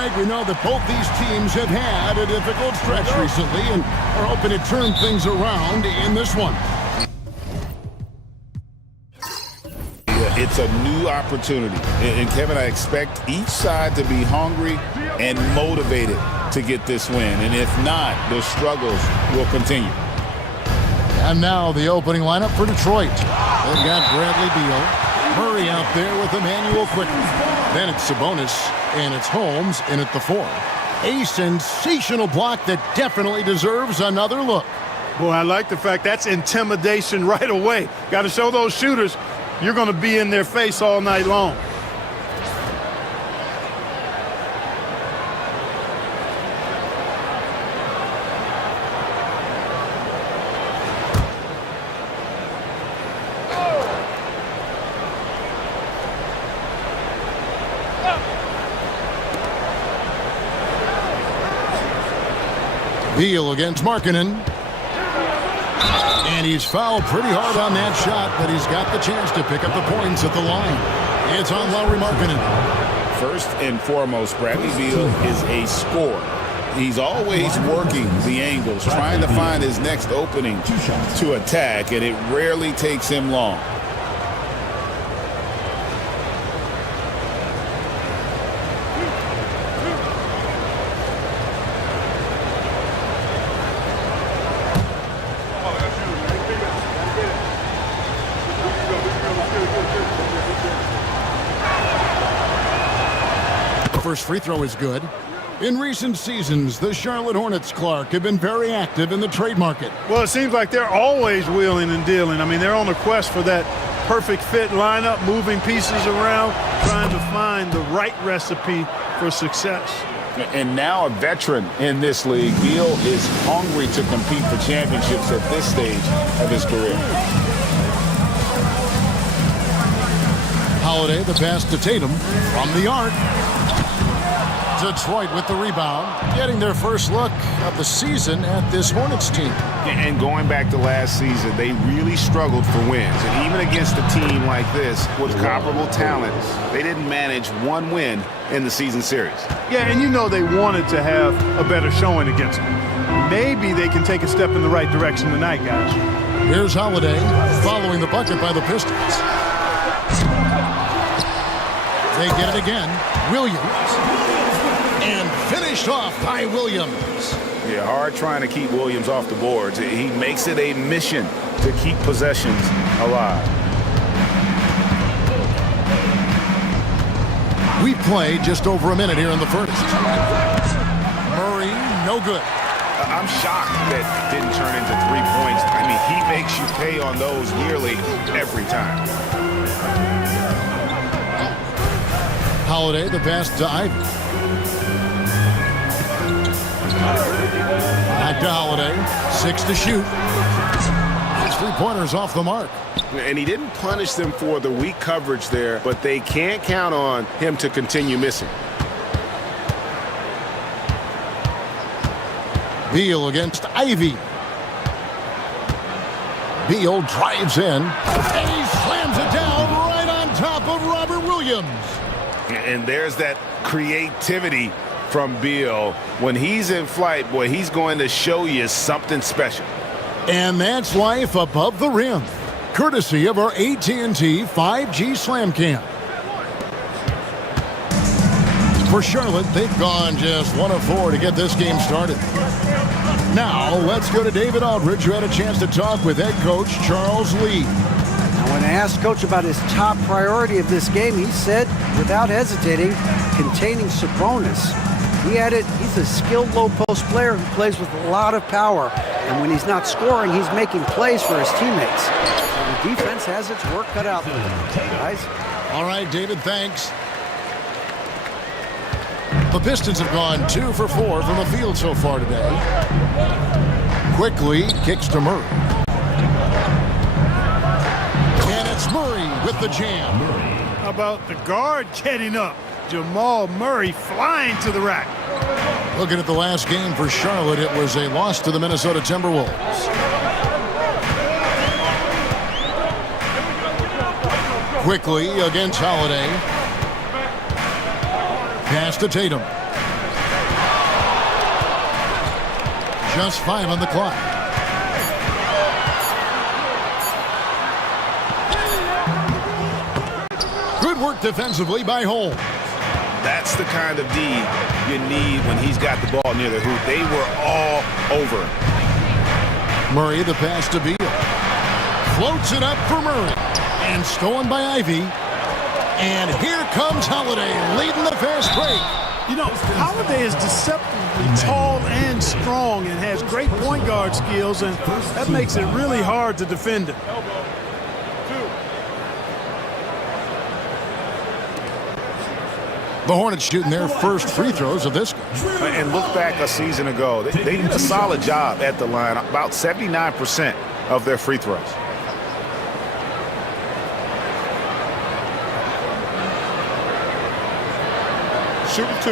Greg, we know that both these teams have had a difficult stretch recently and are hoping to turn things around in this one. It's a new opportunity. And Kevin, I expect each side to be hungry and motivated to get this win. And if not, the struggles will continue. And now the opening lineup for Detroit. They've got Bradley Beal, Murray out there with Emmanuel Quickly. Then it's Sabonis, and it's Holmes in at the 4. A sensational block that definitely deserves another look. Boy, I like the fact that's intimidation right away. Got to show those shooters you're going to be in their face all night long. Beal against Markkanen. And he's fouled pretty hard on that shot, but he's got the chance to pick up the points at the line. It's on Lauri Markkanen. First and foremost, Bradley Beal is a scorer. He's always working the angles, trying to find his next opening to attack, and it rarely takes him long. First free throw is good. In recent seasons, the Charlotte Hornets, Clark, have been very active in the trade market. Well, it seems like they're always wheeling and dealing. I mean, they're on a quest for that perfect fit lineup, moving pieces around, trying to find the right recipe for success. And now a veteran in this league, Beal is hungry to compete for championships at this stage of his career. Holiday, the pass to Tatum from the arc. Detroit with the rebound, getting their first look of the season at this Hornets team. And going back to last season, they really struggled for wins. And even against a team like this with comparable talent, they didn't manage one win in the season series. Yeah, and you know they wanted to have a better showing against them. Maybe they can take a step in the right direction tonight, guys. Here's Holiday following the bucket by the Pistons. They get it again. Williams. And finished off by Williams. Yeah, hard trying to keep Williams off the boards. He makes it a mission to keep possessions alive. We played just over a minute here in the first. Murray, no good. I'm shocked that it didn't turn into 3 points. I mean, he makes you pay on those nearly every time. Holiday, the pass to Ivy. Back to Holiday. 6 to shoot. His three-pointers off the mark. And he didn't punish them for the weak coverage there, but they can't count on him to continue missing. Beal against Ivy. Beal drives in. And he slams it down right on top of Robert Williams. And there's that creativity from Beal. When he's in flight, boy, he's going to show you something special. And that's life above the rim, courtesy of our AT&T 5G Slam Cam. For Charlotte, they've gone just 1 of 4 to get this game started. Now, let's go to David Aldridge, who had a chance to talk with head coach Charles Lee. Now, when I asked Coach about his top priority of this game, he said, without hesitating, containing Sabonis. He added, he's a skilled low-post player who plays with a lot of power. And when he's not scoring, he's making plays for his teammates. So the defense has its work cut out for them, guys. All right, David, thanks. The Pistons have gone 2 for 4 from the field so far today. Quickly kicks to Murray. And it's Murray with the jam. How about the guard getting up? Jamal Murray flying to the rack. Looking at the last game for Charlotte, it was a loss to the Minnesota Timberwolves. Quickly against Holiday. Pass to Tatum. Just 5 on the clock. Good work defensively by Holmes. That's the kind of D you need when he's got the ball near the hoop. They were all over him. Murray, the pass to Beal. Floats it up for Murray. And stolen by Ivy. And here comes Holiday leading the fast break. You know, Holiday is deceptively tall and strong and has great point guard skills, and that makes it really hard to defend him. The Hornets shooting their first free throws of this game. And look back a season ago. They did a solid job at the line, about 79% of their free throws. Shooting 2.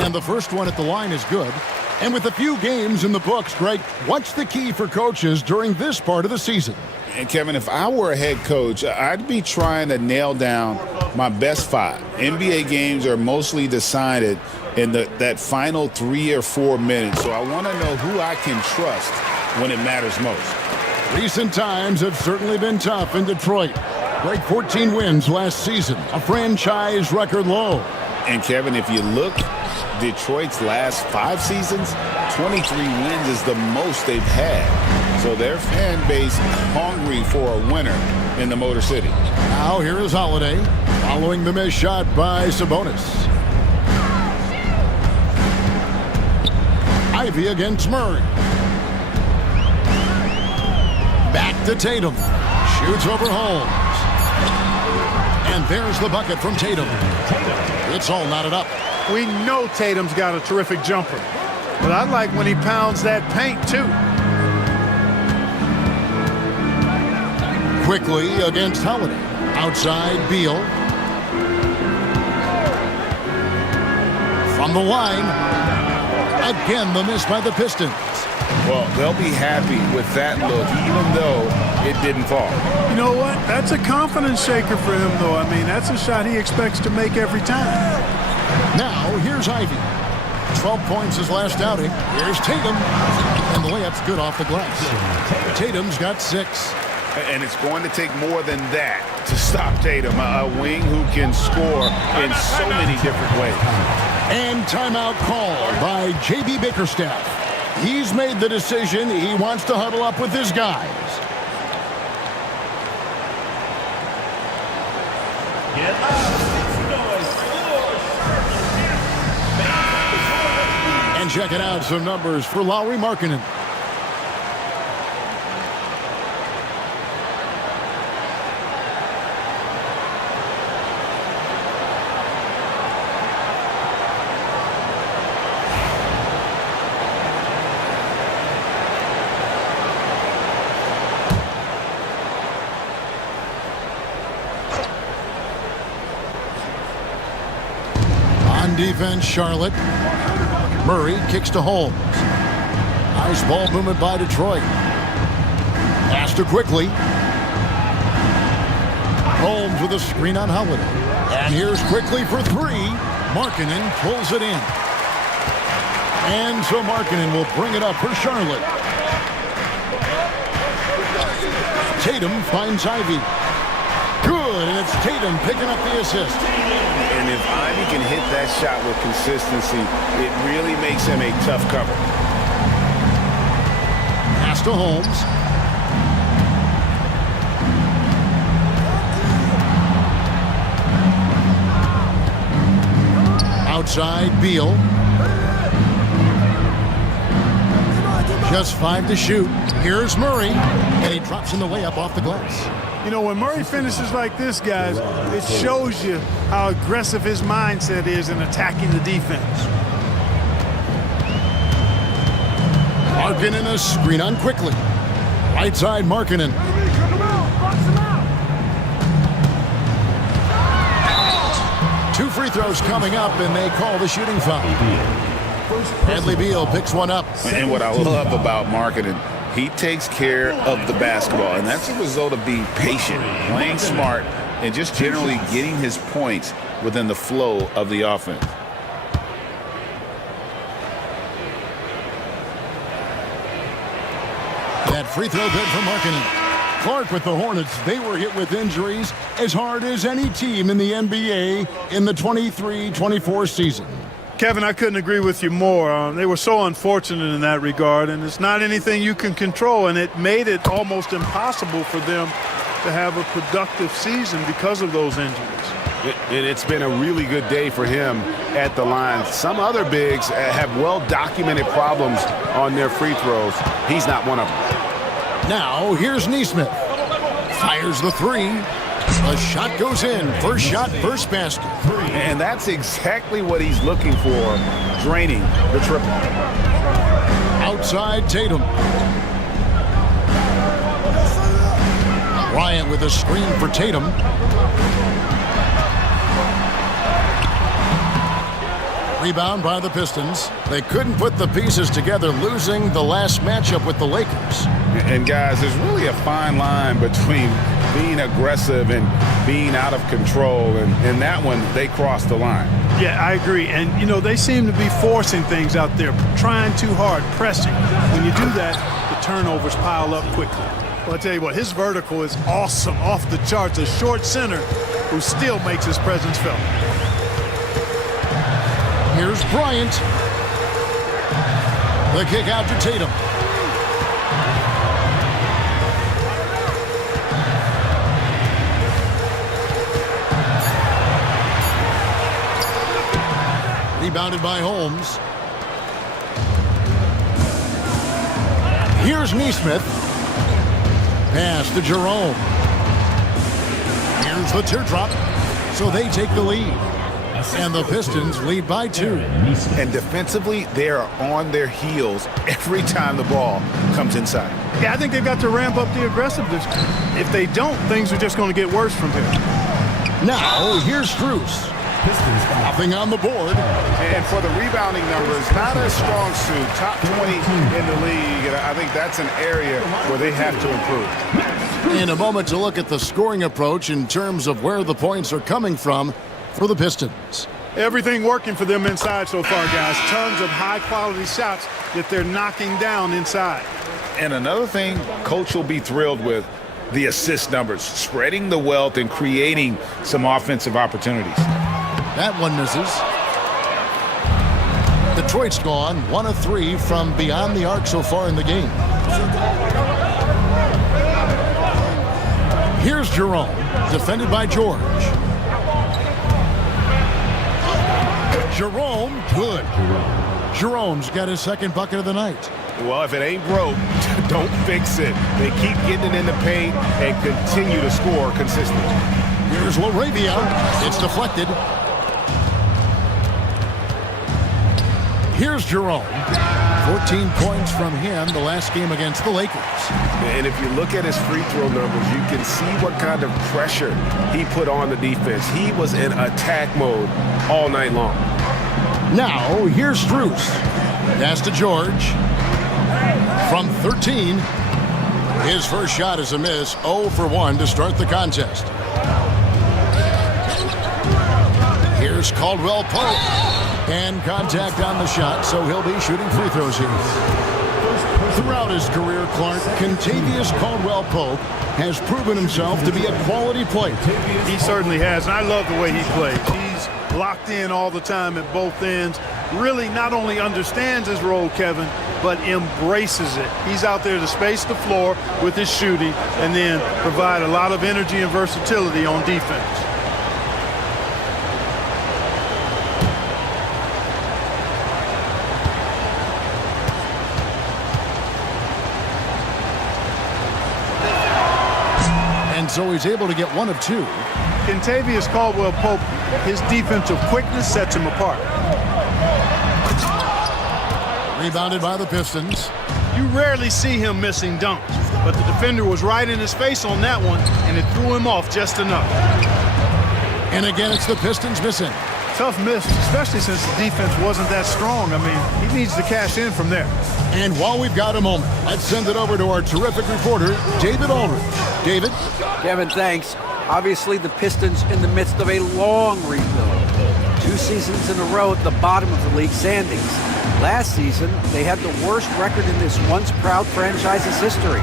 And the first one at the line is good. And with a few games in the books, Greg, what's the key for coaches during this part of the season? And Kevin, if I were a head coach, I'd be trying to nail down my best 5. NBA games are mostly decided in that final 3 or 4 minutes. So I want to know who I can trust when it matters most. Recent times have certainly been tough in Detroit. Greg, 14 wins last season, a franchise record low. And Kevin, if you look, Detroit's last 5 seasons, 23 wins is the most they've had. So their fan base hungry for a winner in the Motor City. Now here is Holiday, following the missed shot by Sabonis. Ivy against Murray. Back to Tatum. Shoots over Holmes. And there's the bucket from Tatum. It's all knotted up. We know Tatum's got a terrific jumper, but I like when he pounds that paint too. Quickly against Holiday. Outside Beal. From the line. Again, the miss by the Pistons. Well, they'll be happy with that look, even though it didn't fall. You know what? That's a confidence shaker for him, though. I mean, that's a shot he expects to make every time. Now, here's Ivy. 12 points his last outing. Here's Tatum. And the layup's good off the glass. Tatum's got 6. And it's going to take more than that to stop Tatum, a wing who can score in so many different ways. And timeout called by J.B. Bickerstaff. He's made the decision. He wants to huddle up with his guys. And checking out some numbers for Lauri Markkanen. Defense, Charlotte. Murray kicks to Holmes. Nice ball movement by Detroit. Pass to quickly. Holmes with a screen on Holiday. And here's quickly for 3. Markkanen pulls it in. And so Markkanen will bring it up for Charlotte. Tatum finds Ivy. Good, and it's Tatum picking up the assist. And if Ivy can hit that shot with consistency, it really makes him a tough cover. Pass to Holmes. Outside, Beal. Just 5 to shoot. Here's Murray, and he drops in the layup off the glass. You know, when Murray finishes like this, guys, it shows you how aggressive his mindset is in attacking the defense. Markkanen a screen on quickly. Right side, Markkanen. Two free throws coming up, and they call the shooting foul. Bradley Beal picks one up. And what I love about Markkanen, He takes care of the basketball, and that's a result of being patient, playing smart, and just generally getting his points within the flow of the offense. That free throw good for Markkanen. Clark with the Hornets, they were hit with injuries as hard as any team in the NBA in the 23-24 season. Kevin, I couldn't agree with you more. They were so unfortunate in that regard, and it's not anything you can control, and it made it almost impossible for them to have a productive season because of those injuries. It's been a really good day for him at the line. Some other bigs have well-documented problems on their free throws. He's not one of them. Now, here's Nesmith. Fires the three. The shot goes in. First shot, first basket. And that's exactly what he's looking for, draining the triple. Outside Tatum. Bryant with a screen for Tatum. Rebound by the Pistons. They couldn't put the pieces together, losing the last matchup with the Lakers. And guys, there's really a fine line between being aggressive and being out of control. And that one, they crossed the line. Yeah, I agree. And, you know, they seem to be forcing things out there, trying too hard, pressing. When you do that, the turnovers pile up quickly. Well, I tell you what, his vertical is awesome, off the charts. A short center who still makes his presence felt. Here's Bryant. The kick out to Tatum. Rebounded by Holmes. Here's Nesmith. Pass to Jerome. Here's the teardrop. So they take the lead. And the Pistons lead by 2. And defensively, they are on their heels every time the ball comes inside. Yeah, I think they've got to ramp up the aggressiveness. If they don't, things are just going to get worse from here. Now, here's Strus. Nothing on the board. And for the rebounding numbers, not a strong suit. Top 20 in the league. And I think that's an area where they have to improve. In a moment to look at the scoring approach in terms of where the points are coming from for the Pistons. Everything working for them inside so far, guys. Tons of high-quality shots that they're knocking down inside. And another thing Coach will be thrilled with, the assist numbers, spreading the wealth and creating some offensive opportunities. That one misses. Detroit's gone 1 of 3 from beyond the arc so far in the game. Here's Jerome, defended by George. Jerome, good. Jerome's got his second bucket of the night. Well, if it ain't broke, don't fix it. They keep getting it in the paint and continue to score consistently. Here's LaRavia. It's deflected. Here's Jerome. 14 points from him the last game against the Lakers. And if you look at his free throw numbers, you can see what kind of pressure he put on the defense. He was in attack mode all night long. Now, here's Strus. Pass to George. From 13. His first shot is a miss. 0 for 1 to start the contest. Here's Caldwell Pope. And contact on the shot, so he'll be shooting free throws here. Throughout his career, Clark, Kentavious Caldwell-Pope has proven himself to be a quality player. He certainly has, and I love the way he plays. He's locked in all the time at both ends. Really not only understands his role, Kevin, but embraces it. He's out there to space the floor with his shooting and then provide a lot of energy and versatility on defense. So he's able to get 1 of 2. Kentavious Caldwell-Pope, his defensive quickness sets him apart. Rebounded by the Pistons. You rarely see him missing dunks, but the defender was right in his face on that one, and it threw him off just enough. And again, it's the Pistons missing. Tough miss, especially since the defense wasn't that strong. I mean, he needs to cash in from there. And while we've got a moment, let's send it over to our terrific reporter, David Aldridge. David? Kevin, thanks. Obviously, the Pistons in the midst of a long rebuild. 2 seasons in a row at the bottom of the league standings. Last season, they had the worst record in this once proud franchise's history.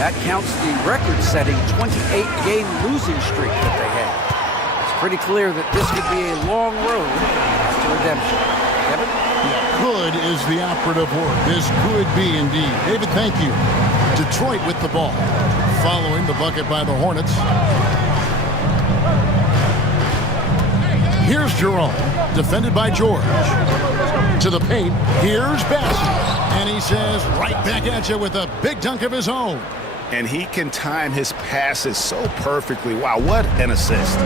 That counts the record-setting 28-game losing streak that they had. It's pretty clear that this could be a long road to redemption. Kevin? Could is the operative word. This could be indeed. David, thank you. Detroit with the ball. Following the bucket by the Hornets. Here's Jerome, defended by George. To the paint, here's Bassett. And he says, right back at you with a big dunk of his own. And he can time his passes so perfectly. Wow, what an assist.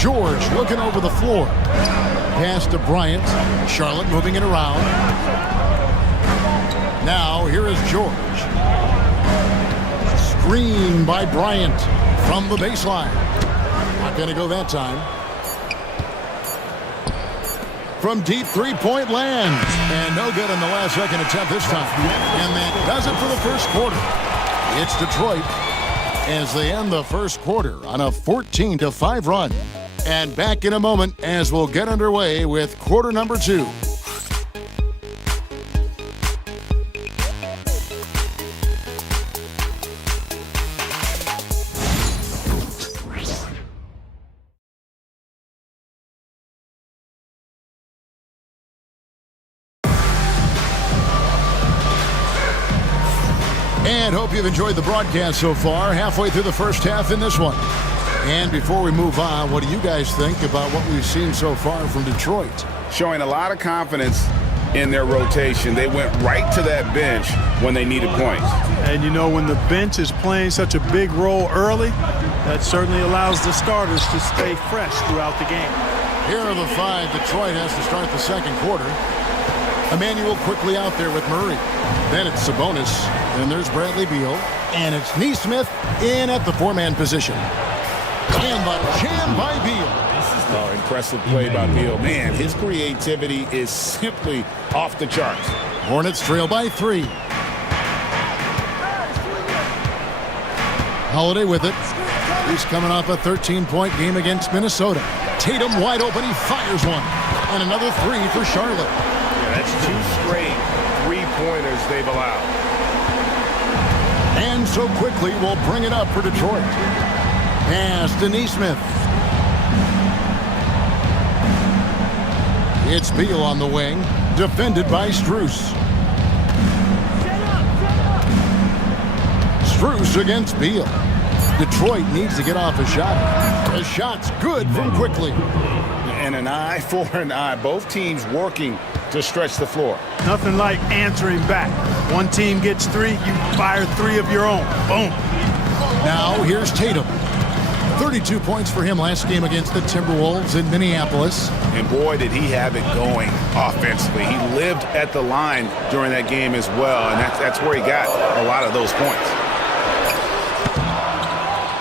George looking over the floor. Pass to Bryant. Charlotte moving it around. Now, here is George. Screen by Bryant from the baseline. Not going to go that time. From deep three-point land. And no good on the last second attempt this time. And that does it for the first quarter. It's Detroit as they end the first quarter on a 14-5 run. And back in a moment as we'll get underway with quarter number 2. And hope you've enjoyed the broadcast so far. Halfway through the first half in this one. And before we move on, what do you guys think about what we've seen so far from Detroit? Showing a lot of confidence in their rotation. They went right to that bench when they needed points. And you know, when the bench is playing such a big role early, that certainly allows the starters to stay fresh throughout the game. Here are the 5 Detroit has to start the second quarter. Emmanuel quickly out there with Murray. Then it's Sabonis. Then there's Bradley Beal. And it's Neesmith in at the 4-man position. And the jam by Beal. Oh, impressive play by Beal. Man, his creativity is simply off the charts. Hornets trail by 3. Holiday with it. He's coming off a 13-point game against Minnesota. Tatum wide open. He fires one. And another 3 for Charlotte. Yeah, that's 2 straight 3-pointers they've allowed. And so quickly we'll bring it up for Detroit. Pass to Neesmith. It's Beal on the wing, defended by Strus. Strus against Beal. Detroit needs to get off a shot. The shot's good from Quickly. And an eye for an eye. Both teams working to stretch the floor. Nothing like answering back. One team gets 3, you fire 3 of your own. Boom. Now here's Tatum. 32 points for him last game against the Timberwolves in Minneapolis. And boy, did he have it going offensively. He lived at the line during that game as well, and that's where he got a lot of those points.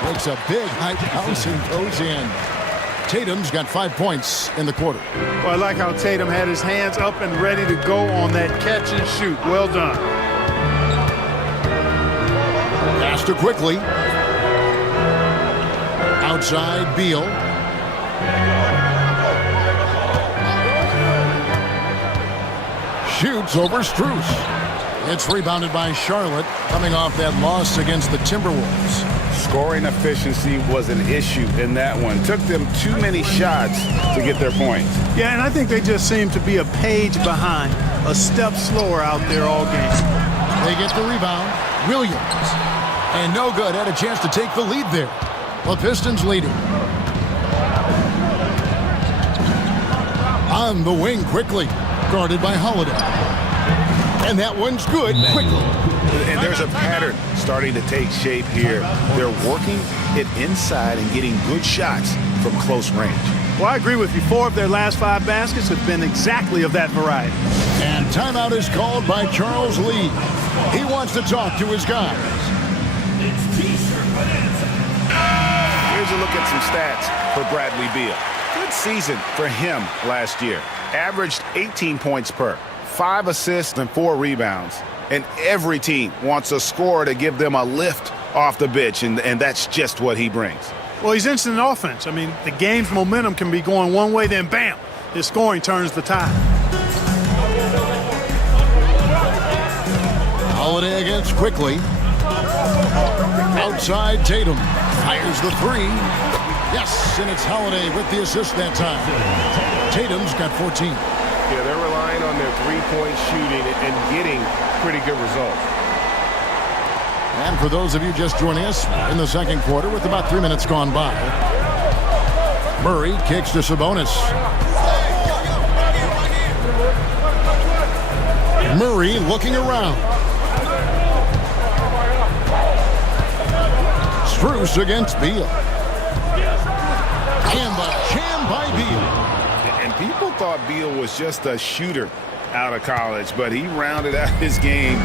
Makes a big high bounce and goes in. Tatum's got 5 points in the quarter. Well, I like how Tatum had his hands up and ready to go on that catch and shoot. Well done. Pass to Quickly. Outside, Beal. Shoots over Strus. It's rebounded by Charlotte, coming off that loss against the Timberwolves. Scoring efficiency was an issue in that one. Took them too many shots to get their points. Yeah, and I think they just seem to be a page behind, a step slower out there all game. They get the rebound. Williams. And no good. Had a chance to take the lead there. The Pistons leading. On the wing Quickly. Guarded by Holiday. And that one's good. Quickly. And there's a pattern starting to take shape here. They're working it inside and getting good shots from close range. Well, I agree with you. 4 of their last 5 baskets have been exactly of that variety. And timeout is called by Charles Lee. He wants to talk to his guys. Here's Here's a look at some stats for Bradley Beal. Good season for him last year. Averaged 18 points per, 5 assists and 4 rebounds. And every team wants a scorer to give them a lift off the bench, and that's just what he brings. Well, he's instant offense. I mean, the game's momentum can be going one way, then bam, his scoring turns the tide. Holiday against Quickly. Outside Tatum. Fires the three. Yes, and it's Holiday with the assist that time. Tatum's got 14. Yeah, they're relying on their three-point shooting and getting pretty good results. And for those of you just joining us in the second quarter with about 3 minutes gone by, Murray kicks to Sabonis. Murray looking around. Strus against Beal. And the jam by Beal. And people thought Beal was just a shooter out of college, but he rounded out his game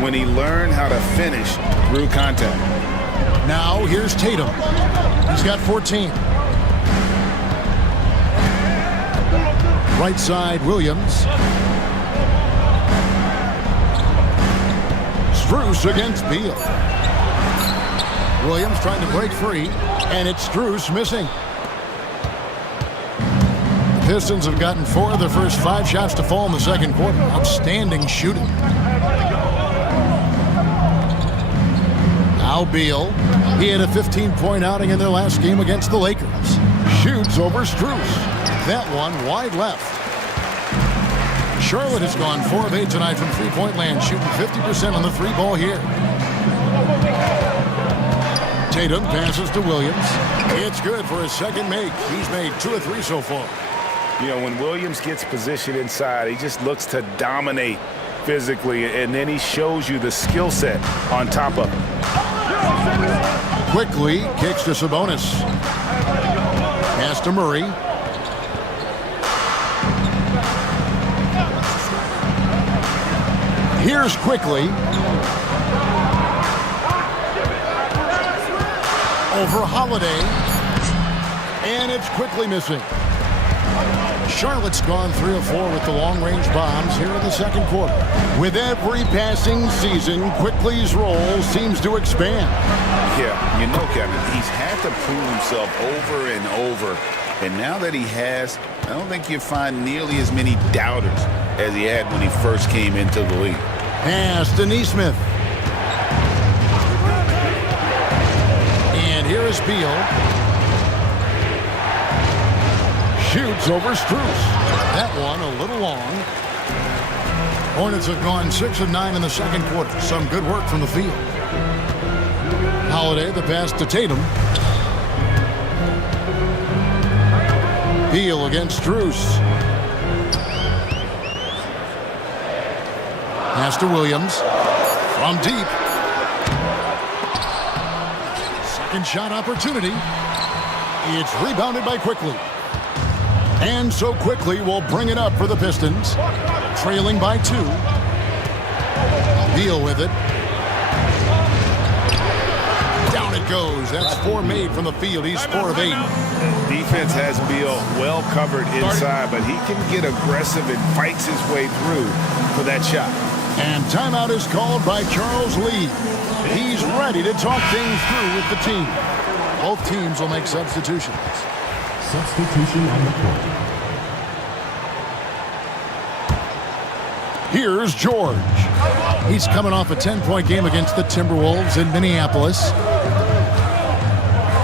when he learned how to finish through contact. Now here's Tatum. He's got 14. Right side, Williams. Strus against Beal. Williams trying to break free, and it's Strus missing. The Pistons have gotten 4 of their first 5 shots to fall in the second quarter. Outstanding shooting. Now Beal. He had a 15-point outing in their last game against the Lakers. Shoots over Strus. That one wide left. Charlotte has gone 4 of 8 tonight from three-point land, shooting 50% on the 3-ball here. Tatum passes to Williams. It's good for his second make. He's made 2 of 3 so far. You know, when Williams gets positioned inside, he just looks to dominate physically, and then he shows you the skill set on top of it. Quickly kicks to Sabonis. Pass to Murray. Here's Quickly. Over Holiday. And it's Quickly missing. Charlotte's gone 3 of 4 with the long-range bombs here in the second quarter. With every passing season, Quickly's role seems to expand. Yeah, you know, Kevin, he's had to prove himself over and over. And now that he has, I don't think you find nearly as many doubters as he had when he first came into the league. Pass to Nesmith. And here is Beal. Shoots over Strus. That one a little long. Hornets have gone 6 of 9 in the second quarter. Some good work from the field. Holiday, the pass to Tatum. Beal against Strus. Pass to Williams. From deep. Second shot opportunity. It's rebounded by Quickly. And so Quickly will bring it up for the Pistons. Trailing by 2. Beal with it. Down it goes. That's 4 made from the field. He's 4 of 8. Defense has Beal well covered inside, but he can get aggressive and fights his way through for that shot. And timeout is called by Charles Lee. He's ready to talk things through with the team. Both teams will make substitutions. Substitution on the court. Here's George. He's coming off a 10-point game against the Timberwolves in Minneapolis.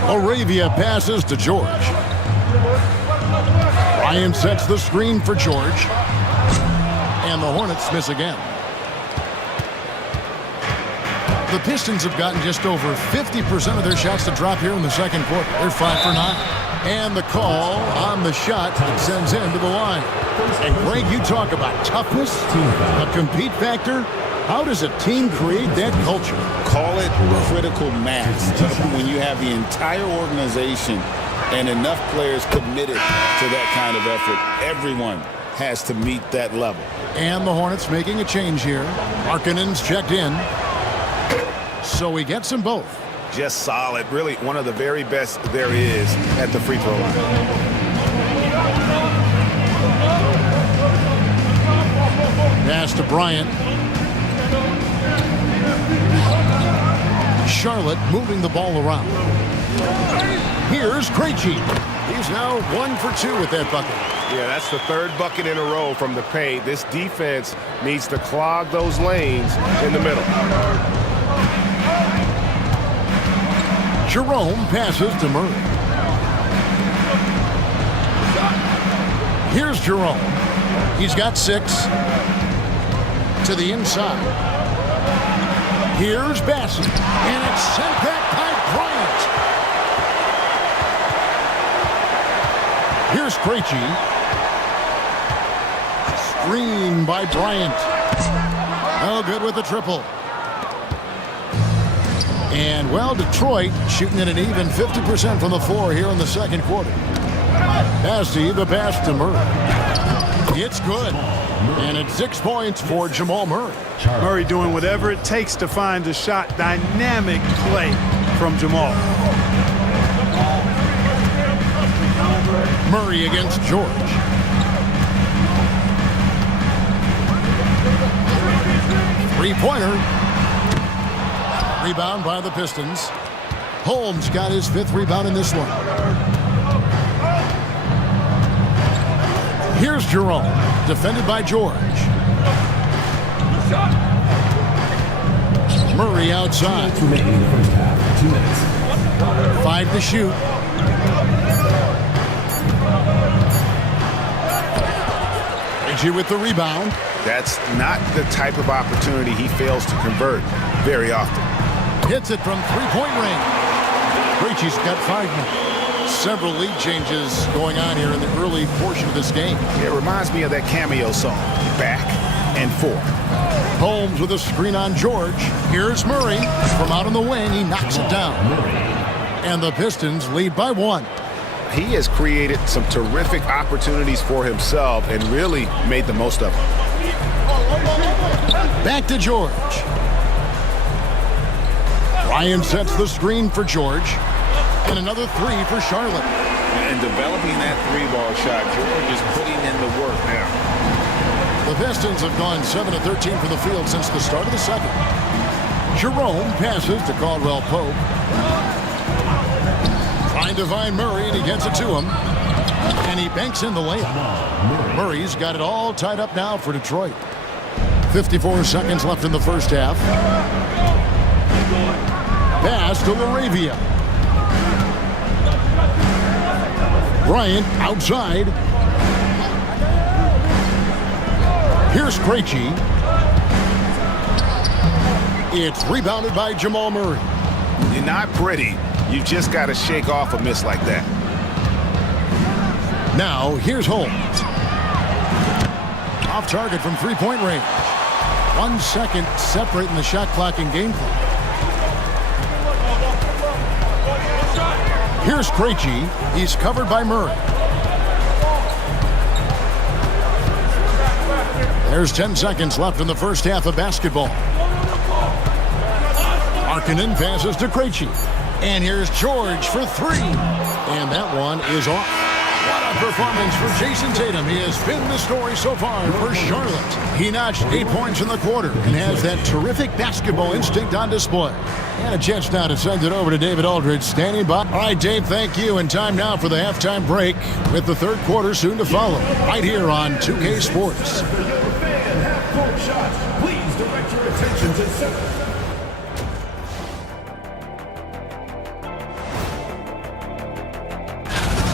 Arabia passes to George. Ryan sets the screen for George. And the Hornets miss again. The Pistons have gotten just over 50% of their shots to drop here in the second quarter. They're 5 for 9. And the call on the shot that sends him to the line. And Greg, you talk about toughness, a compete factor. How does a team create that culture? Call it critical mass. When you have the entire organization and enough players committed to that kind of effort, everyone has to meet that level. And the Hornets making a change here. Markkanen's checked in. So he gets them both. just solid. Really one of the very best there is at the free throw line. Pass to Bryant. Charlotte moving the ball around. Here's Krejci. He's now 1 for 2 with that bucket. Yeah, that's the third bucket in a row from the paint. This defense needs to clog those lanes in the middle. Jerome passes to Murray. Here's Jerome. He's got 6. To the inside. Here's Bassett. And it's sent back by Bryant. Here's Krejci. Screen by Bryant. Oh, good with the triple. And, well, Detroit shooting at an even 50% from the floor here in the second quarter. Bassey, the pass to Murray. It's good. And it's 6 points for Jamal Murray. Murray doing whatever it takes to find a shot. Dynamic play from Jamal. Murray against George. Three-pointer. Rebound by the Pistons. Holmes got his 5th rebound in this one. Here's Jerome, defended by George. Murray outside. 2 minutes in the first half. 2 minutes. 5 to shoot. Krejci with the rebound. That's not the type of opportunity he fails to convert very often. Hits it from three-point range. Krejci's got 5 now. Several lead changes going on here in the early portion of this game. It reminds me of that cameo song, Back and Forth. Holmes with a screen on George. Here's Murray. From out on the wing, he knocks it down. And the Pistons lead by 1. He has created some terrific opportunities for himself and really made the most of them. Back to George. Ryan sets the screen for George. And another 3 for Charlotte. And developing that 3-ball shot, George is putting in the work now. The Pistons have gone 7 of 13 from the field since the start of the second. Jerome passes to Caldwell Pope. Trying to find Murray, and he gets it to him. And he banks in the layup. Murray's got it all tied up now for Detroit. 54 seconds left in the first half. Pass to Laravia. Bryant outside. Here's Krejci. It's rebounded by Jamal Murray. You're not pretty. You just got to shake off a miss like that. Now, here's Holmes. Off target from three-point range. 1 second separating the shot clock and game clock. Here's Krejci. He's covered by Murray. There's 10 seconds left in the first half of basketball. Markkanen passes to Krejci. And here's George for 3. And that one is off. What a performance for Jason Tatum. He has been the story so far for Charlotte. He notched 8 points in the quarter and has that terrific basketball instinct on display. And a chance now to send it over to David Aldridge standing by. All right, Dave, thank you. And time now for the halftime break with the third quarter soon to follow. Right here on 2K Sports. Please direct your attention to center.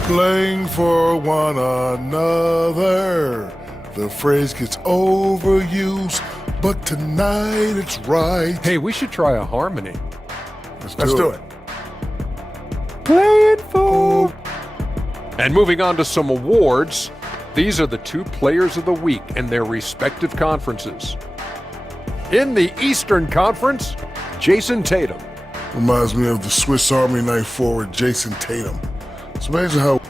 Playing for one another. The phrase gets overused, but tonight it's right. Hey, we should try a harmony. Let's do it. Playing for. And moving on to some awards, these are the 2 players of the week in their respective conferences. In the Eastern Conference, Jason Tatum. Reminds me of the Swiss Army knife forward Jason Tatum. It's amazing how.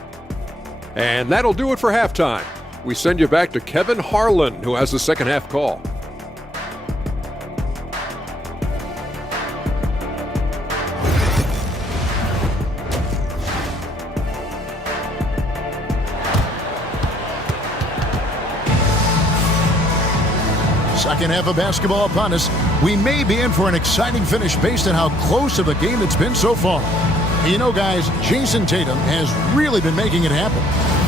And that'll do it for halftime. We send you back to Kevin Harlan, who has the second half call. second half of basketball upon us. We may be in for an exciting finish based on how close of a game it's been so far. You know, guys, Jason Tatum has really been making it happen.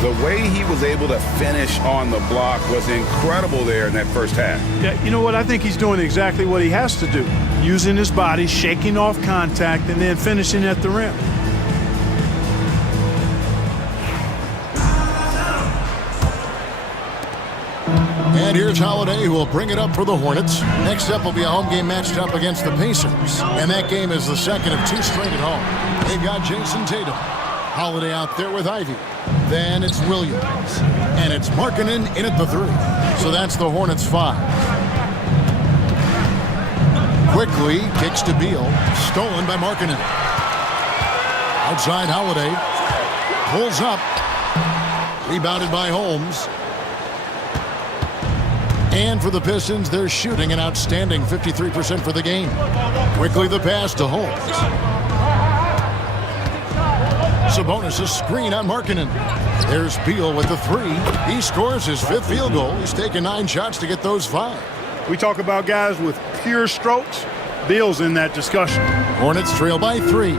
The way he was able to finish on the block was incredible there in that first half. Yeah, you know what? I think he's doing exactly what he has to do. Using his body, shaking off contact, and then finishing at the rim. And here's Holiday, who will bring it up for the Hornets. Next up will be a home game matched up against the Pacers. And that game is the second of 2 straight at home. They've got Jason Tatum. Holiday out there with Ivy. Then it's Williams. And it's Markkanen in at the 3. So that's the Hornets 5. Quickly kicks to Beal. Stolen by Markkanen. Outside Holiday. Pulls up. Rebounded by Holmes. And for the Pistons, they're shooting an outstanding 53% for the game. Quickly the pass to Holmes. Sabonis' screen on Markkanen. There's Beal with the 3. He scores his 5th field goal. He's taken 9 shots to get those 5. We talk about guys with pure strokes. Beal's in that discussion. Hornets trail by 3.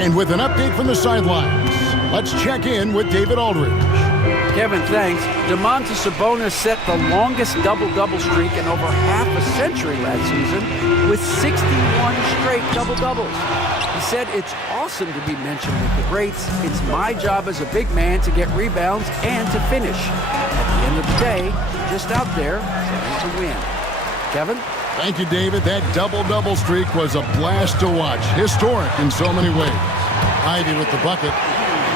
And with an update from the sidelines, let's check in with David Aldridge. Kevin, thanks. Domantas Sabonis set the longest double-double streak in over half a century last season with 61 straight double-doubles. He said, "It's awesome to be mentioned with the greats. It's my job as a big man to get rebounds and to finish. At the end of the day, just out there trying to win." Kevin? Thank you, David. That double-double streak was a blast to watch. Historic in so many ways. Ivy with the bucket.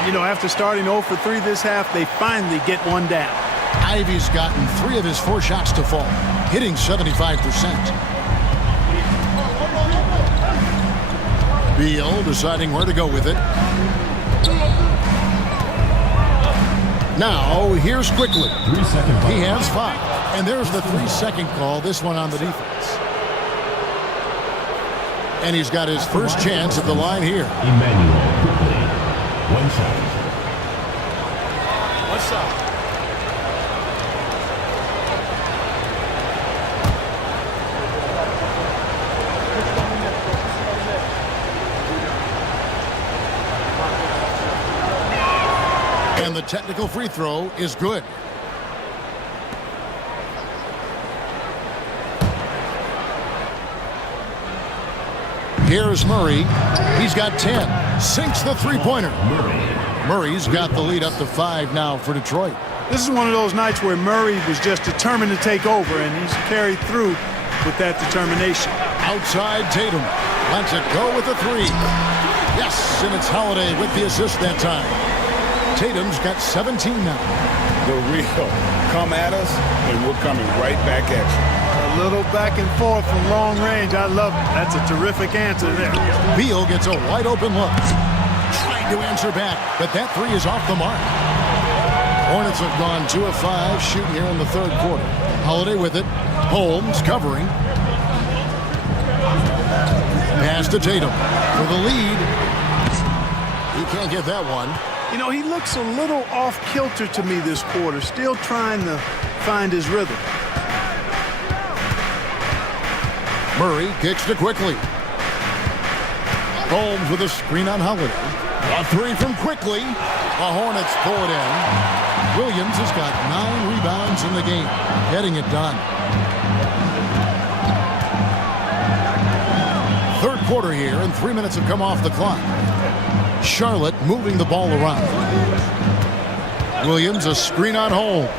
You know, after starting 0 for 3 this half, they finally get one down. Ivy's gotten 3 of his 4 shots to fall, hitting 75%. Beal deciding where to go with it. Now, here's Quickly. 3-second call. He has 5. And there's the 3-second call, this one on the defense. And he's got his first chance at the line here. Emmanuel Quickly. 1 shot. What's up? And the technical free throw is good. Here's Murray. He's got 10. Sinks the three-pointer. Murray's got the lead up to 5 now for Detroit. This is one of those nights where Murray was just determined to take over, and he's carried through with that determination. Outside Tatum. Lets it go with the 3. Yes, and it's Holiday with the assist that time. Tatum's got 17 now. The real come at us, and we're coming right back at you. A little back and forth from long range. I love it. That's a terrific answer there. Beal gets a wide open look. Trying to answer back, but that 3 is off the mark. Hornets have gone 2 of 5 shooting here in the 3rd quarter. Holiday with it. Holmes covering. Pass to Tatum for the lead. He can't get that one. You know, he looks a little off kilter to me this quarter, still trying to find his rhythm. Murray kicks to Quickly. Holmes with a screen on Holiday. A 3 from Quickly. The Hornets pull it in. Williams has got 9 rebounds in the game, getting it done. 3rd quarter here, and 3 minutes have come off the clock. Charlotte moving the ball around. Williams a screen on Holmes.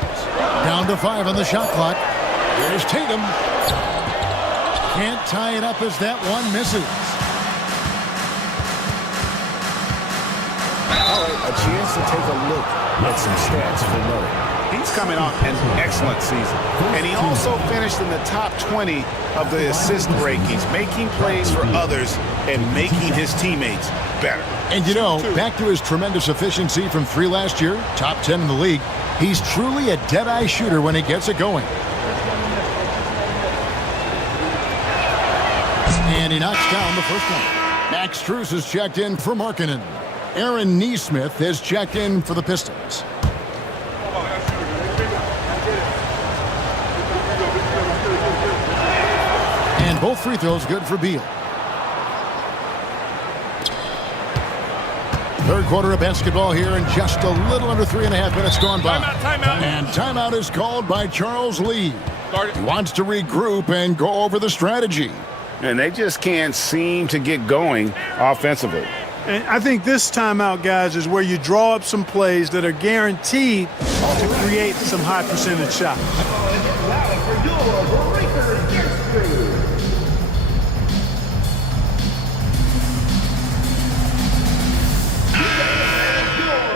Down to 5 on the shot clock. Here's Tatum. Can't tie it up as that one misses. All right, a chance to take a look at some stats for Murray. He's coming off an excellent season. And he also finished in the top 20 of the assist rankings, making plays for others and making his teammates better. And you know, back to his tremendous efficiency from 3 last year, top 10 in the league, he's truly a dead-eye shooter when he gets it going. And he knocks down the first one. Max Strus has checked in for Markkanen. Aaron Nesmith has checked in for the Pistons. Both free throws good for Beal. Third quarter of basketball here, and just a little under 3.5 minutes gone by. Timeout. And timeout is called by Charles Lee. He wants to regroup and go over the strategy. And they just can't seem to get going offensively. And I think this timeout, guys, is where you draw up some plays that are guaranteed to create some high percentage shots.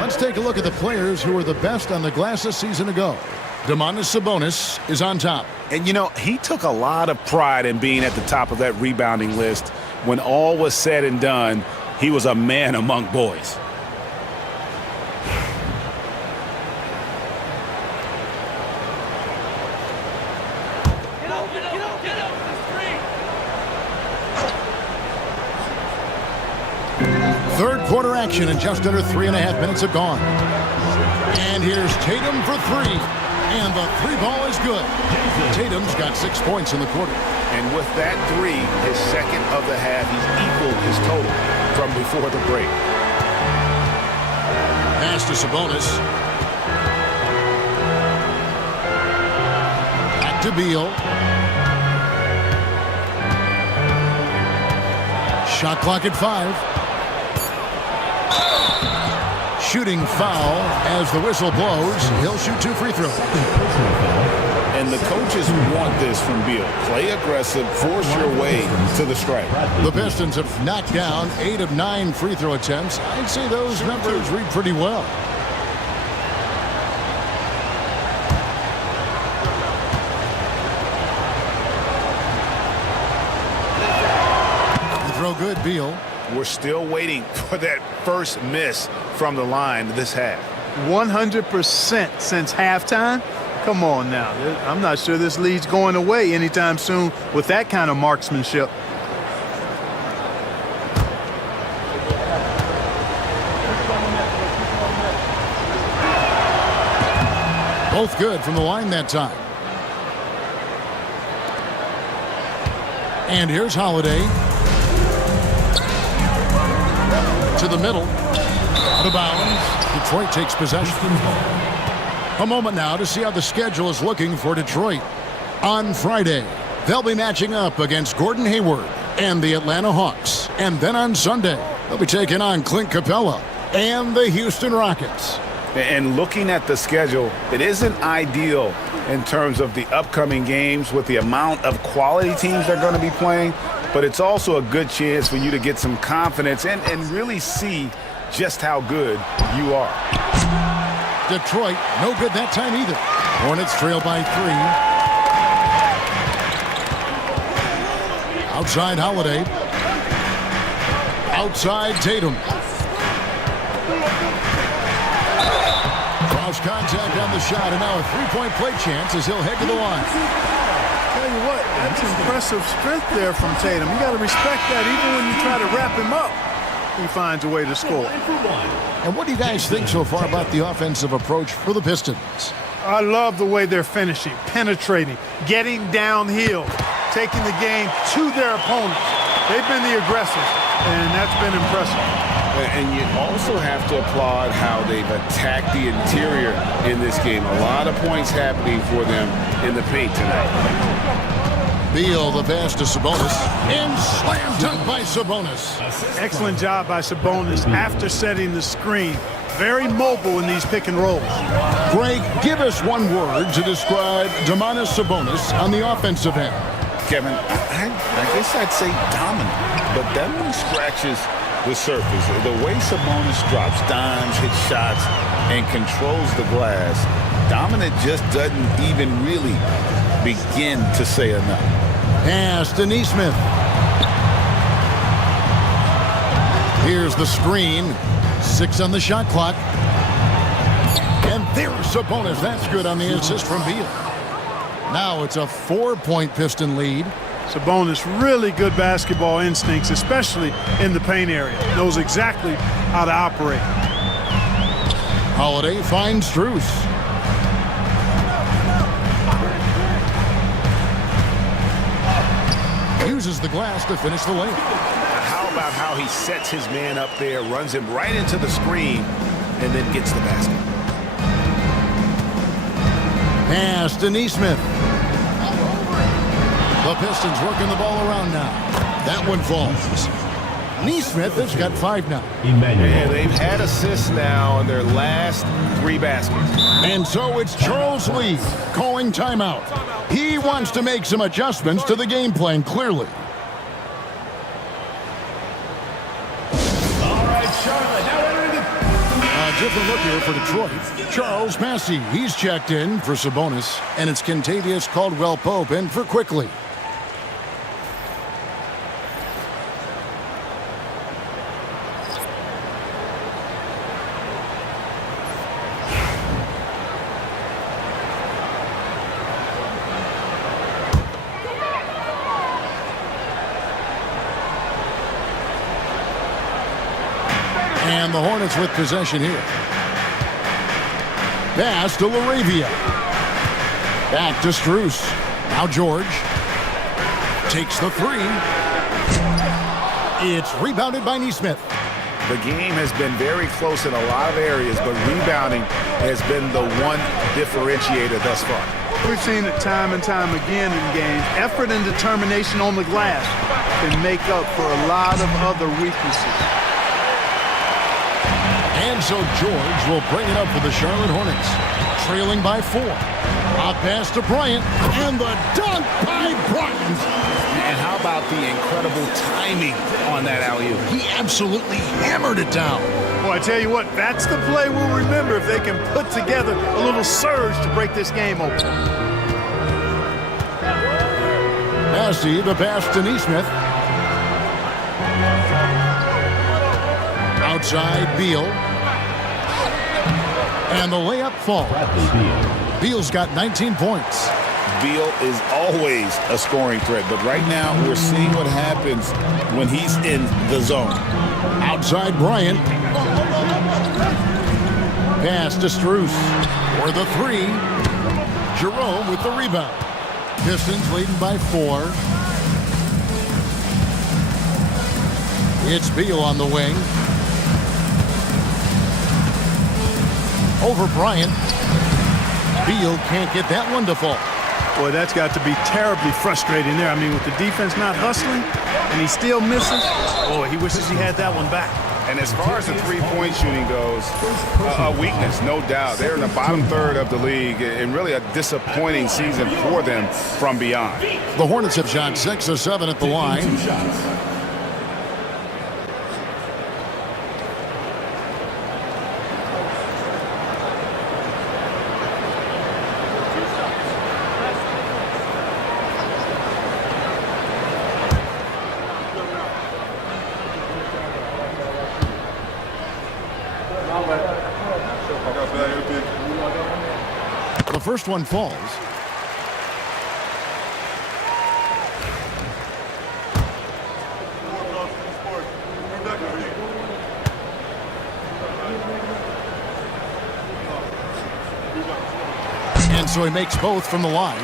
Let's take a look at the players who were the best on the glass a season ago. Domantas Sabonis is on top. And, you know, he took a lot of pride in being at the top of that rebounding list. When all was said and done, he was a man among boys. Third quarter action, and just under 3.5 minutes have gone. And here's Tatum for three. And the three ball is good. Tatum's got 6 points in the quarter. And with that three, his second of the half, he's equaled his total from before the break. Pass to Sabonis. Back to Beal. Shot clock at 5. Shooting foul as the whistle blows. He'll shoot 2 free throws. And the coaches want this from Beal. Play aggressive, force your way to the stripe. The Pistons have knocked down 8 of 9 free throw attempts. I'd say those numbers read pretty well. Free throw good, Beal. We're still waiting for that first miss from the line this half. 100% since halftime. Come on now. I'm not sure this lead's going away anytime soon with that kind of marksmanship. Both good from the line that time. And here's Holiday. To the middle. Out of bounds. Detroit takes possession. A moment now to see how the schedule is looking for Detroit. On Friday, they'll be matching up against Gordon Hayward and the Atlanta Hawks. And then on Sunday, they'll be taking on Clint Capella and the Houston Rockets. And looking at the schedule, it isn't ideal in terms of the upcoming games with the amount of quality teams they're going to be playing, but it's also a good chance for you to get some confidence and really see just how good you are. Detroit, no good that time either. Hornets trail by 3. Outside Holiday. Outside Tatum. Cross contact on the shot, and now a three-point play chance as he'll head to the line. Tell you what, that's impressive strength there from Tatum. You got to respect that even when you try to wrap him up. He finds a way to score. And what do you guys think so far about the offensive approach for the Pistons? I love the way they're finishing, penetrating, getting downhill, taking the game to their opponents. They've been the aggressors, and that's been impressive. And you also have to applaud how they've attacked the interior in this game. A lot of points happening for them in the paint tonight. Beal, the pass to Sabonis, and slam dunk by Sabonis. Excellent job by Sabonis after setting the screen. Very mobile in these pick and rolls. Greg, give us one word to describe Domantas Sabonis on the offensive end. Kevin, I guess I'd say dominant, but that one scratches the surface. The way Sabonis drops dimes, hits shots, and controls the glass, dominant just doesn't even really begin to say enough. Pass to Nesmith. Here's the screen. 6 on the shot clock. And there's Sabonis. That's good on the assist from Beal. Now it's a 4-point Piston lead. Sabonis, really good basketball instincts, especially in the paint area. Knows exactly how to operate. Holiday finds Strus. the glass to finish the layup. How about how he sets his man up there, runs him right into the screen, and then gets the basket. Pass to Neesmith. The Pistons working the ball around now. That one falls. Neesmith has got 5 now. And they've had assists now in their last 3 baskets. And so it's Charles Lee calling timeout. He wants to make some adjustments to the game plan, clearly. A different look here for Detroit. Charles Passy, he's checked in for Sabonis, and it's Kentavious Caldwell-Pope in for Quickly. And the Hornets with possession here. Pass to LaRavia. Back to Strus. Now George. Takes the 3. It's rebounded by Neesmith. The game has been very close in a lot of areas, but rebounding has been the one differentiator thus far. We've seen it time and time again in games. Effort and determination on the glass can make up for a lot of other weaknesses. And so George will bring it up for the Charlotte Hornets. Trailing by 4. A pass to Bryant. And the dunk by Bryant. And how about the incredible timing on that alley-oop? He absolutely hammered it down. Well, I tell you what, that's the play we'll remember if they can put together a little surge to break this game open. Passy, the pass to Neesmith. Outside, Beal. And the layup falls. Beal's got 19 points. Beal is always a scoring threat, but right now we're seeing what happens when he's in the zone. Outside Bryant. Pass to Strus for the 3. Jerome with the rebound. Pistons leading by 4. It's Beal on the wing. Over Bryant. Beal can't get that one to fall. Boy, that's got to be terribly frustrating there. I mean, with the defense not hustling and he still misses, boy, he wishes he had that one back. And as far as the three-point shooting goes, a weakness, no doubt. They're in the bottom third of the league, and really a disappointing season for them from beyond. The Hornets have shot 6 of 7 at the line. The first one falls. And so he makes both from the line.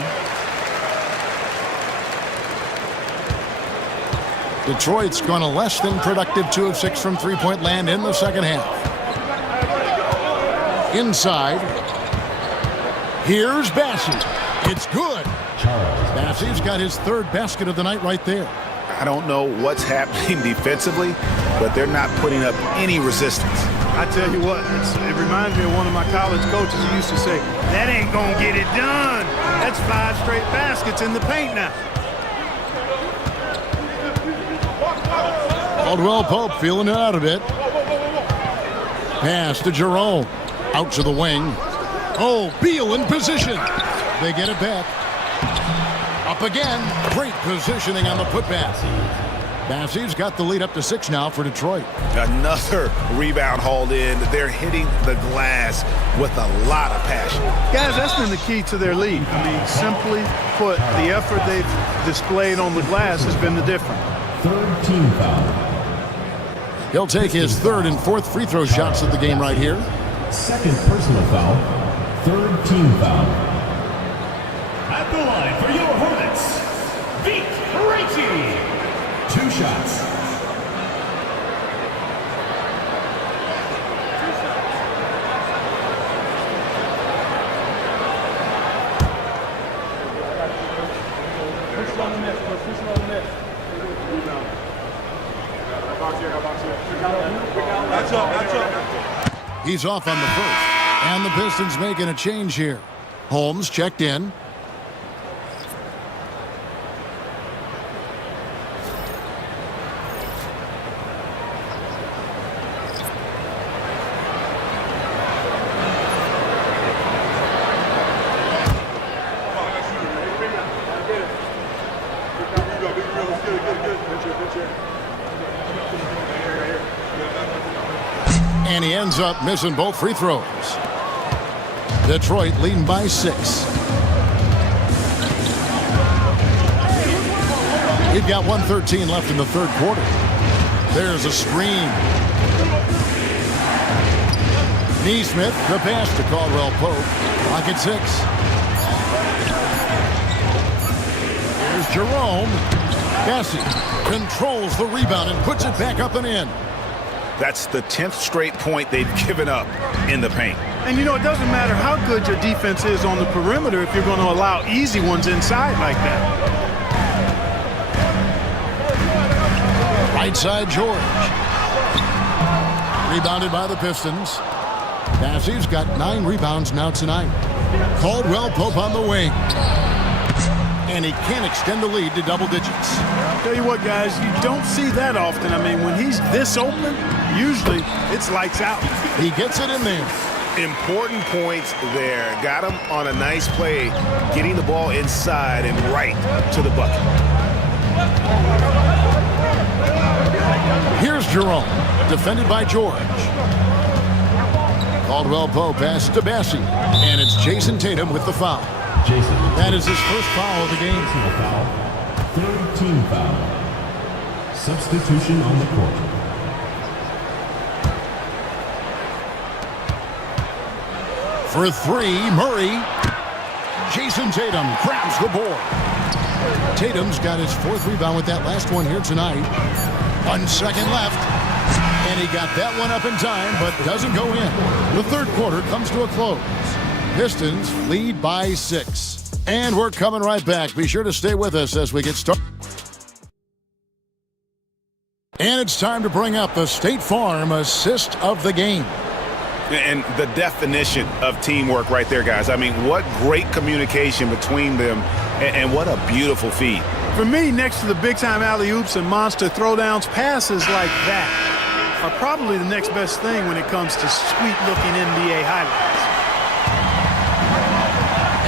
Detroit's gone a less than productive 2 of 6 from three-point land in the second half. Inside. Here's Bassey. It's good. Bassey's got his 3rd basket of the night right there. I don't know what's happening defensively, but they're not putting up any resistance. I tell you what, it reminds me of one of my college coaches who used to say, that ain't gonna get it done. That's 5 straight baskets in the paint now. Caldwell-Pope feeling it out a bit. Pass to Jerome. Out to the wing. Oh, Beal in position. They get it back. Up again. Great positioning on the putback. Bassey's got the lead up to 6 now for Detroit. Another rebound hauled in. They're hitting the glass with a lot of passion. Guys, that's been the key to their lead. I mean, simply put, the effort they've displayed on the glass has been the difference. 3rd team foul. He'll take his 3rd and 4th free throw shots of the game right here. 2nd personal foul. 3rd team foul. At the line for your Hornets, Vic Krejci. shots. He's off on the first. And the Pistons making a change here. Holmes checked in. And he ends up missing both free throws. Detroit leading by 6. We've got 1:13 left in the third quarter. There's a screen. Neesmith, the pass to Caldwell Pope. Clock at 6. Here's Jerome. Bessie controls the rebound and puts it back up and in. That's the 10th straight point they've given up in the paint. And, you know, it doesn't matter how good your defense is on the perimeter if you're going to allow easy ones inside like that. Right side, George. Rebounded by the Pistons. Bassey's got 9 rebounds now tonight. Caldwell Pope on the wing. And he can extend the lead to double digits. Tell you what, guys, you don't see that often. I mean, when he's this open, usually it's lights out. He gets it in there. Important points there. Got him on a nice play, getting the ball inside and right to the bucket. Here's Jerome, defended by George. Caldwell Pope passes to Bassey, and it's Jason Tatum with the foul. Jason. That is his first foul of the game. Personal foul. Third team foul. Substitution on the court. For 3, Murray. Jason Tatum grabs the board. Tatum's got his 4th rebound with that last one here tonight. 1 second left. And he got that one up in time, but doesn't go in. The third quarter comes to a close. Pistons lead by 6. And we're coming right back. Be sure to stay with us as we get started. And it's time to bring up the State Farm assist of the game. And the definition of teamwork right there, guys. I mean, what great communication between them, and what a beautiful feed. For me, next to the big-time alley-oops and monster throwdowns, passes like that are probably the next best thing when it comes to sweet-looking NBA highlights.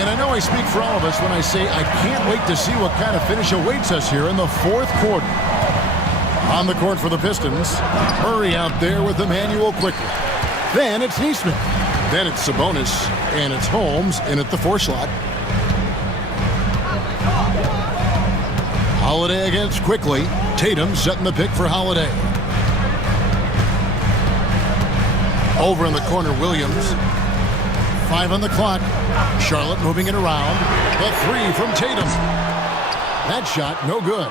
And I know I speak for all of us when I say I can't wait to see what kind of finish awaits us here in the fourth quarter. On the court for the Pistons, Murray out there with Emmanuel quickly. Then it's Neesmith. Then it's Sabonis. And it's Holmes in at the 4 slot. Holiday against Quickly. Tatum setting the pick for Holiday. Over in the corner, Williams. 5 on the clock. Charlotte moving it around. The 3 from Tatum. That shot, no good.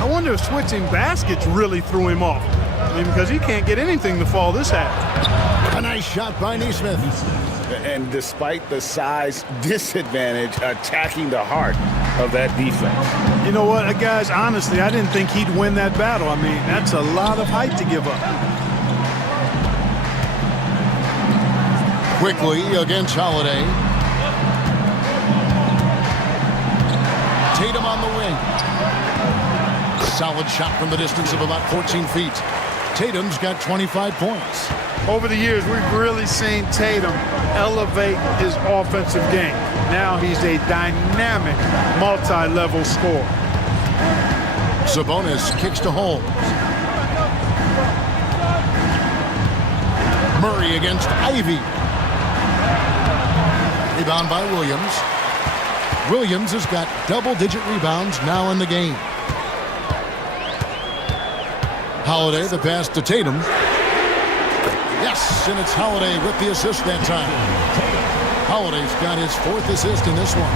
I wonder if switching baskets really threw him off. I mean, because he can't get anything to fall this half. A nice shot by Neesmith. And despite the size disadvantage, attacking the heart of that defense. You know what, guys, honestly, I didn't think he'd win that battle. I mean, that's a lot of height to give up. Quickly against Holiday. Tatum on the wing. Solid shot from the distance of about 14 feet. Tatum's got 25 points. Over the years, we've really seen Tatum elevate his offensive game. Now he's a dynamic, multi-level scorer. Sabonis kicks to Holmes. Murray against Ivy. Rebound by Williams. Williams has got double-digit rebounds now in the game. Holiday, the pass to Tatum. Yes, and it's Holiday with the assist that time. Holiday's got his 4th assist in this one.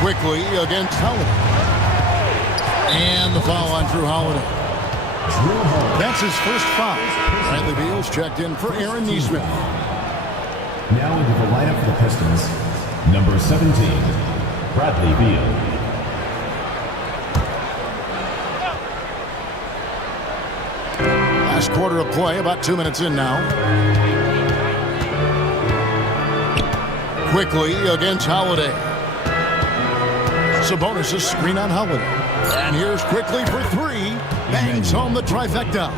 Quickly against Holiday. And the foul on Drew Holiday. That's his first foul. Bradley Beal's checked in for Aaron Nesmith. Now into the lineup for the Pistons, number 17, Bradley Beal. Last quarter of play, about 2 minutes in now. Quickly against Holiday. Sabonis' screen on Holiday. And here's Quickly for three. Bangs home the trifecta.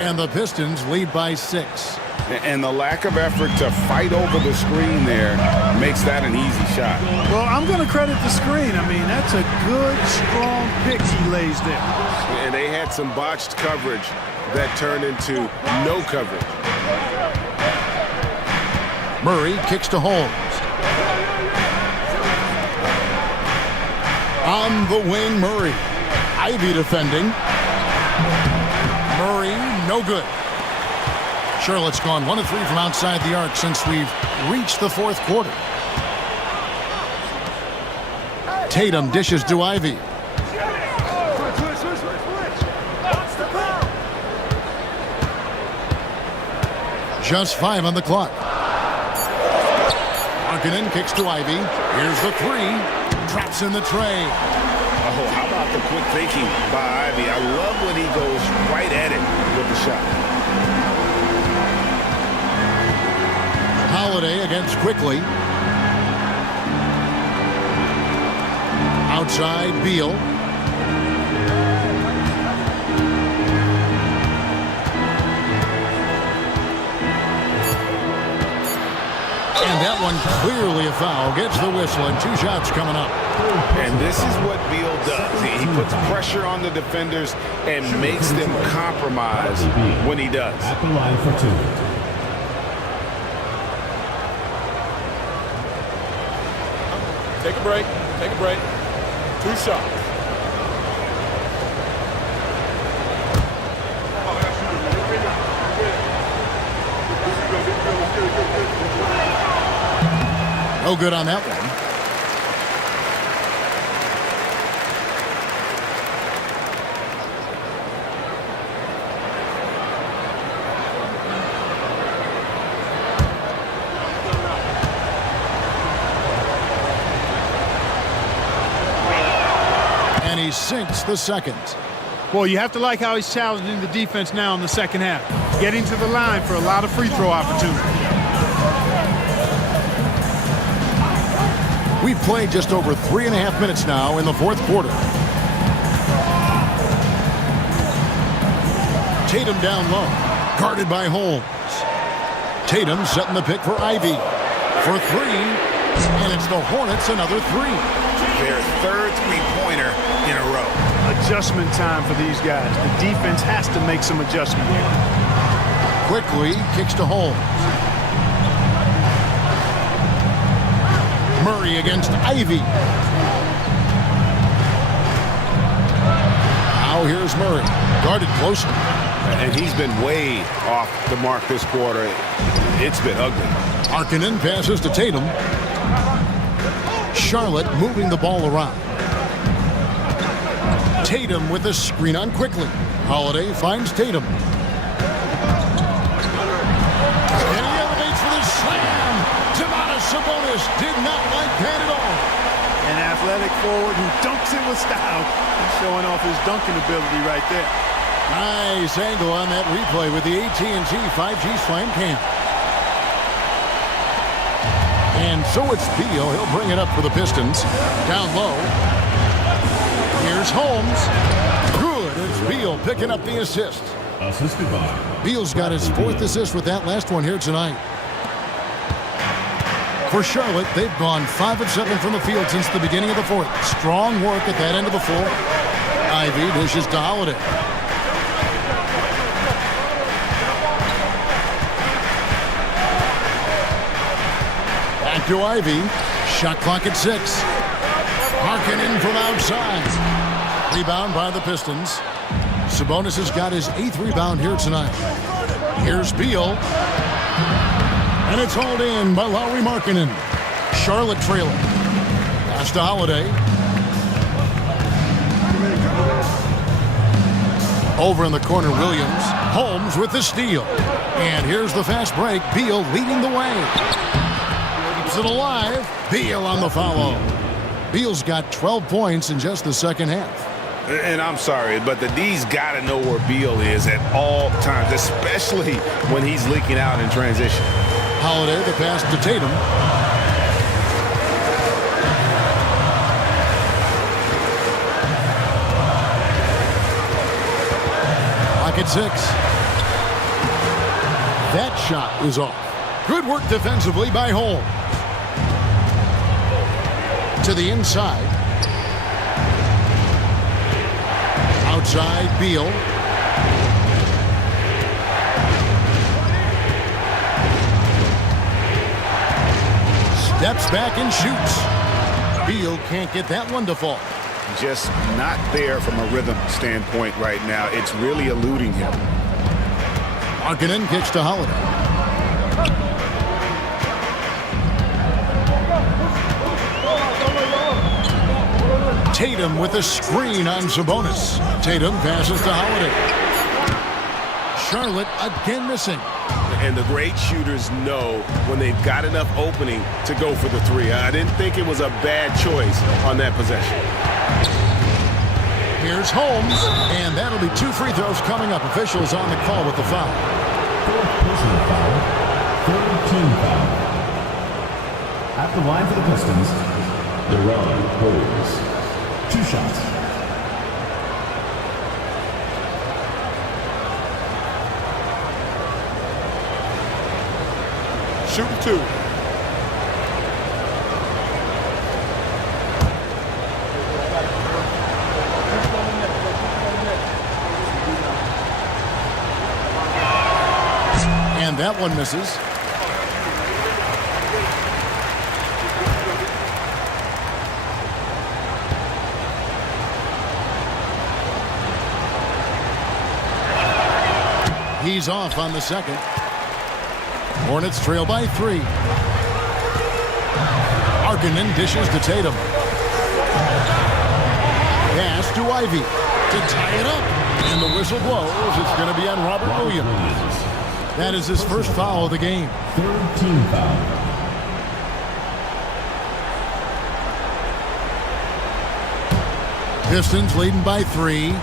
And the Pistons lead by 6. And the lack of effort to fight over the screen there makes that an easy shot. Well, I'm going to credit the screen. I mean, that's a good, strong pick he lays there. And they had some botched coverage that turned into no coverage. Murray kicks to Holmes. On the wing, Murray. Ivy defending. Murray, no good. Charlotte's gone 1 of 3 from outside the arc since we've reached the fourth quarter. Tatum dishes to Ivy. Just 5 on the clock. Markkanen kicks to Ivy. Here's the 3. Traps in the tray. Oh, how about the quick thinking by Ivy? I love when he goes right at it with the shot. Holiday against Quickly. Outside, Beal. And that one clearly a foul. Gets the whistle and 2 shots coming up. And this is what Beal does. He puts pressure on the defenders and makes them compromise when he does. At the line for 2. Take a break. Take a break. 2 shots. No good on that one. And he sinks the second. Well, you have to like how he's challenging the defense now in the second half. Getting to the line for a lot of free throw opportunities. We've played just over 3.5 minutes now in the fourth quarter. Tatum down low, guarded by Holmes. Tatum setting the pick for Ivy for 3, and it's the Hornets another 3. Their third three-pointer in a row. Adjustment time for these guys. The defense has to make some adjustment here. Quickly kicks to Holmes. Murray against Ivy. Now here's Murray, guarded closely. And he's been way off the mark this quarter. It's been ugly. Markkanen passes to Tatum. Charlotte moving the ball around. Tatum with a screen on Quickly. Holiday finds Tatum. And he elevates for the slam. Sabonis did not like that at all. An athletic forward who dunks it with style. He's showing off his dunking ability right there. Nice angle on that replay with the AT&T 5G Slam Cam. And so it's Beal. He'll bring it up for the Pistons. Down low. Here's Holmes. Good. It's Beal picking up the assist. Assisted by Beal's got his 4th assist with that last one here tonight. For Charlotte, they've gone 5 of 7 from the field since the beginning of the fourth. Strong work at that end of the floor. Ivy dishes to Holiday. Back to Ivy. Shot clock at 6. Markkanen from outside. Rebound by the Pistons. Sabonis has got his 8th rebound here tonight. Here's Beal. And it's hauled in by Lauri Markkanen. Charlotte trailing. Pass to Holiday. Over in the corner, Williams. Holmes with the steal. And here's the fast break. Beal leading the way. Keeps it alive. Beal on the follow. Beal's got 12 points in just the second half. And I'm sorry, but the D's got to know where Beal is at all times, especially when he's leaking out in transition. Holiday, the pass to Tatum. At 6. That shot is off. Good work defensively by Holmes. To the inside. Outside, Beal. Steps back and shoots. Beal can't get that one to fall. Just not there from a rhythm standpoint right now. It's really eluding him. Markkanen kicks to Holiday. Tatum with a screen on Sabonis. Tatum passes to Holiday. Charlotte again missing. And the great shooters know when they've got enough opening to go for the three. I didn't think it was a bad choice on that possession. Here's Holmes, and that'll be 2 free throws coming up. Officials on the call with the foul. Fourth personal foul. Third team foul. At the line for the Pistons, Deron Holmes. 2 shots. Shoot 2. And that one misses. He's off on the second. Hornets trail by 3. Markkanen dishes to Tatum. Pass to Ivy to tie it up. And the whistle blows. It's going to be on Robert Williams. That is his first foul of the game. Third team foul. Pistons leading by 3.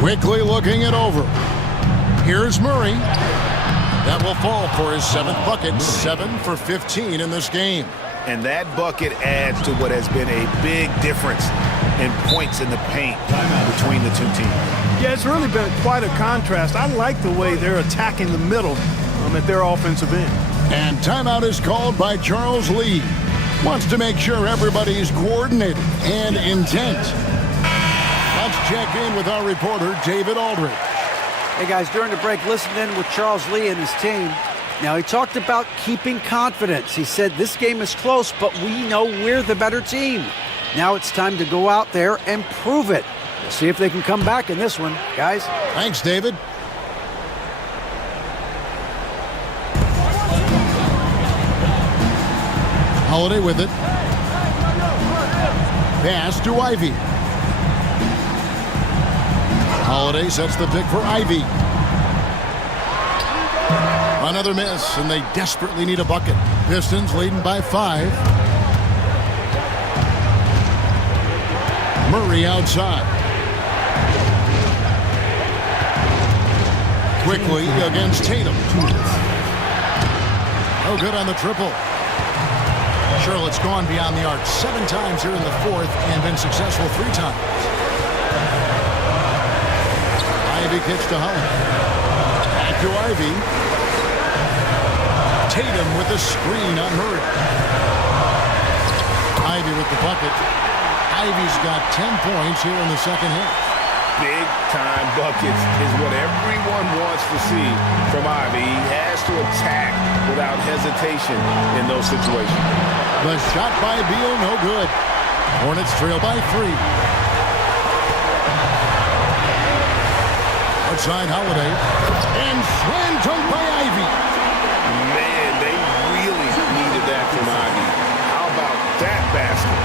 Quickly looking it over. Here's Murray. That will fall for his 7th bucket. 7 for 15 in this game. And that bucket adds to what has been a big difference in points in the paint between the two teams. Yeah, it's really been quite a contrast. I like the way they're attacking the middle at their offensive end. And timeout is called by Charles Lee. Wants to make sure everybody's coordinated and intent. Let's check in with our reporter, David Aldridge. Hey guys, during the break, listen in with Charles Lee and his team. Now, he talked about keeping confidence. He said this game is close, but we know we're the better team. Now it's time to go out there and prove it. We'll see if they can come back in this one, guys. Thanks, David. Holiday with it. Pass to Ivy. Holiday sets the pick for Ivy. Another miss, and they desperately need a bucket. Pistons leading by 5. Murray outside. Quickly against Tatum. No good on the triple. Charlotte's gone beyond the arc 7 times here in the 4th and been successful 3 times. Ivy kicks to Holiday. Back to Ivy. Tatum with a screen on Murray. Ivy with the bucket. Ivy's got 10 points here in the second half. Big-time buckets is what everyone wants to see from Ivy. He has to attack without hesitation in those situations. The shot by Beal, no good. Hornets trail by 3. Outside Holiday. And slam dunk by Ivy. Man, they really needed that from Ivy. How about that basket?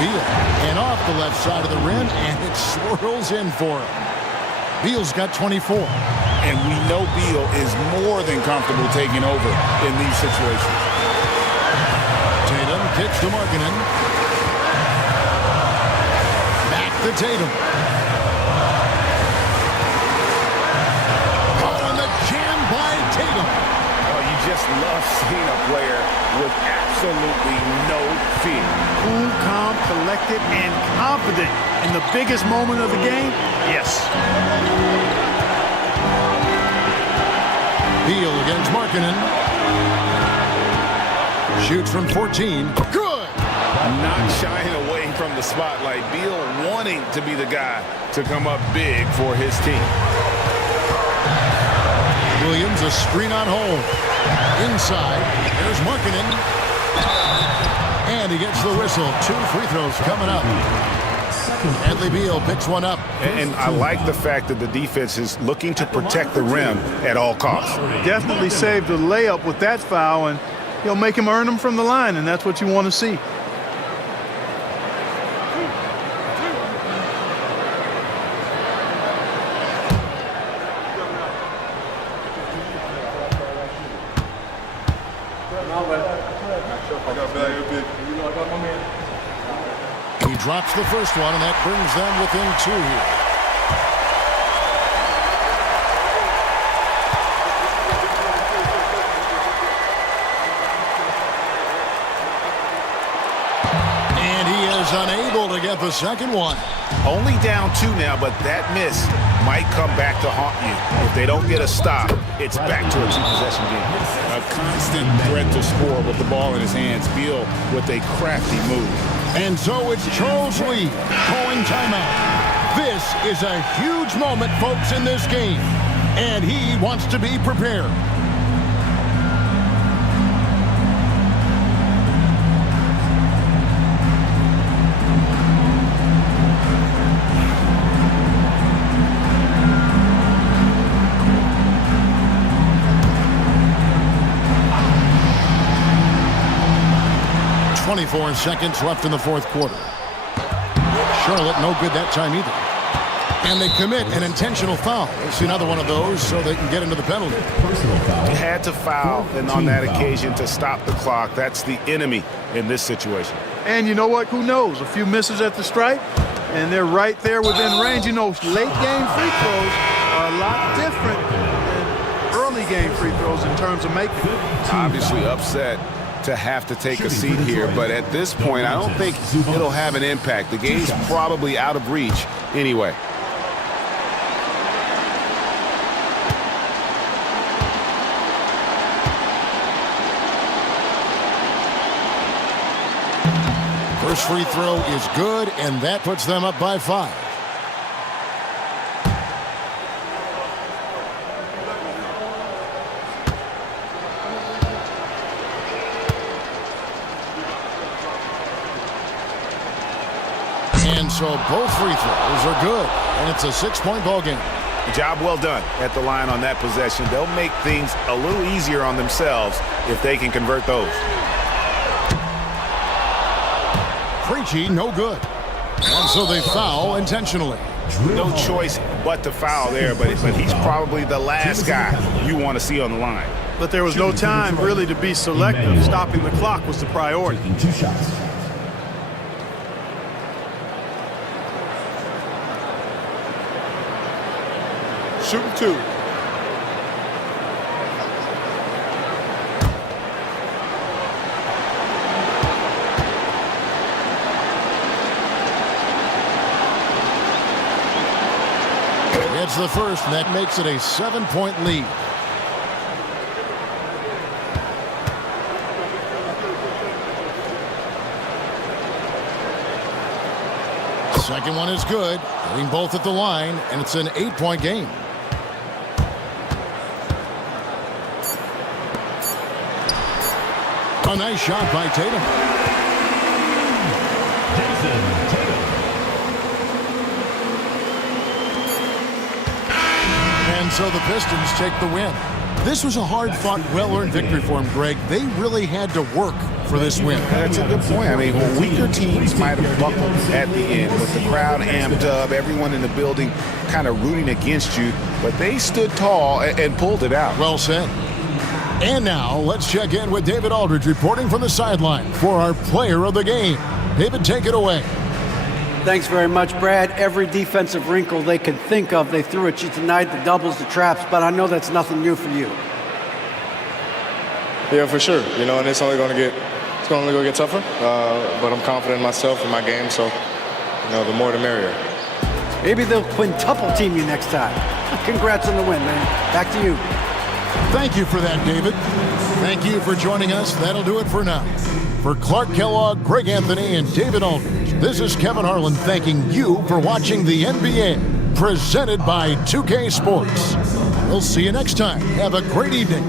Beal. And off the left side of the rim, and it swirls in for him. Beal's got 24. And we know Beal is more than comfortable taking over in these situations. Tatum kicks to Markkanen. Back to Tatum. Oh, and the jam by Tatum. Oh, you just love seeing a player with absolutely no fear. Cool, calm, collected, and confident in the biggest moment of the game. Yes. Beal against Markkanen. Shoots from 14. Good! Not shying away from the spotlight. Beal wanting to be the guy to come up big for his team. Williams, a screen on home. Inside, there's Markkanen. And he gets the whistle. 2 free throws coming up. Bradley Beal picks one up. And I like the fact that the defense is looking to protect the rim at all costs. Definitely saved the layup with that foul, and he'll make him earn them from the line, and that's what you want to see. He drops the first one, and that brings them within 2 here. And he is unable to get the second one. Only down 2 now, but that miss might come back to haunt you. If they don't get a stop, it's back to a 2-possession game. A constant threat to score with the ball in his hands. Beal with a crafty move. And so it's Charles Lee calling timeout. This is a huge moment, folks, in this game. And he wants to be prepared. .24 seconds left in the fourth quarter. Charlotte no good that time either. And they commit an intentional foul. We'll see another one of those so they can get into the penalty. You had to foul, and on that occasion to stop the clock. That's the enemy in this situation. And you know what? Who knows? A few misses at the stripe, and they're right there within range. You know, late game free throws are a lot different than early game free throws in terms of making. Obviously upset to have to take a seat here, but at this point, I don't think it'll have an impact. The game's probably out of reach anyway. First free throw is good, and that puts them up by 5. And so both free throws are good, and it's a 6-point ball game. Job well done at the line on that possession. They'll make things a little easier on themselves if they can convert those. Preachy, no good. And so they foul intentionally. No choice but to foul there, but he's probably the last guy you want to see on the line. But there was no time really to be selective. Stopping the clock was the priority. Taking 2 shots. Shooting 2. It's the first, and that makes it a 7-point lead. Second one is good, hitting both at the line, and it's an 8-point game. A nice shot by Tatum. And so the Pistons take the win. This was a hard-fought, well-earned victory for them, Greg. They really had to work for this win. That's a good point. I mean, weaker teams might have buckled at the end with the crowd amped up, everyone in the building kind of rooting against you, but they stood tall and pulled it out. Well said. And now let's check in with David Aldridge reporting from the sideline for our player of the game. David, take it away. Thanks very much, Brad. Every defensive wrinkle they could think of, they threw at you tonight, the doubles, the traps, but I know that's nothing new for you. Yeah, for sure. You know, and it's only going to get tougher. But I'm confident in myself and my game, so you know, the more the merrier. Maybe they'll quintuple team you next time. Congrats on the win, man. Back to you. Thank you for that, David. Thank you for joining us. That'll do it for now. For Clark Kellogg, Greg Anthony, and David Aldridge, this is Kevin Harlan thanking you for watching the NBA, presented by 2K Sports. We'll see you next time. Have a great evening.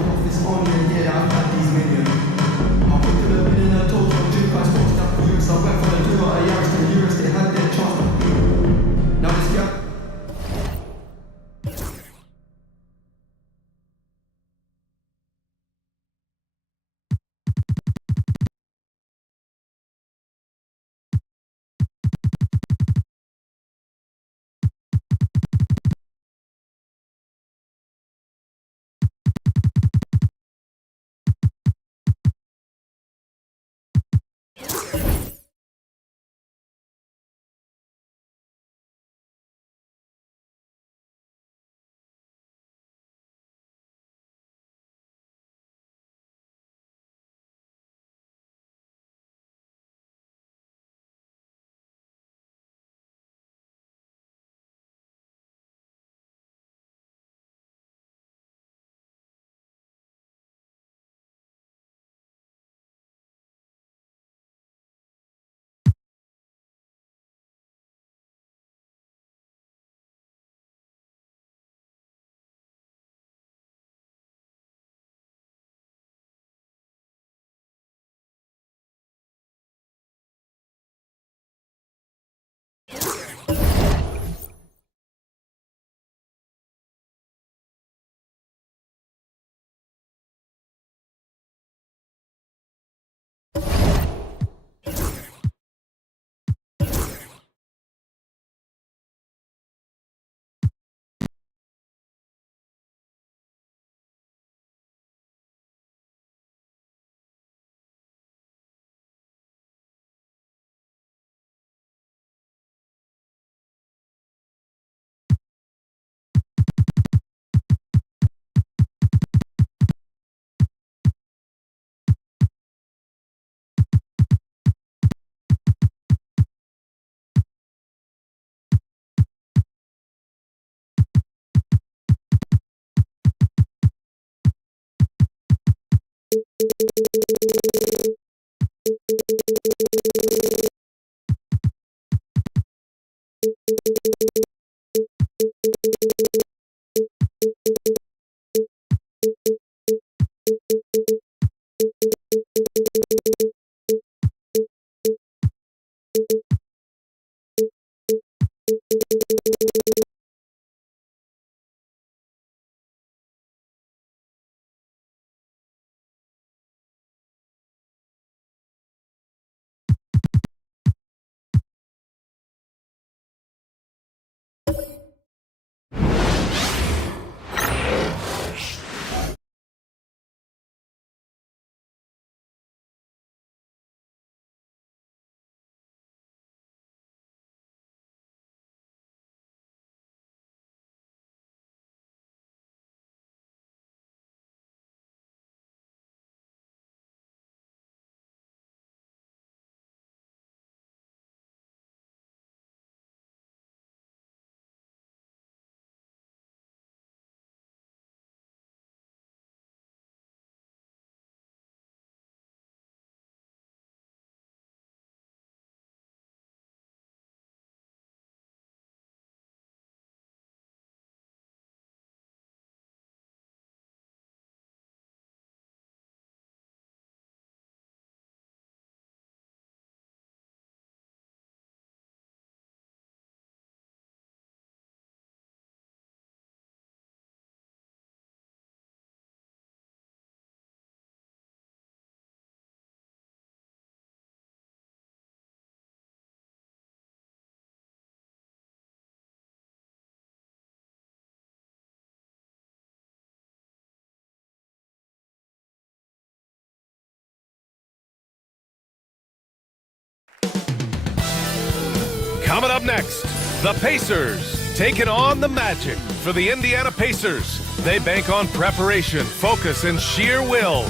Coming up next, the Pacers taking on the Magic. For the Indiana Pacers, they bank on preparation, focus, and sheer will.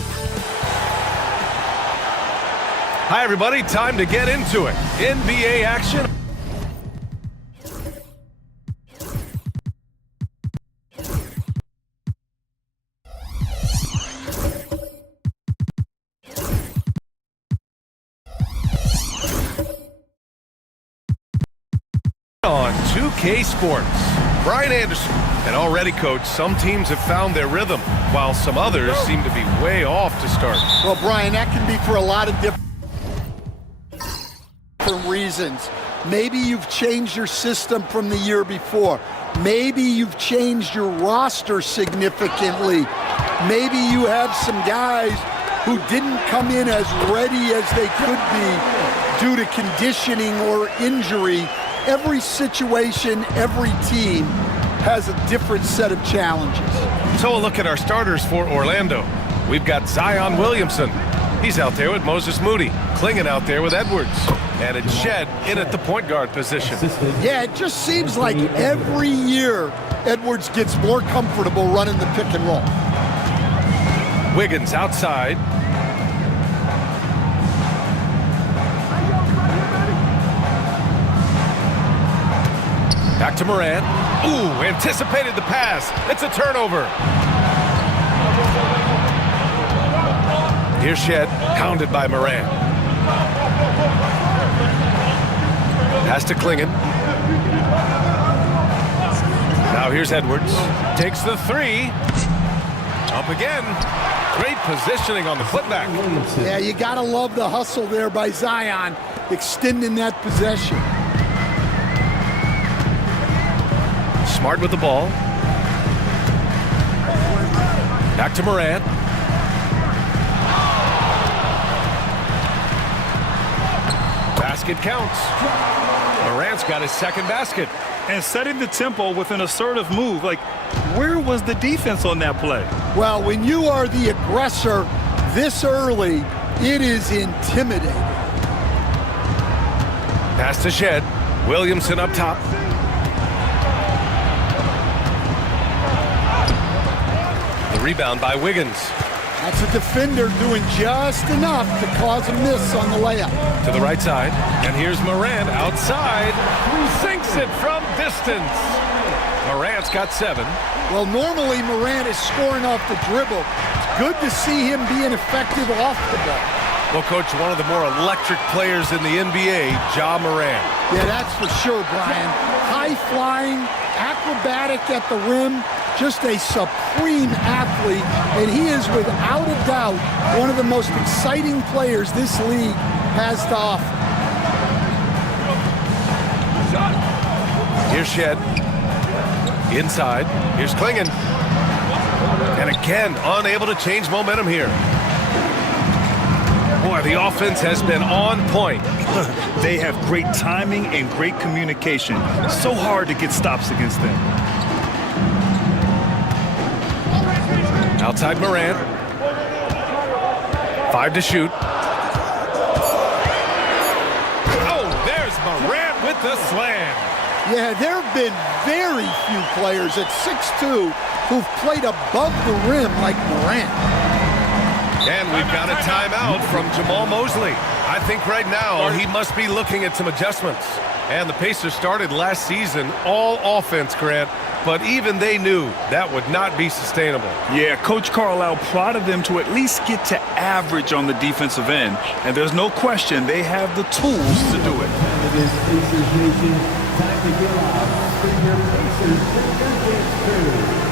Hi, everybody. Time to get into it. NBA action. On 2K Sports, Brian Anderson. And already, Coach, some teams have found their rhythm, while some others seem to be way off to start. Well, Brian, that can be for a lot of different reasons. Maybe you've changed your system from the year before. Maybe you've changed your roster significantly. Maybe you have some guys who didn't come in as ready as they could be due to conditioning or injury. Every situation, every team has a different set of challenges. So a look at our starters for Orlando. We've got Zion Williamson. He's out there with Moses Moody. Klingon out there with Edwards. And it's Shed in at the point guard position. Yeah, it just seems like every year Edwards gets more comfortable running the pick and roll. Wiggins outside. Back to Morant. Ooh, anticipated the pass. It's a turnover. Here's Shed, pounded by Morant. Pass to Klingon. Now here's Edwards. Takes the three. Up again. Great positioning on the putback. Yeah, you got to love the hustle there by Zion, extending that possession. Smart with the ball. Back to Morant. Basket counts. Morant's got his second basket. And setting the tempo with an assertive move. Like, where was the defense on that play? Well, when you are the aggressor this early, it is intimidating. Pass to Shed. Williamson up top. Rebound by Wiggins. That's a defender doing just enough to cause a miss on the layup. To the right side. And here's Morant outside. Sinks it from distance. Morant's got 7. Well, normally Morant is scoring off the dribble. It's good to see him being effective off the ball. Well, Coach, one of the more electric players in the NBA, Ja Morant. Yeah, that's for sure, Brian. High-flying, acrobatic at the rim. Just a supreme athlete, and he is without a doubt one of the most exciting players this league has to offer. Here's Shed. Inside. Here's Klingon. And again, unable to change momentum here. Boy, the offense has been on point. They have great timing and great communication. So hard to get stops against them. Outside Morant. 5 to shoot. Oh, there's Morant with the slam. Yeah, there have been very few players at 6'2" who've played above the rim like Morant. And we've got a timeout from Jamal Mosley. I think right now he must be looking at some adjustments. And the Pacers started last season all offense, Grant. But even they knew that would not be sustainable. Yeah, Coach Carlisle prodded them to at least get to average on the defensive end. And there's no question they have the tools to do it. It is Pacers Nation. Time to get off. Bring your Pacers to the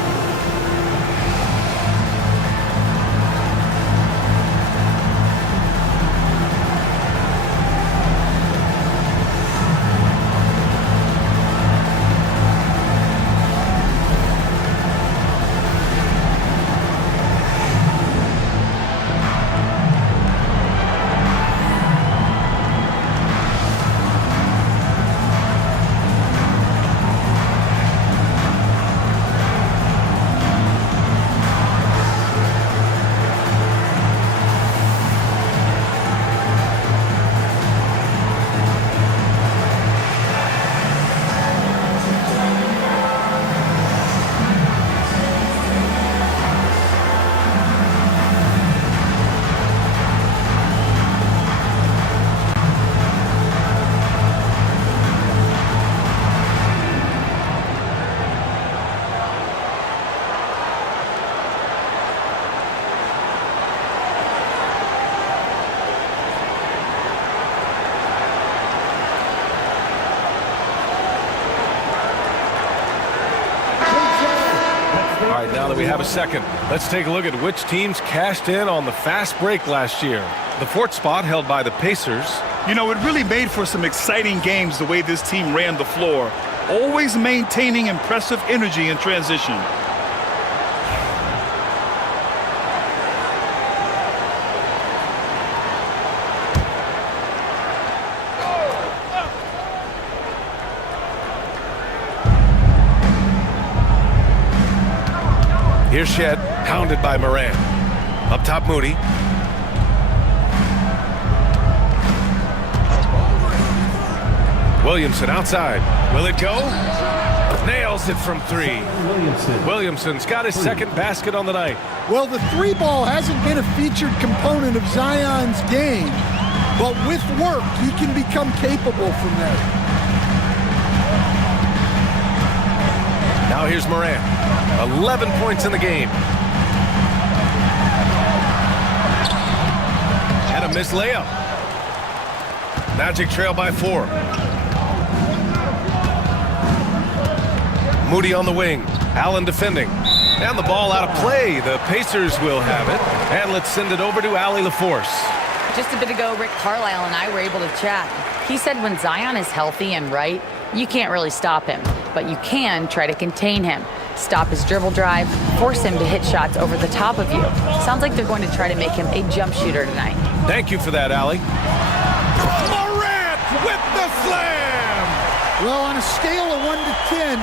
All right, now that we have a second, let's take a look at which teams cashed in on the fast break last year. The fourth spot held by the Pacers. You know, it really made for some exciting games the way this team ran the floor, always maintaining impressive energy in transition. Here's Shed, hounded by Moran. Up top, Moody. Williamson outside. Will it go? Nails it from three. Williamson's got his second basket on the night. Well, the three ball hasn't been a featured component of Zion's game, but with work, he can become capable from there. Now here's Moran. 11 points in the game. And a missed layup. Magic trail by 4. Moody on the wing. Allen defending. And the ball out of play. The Pacers will have it. And let's send it over to Allie LaForce. Just a bit ago, Rick Carlisle and I were able to chat. He said when Zion is healthy and right, you can't really stop him, but you can try to contain him. Stop his dribble drive, force him to hit shots over the top of you. Sounds like they're going to try to make him a jump shooter tonight. Thank you for that, Allie. Morant with the slam! Well, on a scale of 1 to 10,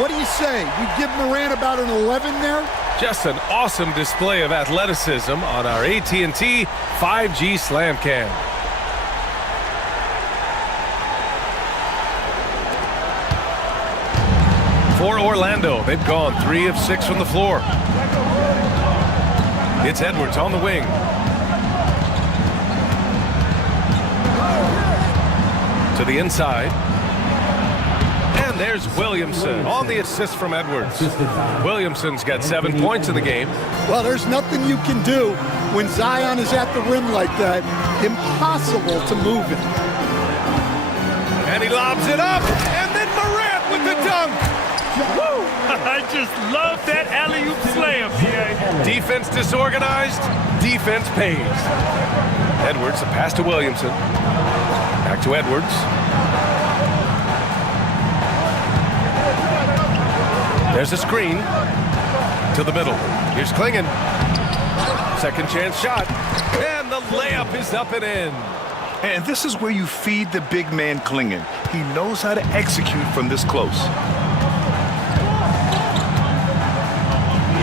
what do you say? You give Morant about an 11 there? Just an awesome display of athleticism on our AT&T 5G Slam Cam. For Orlando, they've gone 3 of 6 from the floor. It's Edwards on the wing. To the inside. And there's Williamson on the assist from Edwards. Williamson's got 7 points in the game. Well, there's nothing you can do when Zion is at the rim like that. Impossible to move it. And he lobs it up. And then Morant with the dunk. Woo! I just love that alley-oop slam, PA. Defense disorganized, defense pays. Edwards, a pass to Williamson. Back to Edwards. There's a screen to the middle. Here's Klingon. Second chance shot. And the layup is up and in. And this is where you feed the big man Klingon. He knows how to execute from this close.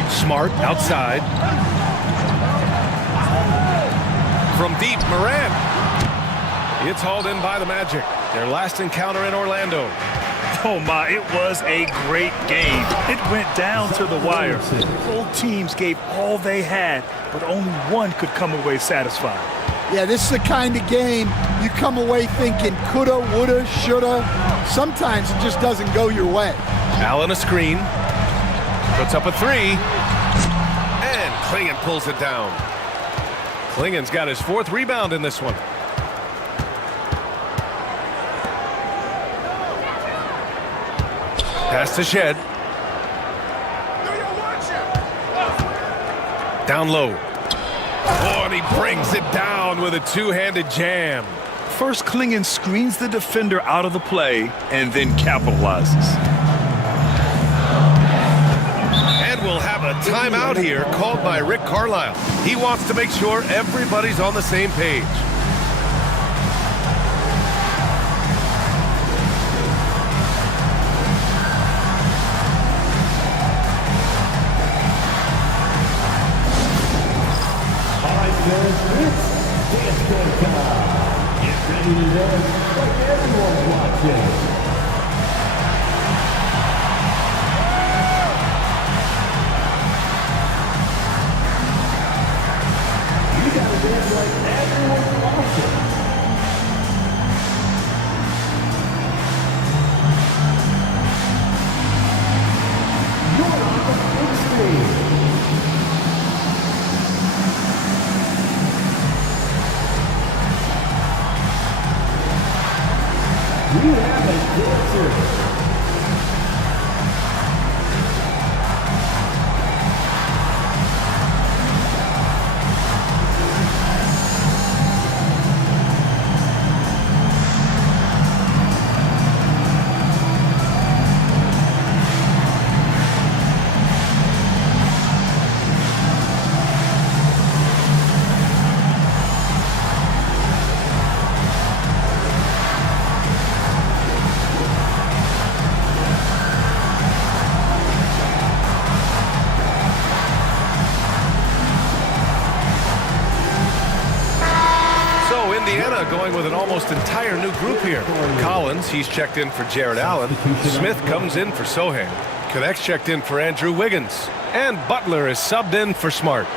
Smart outside. From deep, Morant. It's hauled in by the Magic. Their last encounter in Orlando. Oh my, it was a great game. It went down to the wire. Both teams gave all they had, but only one could come away satisfied. Yeah, this is the kind of game you come away thinking coulda, woulda, shoulda. Sometimes it just doesn't go your way. Allen a screen. Puts up a 3. And Klingon pulls it down. Klingon's got his 4th rebound in this one. Pass to Shed. Down low. Oh, and he brings it down with a two-handed jam. First, Klingon screens the defender out of the play and then capitalizes. And we'll have a timeout here called by Rick Carlisle. He wants to make sure everybody's on the same page. We have a Indiana going with an almost entire new group here. Collins, he's checked in for Jared Allen. Smith comes in for Sohan. Connect's checked in for Andrew Wiggins. And Butler is subbed in for Smart.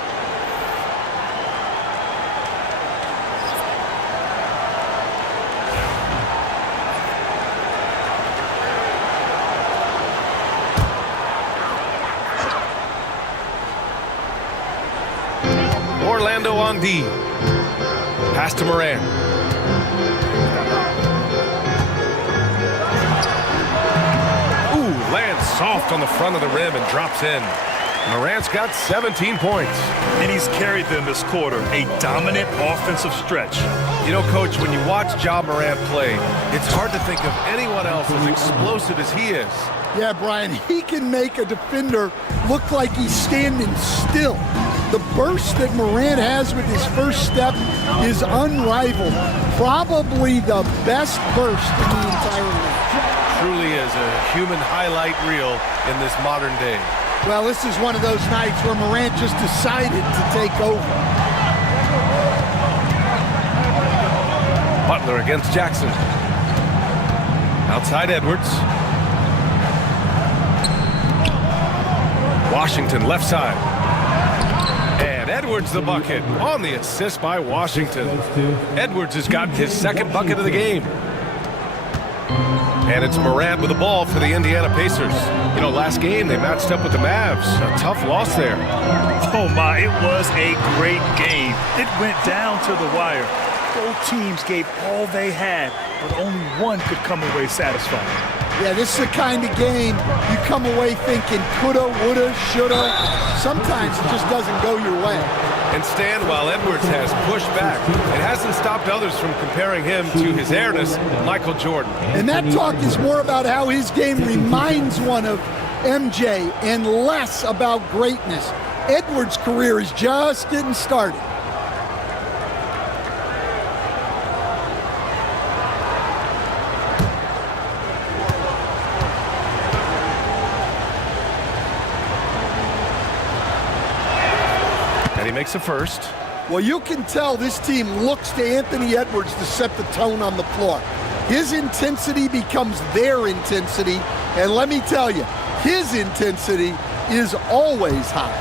Orlando on D. Pass to Morant. Ooh, lands soft on the front of the rim and drops in. Morant's got 17 points. And he's carried them this quarter. A dominant offensive stretch. You know, Coach, when you watch Ja Morant play, it's hard to think of anyone else as explosive as he is. Yeah, Brian, he can make a defender look like he's standing still. The burst that Morant has with his first step is unrivaled. Probably the best burst in the entire league. Truly is a human highlight reel in this modern day. Well, this is one of those nights where Morant just decided to take over. Butler against Jackson. Outside Edwards. Washington left side. And Edwards the bucket on the assist by Washington. Edwards has gotten his second bucket of the game. And it's Morant with the ball for the Indiana Pacers. You know, last game they matched up with the Mavs. A tough loss there. Oh my, it was a great game. It went down to the wire. Both teams gave all they had, but only one could come away satisfied. Yeah, this is the kind of game you come away thinking coulda, woulda, shoulda. Sometimes it just doesn't go your way. And Stan, while Edwards has pushed back, it hasn't stopped others from comparing him to his heiress, Michael Jordan. And that talk is more about how his game reminds one of MJ and less about greatness. Edwards' career is just getting started. He makes a first. Well, you can tell this team looks to Anthony Edwards to set the tone on the floor. His intensity becomes their intensity, and let me tell you, his intensity is always high.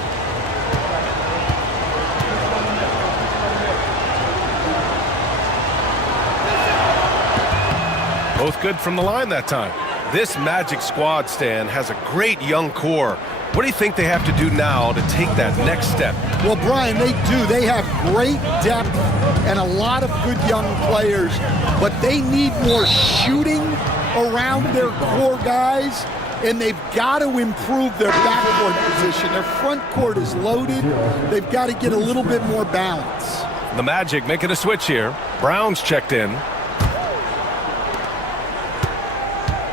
Both good from the line that time. This Magic squad, Stan, has a great young core. What do you think they have to do now to take that next step? Well, Brian, they do. They have great depth and a lot of good young players, but they need more shooting around their core guys, and they've got to improve their backcourt position. Their front court is loaded. They've got to get a little bit more balance. The Magic making a switch here. Brown's checked in.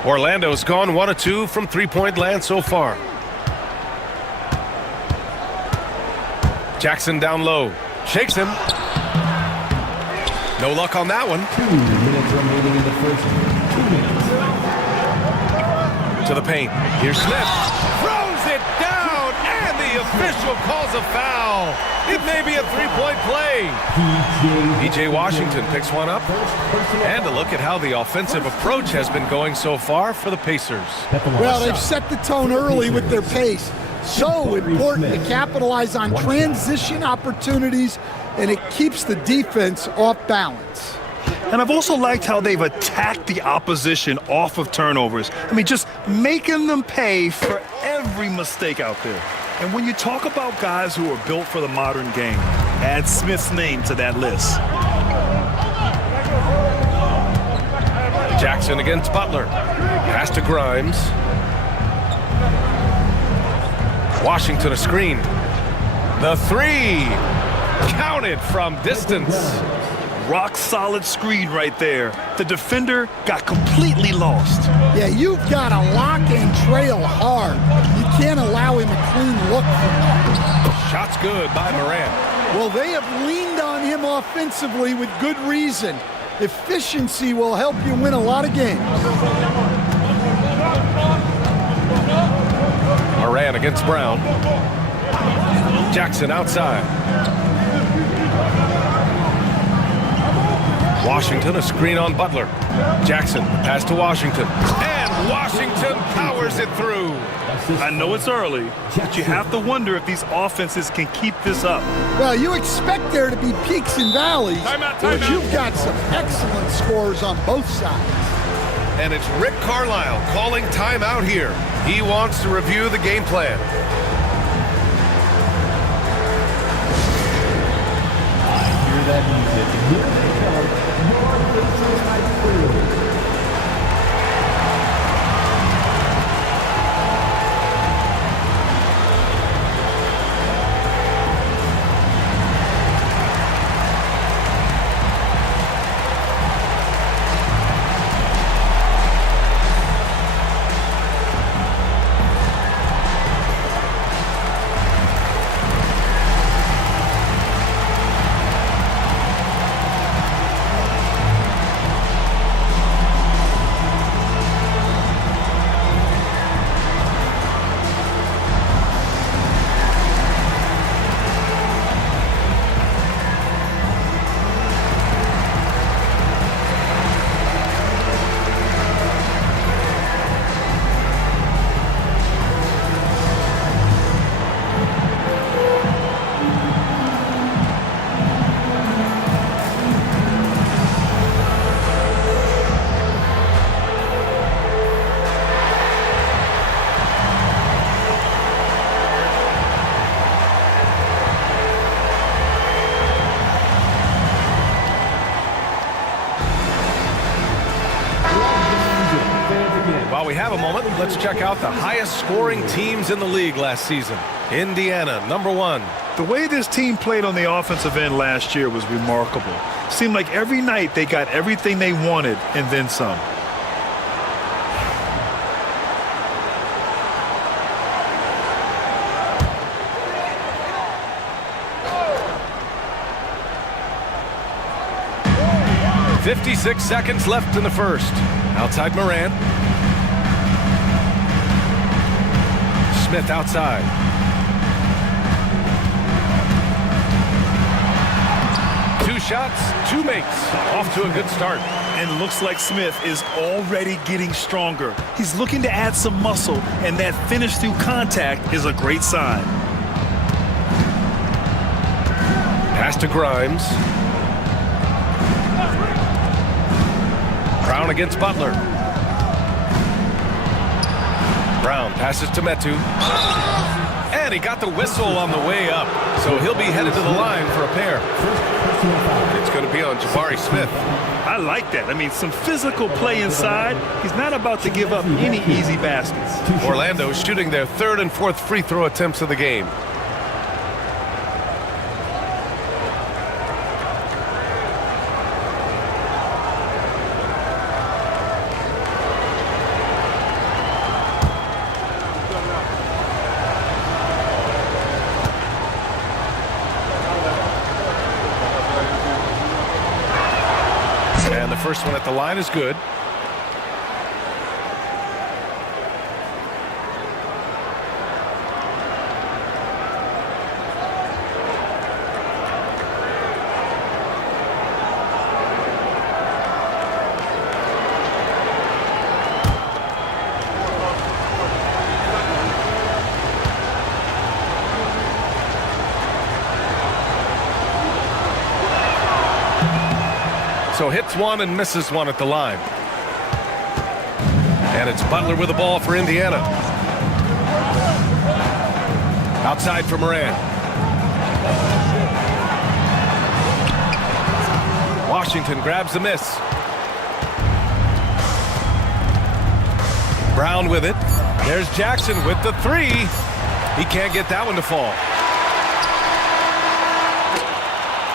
Orlando's gone 1 of 2 from three-point land so far. Jackson down low. Shakes him. No luck on that one. 2 minutes remaining in the first. 2 minutes. To the paint. Here's Smith. Throws it down, and the official calls a foul. It may be a three-point play. P.J. Washington picks one up. And a look at how the offensive approach has been going so far for the Pacers. Well, they've set the tone early with their pace. So important to capitalize on transition opportunities, and it keeps the defense off balance. And I've also liked how they've attacked the opposition off of turnovers. I mean, just making them pay for every mistake out there. And when you talk about guys who are built for the modern game, add Smith's name to that list. Jackson against Butler. Pass to Grimes. Washington a screen. The three. Counted from distance. Rock solid screen right there. The defender got completely lost. Yeah, you've got to lock and trail hard. You can't allow him a clean look from that. Shot's good by Morant. Well, they have leaned on him offensively with good reason. Efficiency will help you win a lot of games. Morant against Brown. Jackson outside. Washington, a screen on Butler. Jackson, pass to Washington. And Washington powers it through. I know it's early, but you have to wonder if these offenses can keep this up. Well, you expect there to be peaks and valleys, but you've got some excellent scores on both sides. And it's Rick Carlisle calling timeout here. He wants to review the game plan. I hear that music. Here they come. Your Pacers might clearly. While we have a moment, let's check out the highest scoring teams in the league last season. Indiana, number 1. The way this team played on the offensive end last year was remarkable. Seemed like every night they got everything they wanted and then some. "56 seconds left in the first. Outside Morant. Smith outside. Two shots, two makes. Off to a good start. And looks like Smith is already getting stronger. He's looking to add some muscle, and that finish through contact is a great sign. Pass to Grimes. Brown against Butler. Brown passes to Metu. And he got the whistle on the way up. So he'll be headed to the line for a pair. It's going to be on Jabari Smith. I like that. I mean, some physical play inside. He's not about to give up any easy baskets. Orlando shooting their third and fourth free throw attempts of the game. And the first one at the line is good. So hits one and misses one at the line. And it's Butler with the ball for Indiana. Outside for Morant. Washington grabs the miss. Brown with it. There's Jackson with the three. He can't get that one to fall.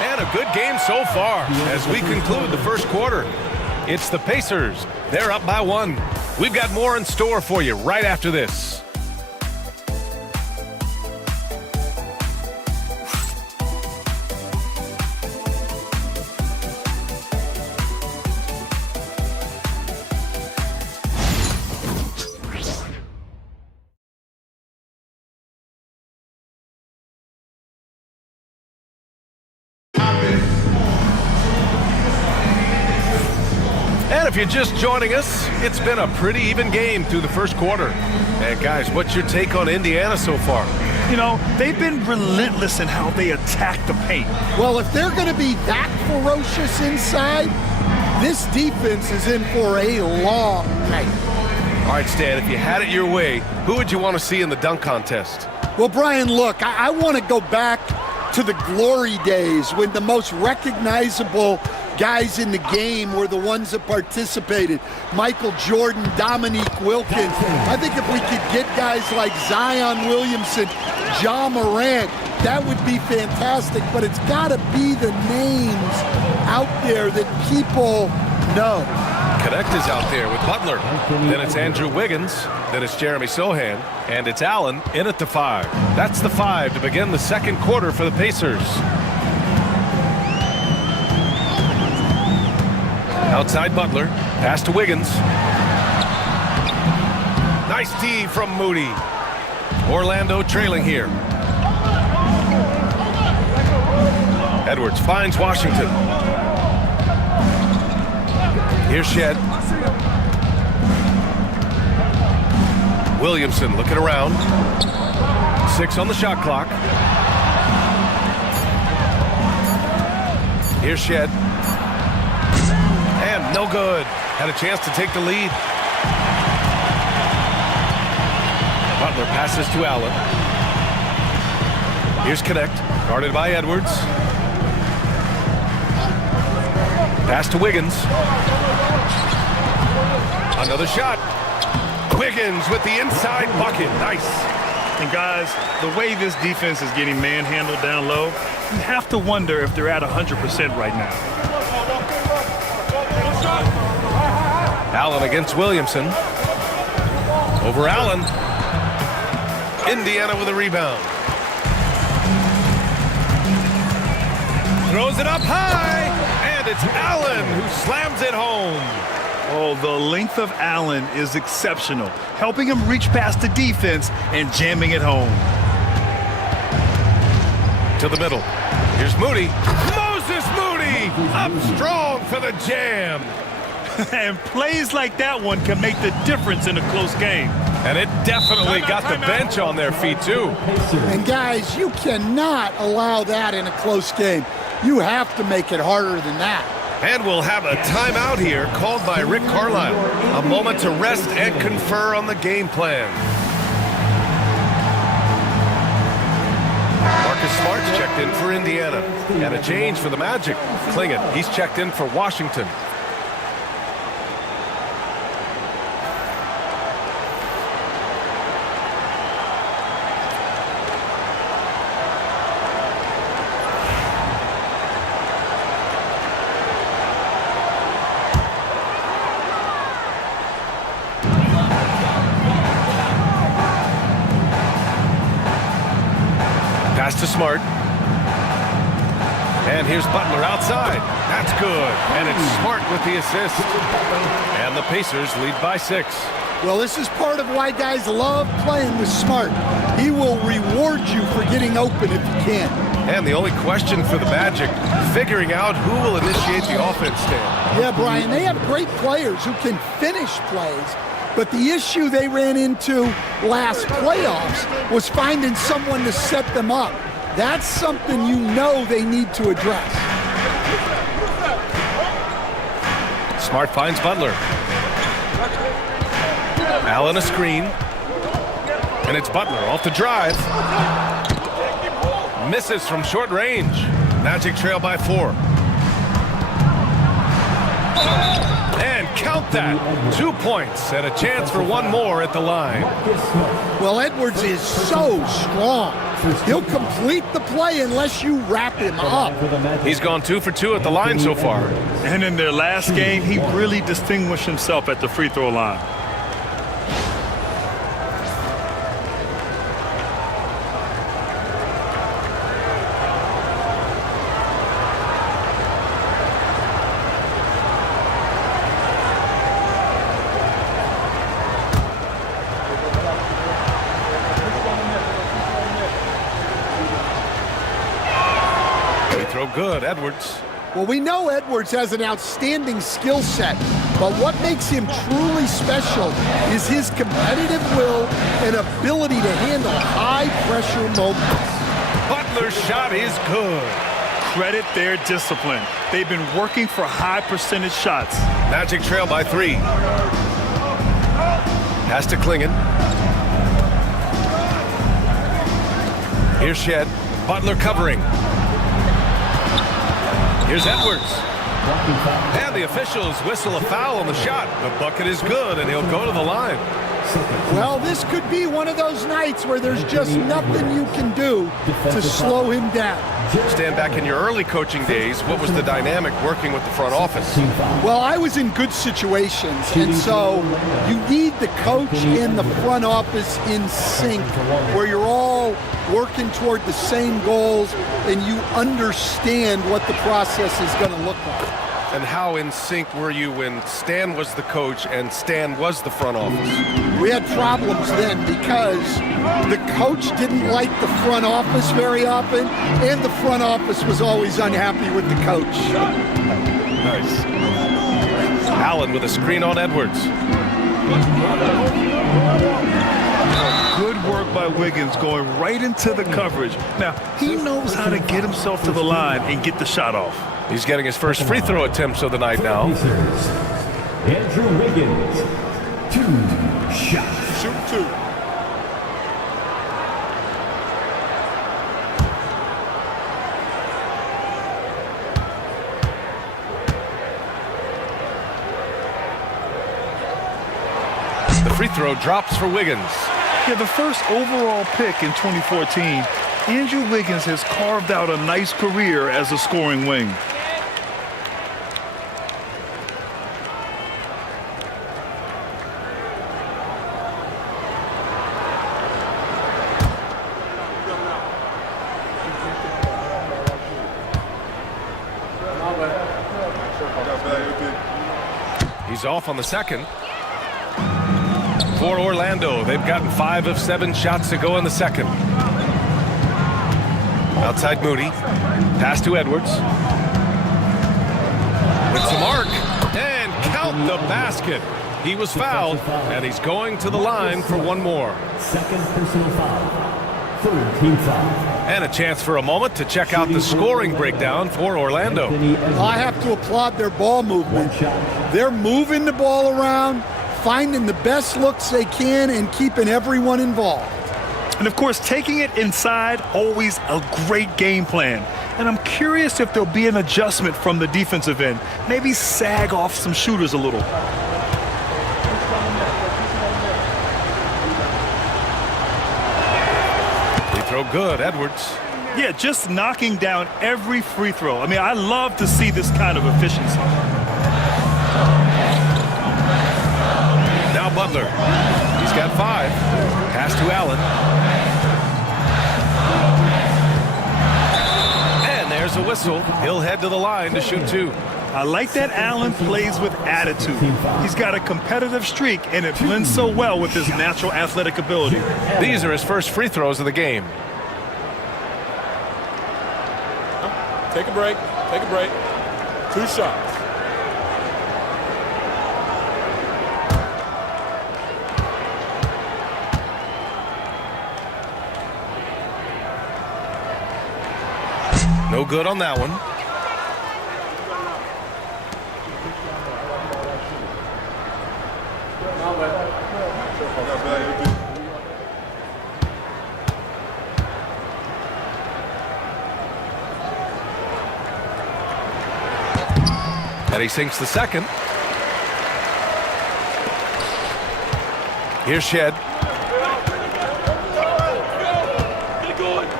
And a good game so far as we conclude the first quarter. It's the Pacers. They're up by 1. We've got more in store for you right after this. if you're just joining us, it's been a pretty even game through the first quarter. And guys, what's your take on Indiana so far? You know, they've been relentless in how they attack the paint. Well, if they're going to be that ferocious inside, this defense is in for a long night. All right, Stan, if you had it your way, who would you want to see in the dunk contest? Well, Brian, look, I want to go back to the glory days when the most recognizable guys in the game were the ones that participated. Michael Jordan, Dominique Wilkins. I think if we could get guys like Zion Williamson, Ja Morant, that would be fantastic. But it's got to be the names out there that people know. Connect is out there with Butler. Then it's Andrew Wiggins. Then it's Jeremy Sohan. And it's Allen in at the 5. That's the 5 to begin the second quarter for the Pacers. Outside Butler. Pass to Wiggins. Nice D from Moody. Orlando trailing here. Edwards finds Washington. Here's Shed. Williamson looking around. 6 on the shot clock. Here's Shed. And no good. Had a chance to take the lead. Butler passes to Allen. Here's Connect. Guarded by Edwards. Pass to Wiggins. Another shot. Wiggins with the inside bucket. Nice. And guys, the way this defense is getting manhandled down low, you have to wonder if they're at 100% right now. Allen against Williamson. Over Allen. Indiana with a rebound. Throws it up high. And it's Allen who slams it home. Oh, the length of Allen is exceptional, helping him reach past the defense and jamming it home. To the middle. Here's Moody. Moses Moody up strong for the jam. And plays like that one can make the difference in a close game. And it definitely got the bench on their feet, too. And guys, you cannot allow that in a close game. You have to make it harder than that. And we'll have a timeout here called by Rick Carlisle. A moment to rest and confer on the game plan. Marcus Smart's checked in for Indiana. And a change for the Magic. Klingon, he's checked in for Washington. To Smart. And here's Butler outside. That's good. And it's Smart with the assist. And the Pacers lead by 6. Well, this is part of why guys love playing with Smart. He will reward you for getting open if you can. And the only question for the Magic, figuring out who will initiate the offense, Stan. Yeah, Brian, they have great players who can finish plays. But the issue they ran into last playoffs was finding someone to set them up. That's something you know they need to address. Smart finds Butler. Allen a screen. And it's Butler off the drive. Misses from short range. Magic trail by 4. And count that. 2 points and a chance for one more at the line. Well, Edwards is so strong. He'll complete the play unless you wrap him up. He's gone 2 for 2 at the line so far. And in their last game, he really distinguished himself at the free throw line. Good, Edwards. Well, we know Edwards has an outstanding skill set, But what makes him truly special is his competitive will and ability to handle high-pressure moments. Butler's shot is good. Credit their discipline. They've been working for high percentage shots. Magic trail by 3. Pass to Klingon. Here's Shed. Butler covering. Here's Edwards. And the officials whistle a foul on the shot. The bucket is good, and he'll go to the line. Well, this could be one of those nights where there's just nothing you can do to slow him down. Stan, back in your early coaching days, what was the dynamic working with the front office? Well, I was in good situations, and so you need the coach and the front office in sync, where you're all working toward the same goals and you understand what the process is going to look like. And how in sync were you when Stan was the coach and Stan was the front office? We had problems then because the coach didn't like the front office very often, and the front office was always unhappy with the coach. Nice. Allen with a screen on Edwards. Good work by Wiggins going right into the coverage. Now, he knows how to get himself to the line and get the shot off. He's getting his first free throw attempts of the night now. Andrew Wiggins, 2 shots. Shoot 2. The free throw drops for Wiggins. Yeah, the first overall pick in 2014, Andrew Wiggins has carved out a nice career as a scoring wing. He's off on the second. For Orlando, they've gotten 5 of 7 shots to go in the second. Outside Moody. Pass to Edwards. With some arc. And count the basket. He was fouled, and he's going to the line for one more. Second personal foul. Third team foul. And a chance for a moment to check out the scoring breakdown for Orlando. I have to applaud their ball movement. They're moving the ball around, finding the best looks they can, and keeping everyone involved. And of course, taking it inside, always a great game plan. And I'm curious if there'll be an adjustment from the defensive end. Maybe sag off some shooters a little. Free throw good, Edwards. Yeah, just knocking down every free throw. I mean, I love to see this kind of efficiency. Now Butler. He's got 5. Pass to Allen. And there's a whistle. He'll head to the line to shoot 2. I like that Allen plays with attitude. He's got a competitive streak, and it blends so well with his natural athletic ability. These are his first free throws of the game. Take a break. Take a break. 2 shots. No good on that one. And he sinks the second. Here's Shed.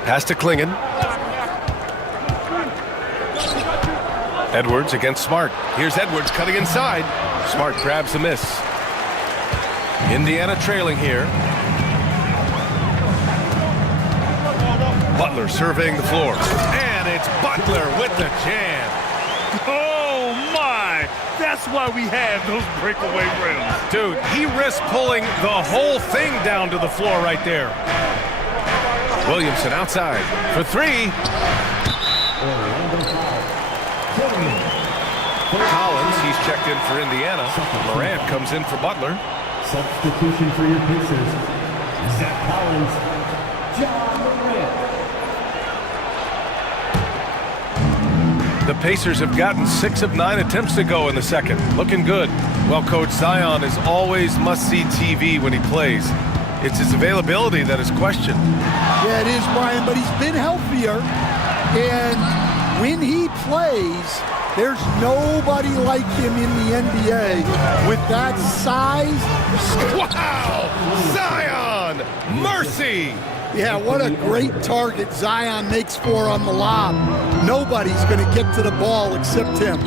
Pass to Klingon. Edwards against Smart. Here's Edwards cutting inside. Smart grabs the miss. Indiana trailing here. Butler surveying the floor. And it's Butler with the jam. Oh, my! That's why we have those breakaway rims. Dude, he risked pulling the whole thing down to the floor right there. Williamson outside for 3. Collins, he's checked in for Indiana. Morant comes in for Butler. Substitution for your Pacers. Zach Collins, John Morant. The Pacers have gotten 6 of 9 attempts to go in the second. Looking good. Well, Coach, Zion is always must-see TV when he plays. It's his availability that is questioned. Yeah, it is, Brian, but he's been healthier. And when he plays, there's nobody like him in the NBA with that size. Wow! Zion! Mercy! Yeah, what a great target Zion makes for on the lob. Nobody's going to get to the ball except him.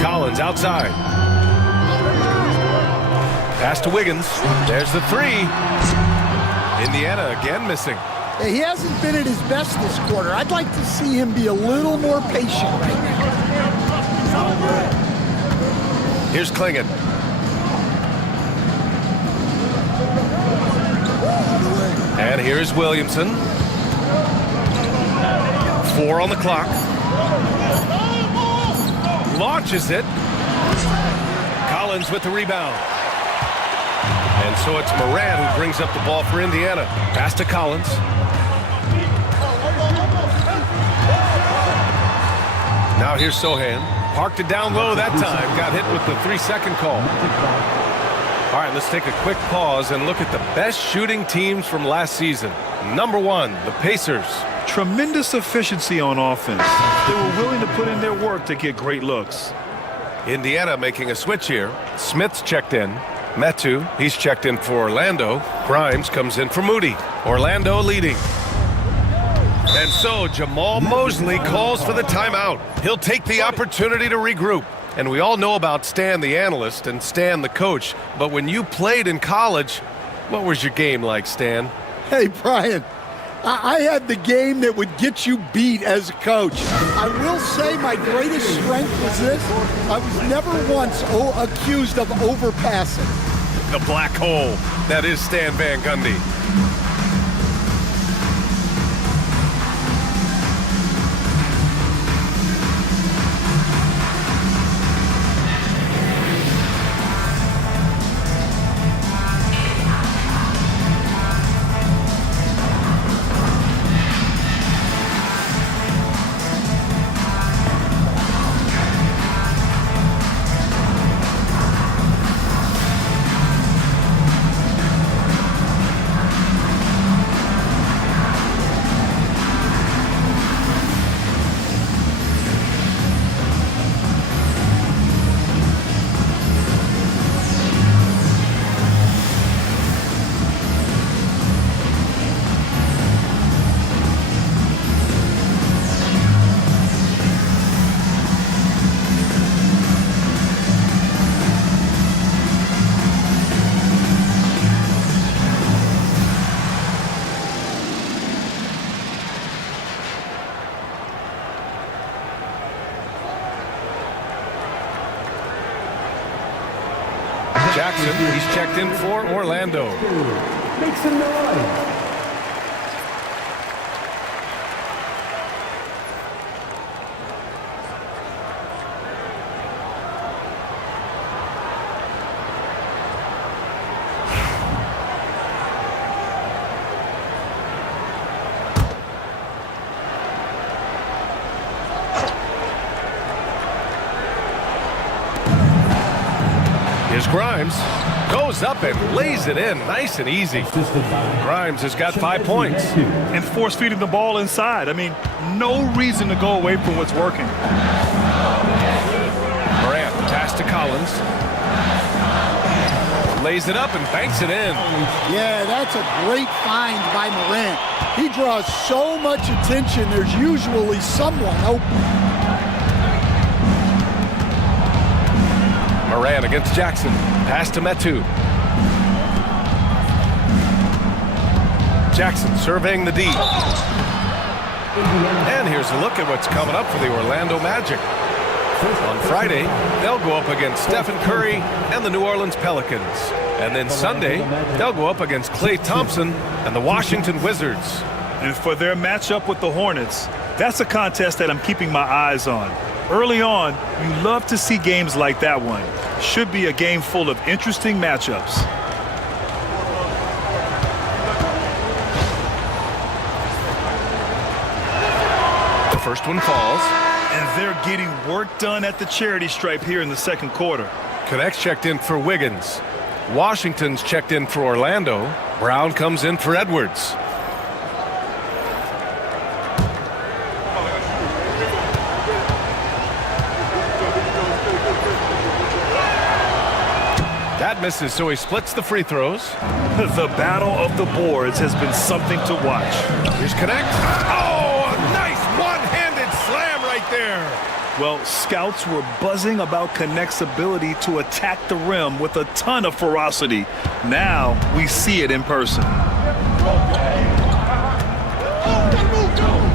Collins outside. Pass to Wiggins. There's the 3. Indiana again missing. He hasn't been at his best this quarter. I'd like to see him be a little more patient right now. Here's Klingon. And here's Williamson. 4 on the clock. Launches it. Collins with the rebound. And so it's Morant who brings up the ball for Indiana. Pass to Collins. Now here's Sohan. Parked it down low that time. Got hit with the 3-second call. All right, let's take a quick pause and look at the best shooting teams from last season. Number 1, the Pacers. Tremendous efficiency on offense. They were willing to put in their work to get great looks. Indiana making a switch here. Smith's checked in. Metu, he's checked in for Orlando. Grimes comes in for Moody. Orlando leading. And so Jamal Mosley calls for the timeout. He'll take the opportunity to regroup. And we all know about Stan the analyst and Stan the coach. But when you played in college, what was your game like, Stan? Hey, Brian, I had the game that would get you beat as a coach. I will say my greatest strength was this. I was never once accused of overpassing. The black hole. That is Stan Van Gundy. Jackson, he's checked in for Orlando. Make some noise. Here's Grimes. Goes up and lays it in nice and easy. Grimes has got 5 points. And force feeding the ball inside. I mean, no reason to go away from what's working. Morant, pass to Collins. Lays it up and banks it in. Yeah, that's a great find by Morant. He draws so much attention, there's usually someone open. Morant against Jackson. Pass to Metu. Jackson surveying the D. And here's a look at what's coming up for the Orlando Magic. On Friday, they'll go up against Stephen Curry and the New Orleans Pelicans. And then Sunday, they'll go up against Klay Thompson and the Washington Wizards. And for their matchup with the Hornets, that's a contest that I'm keeping my eyes on. Early on, you love to see games like that one. Should be a game full of interesting matchups. The first one falls. And they're getting work done at the charity stripe here in the second quarter. Connects checked in for Wiggins. Washington's checked in for Orlando. Brown comes in for Edwards. That misses, so he splits the free throws. The battle of the boards has been something to watch. Here's Connect. Oh, a nice one-handed slam right there. Well, scouts were buzzing about Connect's ability to attack the rim with a ton of ferocity. Now we see it in person.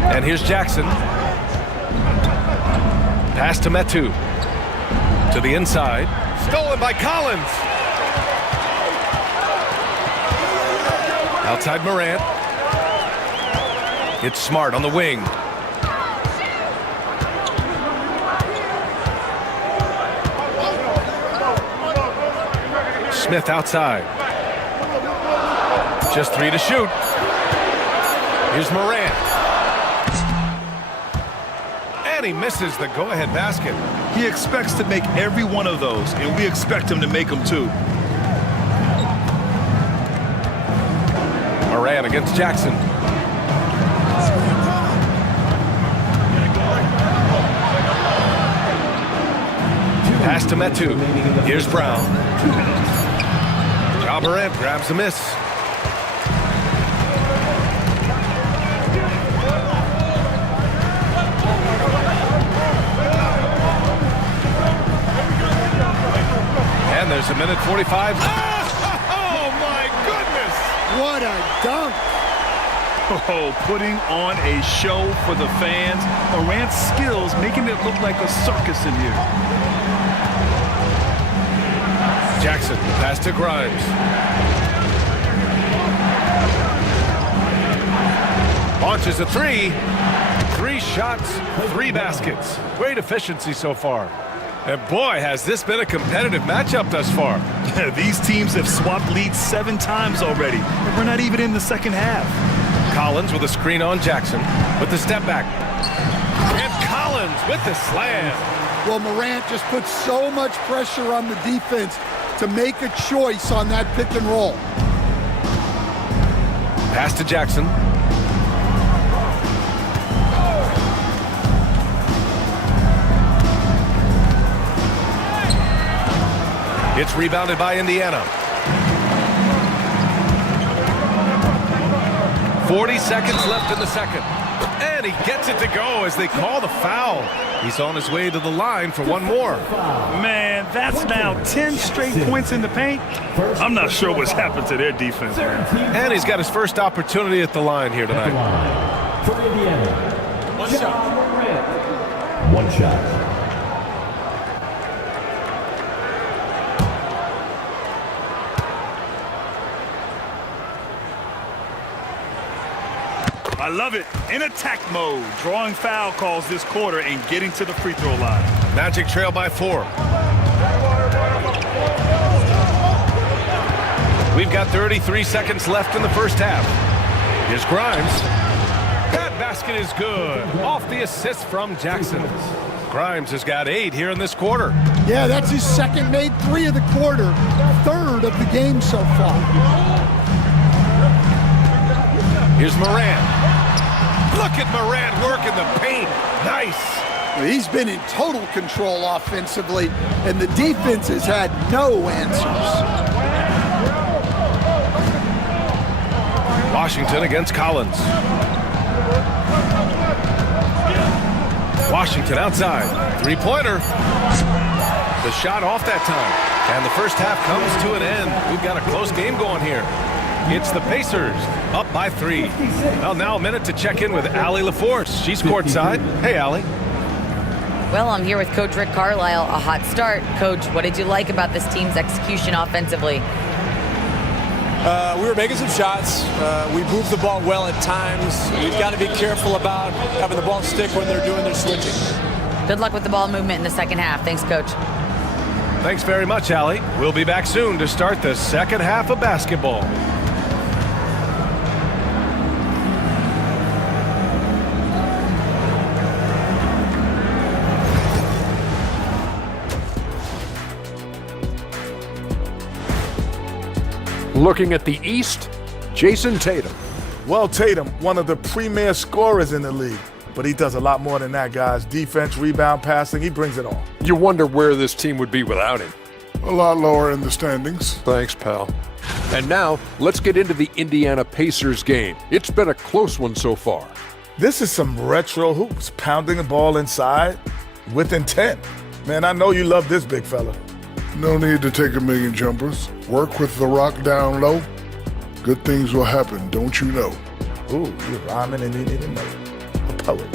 And here's Jackson. Pass to Metu. To the inside. Stolen by Collins. Outside Morant. It's Smart on the wing. Smith outside. Just 3 to shoot. Here's Morant. And he misses the go-ahead basket. He expects to make every one of those, and we expect him to make them too. Morant against Jackson. Pass to Metu. Here's Brown. Ja Morant grabs a miss. And there's a minute 45. Oh, my goodness! What a dunk! Oh, putting on a show for the fans. Morant's skills making it look like a circus in here. Jackson, pass to Grimes. Launches a 3. 3 shots, 3 baskets. Great efficiency so far. And boy, has this been a competitive matchup thus far. These teams have swapped leads 7 times already, and we're not even in the second half. Collins with a screen on Jackson with the step back. And Collins with the slam. Well, Morant just puts so much pressure on the defense to make a choice on that pick and roll. Pass to Jackson. It's rebounded by Indiana. 40 seconds left in the second. And he gets it to go as they call the foul. He's on his way to the line for one more. Man, that's now 10 straight points in the paint. I'm not sure what's happened to their defense, man. And he's got his first opportunity at the line here tonight. For Indiana, One shot. One shot. I love it. In attack mode, drawing foul calls this quarter and getting to the free throw line. Magic trail by 4. We've got 33 seconds left in the first half. Here's Grimes. That basket is good. Off the assist from Jackson. Grimes has got 8 here in this quarter. Yeah, that's his second made 3 of the quarter, 3rd of the game so far. Here's Morant. Look at Morant working the paint. Nice. He's been in total control offensively, and the defense has had no answers. Washington against Collins. Washington outside. 3-pointer. The shot off that time. And the first half comes to an end. We've got a close game going here. It's the Pacers up by 3. Well, now a minute to check in with Allie LaForce. She's courtside. Hey, Allie. Well, I'm here with Coach Rick Carlisle. A hot start. Coach, what did you like about this team's execution offensively? We were making some shots. We moved the ball well at times. We've got to be careful about having the ball stick when they're doing their switching. Good luck with the ball movement in the second half. Thanks, Coach. Thanks very much, Allie. We'll be back soon to start the second half of basketball. Looking at the East, Jason Tatum. Well, Tatum, one of the premier scorers in the league. But he does a lot more than that, guys. Defense, rebound, passing, he brings it all. You wonder where this team would be without him. A lot lower in the standings. Thanks, pal. And now, let's get into the Indiana Pacers game. It's been a close one so far. This is some retro hoops, pounding the ball inside with intent. Man, I know you love this big fella. No need to take a million jumpers. Work with the rock down low. Good things will happen, don't you know? Ooh, you're rhyming and you didn't know it. A poet.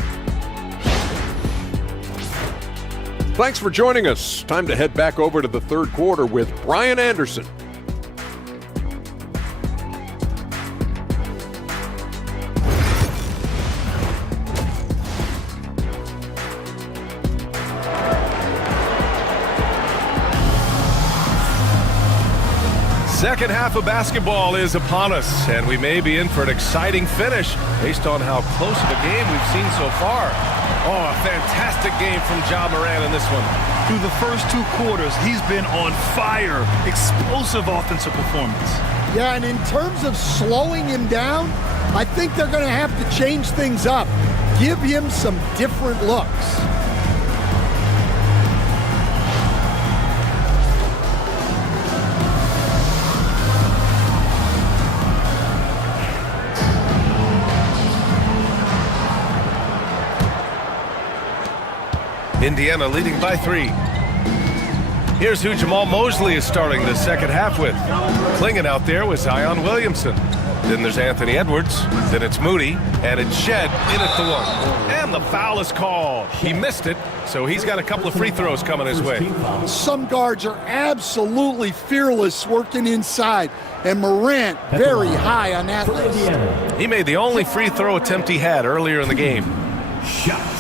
Thanks for joining us. Time to head back over to the third quarter with Brian Anderson. Second half of basketball is upon us, and we may be in for an exciting finish based on how close of a game we've seen so far. Oh, a fantastic game from Ja Morant in this one. Through the first 2 quarters, he's been on fire. Explosive offensive performance. Yeah, and in terms of slowing him down, I think they're going to have to change things up. Give him some different looks. Indiana leading by 3. Here's who Jamal Mosley is starting the second half with. Clinging out there with Zion Williamson. Then there's Anthony Edwards. Then it's Moody. And it's Shed in at the 1. And the foul is called. He missed it, so he's got a couple of free throws coming his way. Some guards are absolutely fearless working inside. And Morant very high on that list. He made the only free throw attempt he had earlier in the game. Shot.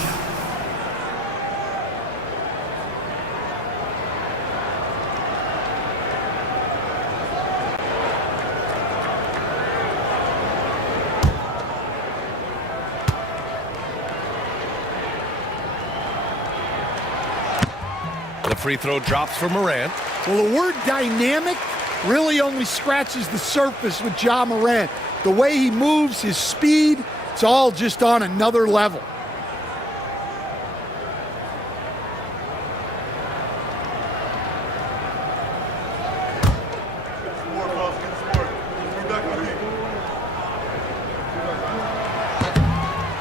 The free throw drops for Morant. Well, the word dynamic really only scratches the surface with Ja Morant. The way he moves, his speed, it's all just on another level.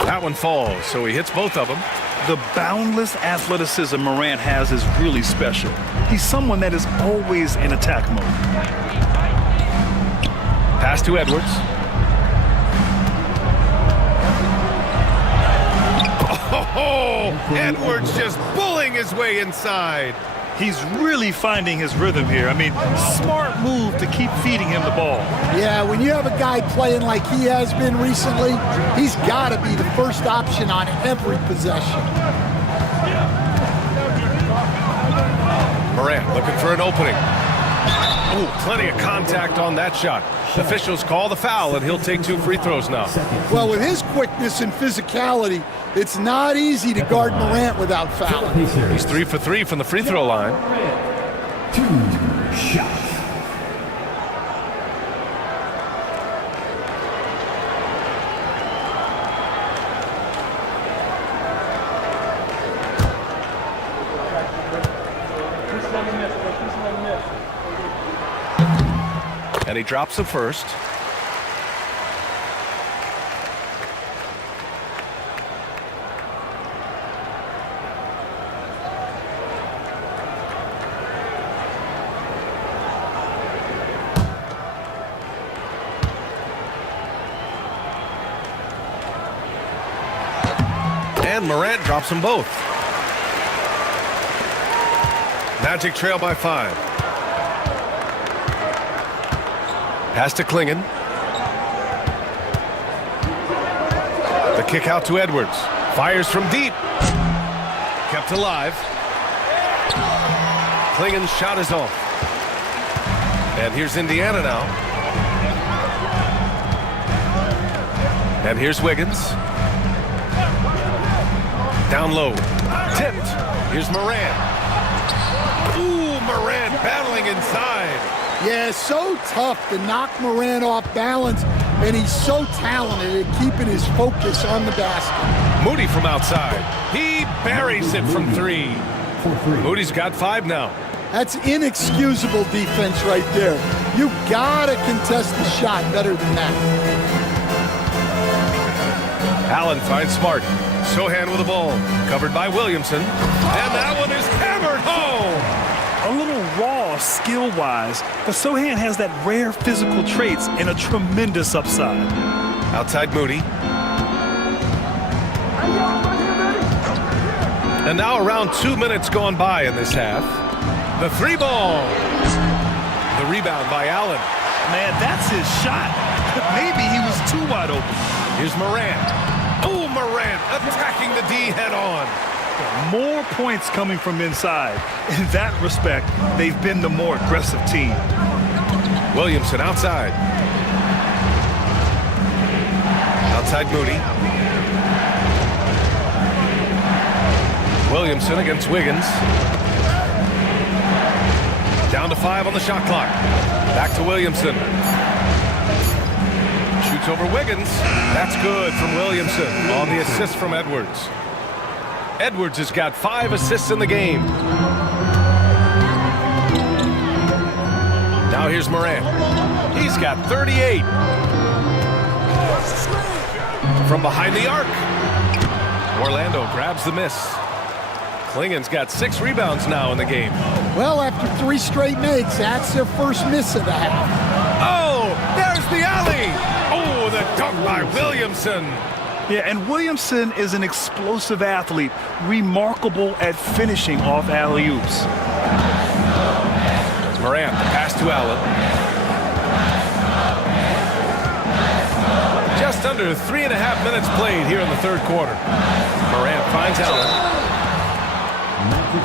That one falls, so he hits both of them. The boundless athleticism Morant has is really special. He's someone that is always in attack mode. Pass to Edwards. Oh, Edwards just bullying his way inside. He's really finding his rhythm here. I mean, smart move to keep feeding him the ball. Yeah, when you have a guy playing like he has been recently, he's got to be the first option on every possession. Morant looking for an opening. Ooh, plenty of contact on that shot. Officials call the foul, and he'll take 2 free throws now. Well, with his quickness and physicality, it's not easy to guard Morant without fouling. He's 3 for 3 from the free throw line. 2 shots. And he drops the first. And Morant drops them both. Magic trail by 5. Pass to Klingon. The kick out to Edwards. Fires from deep. Kept alive. Klingen's shot is off. And here's Indiana now. And here's Wiggins. Down low. Tipped. Here's Moran. Ooh, Moran battling inside. Yeah, so tough to knock Moran off balance, and he's so talented at keeping his focus on the basket. Moody from outside. He buries it from three. Moody's got 5 now. That's inexcusable defense right there. You gotta contest the shot better than that. Allen finds Smart. Sohan with the ball. Covered by Williamson. And that one is hammered home. A little raw skill-wise, but Sohan has that rare physical traits and a tremendous upside. Outside Moody. And now around 2 minutes gone by in this half. The 3 ball. The rebound by Allen. Man, that's his shot. Maybe he was too wide open. Here's Moran. Oh, Moran attacking the D head on. More points coming from inside. In that respect, they've been the more aggressive team. Williamson outside. Outside Moody. Williamson against Wiggins. Down to 5 on the shot clock. Back to Williamson. Shoots over Wiggins. That's good from Williamson on the assist from Edwards. Edwards has got 5 assists in the game. Now here's Moran. He's got 38. From behind the arc. Orlando grabs the miss. Klingen's got 6 rebounds now in the game. Well, after 3 straight makes, that's their first miss of the half. Oh, there's the alley. Oh, the dunk by Williamson. Yeah, and Williamson is an explosive athlete, remarkable at finishing off alley-oops. Moran, pass to Allen. Just under 3.5 minutes played here in the third quarter. Moran finds Allen.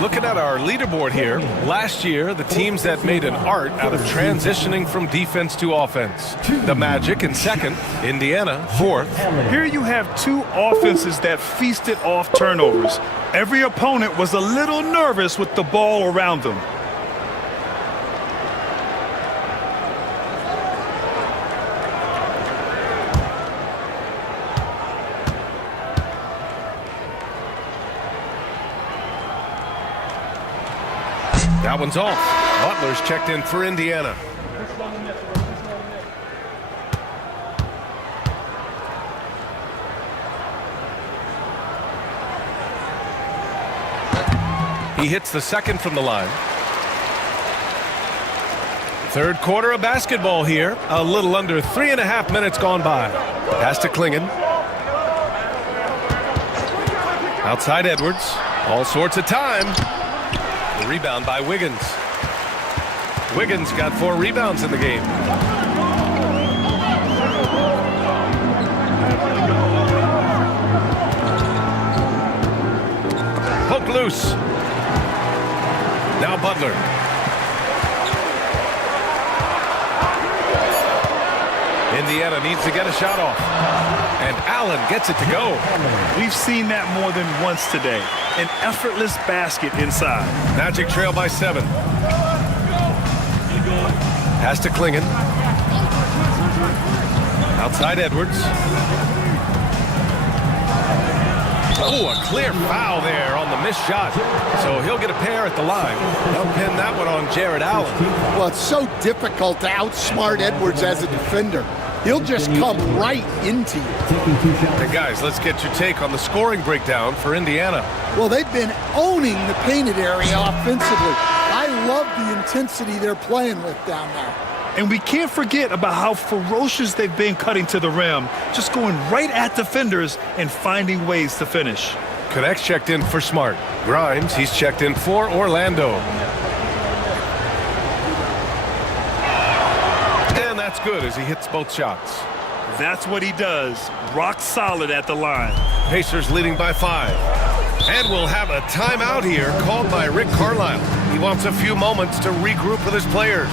Looking at our leaderboard here, last year, the teams that made an art out of transitioning from defense to offense. The Magic in second, Indiana fourth. Here you have 2 offenses that feasted off turnovers. Every opponent was a little nervous with the ball around them. That one's off. Butler's checked in for Indiana. He hits the second from the line. Third quarter of basketball here. A little under 3.5 minutes gone by. Pass to Klingen. Outside Edwards. All sorts of time. The rebound by Wiggins. Wiggins got 4 rebounds in the game. Poke loose. Now Butler. Indiana needs to get a shot off. And Allen gets it to go. We've seen that more than once today. An effortless basket inside. Magic trail by 7. Pass to Klingen. Outside Edwards. Oh, a clear foul there on the missed shot. So he'll get a pair at the line. They'll pin that one on Jared Allen. Well, it's so difficult to outsmart Edwards as a defender. He'll just come right into you. And guys, let's get your take on the scoring breakdown for Indiana. Well, they've been owning the painted area offensively. I love the intensity they're playing with down there. And we can't forget about how ferocious they've been cutting to the rim, just going right at defenders and finding ways to finish. Connect's checked in for Smart. Grimes, he's checked in for Orlando. And that's good as he hits both shots. That's what he does. Rock solid at the line. Pacers leading by 5. And we'll have a timeout here called by Rick Carlisle. He wants a few moments to regroup with his players.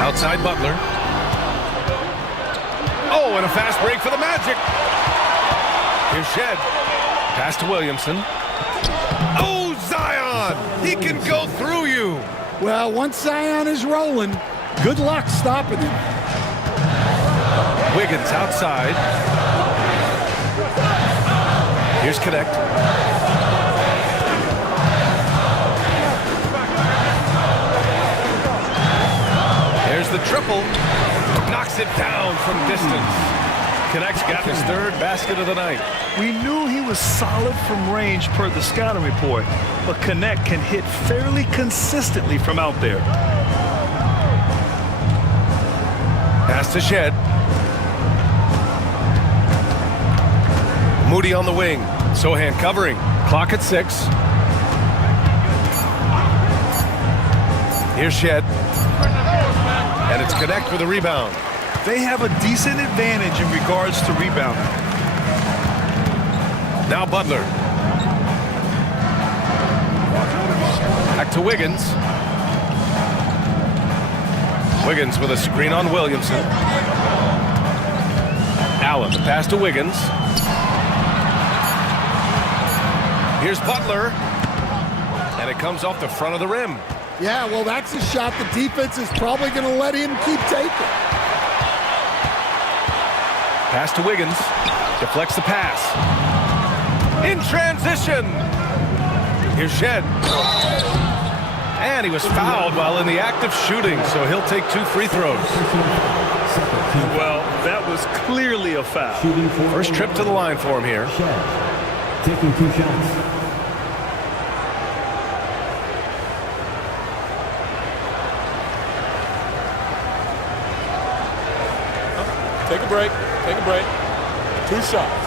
Outside Butler. Oh, and a fast break for the Magic. Here's Shed. Pass to Williamson. Oh, Zion! He can go through you. Well, once Zion is rolling, good luck stopping him. Wiggins outside. Here's Connect. There's the triple. Knocks it down from distance. Connect's got his third basket of the night. We knew he was solid from range per the scouting report, but Connect can hit fairly consistently from out there. Pass to Shed. Moody on the wing. Sohan covering. Clock at 6. Here's Shed. And it's Connect for the rebound. They have a decent advantage in regards to rebounding. Now Butler. Back to Wiggins. Wiggins with a screen on Williamson. Allen, the pass to Wiggins. Here's Butler. And it comes off the front of the rim. Yeah, well, that's a shot the defense is probably going to let him keep taking. Pass to Wiggins. Deflects the pass. In transition. Here's Shed. And he was fouled while in the act of shooting, so he'll take 2 free throws. Well, that was clearly a foul. First trip to the line for him here. Taking 2 shots. Take a break. Take a break. 2 shots.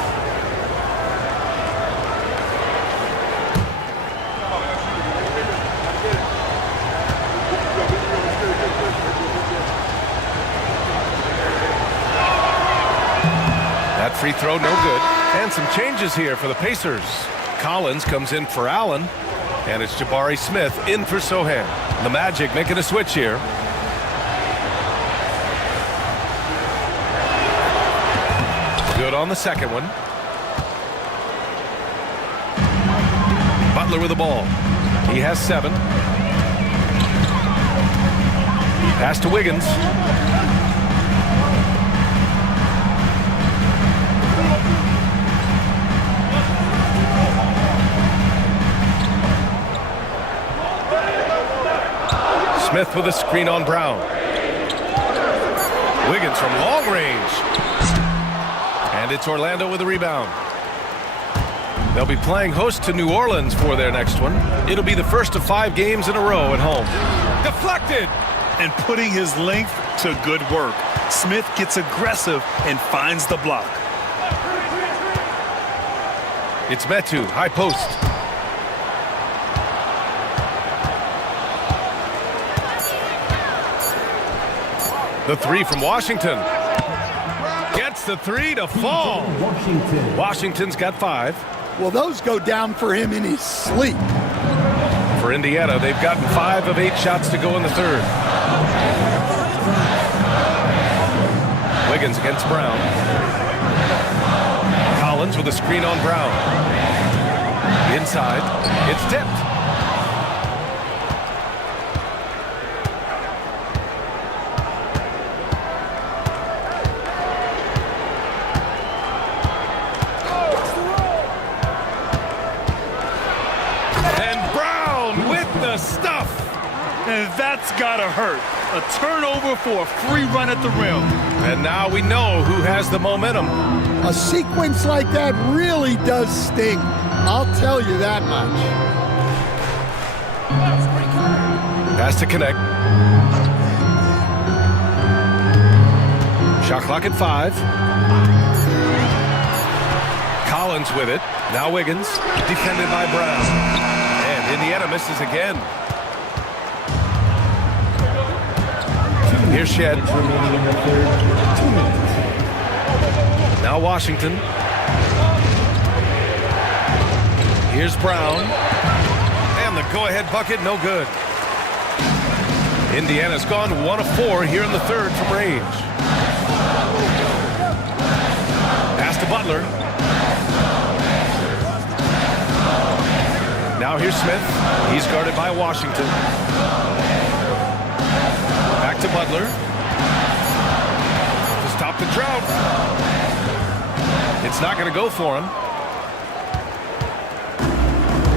That free throw, no good. And some changes here for the Pacers. Collins comes in for Allen. And it's Jabari Smith in for Sohan. The Magic making a switch here. Good on the second one. Butler with the ball. He has 7. Pass to Wiggins. Smith with a screen on Brown. Wiggins from long range. And it's Orlando with a rebound. They'll be playing host to New Orleans for their next one. It'll be the first of 5 games in a row at home. Deflected! And putting his length to good work. Smith gets aggressive and finds the block. It's Metu, high post. The 3 from Washington. Gets the 3 to fall. Washington's got 5. Well, those go down for him in his sleep. For Indiana, they've gotten 5 of 8 shots to go in the third. Wiggins against Brown. Collins with a screen on Brown. Inside, it's tipped. And that's gotta hurt. A turnover for a free run at the rim. And now we know who has the momentum. A sequence like that really does sting. I'll tell you that much. Pass to connect. Shot clock at 5. Collins with it. Now Wiggins, defended by Brown. And Indiana misses again. Here's Shed. Now Washington. Here's Brown. And the go-ahead bucket, no good. Indiana's gone 1 of 4 here in the third from range. Pass to Butler. Now here's Smith. He's guarded by Washington. Back to Butler. To stop the drought. It's not going to go for him.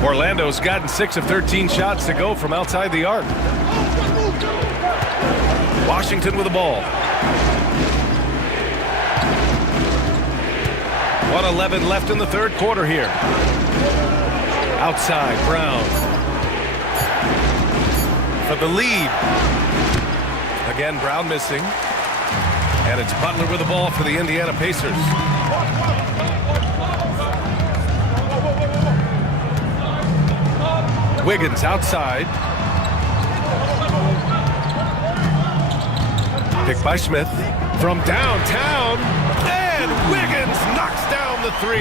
Orlando's gotten 6 of 13 shots to go from outside the arc. Washington with the ball. 1:11 left in the third quarter here. Outside, Brown. For the lead. Again, Brown missing. And it's Butler with the ball for the Indiana Pacers. Wiggins outside. Picked by Smith. From downtown. And Wiggins knocks down the 3.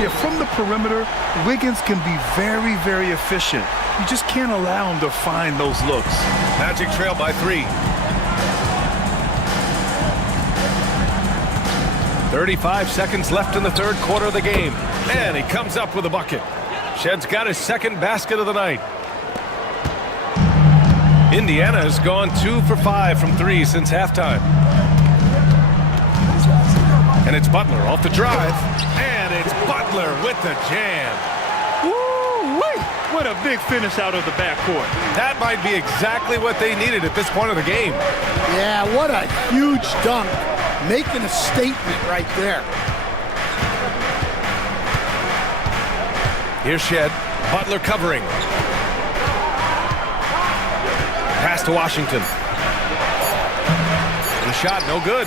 Yeah, from the perimeter, Wiggins can be very, very efficient. You just can't allow him to find those looks. Magic trail by 3. 35 seconds left in the third quarter of the game. And he comes up with a bucket. Shed's got his second basket of the night. Indiana has gone 2 for 5 from 3 since halftime. And it's Butler off the drive. And it's Butler with the jam. Woo-wee! What a big finish out of the backcourt. That might be exactly what they needed at this point of the game. Yeah, what a huge dunk. Making a statement right there. Here's Shed. Butler covering. Pass to Washington. The shot, no good.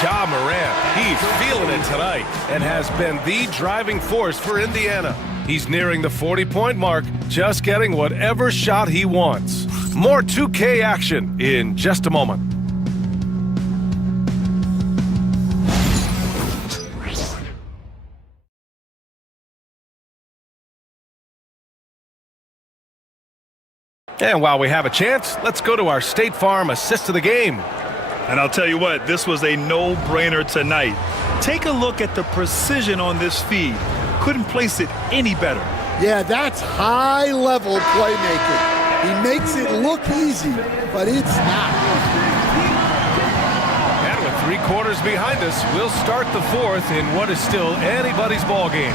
Ja Morant, he's feeling it tonight and has been the driving force for Indiana. He's nearing the 40-point mark, just getting whatever shot he wants. More 2K action in just a moment. And while we have a chance, let's go to our State Farm assist of the game. And I'll tell you what, this was a no-brainer tonight. Take a look at the precision on this feed. Couldn't place it any better. Yeah, that's high-level playmaking. He makes it look easy, but it's not. And with 3 quarters behind us, we'll start the fourth in what is still anybody's ball game.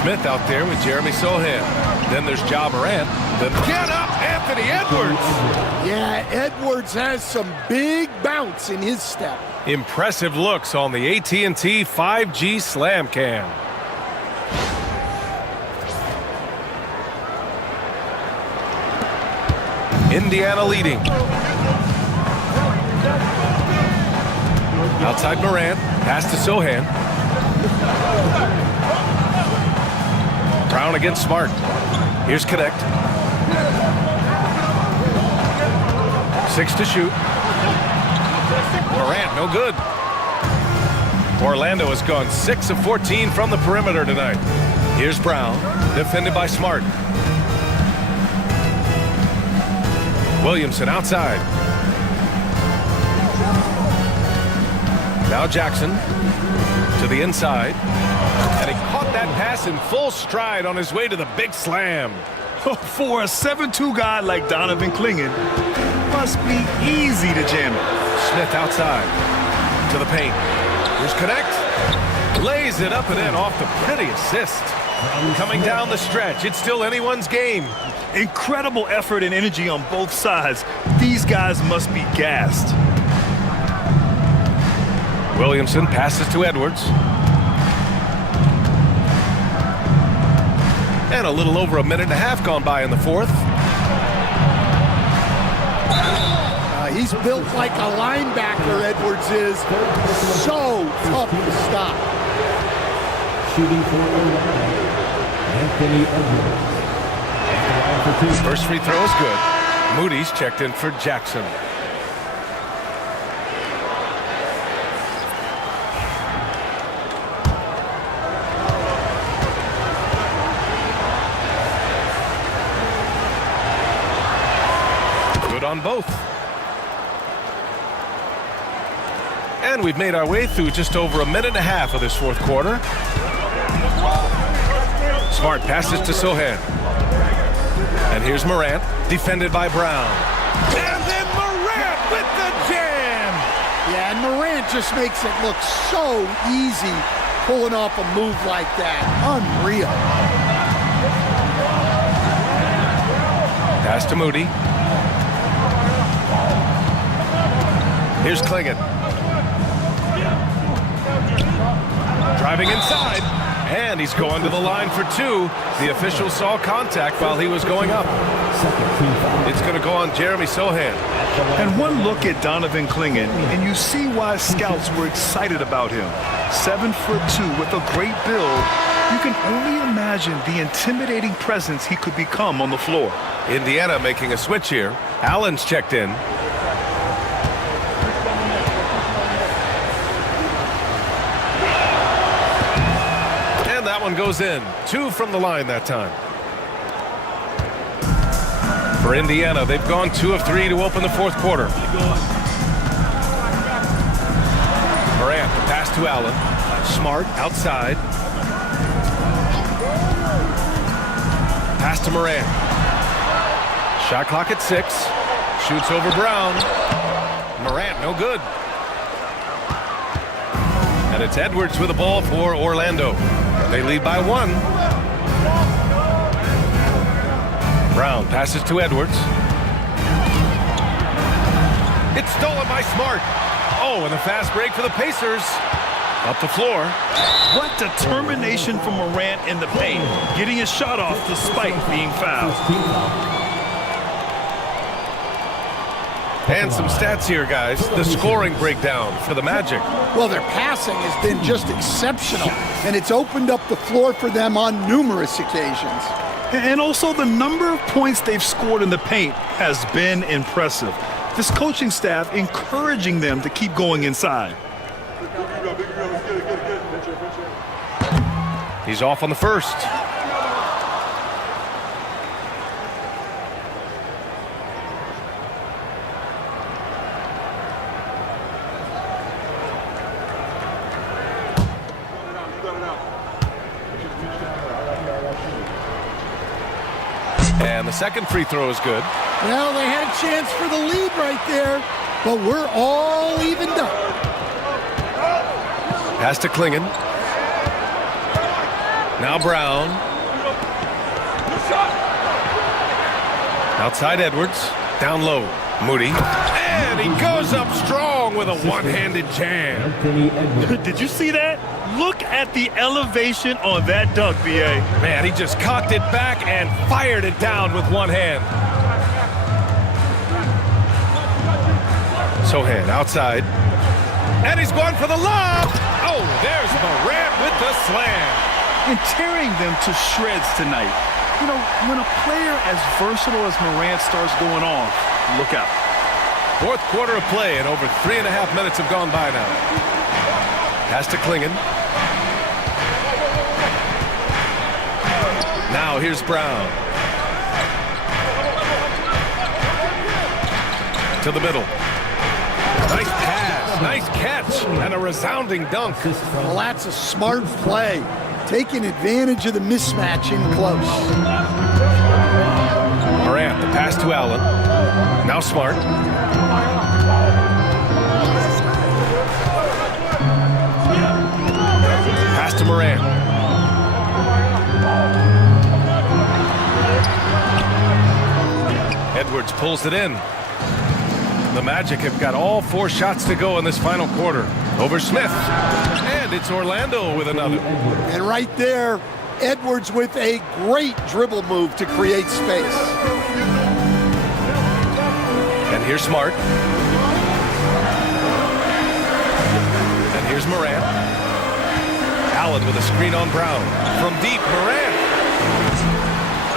Smith out there with Jeremy Sohan. Then there's Ja Morant. Then get up, Anthony Edwards. Yeah, Edwards has some big bounce in his step. Impressive looks on the AT&T 5G Slam Cam. Indiana leading. Outside Morant. Pass to Sohan. Brown against Smart. Here's Connect. 6 to shoot. Morant, no good. Orlando has gone 6 of 14 from the perimeter tonight. Here's Brown, defended by Smart. Williamson outside. Now Jackson to the inside. And he caught that pass in full stride on his way to the big slam. For a 7'2" guy like Donovan Clingan, must be easy to jam it. Smith outside to the paint. Here's Connect. Lays it up and in off the pretty assist. Coming down the stretch, it's still anyone's game. Incredible effort and energy on both sides. These guys must be gassed. Williamson passes to Edwards. And a little over a minute and a half gone by in the fourth. He's built like a linebacker, Edwards is. So tough to stop. Shooting for Anthony Edwards. First free throw is good. Moody's checked in for Jackson. Good on both. And we've made our way through just over a minute and a half of this fourth quarter. Smart passes to Sohan. And here's Morant, defended by Brown. And then Morant with the jam! Yeah, and Morant just makes it look so easy pulling off a move like that. Unreal. Pass to Moody. Here's Klingon. Driving inside, and he's going to the line for two. The official saw contact while he was going up. It's going to go on Jeremy Sohan. And one look at Donovan Klingon, and you see why scouts were excited about him. 7'2" with a great build. You can only imagine the intimidating presence he could become on the floor. Indiana making a switch here. Allen's checked in. That one goes in. 2 from the line that time. For Indiana, they've gone 2 of 3 to open the fourth quarter. Morant, the pass to Allen. Smart outside. Pass to Morant. Shot clock at 6. Shoots over Brown. Morant, no good. And it's Edwards with the ball for Orlando. They lead by 1. Brown passes to Edwards. It's stolen by Smart. Oh, and a fast break for the Pacers. Up the floor. What determination from Morant in the paint, getting his shot off despite being fouled. And some stats here, guys. The scoring breakdown for the Magic. Well, their passing has been just exceptional, and it's opened up the floor for them on numerous occasions. And also the number of points they've scored in the paint has been impressive. This coaching staff encouraging them to keep going inside. He's off on the first. And the second free throw is good. Well, they had a chance for the lead right there, but we're all evened up. Pass to Klingon. Now Brown. Outside Edwards. Down low. Moody. And he goes up strong with a one-handed jam. Did you see that? Look at the elevation on that dunk, B.A. Man, he just cocked it back and fired it down with one hand. Sohan outside. And he's going for the lob. Oh, there's Morant with the slam. And tearing them to shreds tonight. You know, when a player as versatile as Morant starts going off, look out. Fourth quarter of play, and over 3.5 minutes have gone by now. Pass to Klingon. Now here's Brown. To the middle. Nice pass, nice catch, and a resounding dunk. Well, that's a smart play. Taking advantage of the mismatch in close. Morant, the pass to Allen. Now Smart. Pass to Morant. Edwards pulls it in. The Magic have got all 4 shots to go in this final quarter. Over Smith. And it's Orlando with another. And right there, Edwards with a great dribble move to create space. And here's Smart. And here's Morant. Allen with a screen on Brown. From deep, Morant.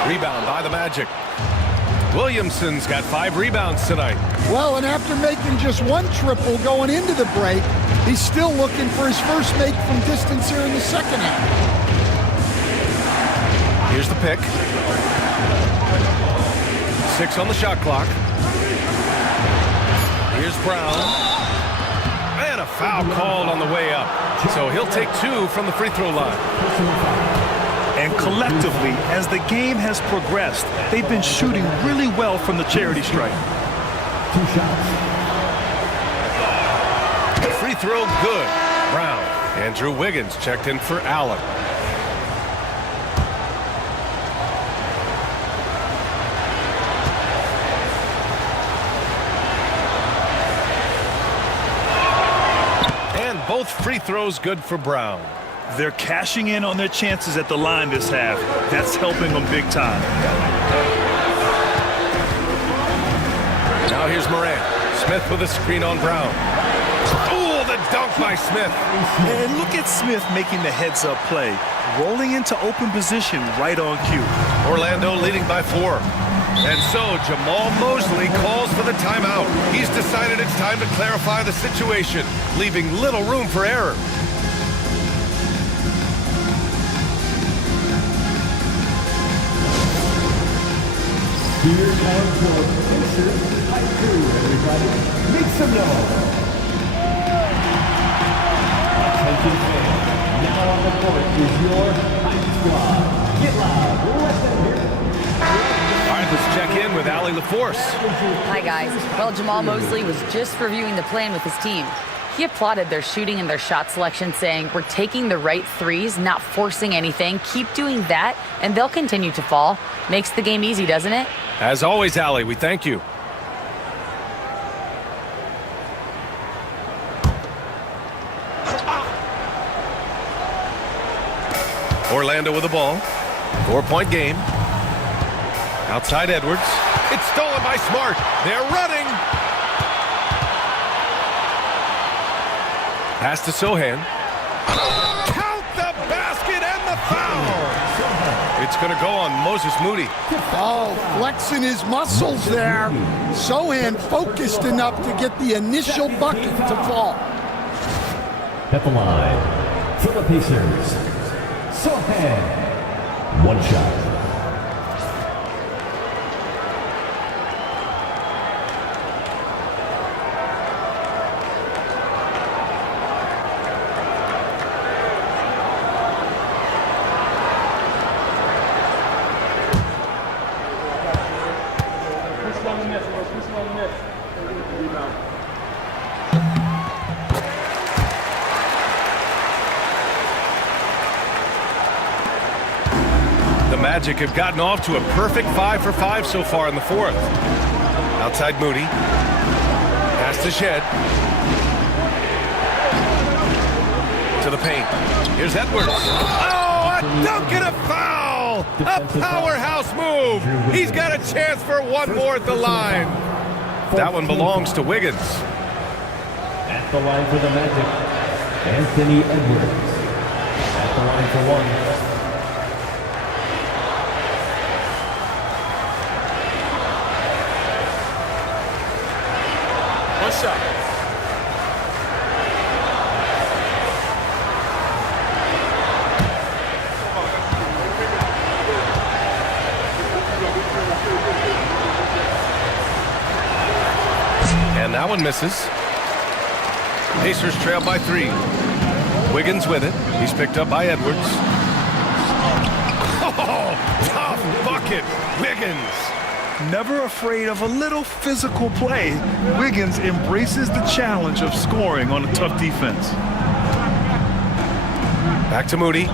Rebound by the Magic. Williamson's got 5 rebounds tonight. Well, and after making just one triple going into the break, he's still looking for his first make from distance here in the second half. Here's the pick. 6 on the shot clock. Here's Brown. And a foul called on the way up. So he'll take 2 from the free throw line. And collectively, as the game has progressed, they've been shooting really well from the charity stripe. 2 shots. Free throw good. Brown. Andrew Wiggins checked in for Allen. And both free throws good for Brown. They're cashing in on their chances at the line this half. That's helping them big time. Now here's Morant. Smith with a screen on Brown. Oh, the dunk by Smith. And look at Smith making the heads-up play, rolling into open position right on cue. Orlando leading by 4. And so Jamal Mosley calls for the timeout. He's decided it's time to clarify the situation, leaving little room for error. Here comes your Pacers high crew, everybody. Make some noise. Attention fans. Now on the court is your hype squad. Get loud. Let them hear it. All right, let's check in with Allie LaForce. Hi, guys. Well, Jamal Mosley was just reviewing the plan with his team. He applauded their shooting and their shot selection, saying, "We're taking the right threes, not forcing anything. Keep doing that, and they'll continue to fall." Makes the game easy, doesn't it? As always, Allie, we thank you. Orlando with the ball. 4-point game. Outside Edwards. It's stolen by Smart. They're running. Pass to Sohan. Count the basket and the foul. It's going to go on Moses Moody. Oh, flexing his muscles there. Sohan focused enough to get the initial bucket to fall. At the line, for the Pacers, Sohan. 1 shot. The Magic have gotten off to a perfect 5 for 5 so far in the 4th. Outside Moody. Pass to Shed. To the paint. Here's Edwards. Oh, a dunk and a foul! A powerhouse move! He's got a chance for one more at the line. That one belongs to Wiggins. At the line for the Magic, Anthony Edwards. At the line for 1. Shot. And that one misses. Pacers trail by 3. Wiggins with it. He's picked up by Edwards. Oh, tough bucket. Wiggins. Never afraid of a little physical play, Wiggins embraces the challenge of scoring on a tough defense. Back to Moody.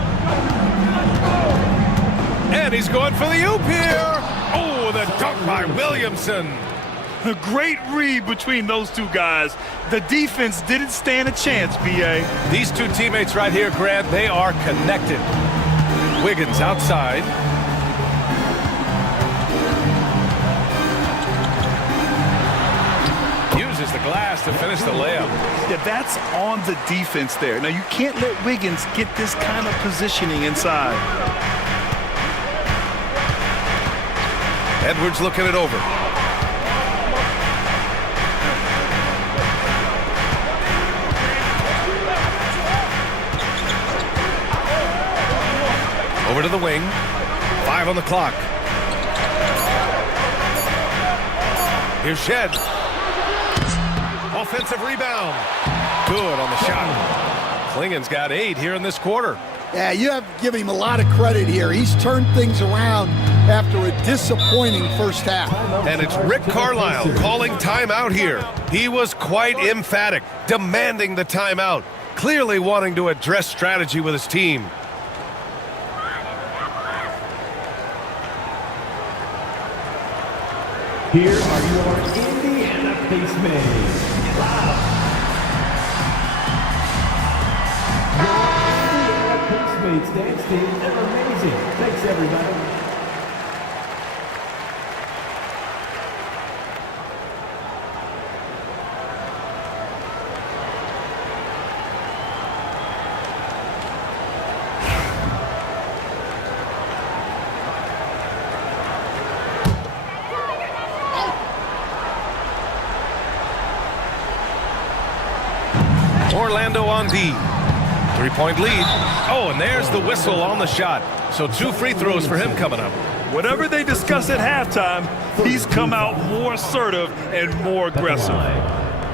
And he's going for the oop here. Oh, the dunk by Williamson. A great read between those two guys. The defense didn't stand a chance, B.A. These two teammates right here, Grant, they are connected. Wiggins outside. Uses the glass to finish the layup. Yeah, that's on the defense there. Now, you can't let Wiggins get this kind of positioning inside. Edwards looking it over. Over to the wing. 5 on the clock. Here's Shed. Offensive rebound. Good on the shot. Klingen's got 8 here in this quarter. Yeah, you have to give him a lot of credit here. He's turned things around after a disappointing first half. And it's Rick Carlisle calling timeout here. He was quite emphatic, demanding the timeout, clearly wanting to address strategy with his team. Here are your Indiana Pacemates. Your Indiana Pacemates dance team, they're amazing. Thanks, everybody. Orlando on D. 3-point lead. Oh, and there's the whistle on the shot. So 2 free throws for him coming up. Whatever they discuss at halftime, he's come out more assertive and more aggressive.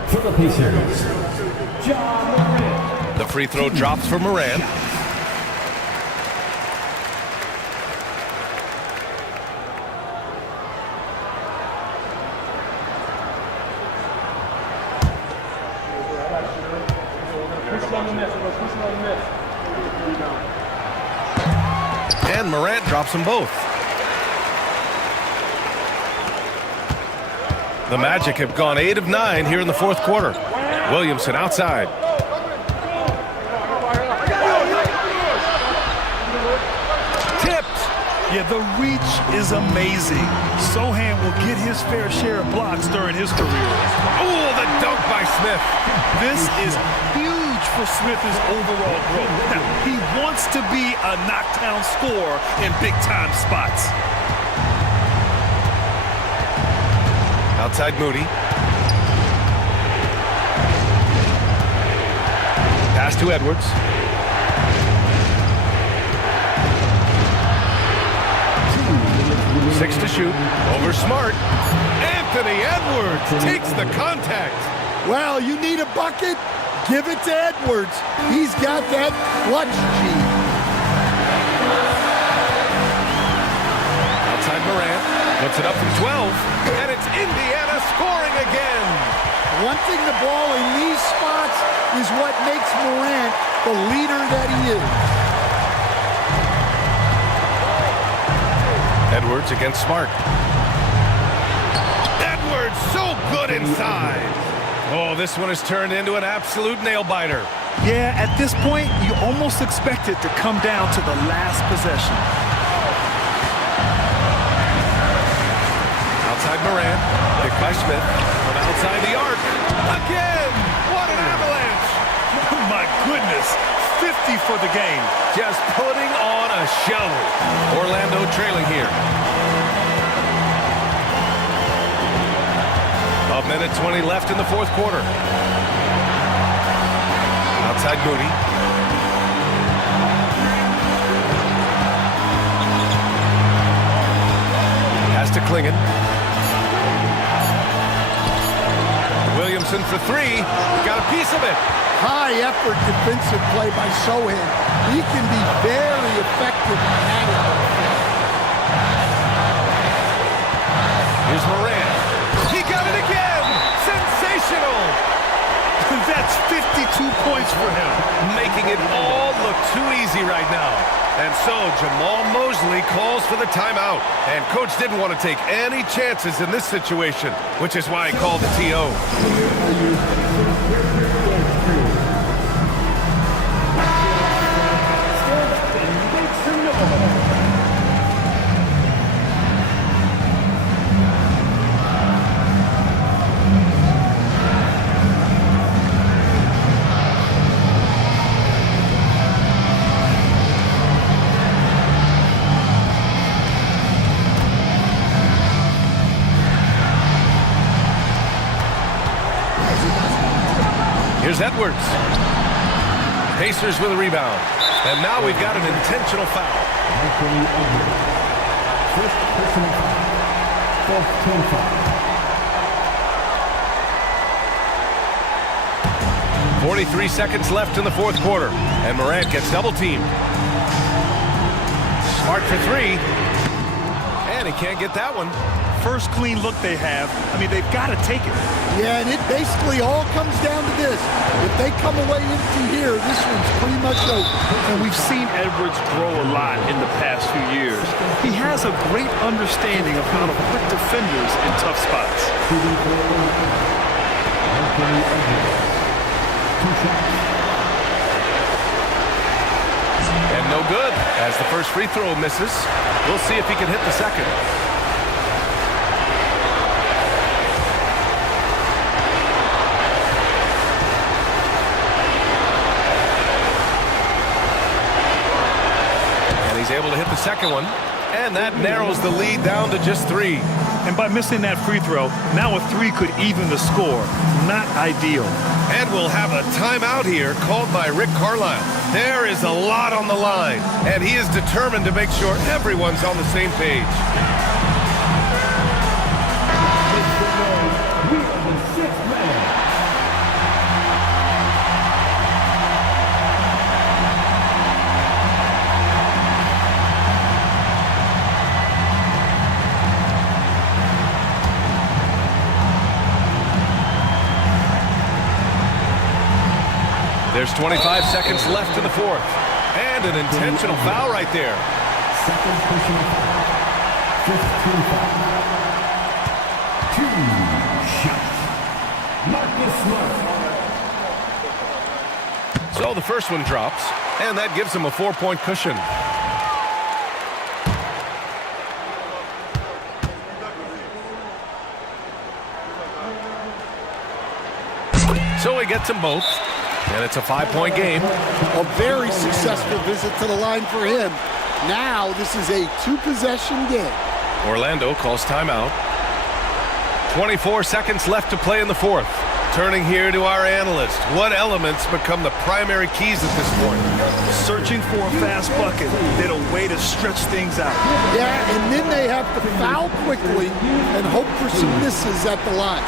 For the Pacers, John Morant. The free throw drops for Morant. And Morant drops them both. The Magic have gone 8 of 9 here in the fourth quarter. Williamson outside. Tipped. Yeah, the reach is amazing. Sohan will get his fair share of blocks during his career. Oh, the dunk by Smith. This is huge for Smith's overall growth. Now, he wants to be a knockdown scorer in big-time spots. Outside Moody. Pass to Edwards. Six to shoot. Over Smart. Anthony Edwards takes the contact. Well, you need a bucket? Give it to Edwards. He's got that clutch gene. Outside Morant. Puts it up from 12. And it's Indiana scoring again. One thing the ball in these spots is what makes Morant the leader that he is. Edwards against Smart. Edwards so good inside. Oh, this one has turned into an absolute nail-biter. Yeah, at this point, you almost expect it to come down to the last possession. Outside Morant, picked by Smith. From outside the arc. Again! What an avalanche! My goodness, 50 for the game. Just putting on a show. Orlando trailing here. A minute 20 left in the fourth quarter. Outside Moody. Pass to Klingen. Williamson for 3. Got a piece of it. High effort defensive play by Sohan. He can be very effective in that area. Here's Morant. He got it again. Sensational. That's 52 points for him. Making it all look too easy right now. And so Jamal Mosley calls for the timeout. And coach didn't want to take any chances in this situation, which is why he called the TO. Here's Edwards. Pacers with a rebound. And now we've got an intentional foul. First personal foul. Fourth team foul. 43 seconds left in the fourth quarter. And Morant gets double teamed. Smart for three. And he can't get that one. First clean look they have. I mean, they've got to take it. Yeah, and it basically all comes down to this. If they come away empty here, this one's pretty much over. And we've seen Edwards grow a lot in the past few years. He has a great understanding of how to put defenders in tough spots. And no good as the first free throw misses. We'll see if he can hit the second. He's able to hit the second one, and that narrows the lead down to just three. And by missing that free throw, now a three could even the score. Not ideal. And we'll have a timeout here called by Rick Carlisle. There is a lot on the line, and he is determined to make sure everyone's on the same page. We are the sixth man. There's 25 seconds left in the fourth. And an intentional foul right there. Second personal foul. Fifth team foul. 2 shots. Marcus Smart. So the first one drops, and that gives him a 4-point cushion. So he gets them both. And it's a 5-point game. A very successful visit to the line for him. Now this is a 2-possession game. Orlando calls timeout. 24 seconds left to play in the fourth. Turning here to our analyst. What elements become the primary keys at this point? Searching for a fast bucket. Then a way to stretch things out. Yeah, and then they have to foul quickly and hope for some misses at the line.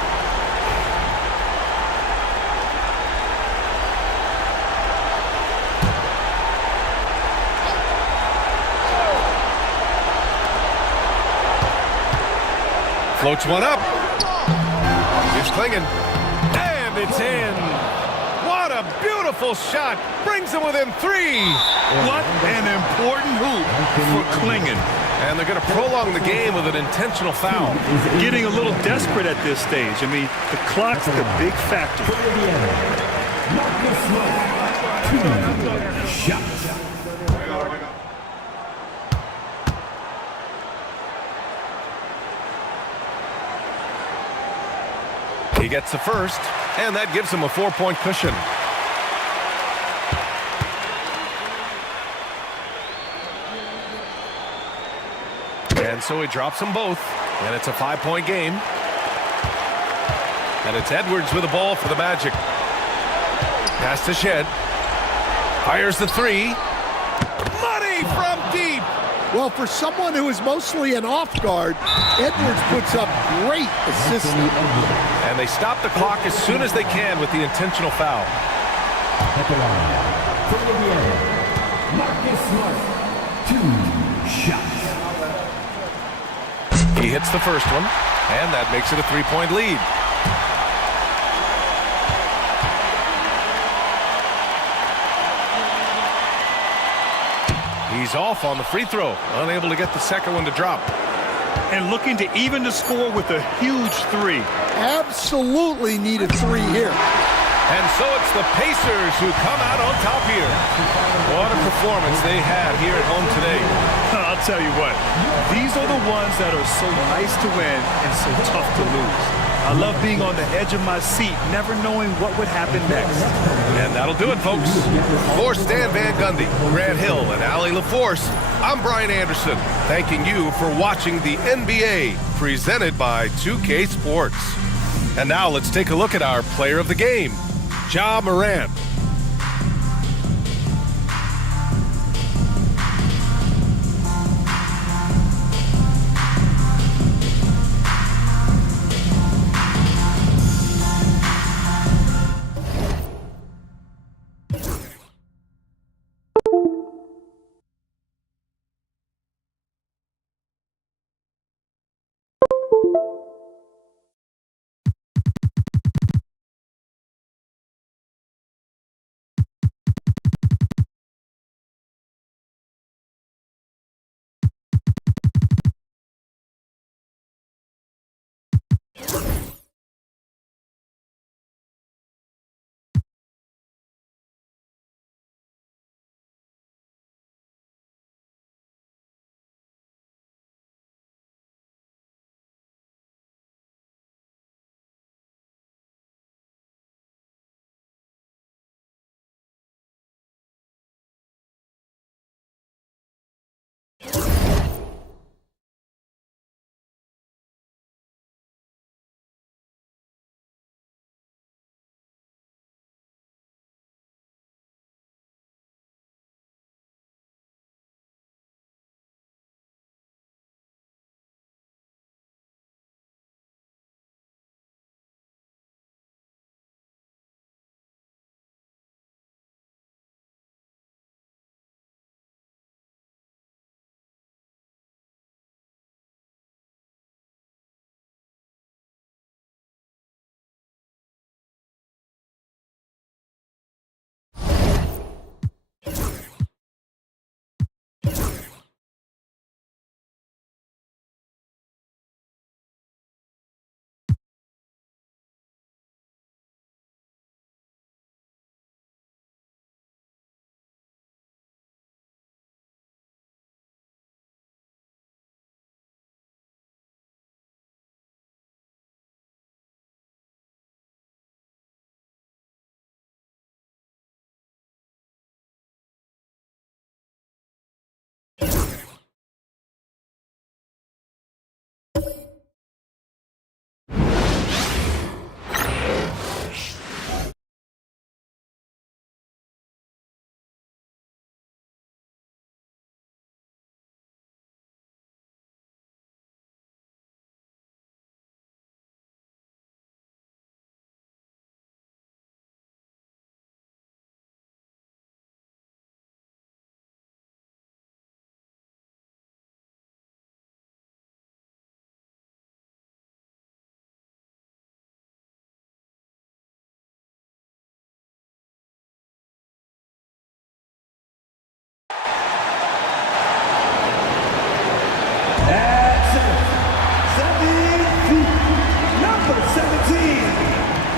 Floats one up. Here's Klingon. And it's in. What a beautiful shot. Brings them within 3. What an important hoop for Klingon. And they're going to prolong the game with an intentional foul. Getting a little desperate at this stage. I mean, the clock's the big factor. Marcus Smart. 2 shots. He gets the first, and that gives him a 4-point cushion. And so he drops them both, and it's a 5-point game. And it's Edwards with the ball for the Magic. Pass to Shed. Fires the three. Money from deep. Well, for someone who is mostly an off guard, Edwards puts up great assists. And they stop the clock as soon as they can with the intentional foul. At the line, for Indiana, Marcus Smart. 2 shots. He hits the first one, and that makes it a 3-point lead. He's off on the free throw, unable to get the second one to drop. And looking to even the score with a huge three. Absolutely need a three here. And so it's the Pacers who come out on top here. What a performance they had here at home today. I'll tell you what, these are the ones that are so nice to win and so tough to lose. I love being on the edge of my seat, never knowing what would happen next. And that'll do it, folks. For Stan Van Gundy, Grant Hill, and Allie LaForce, I'm Brian Anderson, thanking you for watching the NBA, presented by 2K Sports. And now let's take a look at our player of the game, Ja Morant.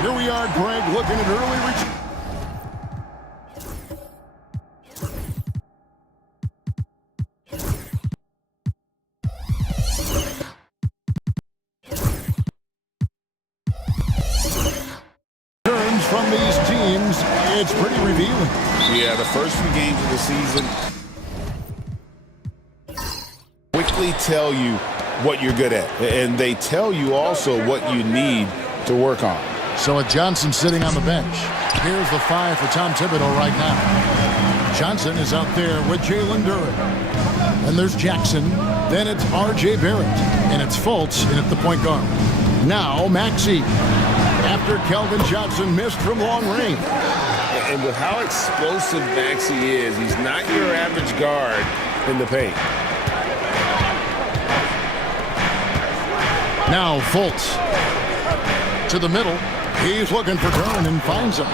Here we are, Greg, looking at early reach. Turns from these teams, it's pretty revealing. Yeah, the first few games of the season quickly tell you what you're good at, and they tell you also what you need to work on. So with Johnson sitting on the bench, here's the 5 for Tom Thibodeau right now. Johnson is out there with Jalen Duren. And there's Jackson. Then it's R.J. Barrett. And it's Fultz in at the point guard. Now Maxey. After Keldon Johnson missed from long range. And with how explosive Maxey is, he's not your average guard in the paint. Now Fultz to the middle. He's looking for Duren and finds him.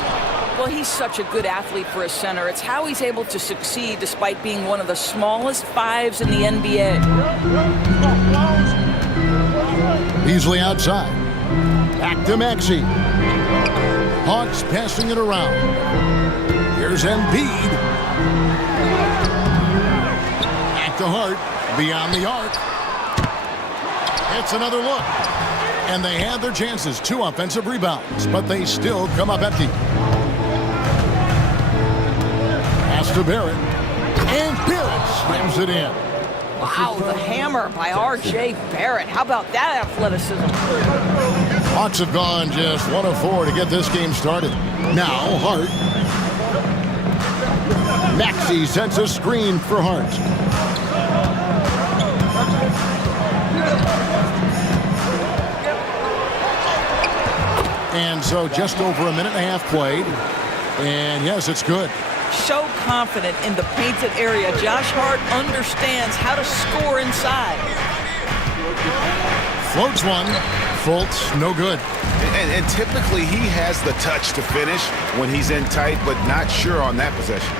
Well, he's such a good athlete for a center. It's how he's able to succeed despite being one of the smallest fives in the NBA. Beasley outside. Back to Maxey. Hawks passing it around. Here's Embiid. Back to Hart. Beyond the arc. It's another look. And they had their chances. 2 offensive rebounds. But they still come up empty. Pass to Barrett. And Barrett slams it in. Wow, the hammer by R.J. Barrett. How about that athleticism? Hawks have gone just 1 of 4 to get this game started. Now Hart. Maxey sets a screen for Hart. And so just over a minute and a half played. And yes, it's good. So confident in the painted area. Josh Hart understands how to score inside. Floats one. Fultz, no good. And typically he has the touch to finish when he's in tight, but not sure on that possession.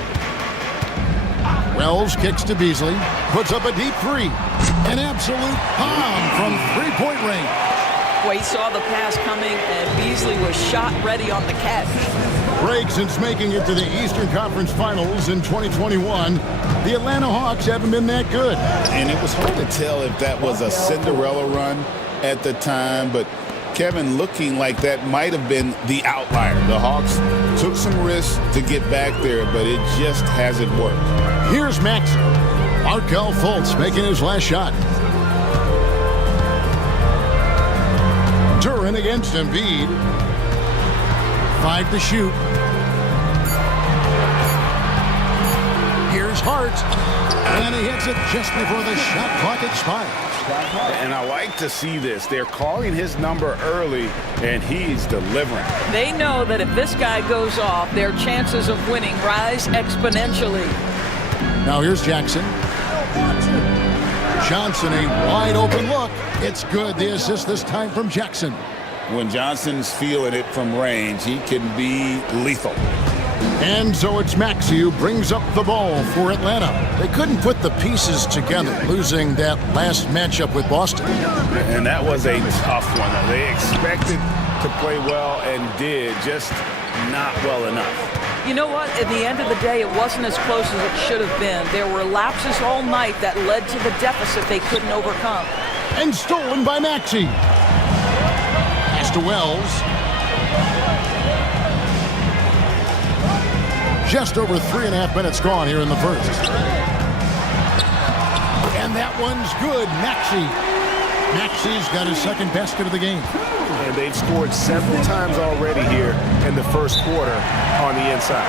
Wells kicks to Beasley. Puts up a deep 3. An absolute bomb from 3-point range. Well, he saw the pass coming, and Beasley was shot ready on the catch. Break since making it to the Eastern Conference Finals in 2021. The Atlanta Hawks haven't been that good. And it was hard to tell if that was a Cinderella run at the time, but Kevin, looking like that might have been the outlier. The Hawks took some risks to get back there, but it just hasn't worked. Here's Max. Markelle Fultz making his last shot. Duran against Embiid. 5 to shoot. Here's Hart. And he hits it just before the shot clock expires. And I like to see this. They're calling his number early, and he's delivering. They know that if this guy goes off, their chances of winning rise exponentially. Now here's Jackson. Johnson, a wide open look. It's good. The assist this time from Jackson. When Johnson's feeling it from range, he can be lethal. And so it's Maxey who brings up the ball for Atlanta. They couldn't put the pieces together, losing that last matchup with Boston. And that was a tough one. They expected to play well and did, just not well enough. You know what? At the end of the day, it wasn't as close as it should have been. There were lapses all night that led to the deficit they couldn't overcome. And stolen by Maxey. Pass to Wells. Just over 3.5 minutes gone here in the first. And that one's good. Maxey's got his second basket of the game. And they've scored several times already here in the first quarter on the inside.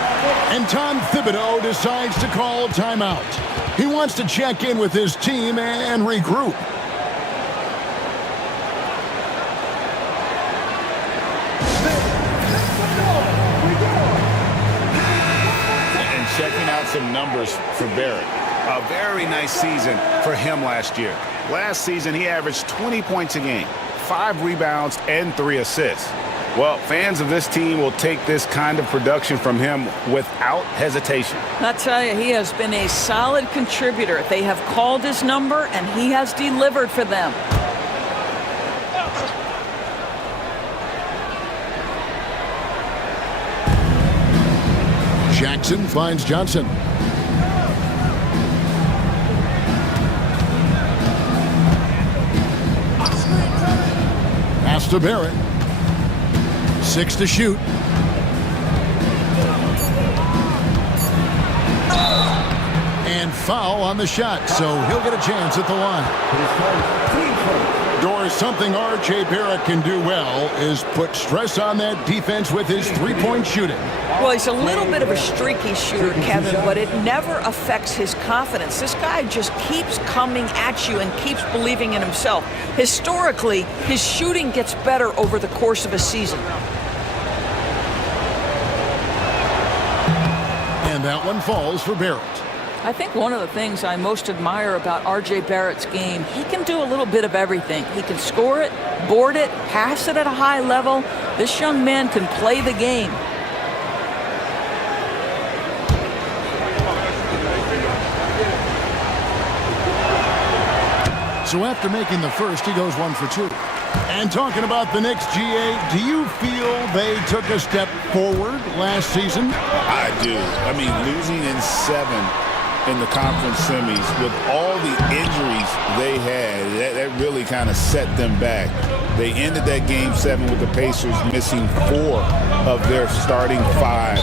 And Tom Thibodeau decides to call timeout. He wants to check in with his team and regroup. And checking out some numbers for Barrett. A very nice season for him last year. Last season, he averaged 20 points a game, 5 rebounds, and 3 assists. Well, fans of this team will take this kind of production from him without hesitation. I tell you, he has been a solid contributor. They have called his number, and he has delivered for them. Jackson finds Johnson. Pass to Barrett. 6 to shoot. And foul on the shot, so he'll get a chance at the line. Doris, something R.J. Barrett can do well is put stress on that defense with his three-point shooting. Well, he's a little bit of a streaky shooter, Kevin, but it never affects his confidence. This guy just keeps coming at you and keeps believing in himself. Historically, his shooting gets better over the course of a season. And that one falls for Barrett. I think one of the things I most admire about R.J. Barrett's game, he can do a little bit of everything. He can score it, board it, pass it at a high level. This young man can play the game. So after making the first, he goes 1 for 2. And talking about the Knicks, GA, do you feel they took a step forward last season? I do. I mean, losing in 7 in the conference semis with all the injuries they had, that really kind of set them back. They ended that game 7 with the Pacers missing 4 of their starting 5.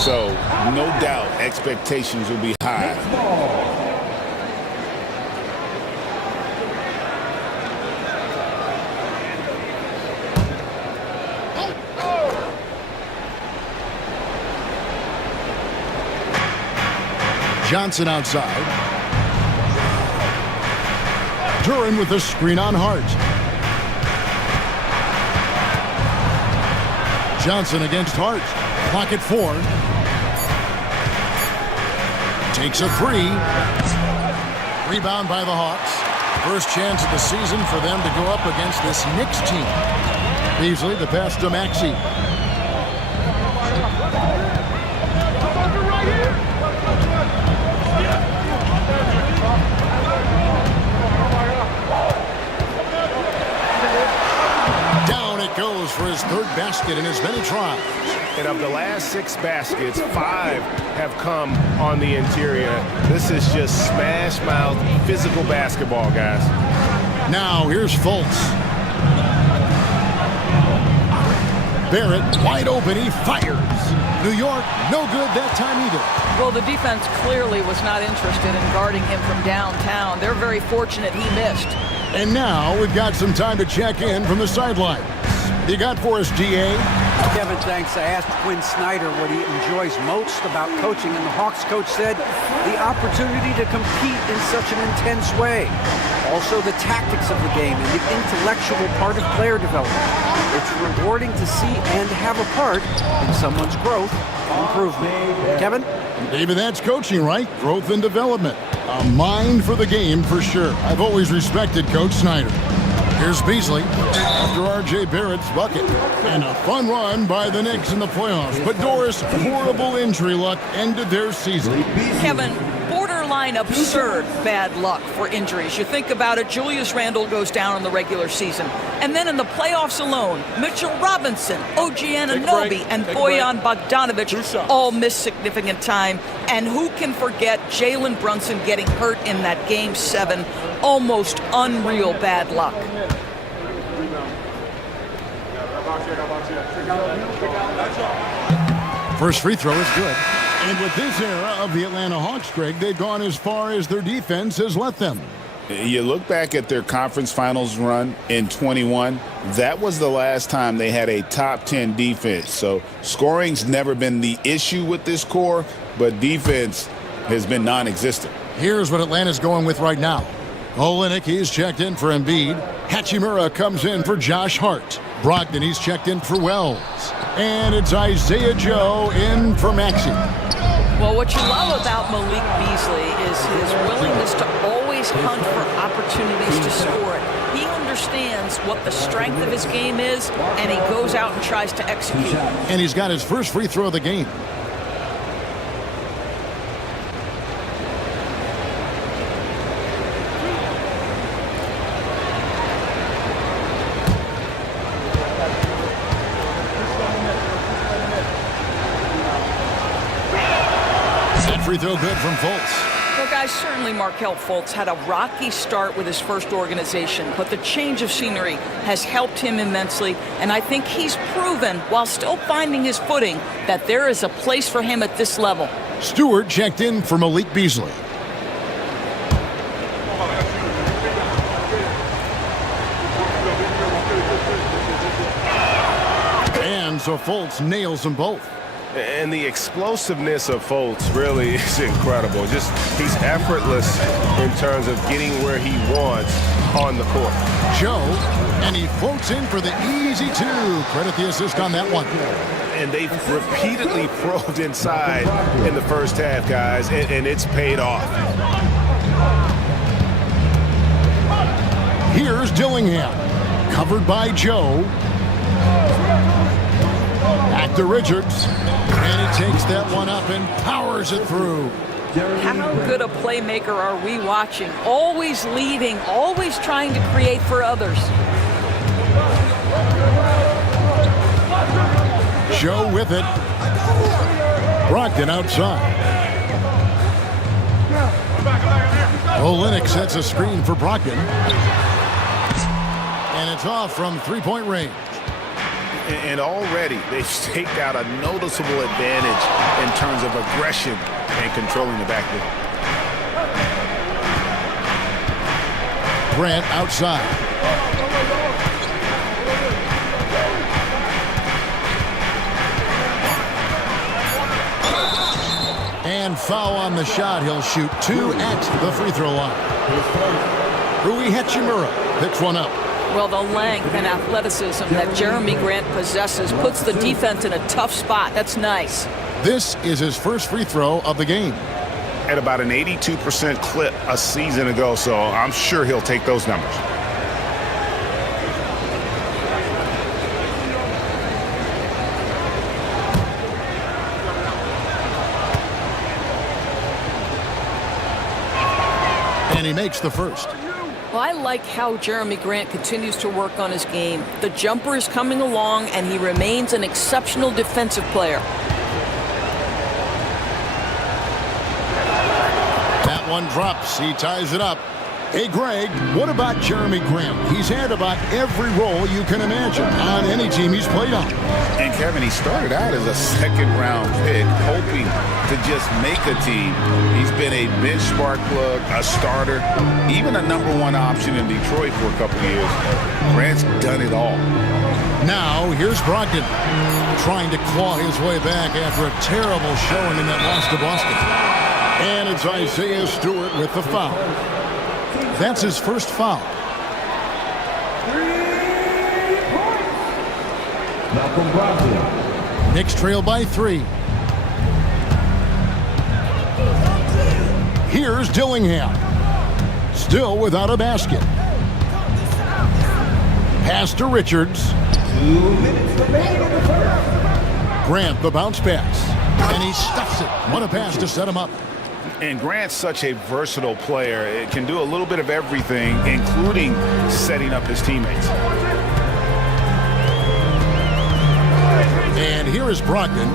So no doubt expectations will be high. Johnson outside. Duran with a screen on Hart. Johnson against Hart. Clock at 4. Takes a 3. Rebound by the Hawks. First chance of the season for them to go up against this Knicks team. Beasley, the pass to Maxey. Down it goes for his 3rd basket in as many tries. And of the last 6 baskets, 5 have come on the interior. This is just smash-mouth physical basketball, guys. Now here's Fultz. Barrett wide open. He fires. New York, no good that time either. Well, the defense clearly was not interested in guarding him from downtown. They're very fortunate he missed. And now we've got some time to check in from the sidelines. You got for us, GA? Kevin, thanks. I asked Quinn Snyder what he enjoys most about coaching, and the Hawks coach said the opportunity to compete in such an intense way. Also the tactics of the game and the intellectual part of player development. It's rewarding to see and have a part in someone's growth and improvement. Kevin? David, that's coaching, right? Growth and development. A mind for the game for sure. I've always respected Coach Snyder. Here's Beasley after R.J. Barrett's bucket. And a fun run by the Knicks in the playoffs. But Doris, horrible injury luck ended their season. Kevin, borderline absurd bad luck for injuries. You think about it, Julius Randle goes down in the regular season. And then in the playoffs alone, Mitchell Robinson, OG Anunoby, and Bojan Bogdanovic all missed significant time. And who can forget Jalen Brunson getting hurt in that Game 7? Almost unreal bad luck. First free throw is good. And with this era of the Atlanta Hawks, Greg, they've gone as far as their defense has let them. You look back at their conference finals run in 21, that was the last time they had a top 10 defense. So scoring's never been the issue with this core, but defense has been non-existent. Here's what Atlanta's going with right now. Olynyk, he's checked in for Embiid. Hachimura comes in for Josh Hart. Brogdon, he's checked in for Wells. And it's Isaiah Joe in for Maxey. Well, what you love about Malik Beasley is his willingness to always hunt for opportunities to score it. He understands what the strength of his game is, and he goes out and tries to execute. And he's got his first free throw of the game. Free throw good from Fultz. Well, guys, certainly Markelle Fultz had a rocky start with his first organization, but the change of scenery has helped him immensely, and I think he's proven, while still finding his footing, that there is a place for him at this level. Stewart checked in for Malik Beasley. And so Fultz nails them both. And the explosiveness of Fultz really is incredible. Just he's effortless in terms of getting where he wants on the court. Joe, and he floats in for the easy 2. Credit the assist on that one. And they've repeatedly probed inside in the first half, guys, and it's paid off. Here's Dillingham, covered by Joe. Back to Richards, and he takes that one up and powers it through. How good a playmaker are we watching? Always leading, always trying to create for others. Joe with it. Brogdon outside. Olynyk sets a screen for Brogdon. And it's off from three-point range. And already they've staked out a noticeable advantage in terms of aggression and controlling the backcourt. Grant outside. And foul on the shot. He'll shoot 2 at the free throw line. Rui Hachimura picks one up. Well, the length and athleticism that Jeremy Grant possesses puts the defense in a tough spot. That's nice. This is his first free throw of the game. At about an 82% clip a season ago, so I'm sure he'll take those numbers. And he makes the first. Well, I like how Jeremy Grant continues to work on his game. The jumper is coming along, and he remains an exceptional defensive player. That one drops. He ties it up. Hey, Greg, what about Jeremy Grant? He's had about every role you can imagine on any team he's played on. And Kevin, he started out as a second-round pick, hoping to just make a team. He's been a bench spark plug, a starter, even a #1 option in Detroit for a couple of years. Grant's done it all. Now, here's Brogdon trying to claw his way back after a terrible showing in that loss to Boston. And it's Isaiah Stewart with the foul. That's his first foul. Knicks trail by 3. Here's Dillingham. Still without a basket. Pass to Richards. 2 minutes remaining in the first. Grant the bounce pass. And he stuffs it. What a pass to set him up. And Grant's such a versatile player. It can do a little bit of everything, including setting up his teammates. And here is Brogdon.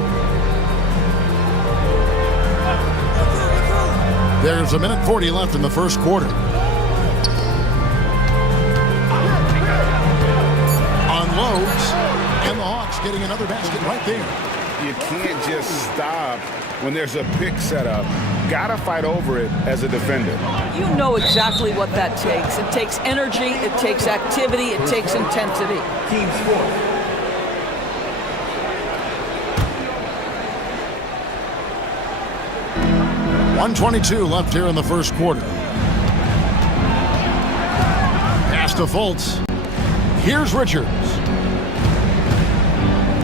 There's 1:40 left in the first quarter. Unloads. And the Hawks getting another basket right there. You can't just stop when there's a pick set up. Gotta fight over it as a defender. You know exactly what that takes. It takes energy, it takes activity, it takes intensity. Team sport. .122 left here in the first quarter. Pass to Fultz. Here's Richards.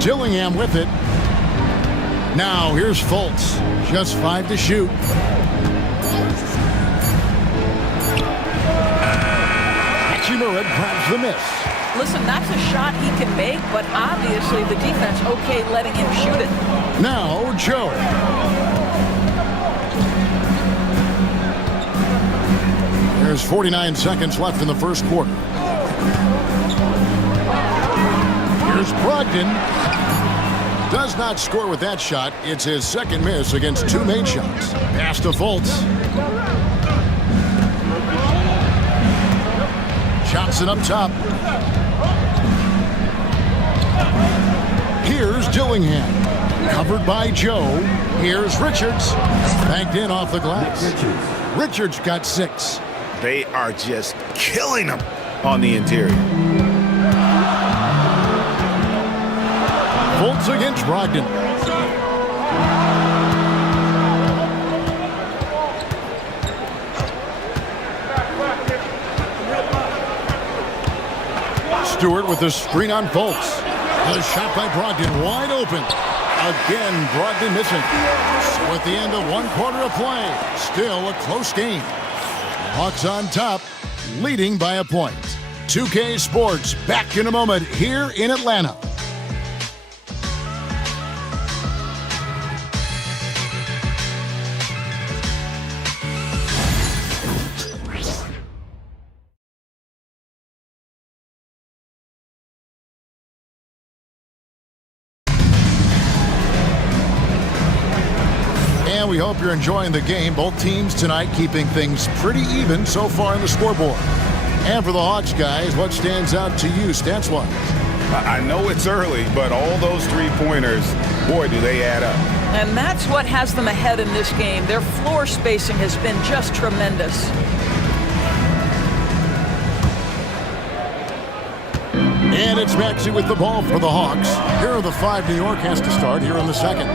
Dillingham with it. Now here's Fultz. Just 5 to shoot. Hachimura grabs the miss. Listen, that's a shot he can make, but obviously the defense okay letting him shoot it. Now Joe. There's 49 seconds left in the first quarter. Here's Brogdon. Does not score with that shot. It's his second miss against 2 made shots. Pass to Fultz. Johnson up top. Here's Dillingham. Covered by Joe. Here's Richards. Banked in off the glass. Richards got 6. They are just killing them on the interior. Fultz against Brogdon. Stewart with the screen on Fultz. The shot by Brogdon wide open. Again, Brogdon missing. So at the end of 1 quarter of play, still a close game. Hawks on top, leading by a point. 2K Sports back in a moment here in Atlanta. we hope you're enjoying the game. Both teams tonight keeping things pretty even so far in the scoreboard. And for the Hawks guys, what stands out to you stats-wise? I know it's early, but all those three-pointers, boy, do they add up. And that's what has them ahead in this game. Their floor spacing has been just tremendous. And it's Maxey with the ball for the Hawks. Here are the 5 New York has to start here in the second.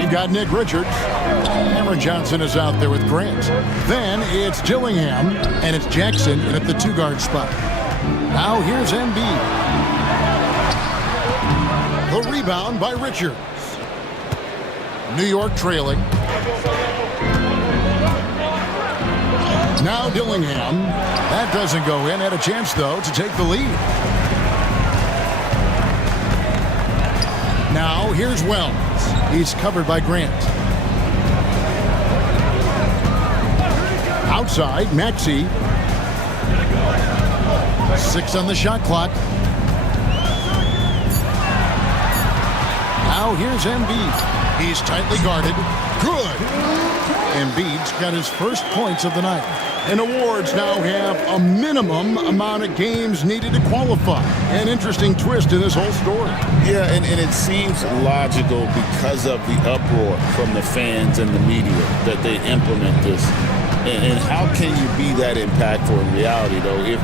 You've got Nick Richards. Cameron Johnson is out there with Grant. Then it's Dillingham, and it's Jackson in at the 2-guard spot. Now here's Embiid. The rebound by Richards. New York trailing. Now Dillingham. That doesn't go in. Had a chance, though, to take the lead. Now here's Wells. He's covered by Grant. Outside, Maxey. 6 on the shot clock. Now here's Embiid. He's tightly guarded. Good. Embiid's got his first points of the night. And awards now have a minimum amount of games needed to qualify. An interesting twist in this whole story. Yeah, and it seems logical because of the uproar from the fans and the media that they implement this. And how can you be that impactful in reality, though, if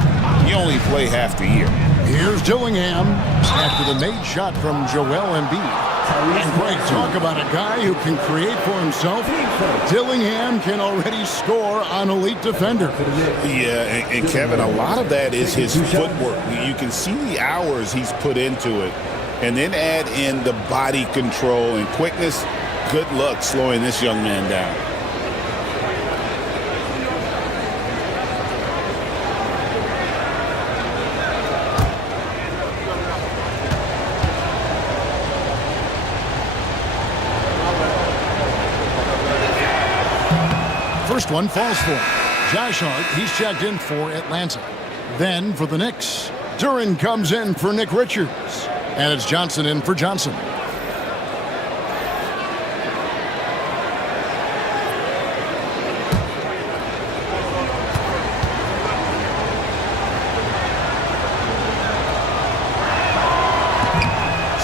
you only play half the year? Here's Dillingham after the made shot from Joel Embiid. And great talk about a guy who can create for himself. Dillingham can already score on elite defender. Yeah, and Kevin, a lot of that is his footwork. You can see the hours he's put into it. And then add in the body control and quickness. Good luck slowing this young man down. First one falls for him. Josh Hart, he's checked in for Atlanta. Then for the Knicks, Duren comes in for Nick Richards. And it's Johnson in for Johnson.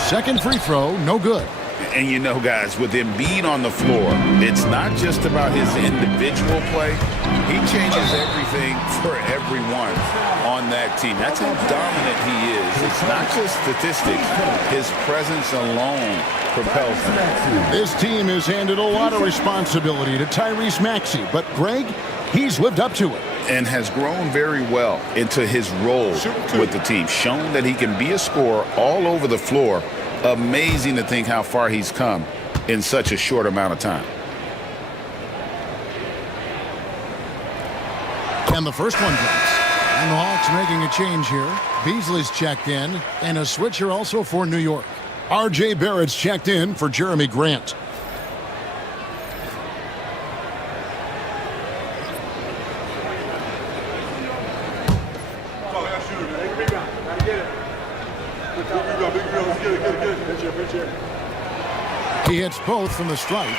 Second free throw, no good. And you know, guys, with Embiid on the floor, it's not just about his individual play. He changes everything for everyone on that team. That's how dominant he is. It's not just statistics. His presence alone propels him. This team has handed a lot of responsibility to Tyrese Maxey, but Greg, he's lived up to it. And has grown very well into his role with the team. Shown that he can be a scorer all over the floor. Amazing to think how far he's come in such a short amount of time. And the first one drops. And the Hawks making a change here. Beasley's checked in, and a switcher also for New York. R.J. Barrett's checked in for Jeremy Grant. He hits both from the stripe.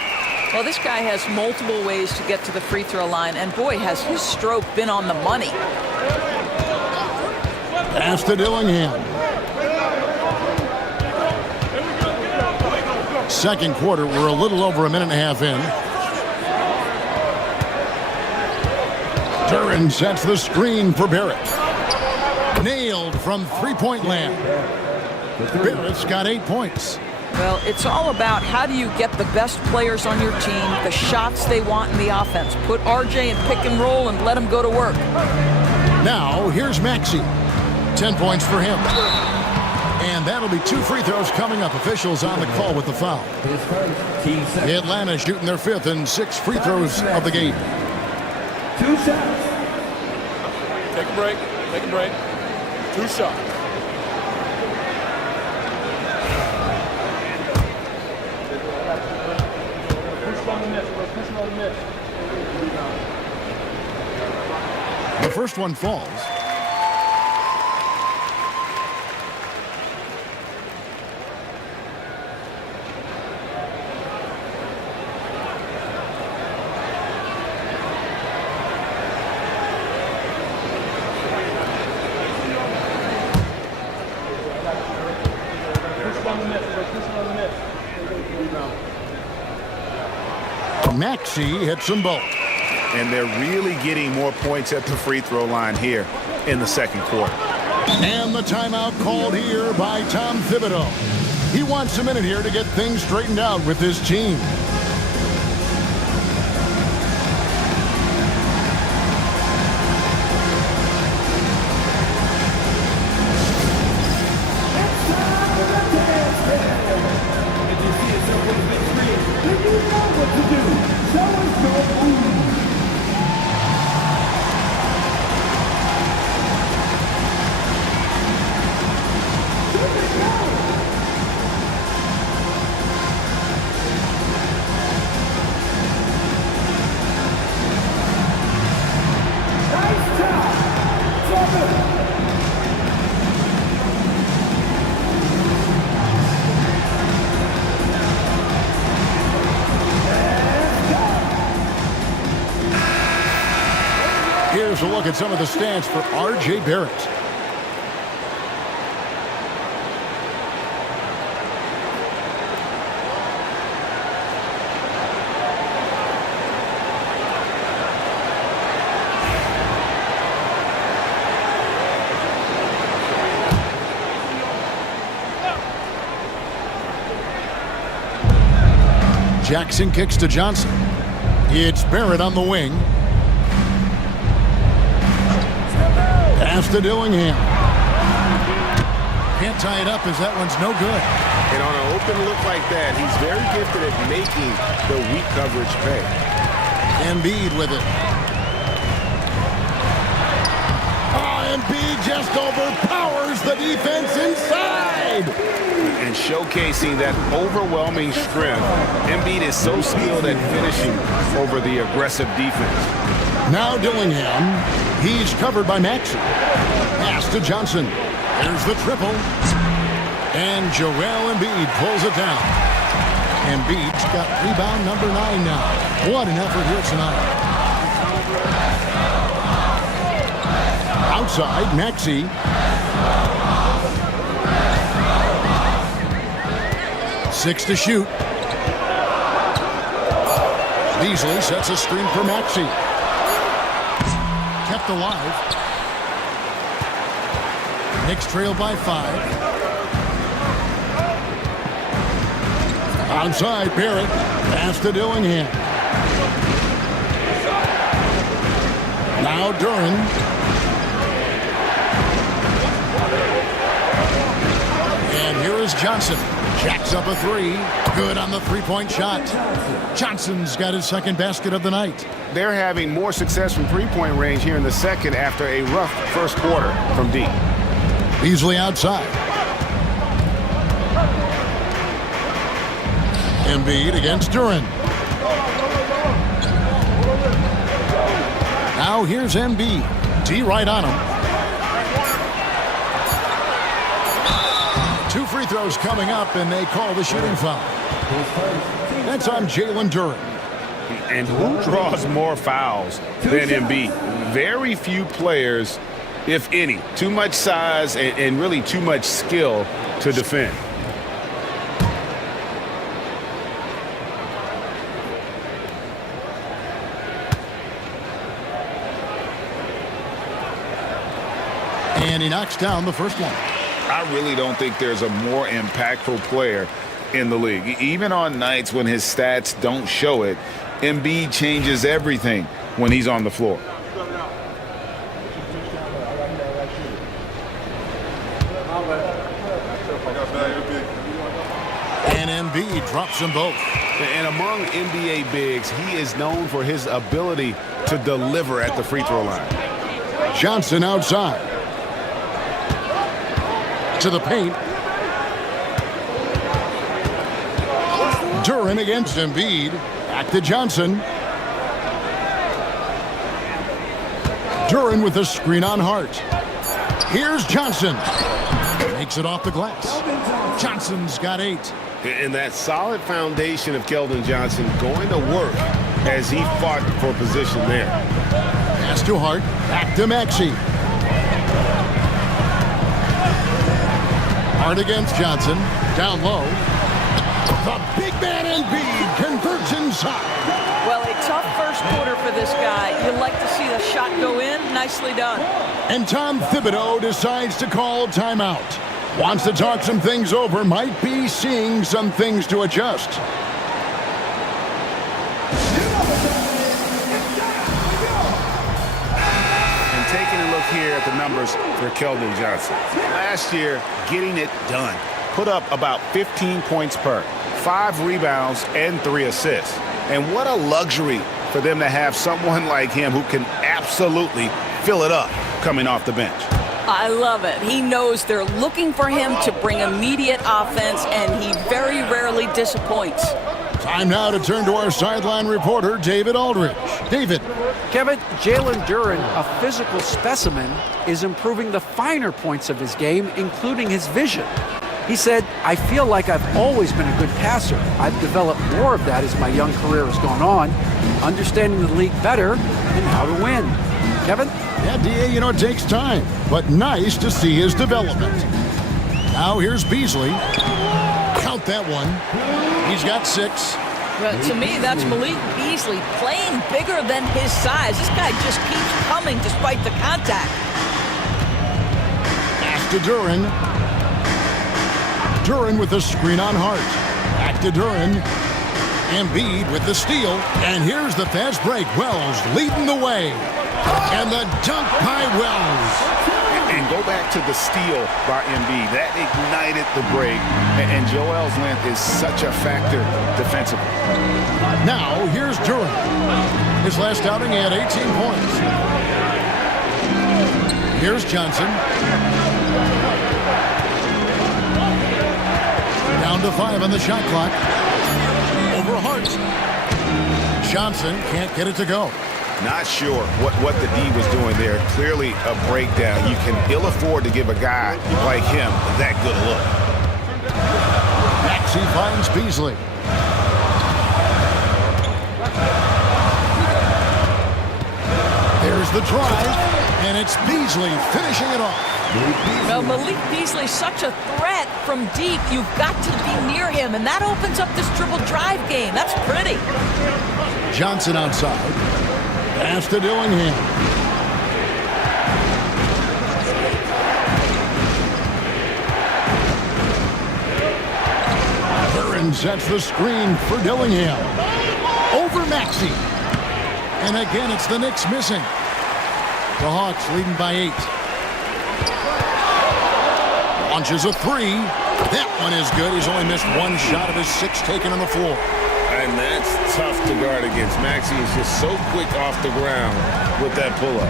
Well, this guy has multiple ways to get to the free throw line, and boy, has his stroke been on the money. Pass to Dillingham. Second quarter, we're a little over a minute and a half in. Duren sets the screen for Barrett. Nailed from three-point land. Barrett's got 8 points. Well, it's all about how do you get the best players on your team, the shots they want in the offense. Put RJ in pick and roll and let him go to work. Now, here's Maxey. 10 points for him. And that'll be 2 free throws coming up. Officials on the call with the foul. Atlanta shooting their 5th and 6th free throws of the game. 2 shots. Take a break. Take a break. 2 shots. The first one falls. Maxey hits them both. And they're really getting more points at the free throw line here in the second quarter. And the timeout called here by Tom Thibodeau. He wants a minute here to get things straightened out with his team. Here's a look at some of the stats for R.J. Barrett. Jackson kicks to Johnson. It's Barrett on the wing. Pass to Dillingham. Can't tie it up as that one's no good. And on an open look like that, he's very gifted at making the weak coverage pay. Embiid with it. Embiid just overpowers the defense inside. And showcasing that overwhelming strength, Embiid is so skilled at finishing over the aggressive defense. Now Dillingham. He's covered by Maxey. Pass to Johnson. There's the triple. And Joel Embiid pulls it down. Embiid's got rebound number 9 now. What an effort here tonight. Outside, Maxey. Six to shoot. Beasley sets a screen for Maxey. Kept alive. Knicks trail by 5. Outside, Barrett. Pass to Dillingham. Now Duran. And here is Johnson. Jacks up a 3. Good on the three-point shot. Johnson's got his second basket of the night. They're having more success from three-point range here in the second after a rough first quarter from deep. Beasley outside. Embiid against Duran. Now here's Embiid. D right on him. 2 free throws coming up, and they call the shooting foul. That's on Jalen Duran. And who draws more fouls than Embiid? Very few players, if any. Too much size and really too much skill to defend. And he knocks down the first one. I really don't think there's a more impactful player in the league. Even on nights when his stats don't show it, Embiid changes everything when he's on the floor. And Embiid drops them both. And among NBA bigs, he is known for his ability to deliver at the free throw line. Johnson outside. To the paint. Duran against Embiid. Back to Johnson. Duran with a screen on Hart. Here's Johnson. Makes it off the glass. Johnson's got 8. And that solid foundation of Keldon Johnson going to work as he fought for position there. Pass to Hart. Back to Maxey. Hart against Johnson. Down low. The big man Embiid converts inside. Well, a tough first quarter for this guy. You like to see the shot go in. Nicely done. And Tom Thibodeau decides to call timeout. Wants to talk some things over. Might be seeing some things to adjust. And taking a look here at the numbers for Keldon Johnson. Last year, getting it done. Put up about 15 points per, 5 rebounds, and 3 assists. And what a luxury for them to have someone like him who can absolutely fill it up coming off the bench. I love it. He knows they're looking for him to bring immediate offense, and he very rarely disappoints. Time now to turn to our sideline reporter, David Aldridge. David. Kevin, Jalen Duren, a physical specimen, is improving the finer points of his game, including his vision. He said, I feel like I've always been a good passer. I've developed more of that as my young career has gone on, understanding the league better and how to win. Kevin? Yeah, D.A., you know, it takes time, but nice to see his development. Now here's Beasley. Count that one. He's got 6. Well, to me, that's Malik Beasley playing bigger than his size. This guy just keeps coming despite the contact. Pass to Duren. Duren with the screen on Hart. Back to Duren. Embiid with the steal. And here's the fast break. Wells leading the way. And the dunk by Wells. And go back to the steal by Embiid. That ignited the break. And Joel's length is such a factor defensively. Now, here's Duren. His last outing, he had 18 points. Here's Johnson. Down to 5 on the shot clock. Over Hart. Johnson can't get it to go. Not sure what the D was doing there. Clearly a breakdown. You can ill afford to give a guy like him that good a look. Maxey finds Beasley. There's the drive, and it's Beasley finishing it off. Well, Malik Beasley's such a threat from deep. You've got to be near him, and that opens up this dribble drive game. That's pretty. Johnson outside. Pass to Dillingham. Duren sets the screen for Dillingham. Over Maxey. And again, it's the Knicks missing. The Hawks leading by 8. Launches a 3. That one is good. He's only missed 1 shot of his 6 taken on the floor. And that's tough to guard against. Maxey is just so quick off the ground with that pull-up.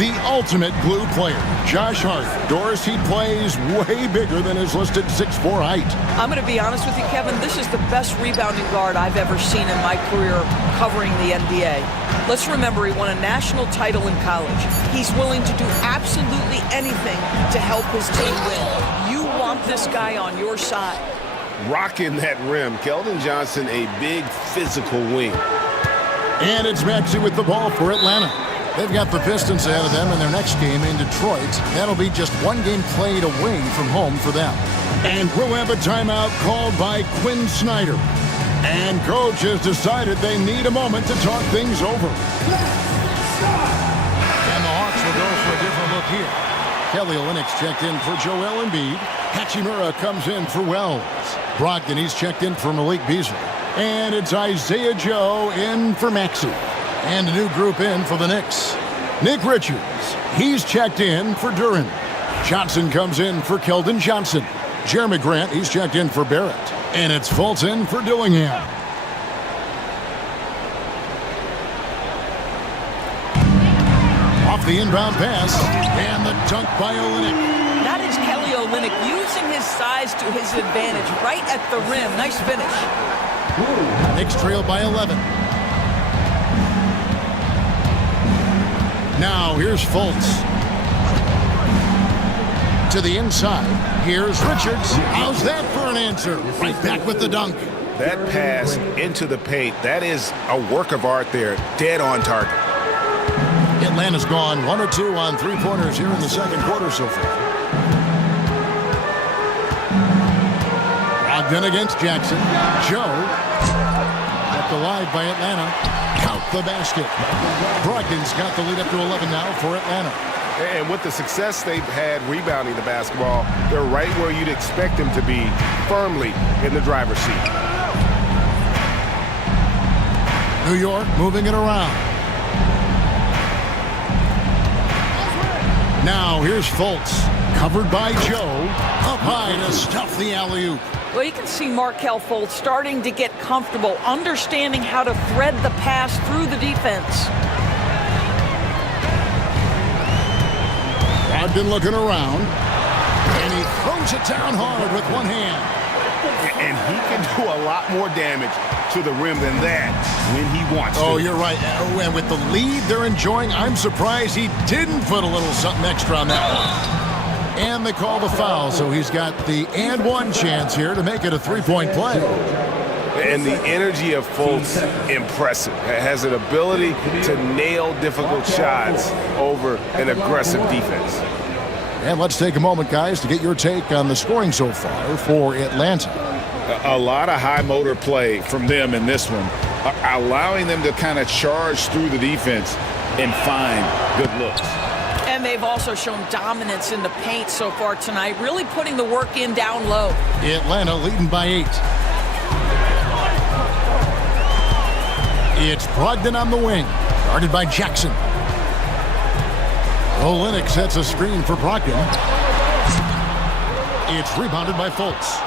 The ultimate glue player, Josh Hart. Doris, he plays way bigger than his listed 6'4" height. I'm going to be honest with you, Kevin. This is the best rebounding guard I've ever seen in my career covering the NBA. Let's remember, he won a national title in college. He's willing to do absolutely anything to help his team win. You want this guy on your side. Rocking that rim. Keldon Johnson, a big physical wing. And it's Maxey with the ball for Atlanta. They've got the Pistons ahead of them in their next game in Detroit. That'll be just 1 game played away from home for them. And we'll have a timeout called by Quinn Snyder. And coach has decided they need a moment to talk things over. And the Hawks will go for a different look here. Kelly Olynyk's checked in for Joel Embiid. Hachimura comes in for Wells. Brogdon, he's checked in for Malik Beasley. And it's Isaiah Joe in for Maxey. And a new group in for the Knicks. Nick Richards, he's checked in for Duren. Johnson comes in for Keldon Johnson. Jeremy Grant, he's checked in for Barrett. And it's Fulton for Dillingham. Off the inbound pass, and the dunk by Olynyk. That is Kelly Olynyk using his size to his advantage right at the rim. Nice finish. Knicks trail by 11. Now here's Fultz. To the inside. Here's Richards. How's that for an answer? Right back with the dunk. That pass into the paint, that is a work of art there. Dead on target. Atlanta's gone 1 or 2 on 3-pointers here in the second quarter so far. Brogdon against Jackson. Joe kept alive by Atlanta. the basket. Brogdon's got the lead up to 11 now for Atlanta. And with the success they've had rebounding the basketball, they're right where you'd expect them to be, firmly in the driver's seat. New York moving it around. Now here's Fultz, covered by Joe, up high to stuff the alley-oop. Well, you can see Markelle Fultz starting to get comfortable, understanding how to thread the pass through the defense. Brogdon looking around, and he throws it down hard with one hand. And he can do a lot more damage to the rim than that when he wants to. Oh, you're right. And with the lead they're enjoying, I'm surprised he didn't put a little something extra on that one. And they call the foul, so he's got the and one chance here to make it a three-point play. And the energy of Fultz, impressive. Has an ability to nail difficult shots over an aggressive defense. And let's take a moment, guys, to get your take on the scoring so far for Atlanta. A lot of high motor play from them in this one, allowing them to kind of charge through the defense and find good looks. And they've also shown dominance in the paint so far tonight, really putting the work in down low. Atlanta leading by 8. It's Brogdon on the wing, guarded by Jackson. Olynyk sets a screen for Brogdon. It's rebounded by Fultz.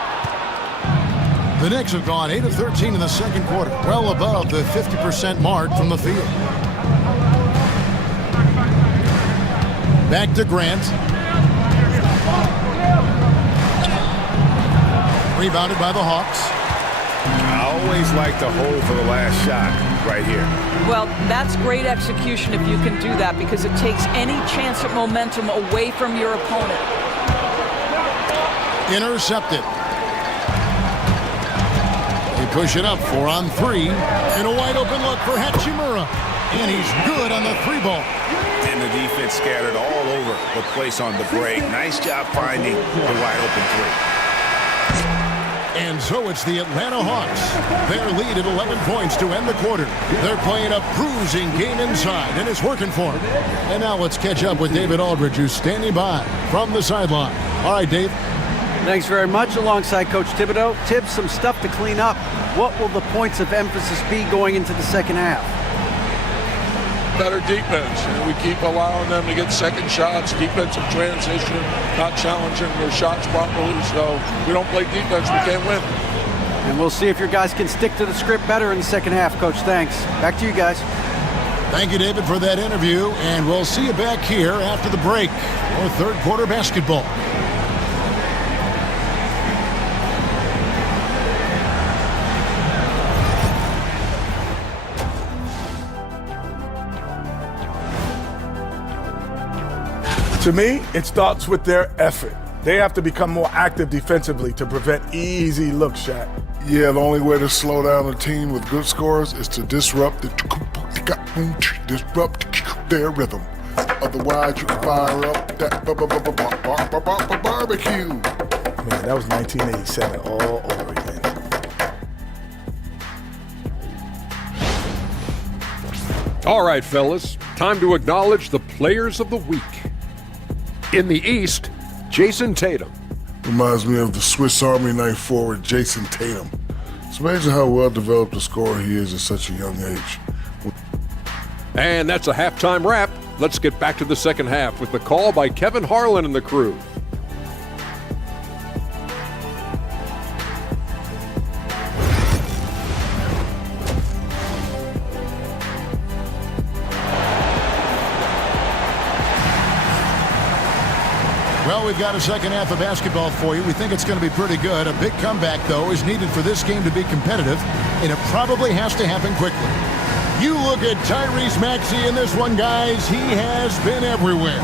The Knicks have gone 8 of 13 in the second quarter, well above the 50% mark from the field. Back to Grant. Rebounded by the Hawks. I always like to hold for the last shot right here. Well, that's great execution if you can do that, because it takes any chance at momentum away from your opponent. Intercepted. They push it up 4 on 3. And a wide open look for Hachimura. And he's good on the 3 ball. And the defense scattered all over the place on the break. Nice job finding the wide open 3. And so it's the Atlanta Hawks. Their lead at 11 points to end the quarter. They're playing a bruising game inside, and it's working for them. And now let's catch up with David Aldridge, who's standing by from the sideline. All right, Dave. Thanks very much. Alongside Coach Thibodeau. Tibbs, some stuff to clean up. What will the points of emphasis be going into the second half? Better defense. We keep allowing them to get second shots, defensive transition, not challenging their shots properly. So we don't play defense, we can't win. And we'll see if your guys can stick to the script better in the second half, Coach. Thanks. Back to you guys. Thank you, David, for that interview. And we'll see you back here after the break for third quarter basketball. To me, it starts with their effort. They have to become more active defensively to prevent easy looks, Shaq. Yeah, the only way to slow down a team with good scores is to disrupt their rhythm. Otherwise, you can fire up that barbecue. Man, that was 1987 all over again. All right, fellas, time to acknowledge the players of the week. In the East, Jason Tatum. Reminds me of the Swiss Army knife forward Jason Tatum. It's amazing how well developed a scorer he is at such a young age. And that's a halftime wrap. Let's get back to the second half with the call by Kevin Harlan and the crew. Well, we've got a second half of basketball for you. We think it's going to be pretty good. A big comeback, though, is needed for this game to be competitive, and it probably has to happen quickly. You look at Tyrese Maxey in this one, guys. He has been everywhere.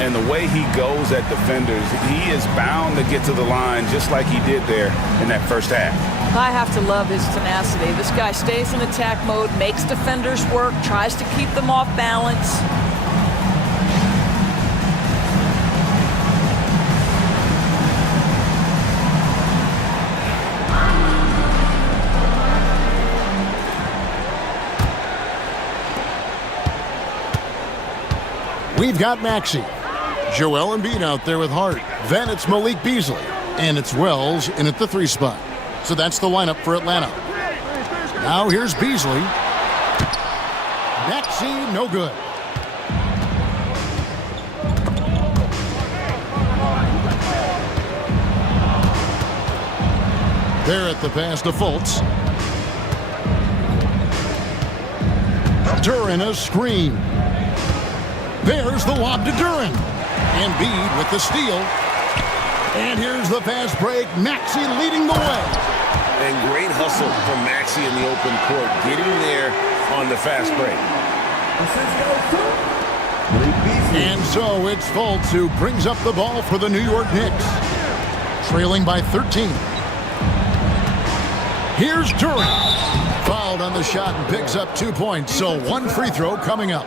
And the way he goes at defenders, he is bound to get to the line just like he did there in that first half. I have to love his tenacity. This guy stays in attack mode, makes defenders work, tries to keep them off balance. We've got Maxey. Joel Embiid out there with Hart. Then it's Malik Beasley. And it's Wells in at the 3 spot. So that's the lineup for Atlanta. Now here's Beasley. Maxey, no good. Barrett the pass to Fultz. Duran a screen. There's the lob to Duran. Embiid with the steal. And here's the fast break. Maxey leading the way. And great hustle from Maxey in the open court, getting there on the fast break. And so it's Fultz who brings up the ball for the New York Knicks. Trailing by 13. Here's Duran. Fouled on the shot and picks up 2 points. So 1 free throw coming up.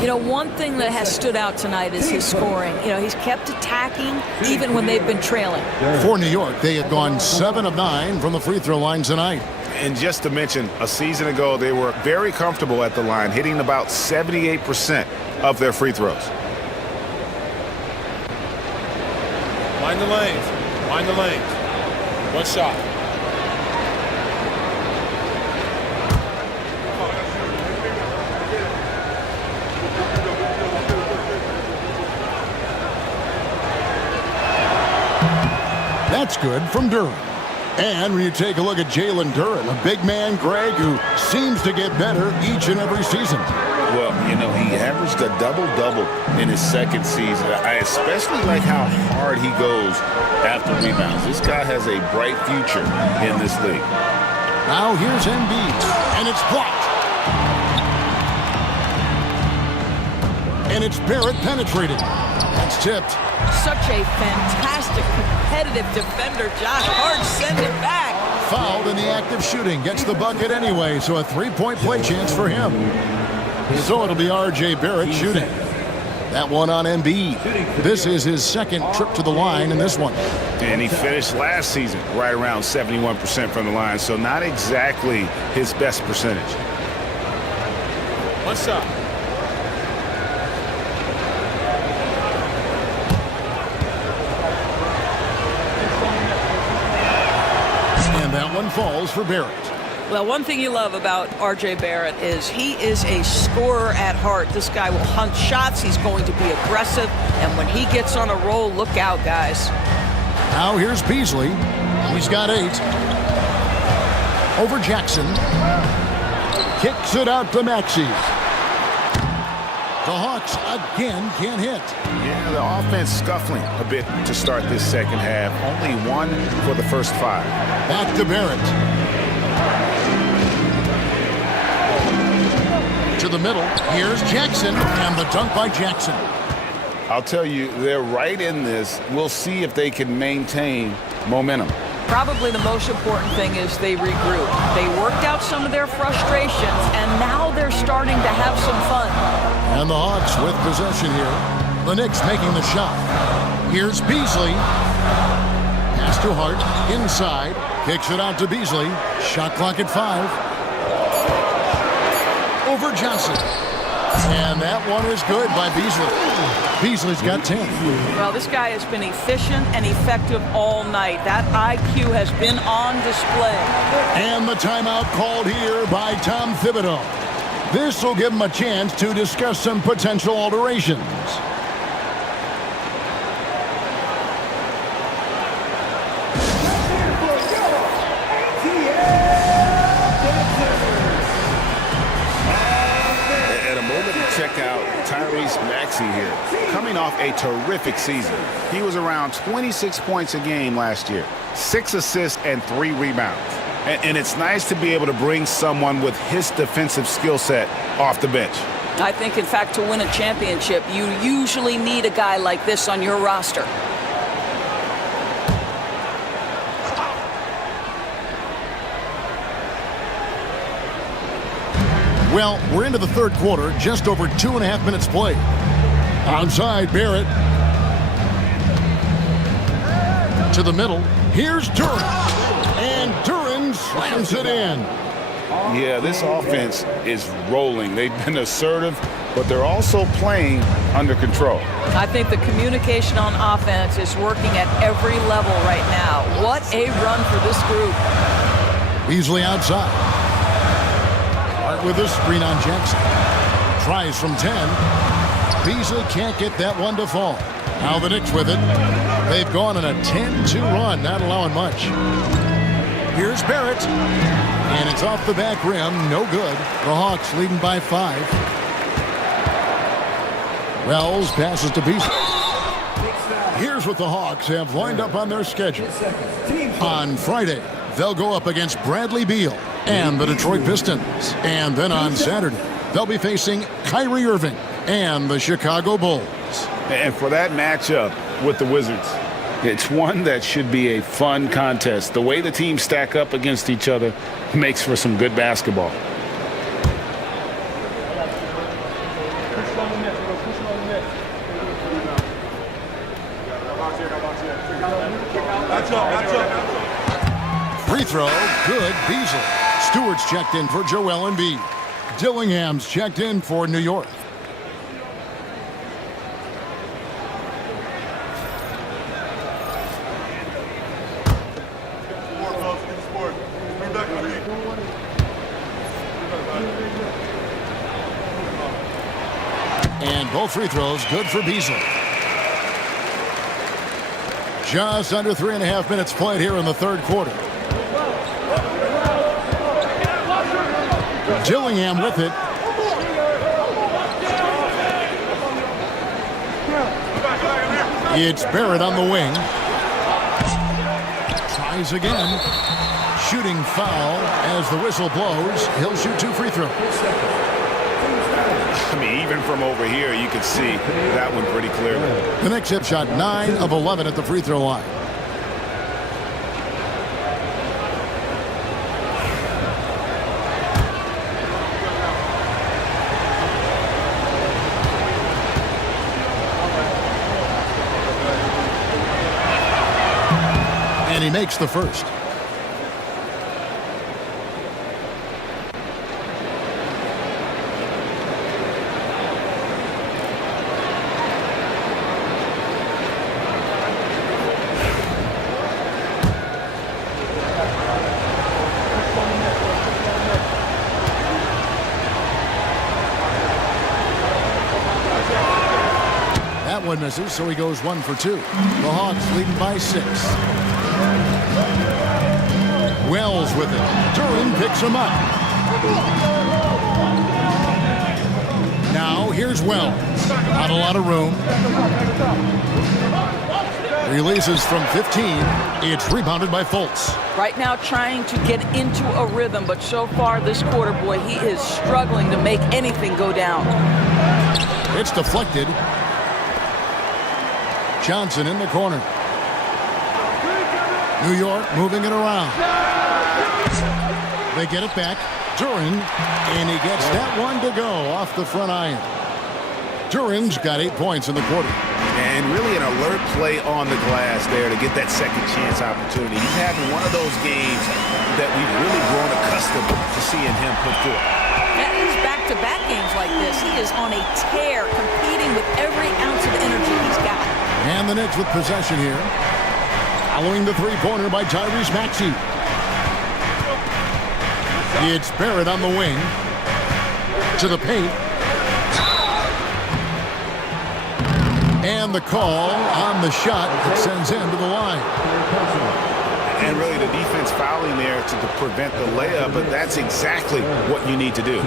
You know, one thing that has stood out tonight is his scoring. You know, he's kept attacking even when they've been trailing. For New York, they have gone 7 of 9 from the free throw line tonight. And just to mention, a season ago, they were very comfortable at the line, hitting about 78% of their free throws. Mind the lanes. Mind the lanes. 1 shot. That's good from Duran. And when you take a look at Jalen Duran, a big man, Greg, who seems to get better each and every season. Well, you know, he averaged a double-double in his second season. I especially like how hard he goes after rebounds. This guy has a bright future in this league. Now here's Embiid, and it's blocked. And it's Barrett penetrated. That's tipped. Such a fantastic, competitive defender. Josh Hart send it back. Fouled in the act of shooting. Gets the bucket anyway, so a 3-point play chance for him. So it'll be R.J. Barrett shooting. That one on Embiid. This is his second trip to the line in this one. And he finished last season right around 71% from the line, so not exactly his best percentage. 1 shot. And that one falls for Barrett. Well, one thing you love about R.J. Barrett is he is a scorer at heart. This guy will hunt shots. He's going to be aggressive. And when he gets on a roll, look out, guys. Now here's Beasley. He's got 8. Over Jackson. Kicks it out to Maxey. The Hawks again can't hit. Yeah, the offense scuffling a bit to start this second half. Only 1 for the first 5. Back to Barrett. To the middle. Here's Jackson, and the dunk by Jackson. I'll tell you, they're right in this. We'll see if they can maintain momentum. Probably the most important thing is they regroup. They worked out some of their frustrations, and now they're starting to have some fun. And the Hawks with possession here. The Knicks making the shot. Here's Beasley. Pass to Hart. Inside. Kicks it out to Beasley. Shot clock at 5. Over Johnson. And that one is good by Beasley. Beasley's got 10. Well, this guy has been efficient and effective all night. That IQ has been on display. And the timeout called here by Tom Thibodeau. This will give him a chance to discuss some potential alterations. Here, coming off a terrific season. He was around 26 points a game last year, 6 assists and 3 rebounds. And it's nice to be able to bring someone with his defensive skill set off the bench. I think, in fact, to win a championship, you usually need a guy like this on your roster. Well, we're into the third quarter, just over 2.5 minutes played. Outside, Barrett. To the middle. Here's Duran. And Duran slams it in. Yeah, this offense is rolling. They've been assertive but they're also playing under control. I think the communication on offense is working at every level right now. What a run for this group. Beasley outside. Hart with a screen on Jackson. Tries from 10. Beasley can't get that one to fall. Now the Knicks with it. They've gone on a 10-2 run, not allowing much. Here's Barrett. And it's off the back rim. No good. The Hawks leading by 5. Wells passes to Beasley. Here's what the Hawks have lined up on their schedule. On Friday, they'll go up against Bradley Beal and the Detroit Pistons. And then on Saturday, they'll be facing Kyrie Irving and the Chicago Bulls. And for that matchup with the Wizards, it's one that should be a fun contest. The way the teams stack up against each other makes for some good basketball. Free throw, good, Beasley. Stewart's checked in for Joel Embiid. Dillingham's checked in for New York. And both free throws good for Beasley. Just under 3.5 minutes played here in the third quarter. Dillingham with it. It's Barrett on the wing. Tries again. Shooting foul as the whistle blows. He'll shoot 2 free throws. I mean, even from over here, you can see that one pretty clearly. The Knicks have shot 9 of 11 at the free throw line. And he makes the first. That one misses, so he goes 1 for 2. The Hawks leading by 6. Wells with it. Duran picks him up. Now here's Wells. Not a lot of room. Releases from 15. It's rebounded by Fultz. Right now trying to get into a rhythm, but so far this quarter, boy, he is struggling to make anything go down. It's deflected. Johnson in the corner. New York moving it around. They get it back. Duran, and he gets that one to go off the front iron. Duran's got 8 points in the quarter. And really an alert play on the glass there to get that second chance opportunity. He's having one of those games that we've really grown accustomed to seeing him put forth. And his back-to-back games like this, he is on a tear, competing with every ounce of energy he's got. And the Knicks with possession here. Following the three-pointer by Tyrese Maxey. It's Barrett on the wing. To the paint. And the call on the shot that sends him to the line. And really the defense fouling there to prevent the layup, but that's exactly what you need to do.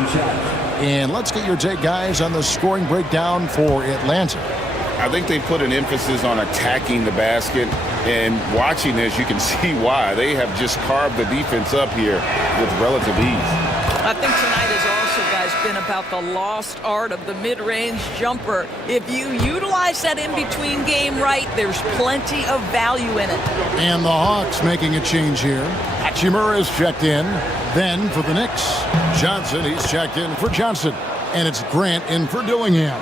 And let's get your take, guys, on the scoring breakdown for Atlanta. I think they put an emphasis on attacking the basket, and watching this, you can see why. They have just carved the defense up here with relative ease. I think tonight has also, guys, been about the lost art of the mid-range jumper. If you utilize that in-between game right, there's plenty of value in it. And the Hawks making a change here. Hachimura is checked in. Then for the Knicks, Johnson, he's checked in for Johnson. And it's Grant in for Dillingham.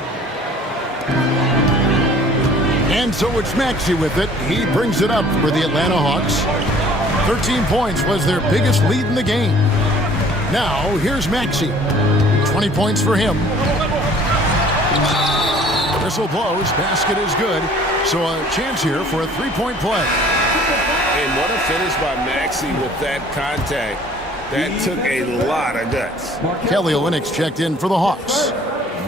And so it's Maxey with it. He brings it up for the Atlanta Hawks. 13 points was their biggest lead in the game. Now, here's Maxey. 20 points for him. Whistle blows. Basket is good. So a chance here for a three-point play. And what a finish by Maxey with that contact. That took a lot of guts. Kelly Olynyk's checked in for the Hawks.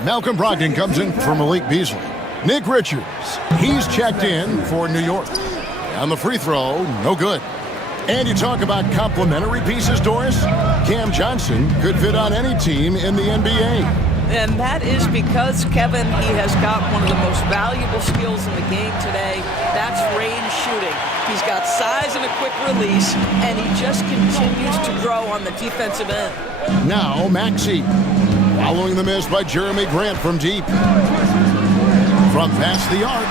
Malcolm Brogdon comes in for Malik Beasley. Nick Richards, he's checked in for New York. On the free throw, no good. And you talk about complementary pieces, Doris. Cam Johnson could fit on any team in the NBA. And that is because, Kevin, he has got one of the most valuable skills in the game today. That's range shooting. He's got size and a quick release, and he just continues to grow on the defensive end. Now Maxey, following the miss by Jeremy Grant from deep. From past the arc,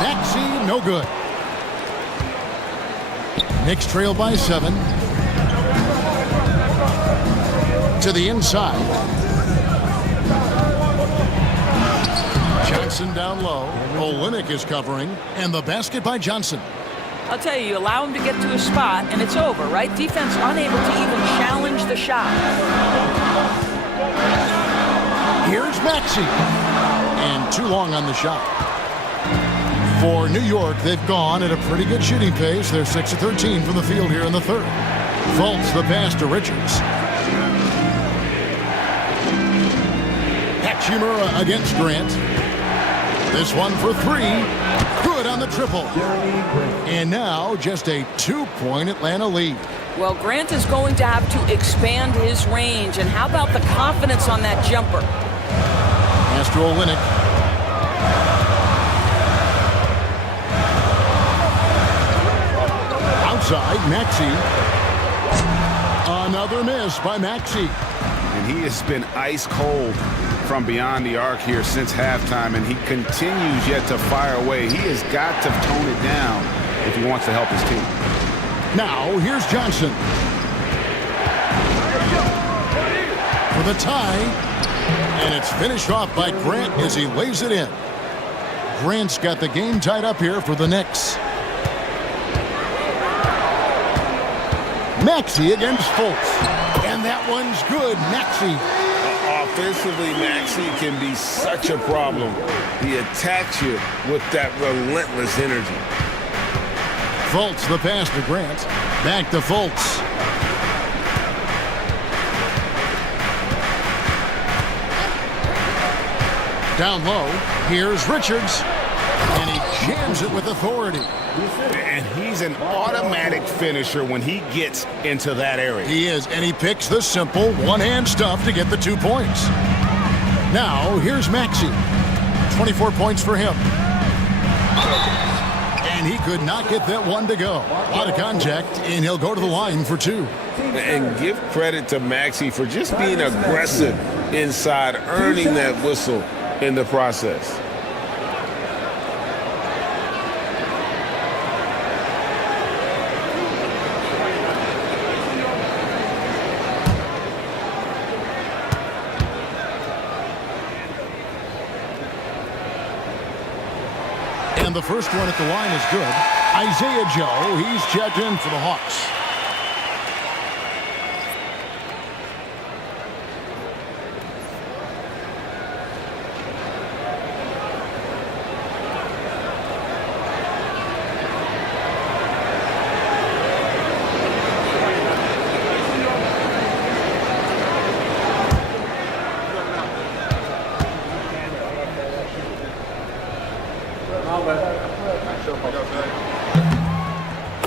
Maxey, no good. Knicks trail by 7. To the inside. Johnson down low. Olynyk is covering. And the basket by Johnson. I'll tell you, you allow him to get to a spot, and it's over, right? Defense unable to even challenge the shot. Here's Maxey. And too long on the shot. For New York, they've gone at a pretty good shooting pace. They're 6 of 13 from the field here in the third. Fultz the pass to Richards. Hachimura against Grant. This one for 3. Good on the triple. And now just a 2-point Atlanta lead. Well, Grant is going to have to expand his range. And how about the confidence on that jumper? Pass to Olynyk. Outside, Maxey. Another miss by Maxey. And he has been ice cold from beyond the arc here since halftime, and he continues yet to fire away. He has got to tone it down if he wants to help his team. Now, here's Johnson. For the tie. And it's finished off by Grant as he lays it in. Grant's got the game tied up here for the Knicks. Maxey against Fultz. And that one's good. Maxey. Offensively, Maxey can be such a problem. He attacks you with that relentless energy. Fultz the pass to Grant. Back to Fultz. Down low, here's Richards. And he jams it with authority. And he's an automatic finisher when he gets into that area. He is, and he picks the simple one-hand stuff to get the 2 points. Now, here's Maxey. 24 points for him. And he could not get that one to go. A lot of contact, and he'll go to the line for 2. And give credit to Maxey for just being aggressive inside, earning that whistle in the process. And the first one at the line is good. Isaiah Joe, he's checked in for the Hawks.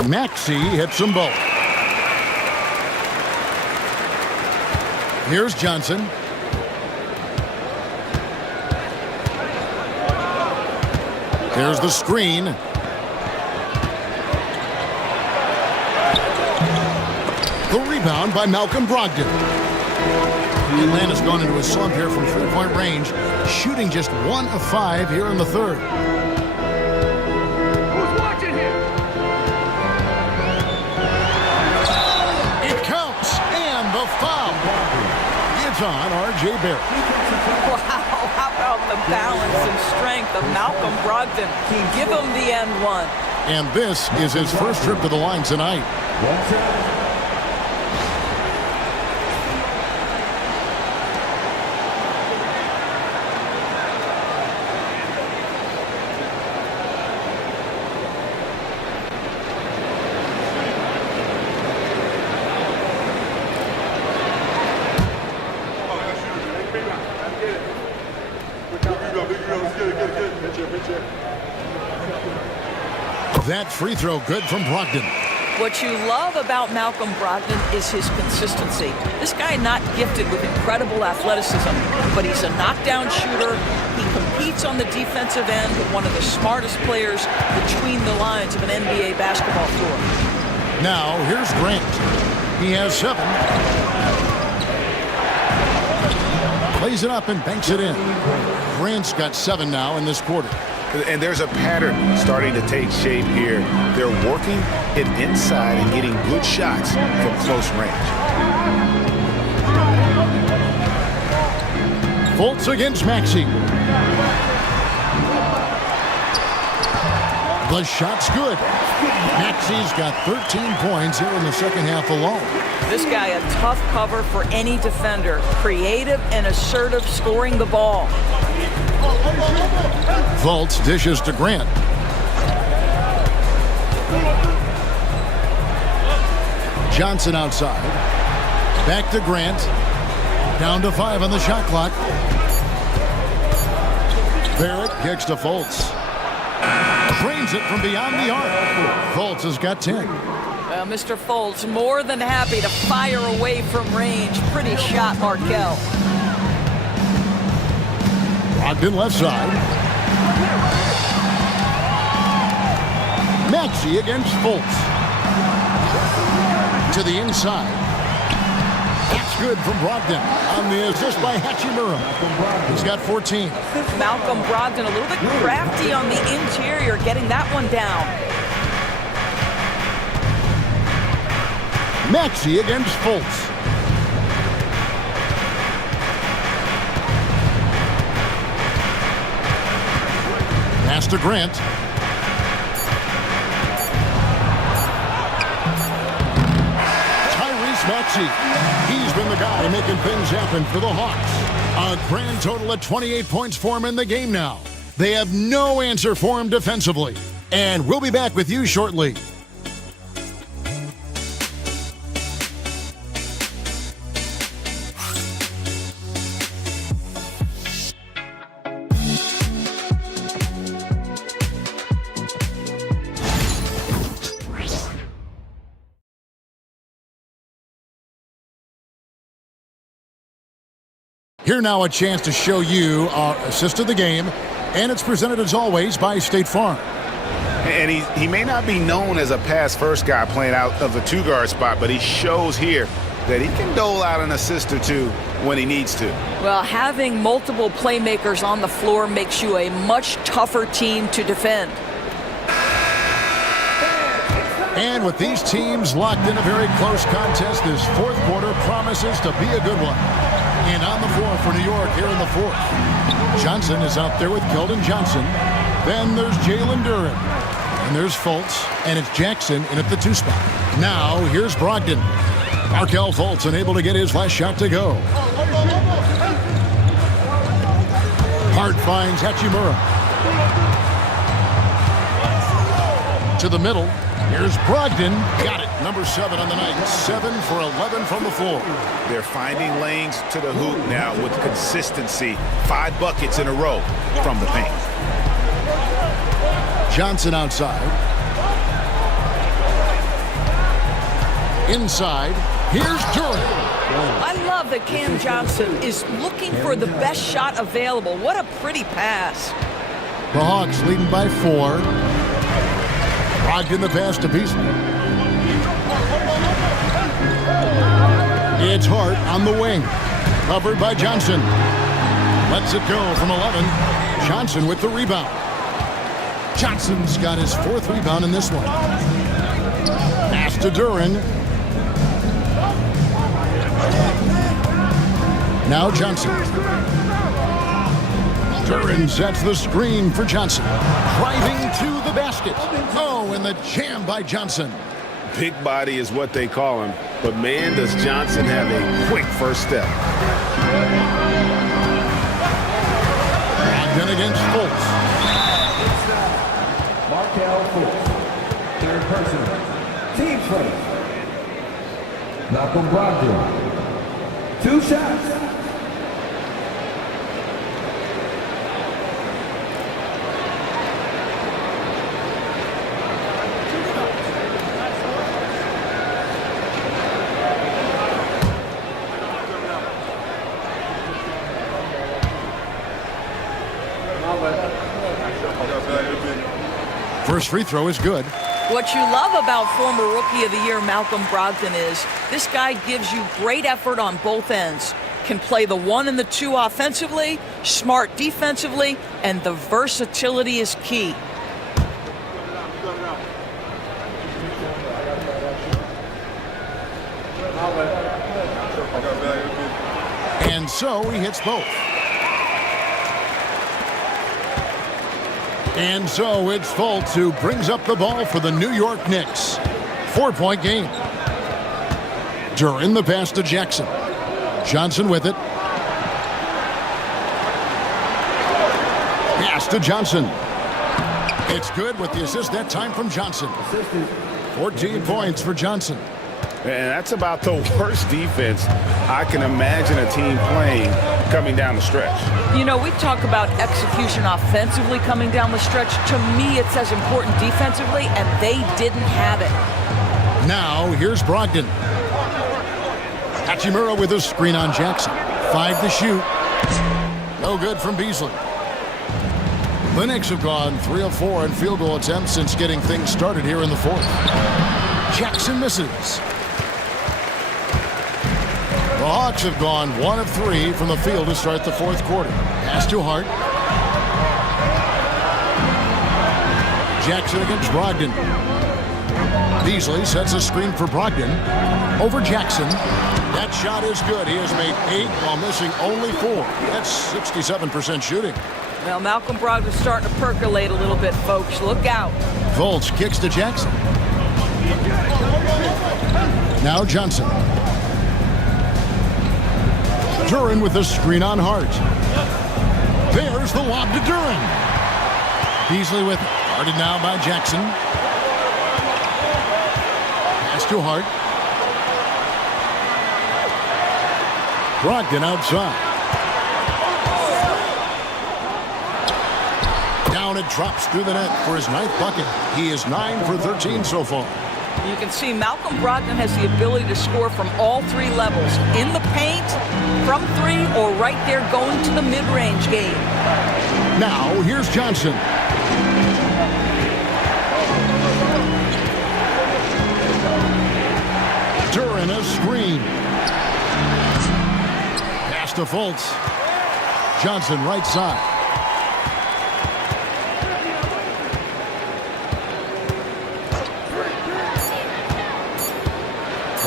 Maxey hits them both. Here's Johnson. There's the screen. The rebound by Malcolm Brogdon. Atlanta's gone into a slump here from three-point range, shooting just 1 of 5 here in the third. On R.J. Barrett. Wow, how about the balance and strength of Malcolm Brogdon? Give him the end one. And this is his first trip to the line tonight. That free throw good from Brogdon. What you love about Malcolm Brogdon is his consistency. This guy not gifted with incredible athleticism, but he's a knockdown shooter. He competes on the defensive end, one of the smartest players between the lines of an NBA basketball floor. Now, here's Grant. He has 7. Plays it up and banks it in. Grant's got 7 now in this quarter. And there's a pattern starting to take shape here. They're working it inside and getting good shots from close range. Fultz against Maxey. The shot's good. Maxey's got 13 points here in the second half alone. This guy a tough cover for any defender. Creative and assertive scoring the ball. Fultz dishes to Grant. Johnson outside. Back to Grant. Down to 5 on the shot clock. Barrett kicks to Fultz. Drains it from beyond the arc. Fultz has got 10. Well, Mr. Fultz more than happy to fire away from range. Pretty shot, Markel. Brogdon left side. Maxey against Fultz. To the inside. That's good from Brogdon on the assist by Hachimura. He's got 14. Malcolm Brogdon a little bit crafty on the interior, getting that one down. Maxey against Fultz. Pass to Grant. Maxey, he's been the guy making things happen for the Hawks. A grand total of 28 points for him in the game now. They have no answer for him defensively. And we'll be back with you shortly. Here now a chance to show you our assist of the game, and it's presented as always by State Farm. And he may not be known as a pass-first guy playing out of the 2-guard spot, but he shows here that he can dole out an assist or two when he needs to. Well, having multiple playmakers on the floor makes you a much tougher team to defend. And with these teams locked in a very close contest, this fourth quarter promises to be a good one. And on the floor for New York here in the fourth. Johnson is out there with Keldon Johnson. Then there's Jalen Duren. And there's Fultz. And it's Jackson in at the 2 spot. Now here's Brogdon. Markel Fultz unable to get his last shot to go. Hart finds Hachimura. To the middle. Here's Brogdon. Got it. Number 7 on the night. 7 for 11 from the floor. They're finding lanes to the hoop now with consistency. 5 buckets in a row from the paint. Johnson outside. Inside. Here's Duren. I love that Cam Johnson is looking for the best shot available. What a pretty pass. The Hawks leading by 4. Brogdon the pass to Beasley. It's Hart on the wing. Covered by Johnson. Lets it go from 11. Johnson with the rebound. Johnson's got his 4th rebound in this one. Pass to Duren. Now Johnson. Duren sets the screen for Johnson. Driving to the basket. Oh, and the jam by Johnson. Big body is what they call him. But man, does Johnson have a quick first step. Brogdon against Fultz. Markel Fultz. 3rd person. Team first. Malcolm Brogdon. 2 shots. First free throw is good. What you love about former Rookie of the Year Malcolm Brogdon is this guy gives you great effort on both ends. Can play the 1 and the 2 offensively, smart defensively, and the versatility is key. And so he hits both. And so it's Fultz who brings up the ball for the New York Knicks. 4-point game. Duran the pass to Jackson. Johnson with it. Pass to Johnson. It's good with the assist that time from Johnson. 14 points for Johnson. And that's about the worst defense I can imagine a team playing coming down the stretch. You know, we talk about execution offensively coming down the stretch. To me, it's as important defensively, and they didn't have it. Now, here's Brogdon. Hachimura with a screen on Jackson. 5 to shoot. No good from Beasley. The Knicks have gone 3 of 4 in field goal attempts since getting things started here in the fourth. Jackson misses. The Hawks have gone 1 of 3 from the field to start the fourth quarter. Pass to Hart. Jackson against Brogdon. Beasley sets a screen for Brogdon. Over Jackson. That shot is good. He has made 8 while missing only 4. That's 67% shooting. Well, Malcolm Brogdon's starting to percolate a little bit, folks. Look out. Fultz kicks to Jackson. Now Johnson. Duran with a screen on Hart. There's the lob to Duran. Beasley with it. Guarded now by Jackson. Pass to Hart. Brogdon outside. Down it drops through the net for his 9th bucket. He is 9 for 13 so far. You can see Malcolm Brogdon has the ability to score from all 3 levels. In the paint, from 3, or right there going to the mid-range game. Now, here's Johnson. Duran a screen. Pass to Fultz. Johnson right side.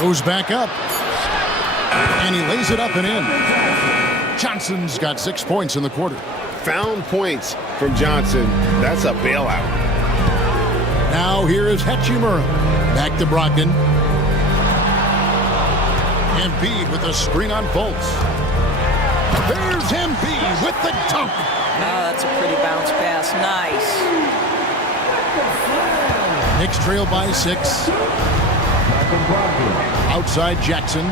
Goes back up. And he lays it up and in. Johnson's got 6 points in the quarter. Found points from Johnson. That's a bailout. Now here is Hachimura. Back to Brogdon. Embiid with a screen on Fultz. There's Embiid with the dunk. Oh, that's a pretty bounce pass. Nice. Knicks trail by 6. Outside Jackson.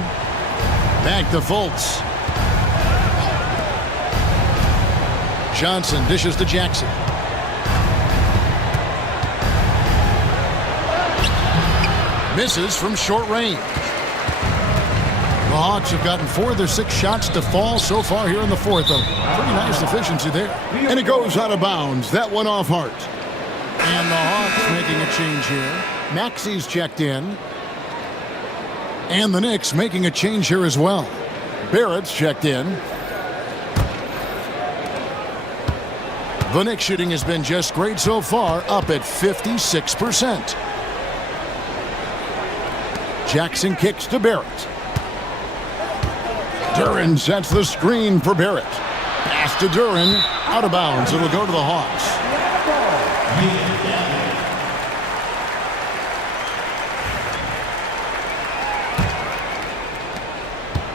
Back to Fultz. Johnson dishes to Jackson. Misses from short range. The Hawks have gotten 4 of their 6 shots to fall so far here in the fourth. A pretty nice efficiency there. And it goes out of bounds. That one off Hart. And the Hawks making a change here. Maxi's checked in. And the Knicks making a change here as well. Barrett's checked in. The Knicks shooting has been just great so far, up at 56%. Jackson kicks to Barrett. Duran sets the screen for Barrett. Pass to Duran. Out of bounds. It'll go to the Hawks.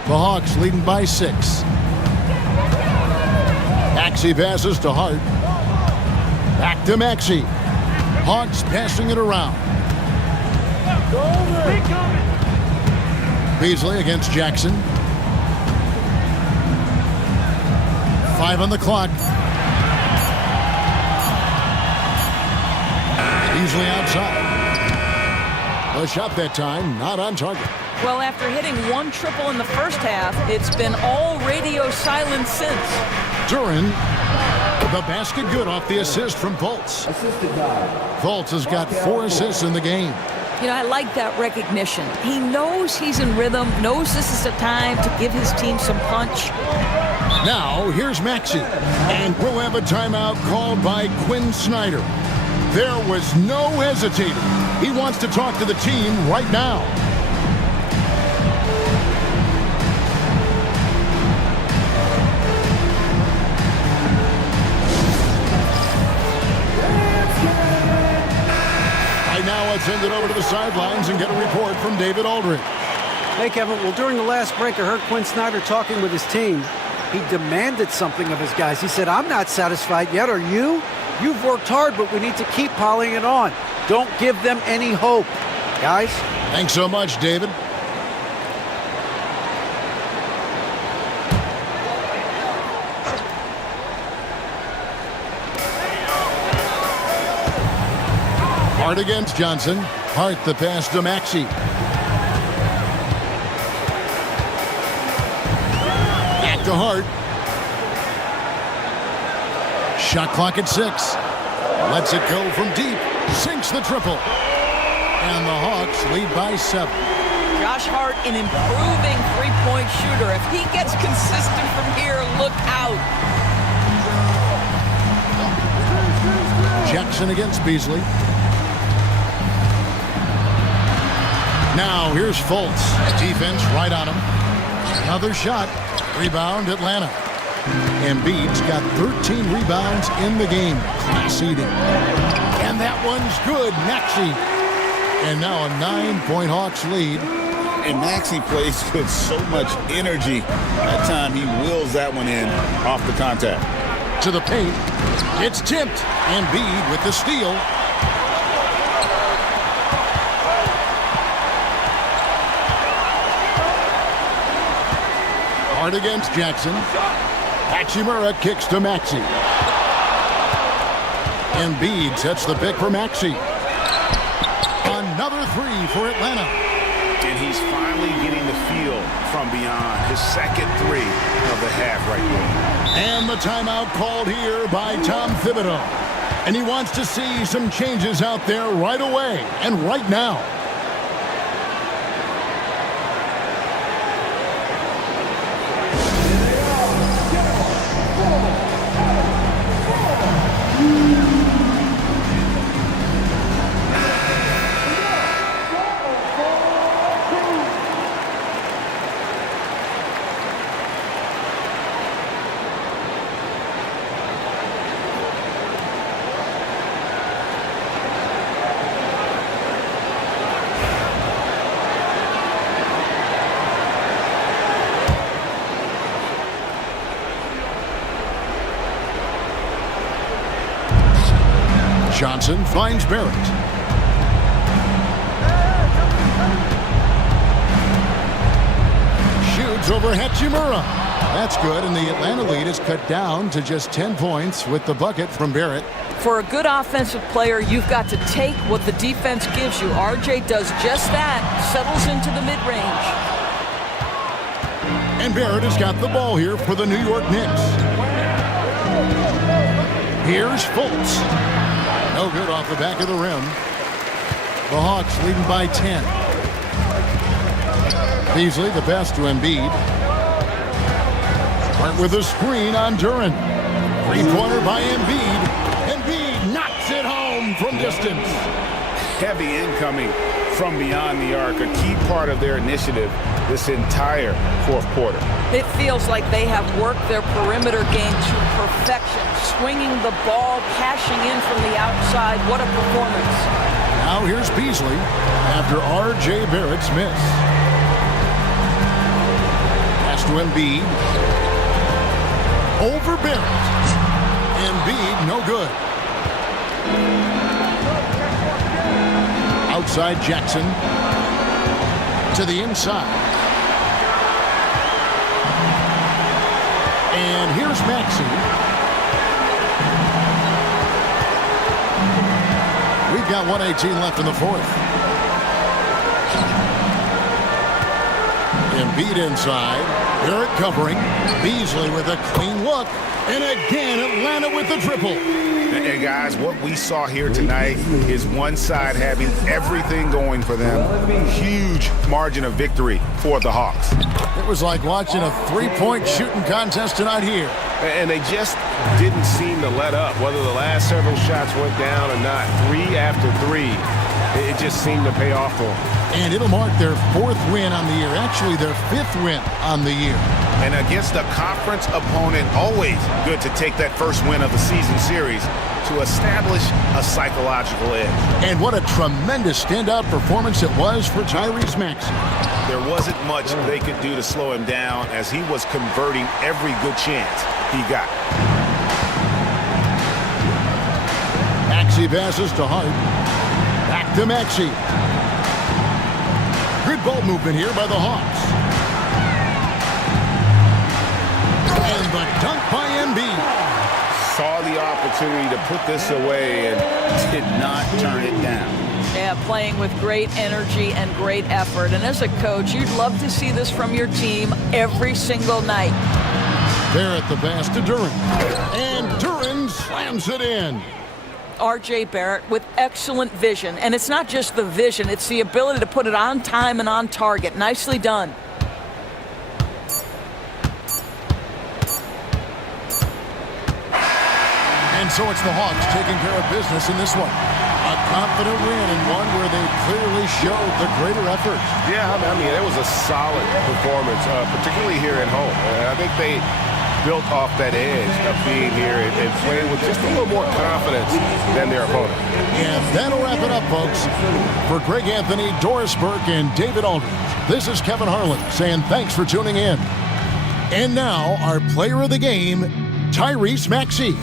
The Hawks leading by 6. Maxey passes to Hart. Back to Maxey. Hawks passing it around. Beasley against Jackson. 5 on the clock. Beasley outside. A shot that time, not on target. Well, after hitting 1 triple in the first half, it's been all radio silence since. Duran The basket good off the assist from Fultz. Fultz has got 4 assists in the game. You know, I like that recognition. He knows he's in rhythm, knows this is the time to give his team some punch. Now, here's Maxey. And we'll have a timeout called by Quinn Snyder. There was no hesitating. He wants to talk to the team right now. Now let's send it over to the sidelines and get a report from David Aldridge. Hey, Kevin. Well, during the last break, I heard Quinn Snyder talking with his team. He demanded something of his guys. He said, I'm not satisfied yet. Are you? You've worked hard, but we need to keep piling it on. Don't give them any hope. Guys? Thanks so much, David. Hart against Johnson. Hart the pass to Maxey. Back to Hart. Shot clock at 6. Lets it go from deep. Sinks the triple. And the Hawks lead by 7. Josh Hart, an improving three-point shooter. If he gets consistent from here, look out. Jackson against Beasley. Now here's Fultz. Defense right on him. Another shot. Rebound Atlanta. Embiid's got 13 rebounds in the game. Class eating. And that one's good. Maxey. And now a 9-point Hawks lead. And Maxey plays with so much energy. That time he wheels that one in off the contact. To the paint. It's tipped. Embiid with the steal. Hart against Jackson. Hachimura kicks to Maxey. Embiid sets the pick for Maxey. Another 3 for Atlanta. And he's finally getting the feel from beyond. His second 3 of the half right there. And the timeout called here by Tom Thibodeau. And he wants to see some changes out there right away and right now. Johnson finds Barrett. Shoots over Hachimura. That's good, and the Atlanta lead is cut down to just 10 points with the bucket from Barrett. For a good offensive player, you've got to take what the defense gives you. RJ does just that, settles into the mid-range. And Barrett has got the ball here for the New York Knicks. Here's Fultz. No good off the back of the rim. The Hawks leading by 10. Beasley, the pass to Embiid. Hart with a screen on Duran. Three-pointer by Embiid. Embiid knocks it home from distance. Heavy incoming from beyond the arc, a key part of their initiative this entire fourth quarter. It feels like they have worked their perimeter game to perfection, swinging the ball, cashing in from the outside. What a performance. Now here's Beasley after R.J. Barrett's miss. Pass to Embiid. Over Barrett. Embiid, no good. Outside Jackson. To the inside. And here's Maxey. We've got 1:18 left in the fourth. Embiid inside. Garrett covering. Beasley with a clean look. And again, Atlanta with the triple. And guys, what we saw here tonight is one side having everything going for them. Huge margin of victory for the Hawks. It was like watching a three-point shooting contest tonight here. And they just didn't seem to let up, whether the last several shots went down or not. 3 after 3, it just seemed to pay off for them. And it'll mark their 4th win on the year, actually their 5th win on the year. And against a conference opponent, always good to take that first win of the season series to establish a psychological edge. And what a tremendous standout performance it was for Tyrese Maxey. There wasn't much they could do to slow him down as he was converting every good chance he got. Maxey passes to Hart. Back to Maxey. Good ball movement here by the Hawks. And the dunk by Embiid. Saw the opportunity to put this away and did not turn it down. Yeah, playing with great energy and great effort. And as a coach, you'd love to see this from your team every single night. There at the pass to Duren. And Duren slams it in. R.J. Barrett with excellent vision. And it's not just the vision, it's the ability to put it on time and on target. Nicely done. And so it's the Hawks taking care of business in this one. A confident win and one where they clearly showed the greater effort. Yeah, I mean, it was a solid performance, particularly here at home. I think they built off that edge of being here and playing with just a little more confidence than their opponent. And that'll wrap it up, folks. For Greg Anthony, Doris Burke, and David Aldridge, this is Kevin Harlan saying thanks for tuning in. And now, our player of the game, Tyrese Maxey.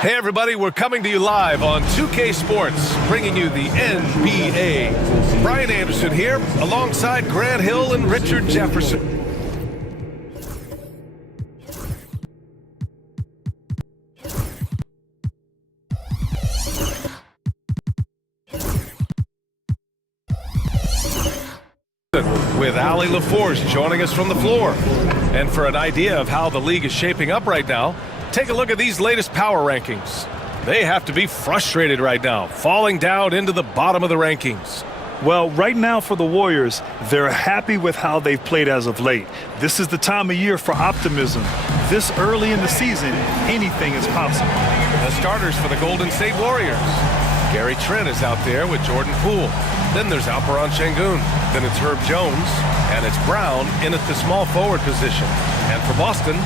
Hey everybody, we're coming to you live on 2K Sports, bringing you the NBA. Brian Anderson here, alongside Grant Hill and Richard Jefferson. With Ali LaForce joining us from the floor. And for an idea of how the league is shaping up right now, take a look at these latest power rankings. They have to be frustrated right now, falling down into the bottom of the rankings. Well, right now for the Warriors, they're happy with how they've played as of late. This is the time of year for optimism. This early in the season, anything is possible. The starters for the Golden State Warriors. Gary Trent is out there with Jordan Poole. Then there's Alperen Şengün. Then it's Herb Jones. And it's Brown in at the small forward position. And for Boston,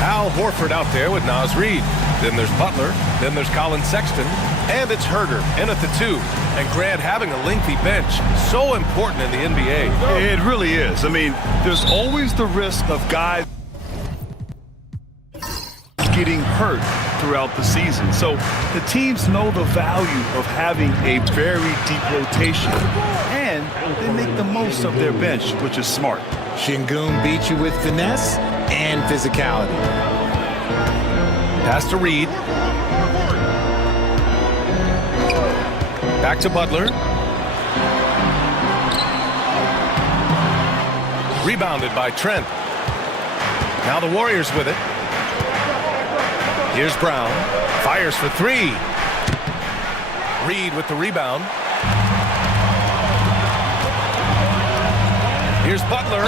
Al Horford out there with Naz Reid. Then there's Butler. Then there's Colin Sexton. And it's Herder in at the 2. And Grant, having a lengthy bench, so important in the NBA. It really is. I mean, there's always the risk of guys getting hurt throughout the season. So the teams know the value of having a very deep rotation. And they make the most of their bench, which is smart. Şengün beat you with finesse and physicality. Pass to Reed. Back to Butler. Rebounded by Trent. Now the Warriors with it. Here's Brown. Fires for 3. Reed with the rebound. Here's Butler.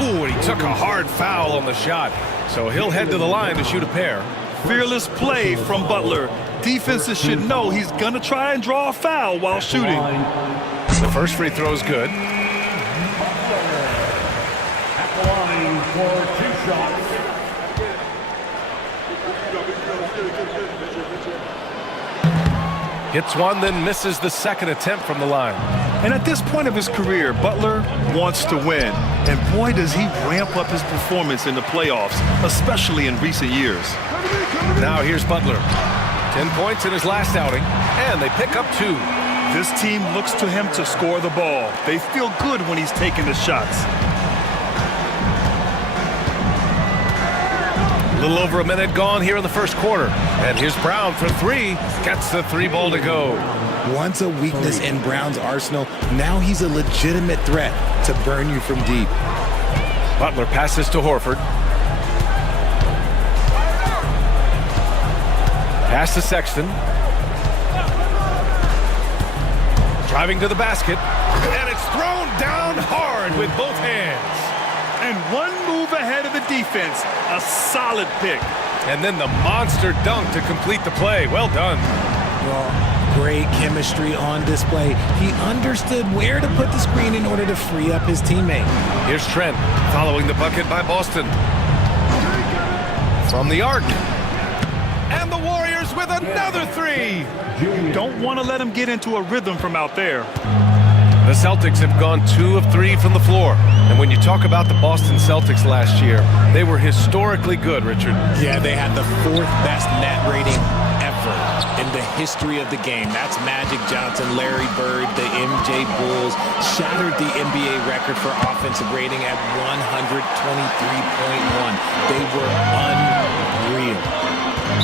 Ooh, and he took a hard foul on the shot. So he'll head to the line to shoot a pair. Fearless play from Butler. Defenses should know he's going to try and draw a foul while shooting. The first free throw is good. At the line for 2 shots. Hits one, then misses the second attempt from the line. And at this point of his career, Butler wants to win. And boy, does he ramp up his performance in the playoffs, especially in recent years. Now here's Butler. 10 points in his last outing, and they pick up 2. This team looks to him to score the ball. They feel good when he's taking the shots. A little over a minute gone here in the first quarter. And here's Brown for 3. Gets the 3 ball to go. Once a weakness in Brown's arsenal, now he's a legitimate threat to burn you from deep. Butler passes to Horford. Pass to Sexton. Driving to the basket. And it's thrown down hard with both hands. And one move ahead of the defense. A solid pick. And then the monster dunk to complete the play. Well done. Well, great chemistry on display. He understood where to put the screen in order to free up his teammate. Here's Trent following the bucket by Boston. From the arc. And the Warriors with another 3. Don't want to let him get into a rhythm from out there. The Celtics have gone 2 of 3 from the floor. And when you talk about the Boston Celtics last year, they were historically good, Richard. Yeah, they had the 4th best net rating ever in the history of the game. That's Magic Johnson, Larry Bird, the MJ Bulls, shattered the NBA record for offensive rating at 123.1. They were unreal.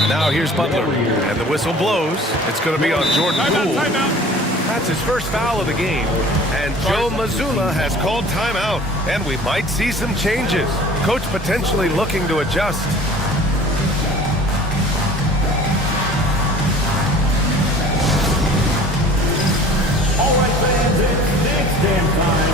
Now here's Butler, and the whistle blows. It's going to be on Jordan Poole. That's his first foul of the game. And Joe Mazzulla has called timeout, and we might see some changes. Coach potentially looking to adjust. All right, fans, it's damn time.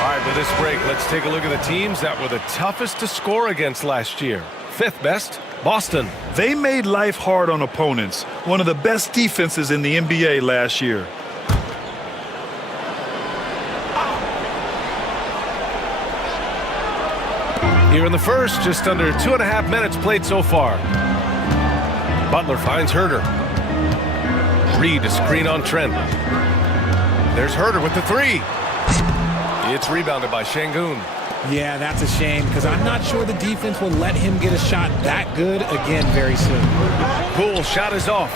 All right, with this break, let's take a look at the teams that were the toughest to score against last year. 5th best, Boston. They made life hard on opponents. One of the best defenses in the NBA last year. Here in the first, just under 2.5 minutes played so far. Butler finds Herder. Reed to screen on Trent. There's Herder with the 3. It's rebounded by Şengün. Yeah, that's a shame because I'm not sure the defense will let him get a shot that good again very soon. Poole shot is off.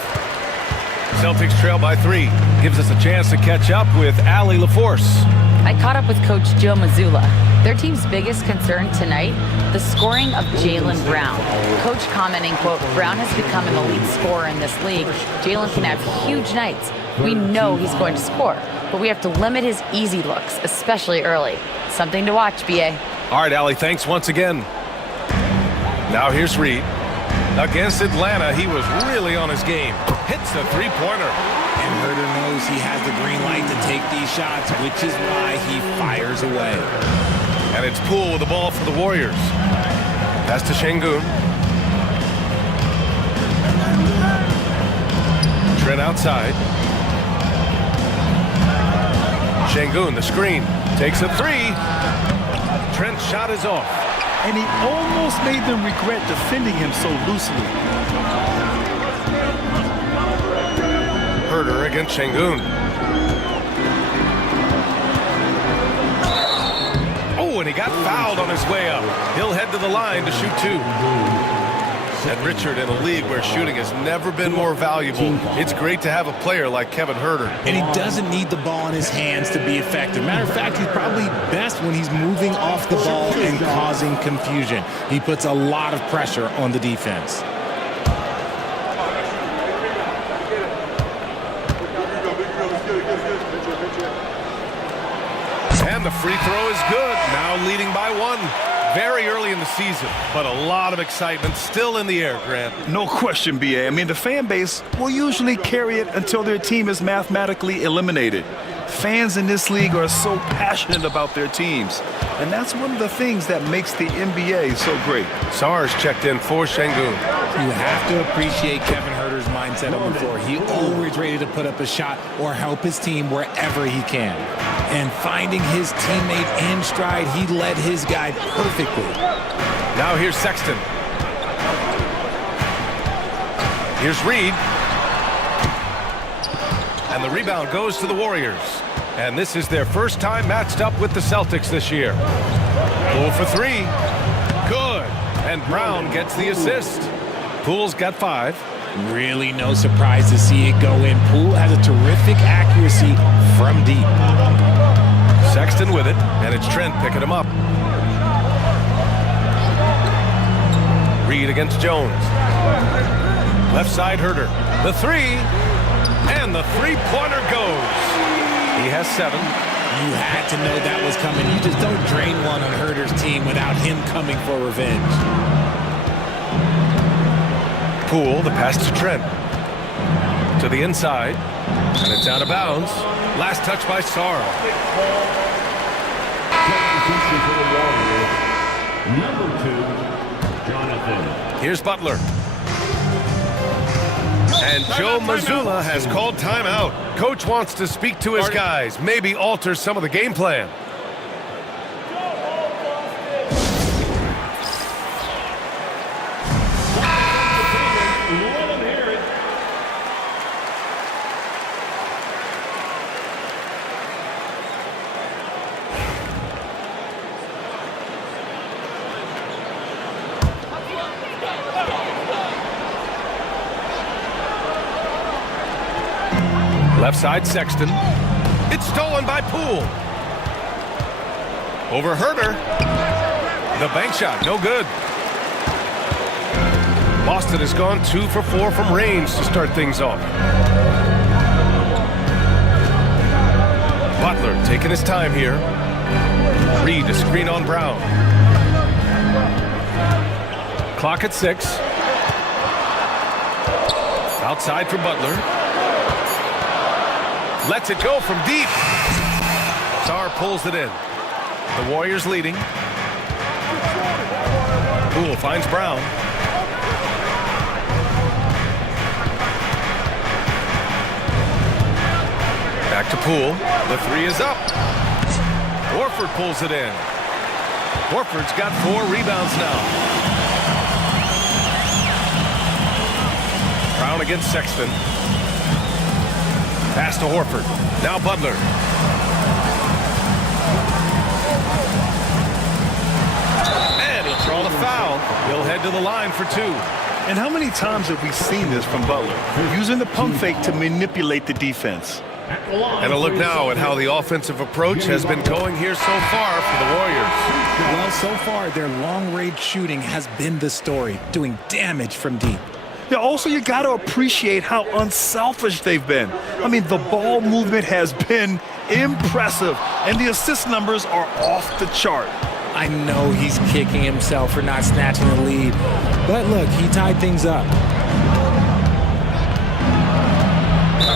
Celtics trail by 3. Gives us a chance to catch up with Allie LaForce. I caught up with Coach Joe Mazzulla. Their team's biggest concern tonight, the scoring of Jaylen Brown. Coach commenting, quote, Brown has become an elite scorer in this league. Jaylen can have huge nights. We know he's going to score, but we have to limit his easy looks, especially early. Something to watch, B.A. All right, Allie, thanks once again. Now here's Reed. Against Atlanta, he was really on his game. Hits the three-pointer. And Herder knows he has the green light to take these shots, which is why he fires away. And it's Poole with the ball for the Warriors. Pass to Şengün. Trent outside. Şengün, the screen. Takes a 3. Trent's shot is off. And he almost made them regret defending him so loosely. Herder against Şengün. Oh, and he got fouled on his way up. He'll head to the line to shoot 2. And Richard, in a league where shooting has never been more valuable, it's great to have a player like Kevin Herder. And he doesn't need the ball in his hands to be effective. Matter of fact, he's probably best when he's moving off the ball and causing confusion. He puts a lot of pressure on the defense. And the free throw is good. Now leading by 1. Very early in the season, but a lot of excitement still in the air, Grant. No question, B.A. I mean, the fan base will usually carry it until their team is mathematically eliminated. Fans in this league are so passionate about their teams, and that's one of the things that makes the NBA so great. Sars checked in for Şengün. You have to appreciate Kevin Herder's mindset on the floor. He always ready to put up a shot or help his team wherever he can. And finding his teammate in stride, he led his guy perfectly. Now here's Sexton. Here's Reed. And the rebound goes to the Warriors. And this is their first time matched up with the Celtics this year. Poole for 3. Good. And Brown gets the assist. Poole's got 5. Really no surprise to see it go in. Poole has a terrific accuracy from deep. Sexton with it, and it's Trent picking him up. Reed against Jones. Left side Herder. The 3. And the three-pointer goes. He has 7. You had to know that was coming. You just don't drain one on Herder's team without him coming for revenge. Poole, the pass to Trent. To the inside. And it's out of bounds. Last touch by Sar. Number 2, Jonathan. Here's Butler. And Joe Mazzulla has called timeout. Coach wants to speak to his guys, maybe alter some of the game plan. Left side, Sexton. It's stolen by Poole. Over Herder. The bank shot, no good. Boston has gone 2 for 4 from range to start things off. Butler taking his time here. Reed to screen on Brown. Clock at 6. Outside for Butler. Lets it go from deep. Sar pulls it in. The Warriors leading. Poole finds Brown. Back to Poole. The 3 is up. Horford pulls it in. Horford's got 4 rebounds now. Brown against Sexton. Pass to Horford. Now Butler. called a foul. He'll head to the line for 2. And how many times have we seen this from Butler? Using the pump fake to manipulate the defense. And a look now at how the offensive approach has been going here so far for the Warriors. Well, so far, their long-range shooting has been the story, doing damage from deep. Yeah, also, you got to appreciate how unselfish they've been. I mean, the ball movement has been impressive, and the assist numbers are off the chart. I know he's kicking himself for not snatching the lead, but look, he tied things up.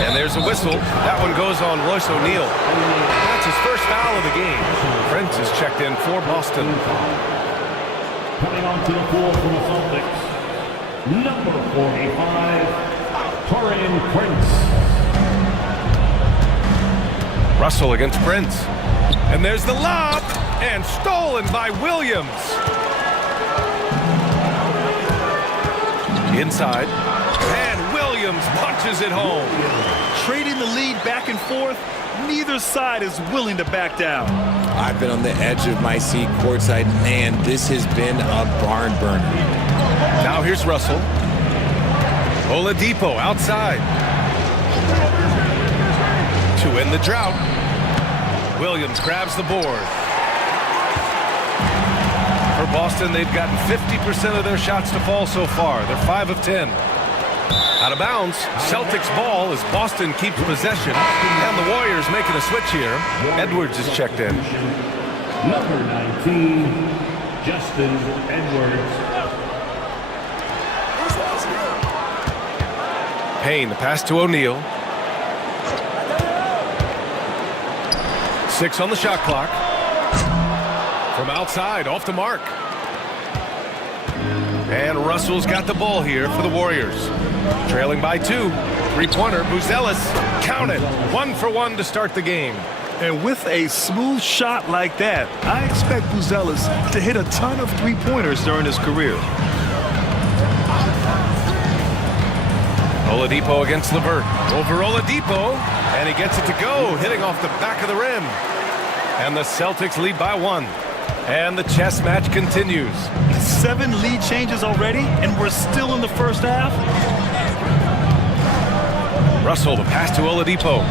And there's a whistle. That one goes on Royce O'Neal. That's his first foul of the game. Prince is checked in for Boston. Coming onto the floor for the Celtics, number 45, Taurean Prince. Russell against Prince. And there's the lob. And stolen by Williams. Inside. And Williams punches it home. Trading the lead back and forth, neither side is willing to back down. I've been on the edge of my seat courtside. Man, this has been a barn burner. Now here's Russell. Oladipo outside. To end the drought. Williams grabs the board. For Boston, they've gotten 50% of their shots to fall so far. They're 5 of 10. Out of bounds, Celtics ball as Boston keeps possession. And the Warriors making a switch here. Edwards is checked in. Number 19, Justin Edwards. Payne, the pass to O'Neal. 6 on the shot clock. From outside, off the mark. And Russell's got the ball here for the Warriors. Trailing by 2. Three-pointer, Buzelis. Count it. 1 for 1 to start the game. And with a smooth shot like that, I expect Buzelis to hit a ton of three-pointers during his career. Oladipo against LeVert. Over Oladipo. And he gets it to go, hitting off the back of the rim. And the Celtics lead by 1. And the chess match continues. 7 lead changes already, and we're still in the first half. Russell, the pass to Oladipo.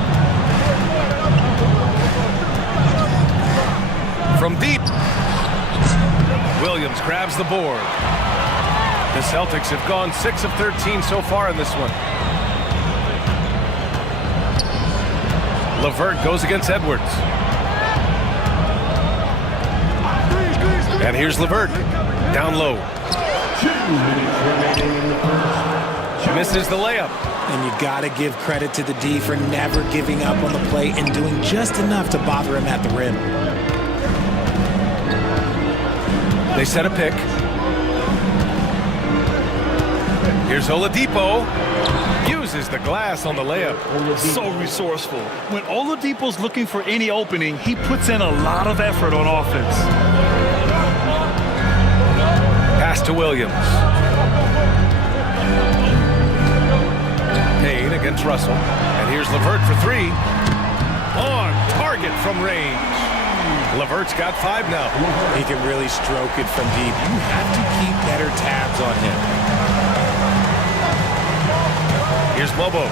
From deep. Williams grabs the board. The Celtics have gone 6 of 13 so far in this one. LeVert goes against Edwards. And here's LeVert, down low. 2 minutes remaining in the first. Misses the layup. And you got to give credit to the D for never giving up on the play and doing just enough to bother him at the rim. They set a pick. Here's Oladipo. Uses the glass on the layup. So resourceful. When Oladipo's looking for any opening, he puts in a lot of effort on offense. Pass to Williams. Payne against Russell. And here's LeVert for 3. On target from range. LeVert's got 5 now. He can really stroke it from deep. You have to keep better tabs on him. Here's Bobo.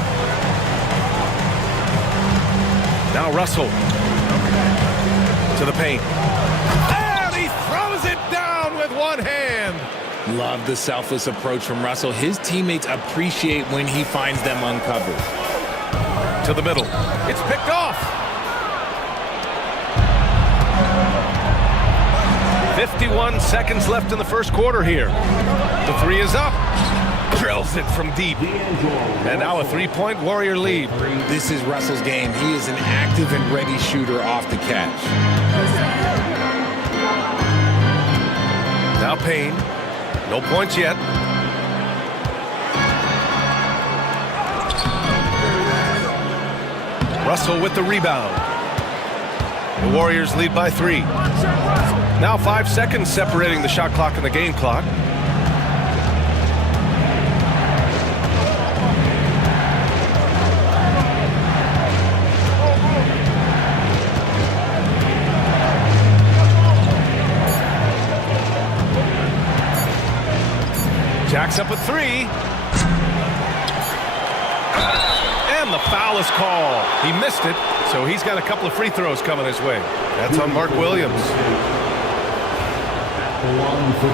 Now Russell. To the paint. And he throws it down with one hand. Love the selfless approach from Russell. His teammates appreciate when he finds them uncovered. To the middle. It's picked off. 51 seconds left in the first quarter here. The 3 is up. Drills it from deep. And now a 3-point Warrior lead. This is Russell's game. He is an active and ready shooter off the catch. Now Payne. No points yet. Russell with the rebound. The Warriors lead by 3. Now 5 seconds separating the shot clock and the game clock. Racks up a three. And the foul is called. He missed it, so he's got a couple of free throws coming his way. That's on Mark Williams. 1 for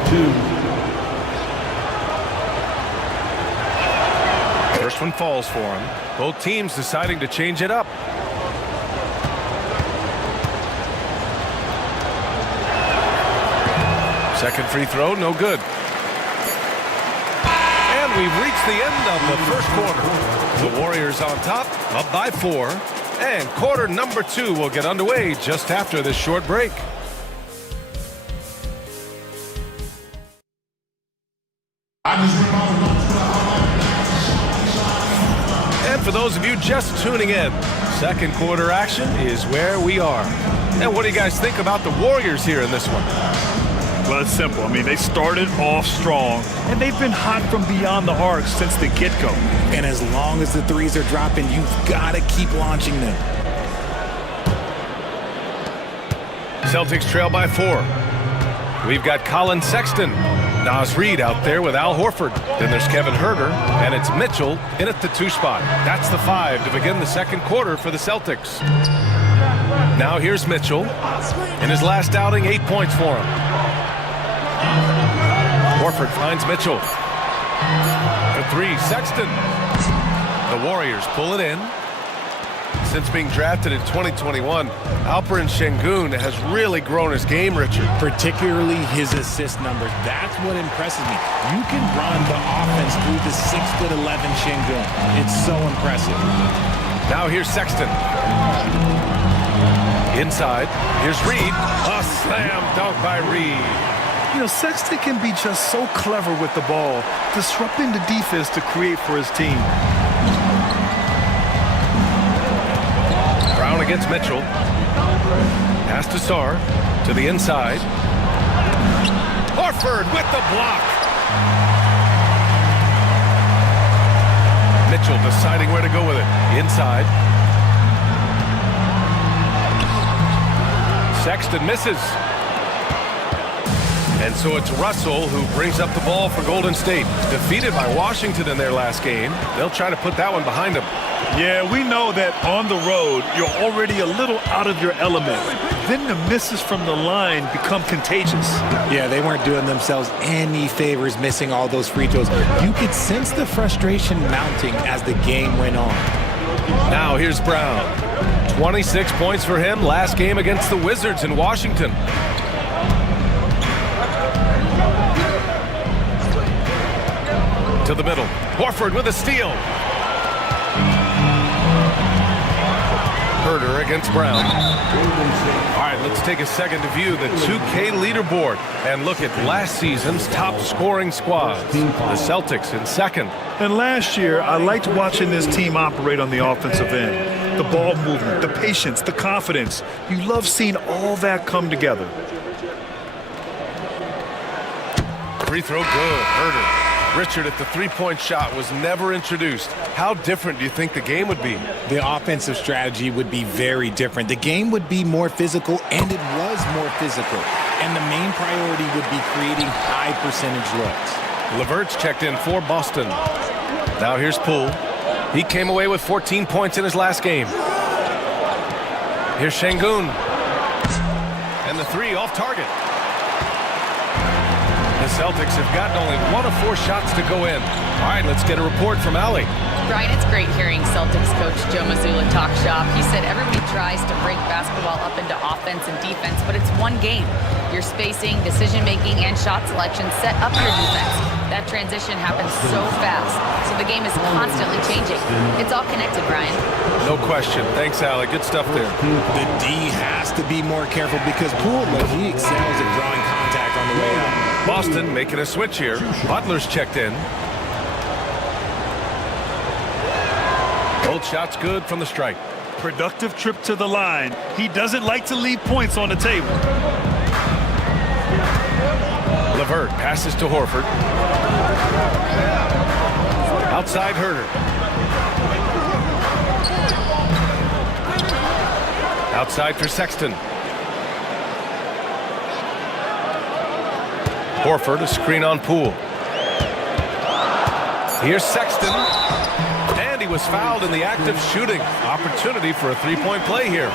2. First one falls for him. Both teams deciding to change it up. Second free throw, no good. And we've reached the end of the first quarter. The Warriors on top, up by 4. And quarter number 2 will get underway just after this short break. And for those of you just tuning in, second quarter action is where we are. And what do you guys think about the Warriors here in this one? Well, it's simple. I mean, they started off strong, and they've been hot from beyond the arc since the get-go. And as long as the threes are dropping, you've got to keep launching them. Celtics trail by 4. We've got Colin Sexton. Naz Reid out there with Al Horford. Then there's Kevin Huerter, and it's Mitchell in at the 2 spot. That's the 5 to begin the second quarter for the Celtics. Now here's Mitchell. In his last outing, 8 points for him. Horford finds Mitchell. For 3, Sexton. The Warriors pull it in. Since being drafted in 2021, Alperen Şengün has really grown his game, Richard. Particularly his assist numbers. That's what impresses me. You can run the offense through the 6'11" Şengün. It's so impressive. Now here's Sexton. Inside, here's Reid. A slam dunk by Reid. You know, Sexton can be just so clever with the ball, disrupting the defense to create for his team. Brown against Mitchell. Pass to Sarr. To the inside. Horford with the block. Mitchell deciding where to go with it. Inside. Sexton misses. And so it's Russell who brings up the ball for Golden State. Defeated by Washington in their last game. They'll try to put that one behind them. Yeah, we know that on the road, you're already a little out of your element. Then the misses from the line become contagious. Yeah, they weren't doing themselves any favors missing all those free throws. You could sense the frustration mounting as the game went on. Now here's Brown. 26 points for him last game against the Wizards in Washington. To the middle. Horford with a steal. Huerter against Brown. All right, let's take a second to view the 2K leaderboard and look at last season's top scoring squads. The Celtics in second. And last year, I liked watching this team operate on the offensive end. The ball movement, the patience, the confidence. You love seeing all that come together. Free throw good. Huerter. Richard, if the three-point shot was never introduced, how different do you think the game would be? The offensive strategy would be very different. The game would be more physical, and it was more physical. And the main priority would be creating high-percentage looks. LeVert's checked in for Boston. Now here's Poole. He came away with 14 points in his last game. Here's Şengün. And the 3 off target. The Celtics have gotten only 1 of 4 shots to go in. All right, let's get a report from Allie. Brian, it's great hearing Celtics coach Joe Mazzulla talk shop. He said everybody tries to break basketball up into offense and defense, but it's one game. Your spacing, decision-making, and shot selection set up your defense. That transition happens so fast, so the game is constantly changing. It's all connected, Brian. No question. Thanks, Allie. Good stuff there. The D has to be more careful because Poole, he excels at drawing contact on the way out. Boston making a switch here. Butler's checked in. Both shots good from the strike. Productive trip to the line. He doesn't like to leave points on the table. LeVert passes to Horford. Outside Huerter. Outside for Sexton. Horford, a screen on Poole. Here's Sexton. And he was fouled in the act of shooting. Opportunity for a three-point play here.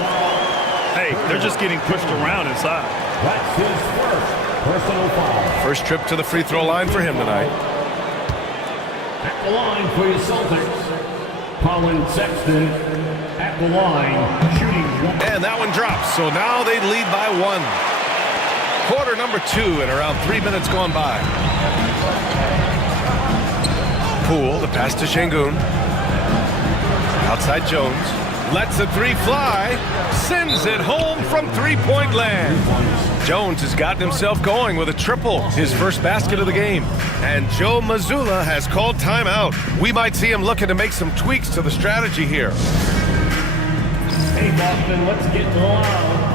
Hey, they're just getting pushed around inside. That's his first personal foul. First trip to the free throw line for him tonight. At the line for your Celtics, Colin Sexton at the line, shooting one. And that one drops, so now they lead by 1. Quarter number 2 and around 3 minutes gone by. Poole, the pass to Şengün. Outside Jones. Lets the three fly. Sends it home from three-point land. Jones has gotten himself going with a triple, his first basket of the game. And Joe Mazzulla has called timeout. We might see him looking to make some tweaks to the strategy here. Hey, Boston, let's get to the line.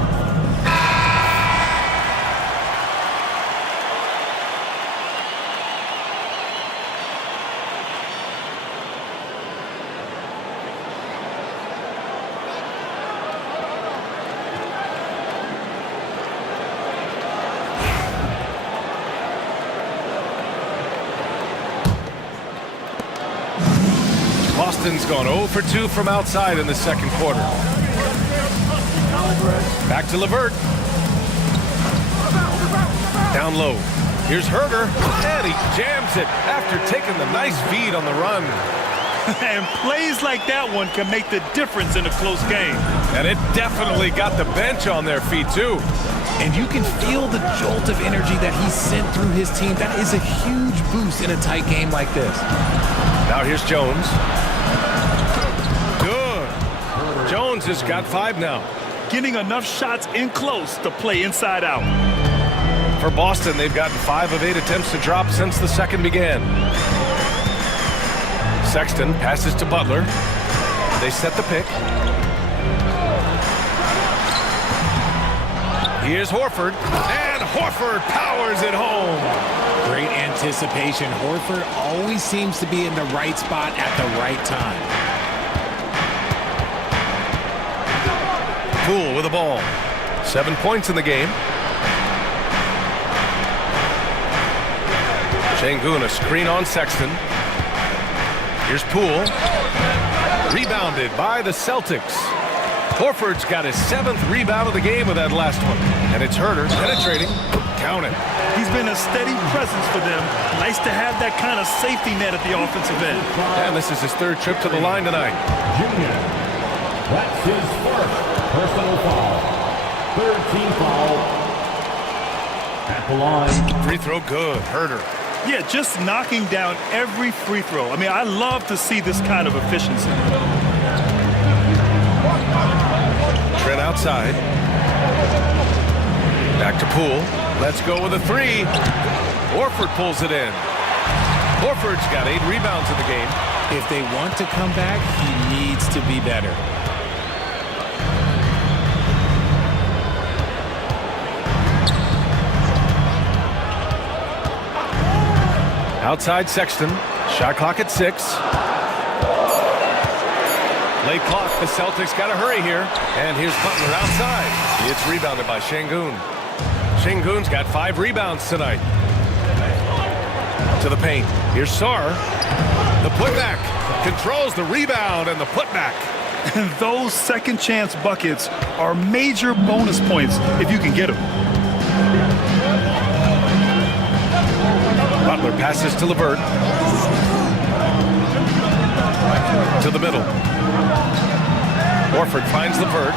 Boston's gone 0 for 2 from outside in the second quarter. Back to LeVert. Down low. Here's Herder, and he jams it after taking the nice feed on the run. And plays like that one can make the difference in a close game. And it definitely got the bench on their feet, too. And you can feel the jolt of energy that he sent through his team. That is a huge boost in a tight game like this. Now here's Jones. Good. Jones has got 5 now. Getting enough shots in close to play inside out. For Boston, they've gotten 5 of 8 attempts to drop since the second began. Sexton passes to Butler. They set the pick. Here's Horford. And Horford powers it home. Great anticipation. Horford always seems to be in the right spot at the right time. Poole with the ball. 7 points in the game. Şengün, a screen on Sexton. Here's Poole. Rebounded by the Celtics. Horford's got his 7th rebound of the game with that last one. And it's Herder penetrating. Count it. He's been a steady presence for them. Nice to have that kind of safety net at the offensive end. And this is his 3rd trip to the line tonight. Junior, that's his first personal foul. 3rd team foul at the line. Free throw good. Herder. Yeah, just knocking down every free throw. I mean, I love to see this kind of efficiency. Trent outside. Back to Poole. Let's go with a 3. Horford pulls it in. Horford's got 8 rebounds in the game. If they want to come back, he needs to be better. Outside Sexton. Shot clock at 6. Late clock. The Celtics got to hurry here. And here's Butler outside. It's rebounded by Şengün. Şengün's got 5 rebounds tonight. To the paint. Here's Sarr. The putback. Controls the rebound and the putback. And those second chance buckets are major bonus points if you can get them. Butler passes to LeVert. To the middle. Horford finds LeVert.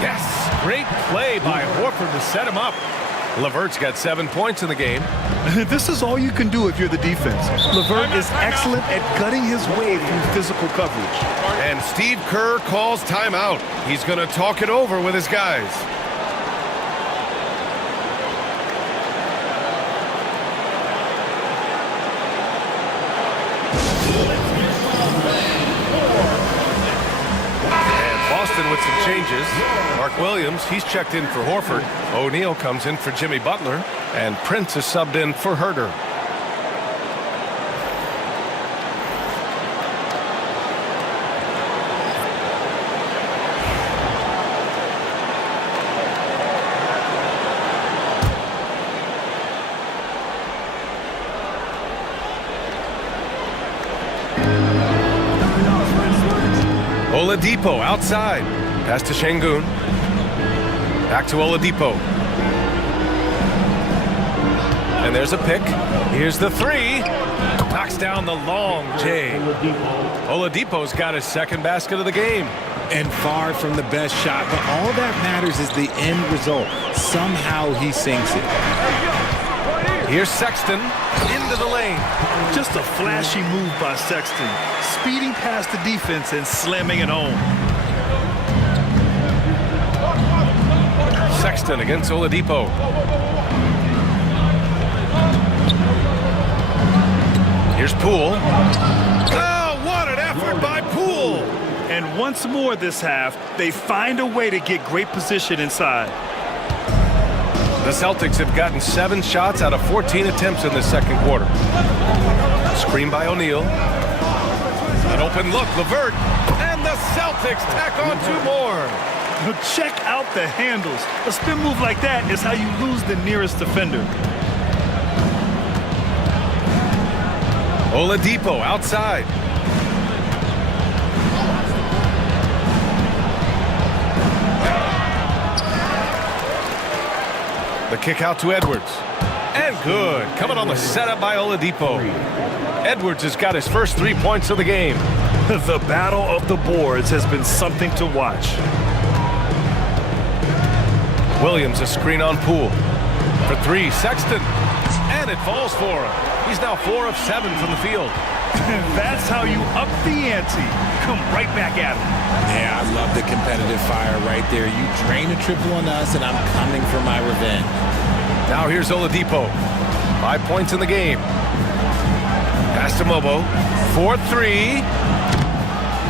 Yes! Great play by Horford to set him up. LeVert's got 7 points in the game. This is all you can do if you're the defense. LeVert is excellent at gutting his way through physical coverage. And Steve Kerr calls timeout. He's going to talk it over with his guys. With some changes. Mark Williams, he's checked in for Horford. O'Neal comes in for Jimmy Butler. And Prince is subbed in for Herder. Oladipo outside. Pass to Şengün. Back to Oladipo. And there's a pick. Here's the three. Knocks down the long J. Oladipo's got his second basket of the game. And far from the best shot, but all that matters is the end result. Somehow he sinks it. Here's Sexton into the lane. Just a flashy move by Sexton, speeding past the defense and slamming it home. Sexton against Oladipo. Here's Poole. Oh, what an effort by Poole! And once more this half, they find a way to get great position inside. The Celtics have gotten 7 shots out of 14 attempts in the second quarter. Screen by O'Neal. An open look, LeVert. And the Celtics tack on 2 more. Now check out the handles. A spin move like that is how you lose the nearest defender. Oladipo outside. The kick out to Edwards. And good. Coming on the setup by Oladipo. Edwards has got his first 3 points of the game. The battle of the boards has been something to watch. Williams a screen on Poole. For 3, Sexton. And it falls for him. He's now 4 of 7 from the field. That's how you up the ante. Come right back at him. Yeah, I love the competitive fire right there. You drain a triple on us, and I'm coming for my revenge. Now here's Oladipo. 5 points in the game. Pass to Mobo. 4-3.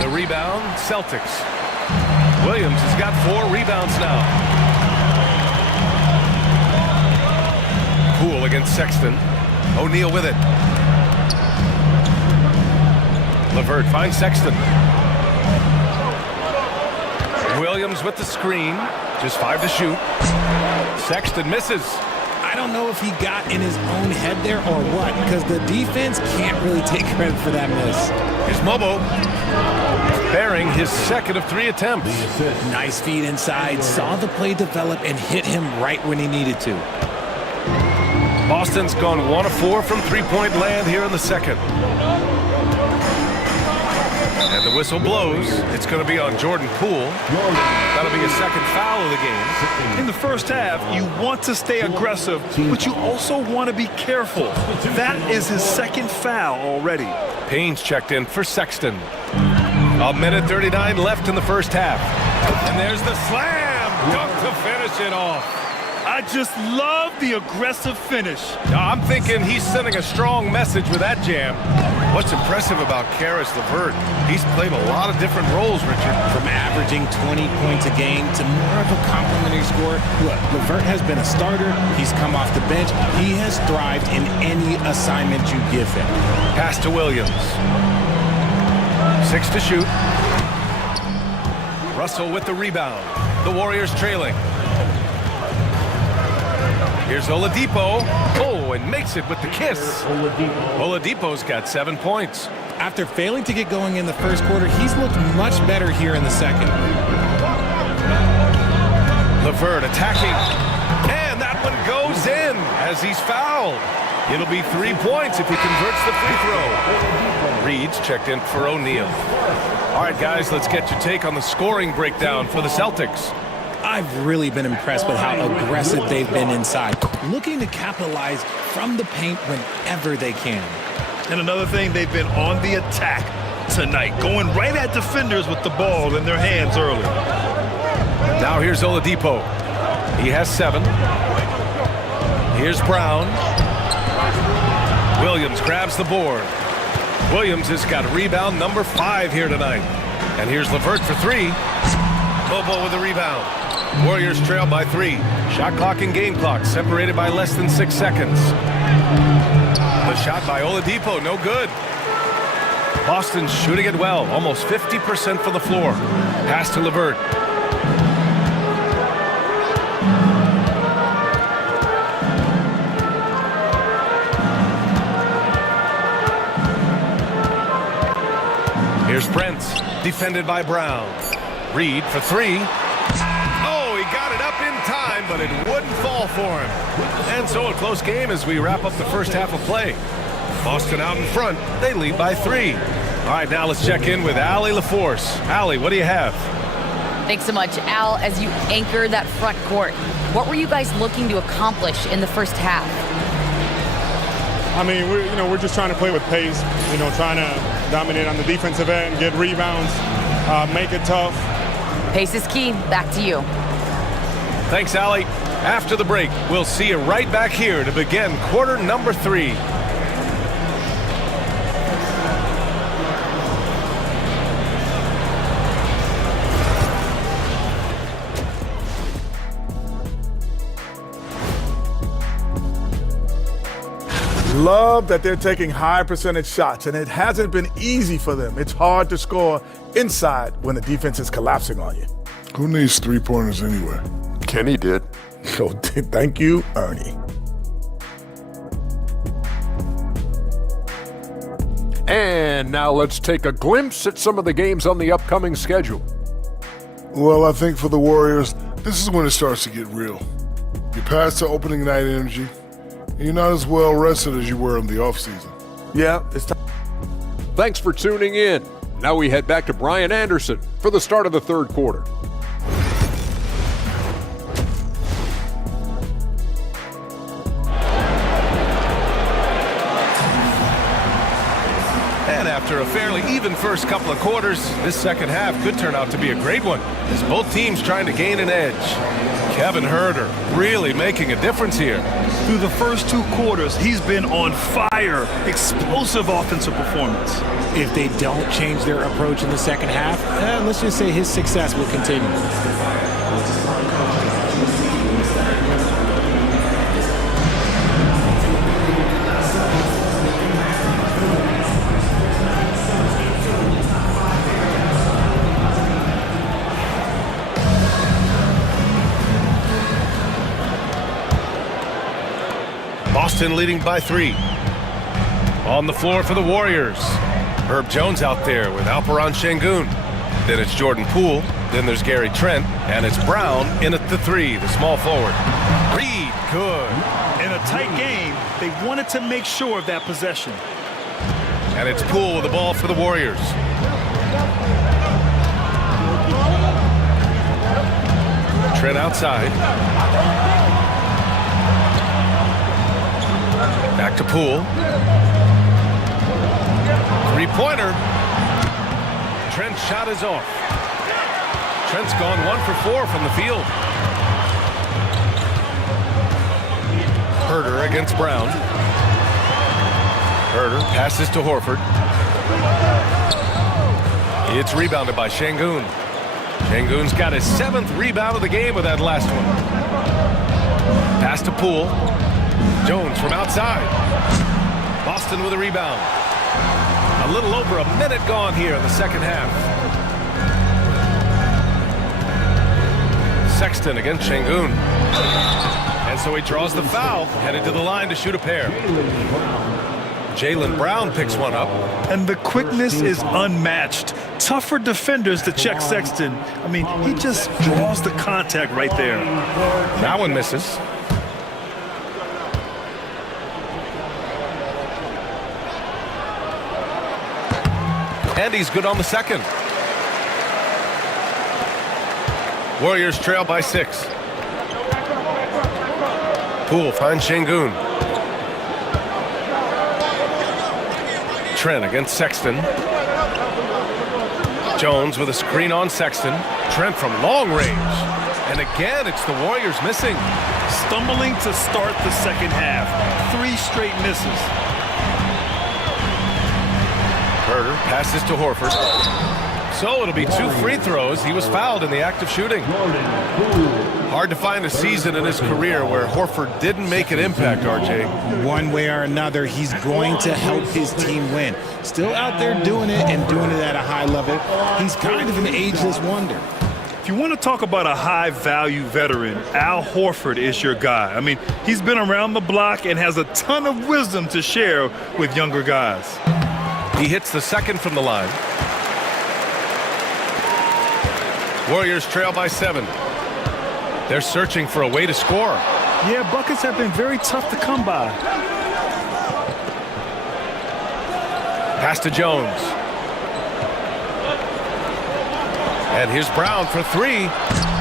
The rebound, Celtics. Williams has got 4 rebounds now. Poole against Sexton. O'Neal with it. LeVert finds Sexton. Williams with the screen. Just 5 to shoot. Sexton misses. I don't know if he got in his own head there or what, because the defense can't really take credit for that miss. Here's Mobo. Bearing his second of 3 attempts. Nice feed inside. Saw the play develop and hit him right when he needed to. Boston's gone 1 of 4 from 3-point land here in the second. And the whistle blows. It's going to be on Jordan Poole. That'll be a second foul of the game. In the first half, you want to stay aggressive, but you also want to be careful. That is his second foul already. Payne's checked in for Sexton. 1:39 left in the first half. And there's the slam dunk to finish it off. I just love the aggressive finish. I'm thinking he's sending a strong message with that jam. What's impressive about Karis LeVert, he's played a lot of different roles, Richard. From averaging 20 points a game to more of a complimentary scorer. Look, LeVert has been a starter. He's come off the bench. He has thrived in any assignment you give him. Pass to Williams. 6 to shoot. Russell with the rebound. The Warriors trailing. Here's Oladipo. Oh, and makes it with the kiss. Oladipo's got 7 points. After failing to get going in the first quarter, he's looked much better here in the second. LeVert attacking. And that one goes in as he's fouled. It'll be 3 points if he converts the free throw. Reed's checked in for O'Neal. All right, guys, let's get your take on the scoring breakdown for the Celtics. I've really been impressed with how aggressive they've been inside, looking to capitalize from the paint whenever they can. And another thing, they've been on the attack tonight, going right at defenders with the ball in their hands early. Now here's Oladipo. He has 7. Here's Brown. Williams grabs the board. Williams has got rebound number 5 here tonight. And here's LeVert for 3. Bobo with the rebound. Warriors trail by 3. Shot clock and game clock separated by less than 6 seconds. The shot by Oladipo, no good. Boston's shooting it well, almost 50% from the floor. Pass to LeVert. Here's Brent. Defended by Brown. Reed for three. Oh, he got it up in time, but it wouldn't fall for him. And so a close game as we wrap up the first half of play. Boston out in front. They lead by 3. All right, now let's check in with Allie LaForce. Allie, what do you have? Thanks so much, Al. As you anchor that front court, what were you guys looking to accomplish in the first half? I mean, we're just trying to play with pace, trying to dominate on the defensive end, get rebounds, make it tough. Pace is key. Back to you. Thanks, Allie. After the break, we'll see you right back here to begin quarter number 3. Love that they're taking high percentage shots, and it hasn't been easy for them. It's hard to score inside when the defense is collapsing on you. Who needs three-pointers anyway? Kenny did. So thank you, Ernie. And now let's take a glimpse at some of the games on the upcoming schedule. Well, I think for the Warriors, this is when it starts to get real. You're past the opening night energy. You're not as well rested as you were in the offseason. Yeah, it's time. Thanks for tuning in. Now we head back to Brian Anderson for the start of the third quarter. And after a fairly even first couple of quarters, this second half could turn out to be a great one as both teams trying to gain an edge. Kevin Huerter really making a difference here. Through the first 2 quarters, he's been on fire. Explosive offensive performance. If they don't change their approach in the second half, let's just say his success will continue. Boston leading by 3. On the floor for the Warriors. Herb Jones out there with Alperen Şengün. Then it's Jordan Poole. Then there's Gary Trent. And it's Brown in at the 3, the small forward. Reed, good. In a tight game, they wanted to make sure of that possession. And it's Poole with the ball for the Warriors. Trent outside. Back to Poole. 3-pointer. Trent's shot is off. Trent's gone 1 for 4 from the field. Huerter against Brown. Huerter passes to Horford. It's rebounded by Şengün. Şengün's got his 7th rebound of the game with that last one. Pass to Poole. Jones from outside. Boston with a rebound. A little over a minute gone here in the second half. Sexton against Şengün. And so he draws the foul, headed to the line to shoot a pair. Jaylen Brown picks one up. And the quickness is unmatched. Tough for defenders to check Sexton. I mean, he just draws the contact right there. That one misses. And he's good on the second. Warriors trail by 6. Poole finds Şengün. Trent against Sexton. Jones with a screen on Sexton. Trent from long range. And again, it's the Warriors missing. Stumbling to start the second half. 3 straight misses. Huerter passes to Horford. So it'll be 2 free throws. He was fouled in the act of shooting. Hard to find a season in his career where Horford didn't make an impact, RJ. One way or another, he's going to help his team win. Still out there doing it and doing it at a high level. He's kind of an ageless wonder. If you want to talk about a high-value veteran, Al Horford is your guy. I mean, he's been around the block and has a ton of wisdom to share with younger guys. He hits the second from the line. Warriors trail by 7. They're searching for a way to score. Yeah, buckets have been very tough to come by. Pass to Jones. And here's Brown for 3.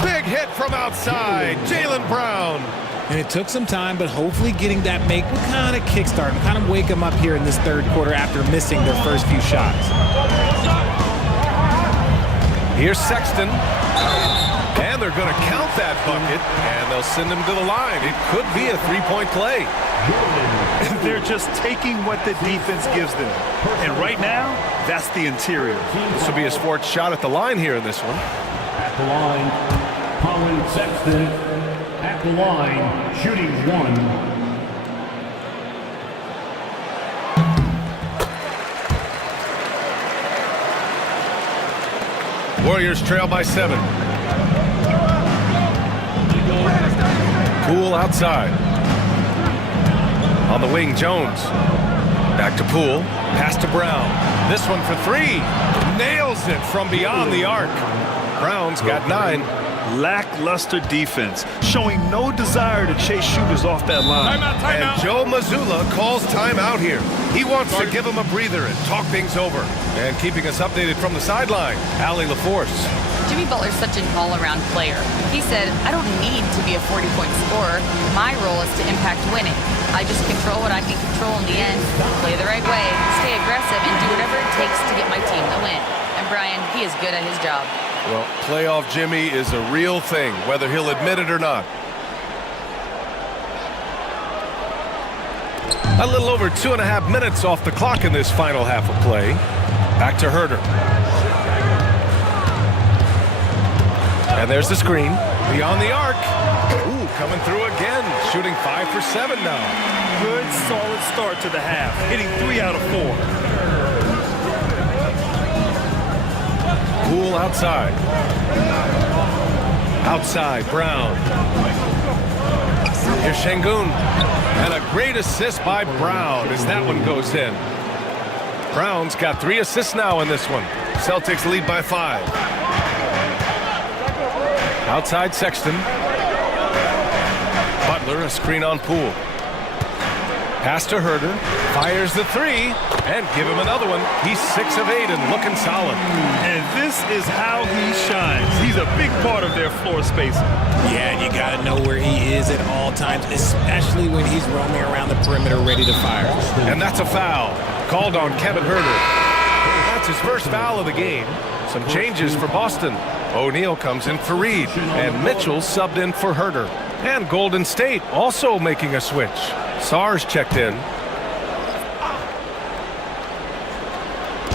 Big hit from outside. Jaylen Brown. And it took some time, but hopefully getting that make will kind of kickstart and kind of wake them up here in this third quarter after missing their first few shots. Here's Sexton. And they're going to count that bucket, and they'll send him to the line. It could be a 3-point play. They're just taking what the defense gives them. And right now, that's the interior. This will be a sports shot at the line here in this one. At the line, Colin Sexton. At the line, shooting 1. Warriors trail by 7. Poole outside. On the wing, Jones. Back to Poole. Pass to Brown. This one for 3. Nails it from beyond the arc. Brown's got 9. Lackluster defense, showing no desire to chase shooters off that line. And Joe Mazzulla calls timeout here. He wants to give him a breather and talk things over. And keeping us updated from the sideline, Allie LaForce. Jimmy Butler's such an all-around player. He said, I don't need to be a 40-point scorer. My role is to impact winning. I just control what I can control in the end, play the right way, stay aggressive, and do whatever it takes to get my team to win. And Brian, he is good at his job. Well, playoff Jimmy is a real thing, whether he'll admit it or not. A little over 2.5 minutes off the clock in this final half of play. Back to Herter. And there's the screen. Beyond the arc. Ooh, coming through again. Shooting 5 for 7 now. Good, solid start to the half. Hitting 3 out of 4. Poole outside. Outside, Brown. Here's Şengün. And a great assist by Brown as that one goes in. Brown's got 3 assists now in this one. Celtics lead by 5. Outside Sexton. Butler, a screen on Poole. Pass to Herter. Fires the 3. And give him another one. He's 6 of 8 and looking solid. And this is how he shines. He's a big part of their floor spacing. Yeah, and you got to know where he is at all times, especially when he's roaming around the perimeter ready to fire. And that's a foul. Called on Kevin Herter. That's his first foul of the game. Some changes for Boston. O'Neal comes in for Reed. And Mitchell subbed in for Herter. And Golden State also making a switch. Sarge checked in.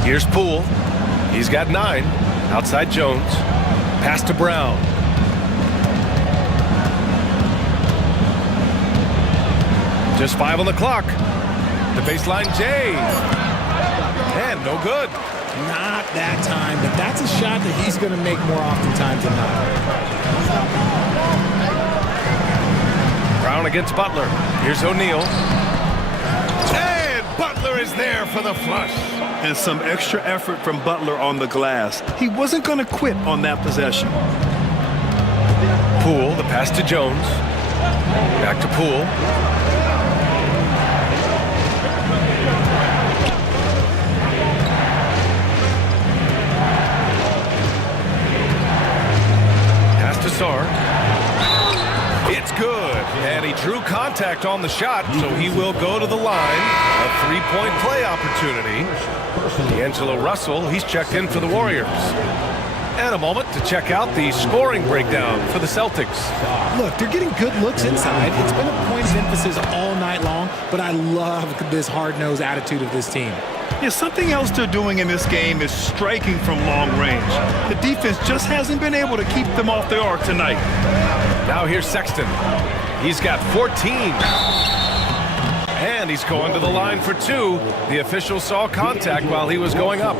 Here's Poole. He's got 9. Outside Jones. Pass to Brown. Just 5 on the clock. The baseline J. And no good. Not that time, but that's a shot that he's going to make more oftentimes than not. Brown against Butler. Here's O'Neal. And Butler is there for the flush. And some extra effort from Butler on the glass. He wasn't going to quit on that possession. Poole, the pass to Jones. Back to Poole. Pass to Sarr. It's good. And he drew contact on the shot, so he will go to the line. A 3-point play opportunity. D'Angelo Russell, he's checked in for the Warriors. And a moment to check out the scoring breakdown for the Celtics. Look, they're getting good looks inside. It's been a point of emphasis all night long, but I love this hard-nosed attitude of this team. Yeah, something else they're doing in this game is striking from long range. The defense just hasn't been able to keep them off their arc tonight. Now here's Sexton. He's got 14. And he's going to the line for 2. The official saw contact while he was going up.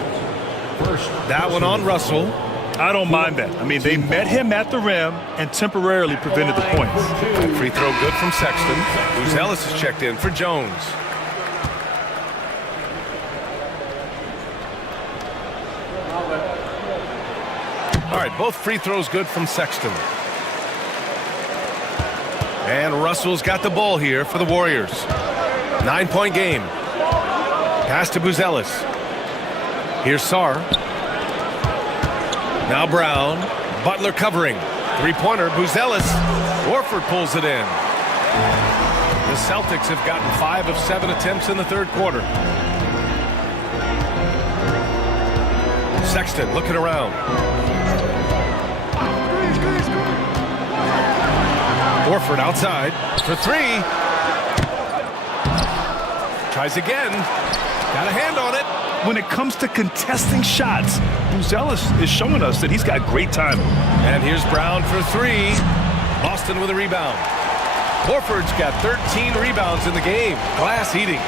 That one on Russell. I don't mind that. I mean, they met him at the rim and temporarily prevented the points. Free throw good from Sexton. Who's Ellis is checked in for Jones. All right, both free throws good from Sexton. And Russell's got the ball here for the Warriors. 9-point game. Pass to Buzelis. Here's Sarr. Now Brown. Butler covering. Three-pointer, Buzelis. Horford pulls it in. The Celtics have gotten 5 of 7 attempts in the third quarter. Sexton looking around. Horford outside for three. Tries again. Got a hand on it. When it comes to contesting shots, Buzelis is showing us that he's got great timing. And here's Brown for three. Boston with a rebound. Horford's got 13 rebounds in the game. Glass eating.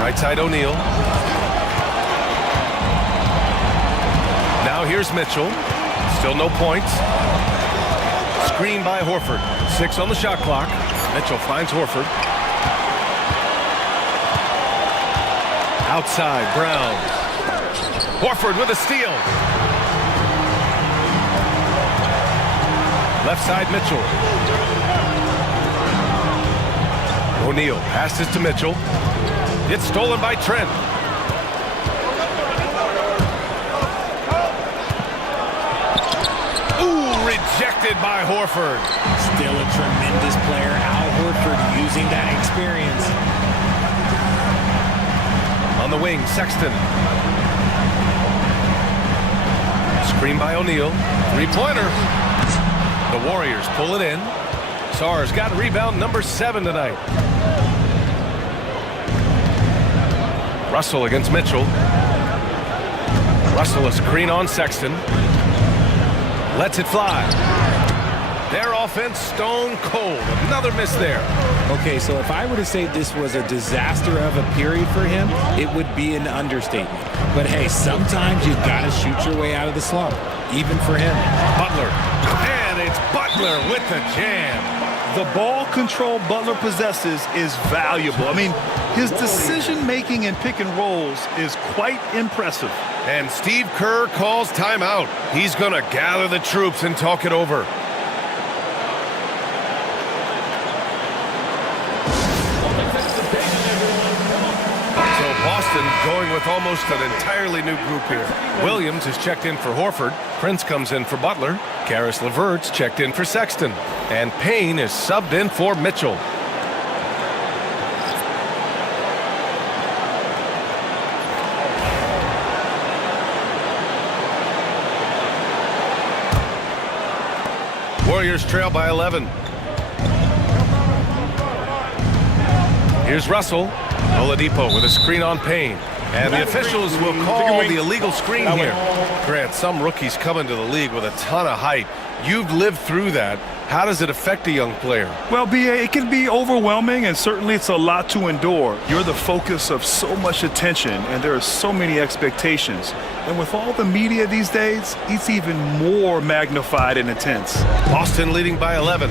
Right side O'Neal. Now here's Mitchell. Still no points. Screen by Horford. 6 on the shot clock. Mitchell finds Horford. Outside, Brown. Horford with a steal. Left side, Mitchell. O'Neal passes to Mitchell. It's stolen by Trent. Ooh, rejected by Horford. Still a tremendous player. Al Horford using that experience. On the wing, Sexton. Screen by O'Neal. Three-pointer. The Warriors pull it in. Sarr's got rebound number 7 tonight. Russell against Mitchell. Russell a screen on Sexton. Lets it fly. Their offense stone cold. Another miss there. Okay, so if I were to say this was a disaster of a period for him, it would be an understatement. But hey, sometimes you've got to shoot your way out of the slump, even for him. Butler. And it's Butler with the jam. The ball control Butler possesses is valuable. I mean, his decision-making in pick and rolls is quite impressive. And Steve Kerr calls timeout. He's going to gather the troops and talk it over. So Boston going with almost an entirely new group here. Williams is checked in for Horford. Prince comes in for Butler. Karis LeVert's checked in for Sexton. And Payne is subbed in for Mitchell. Warriors trail by 11. Here's Russell. Oladipo with a screen on Payne. And the officials will call the illegal screen here. Grant, some rookies come into the league with a ton of hype. You've lived through that. How does it affect a young player? Well, B.A., it can be overwhelming, and certainly it's a lot to endure. You're the focus of so much attention, and there are so many expectations. And with all the media these days, it's even more magnified and intense. Boston leading by 11.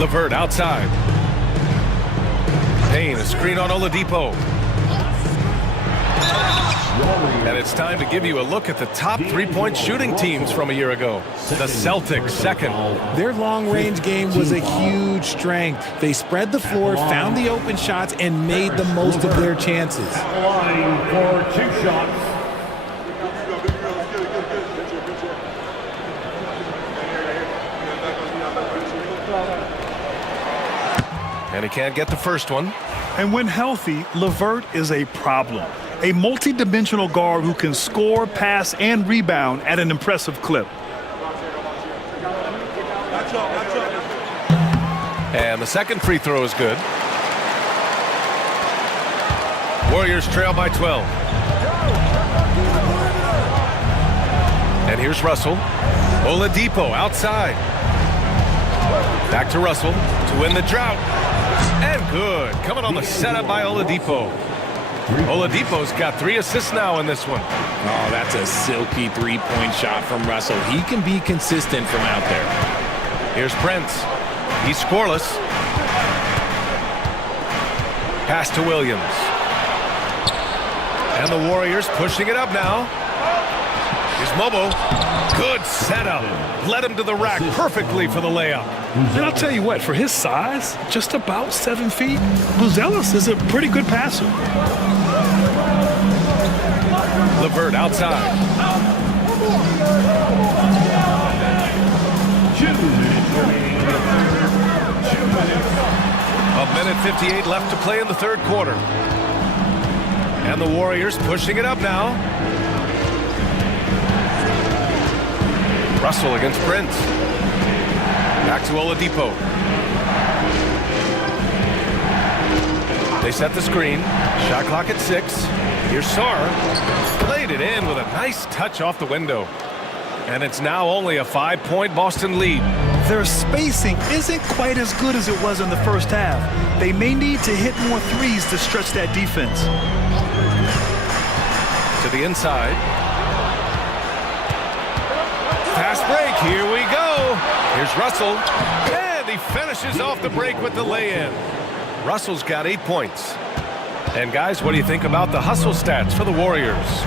LeVert outside. Payne, a screen on Oladipo. And it's time to give you a look at the top three-point shooting teams from a year ago. The Celtics second. Their long-range game was a huge strength. They spread the floor, found the open shots, and made the most of their chances. Line for 2 shots. And he can't get the first one. And when healthy, LeVert is a problem. A multi-dimensional guard who can score, pass, and rebound at an impressive clip. And the second free throw is good. Warriors trail by 12. And here's Russell. Oladipo outside. Back to Russell to win the drought. And good. Coming on the setup by Oladipo. Oladipo's got 3 assists now in this one. Oh, that's a silky three-point shot from Russell. He can be consistent from out there. Here's Prince. He's scoreless. Pass to Williams. And the Warriors pushing it up now. Here's Mobo. Good setup. Led him to the rack perfectly for the layup. And I'll tell you what, for his size, just about 7 feet, Buzelis is a pretty good passer. LeVert outside. 2 minutes remaining in the third. 2 minutes. A minute 58 left to play in the third quarter. And the Warriors pushing it up now. Russell against Prince. Back to Oladipo. They set the screen. Shot clock at 6. Here's Sarr. Played it in with a nice touch off the window. And it's now only a 5-point Boston lead. Their spacing isn't quite as good as it was in the first half. They may need to hit more threes to stretch that defense. To the inside. Fast break, here we go. Here's Russell, and he finishes off the break with the lay-in. Russell's got 8 points. And guys, what do you think about the hustle stats for the Warriors?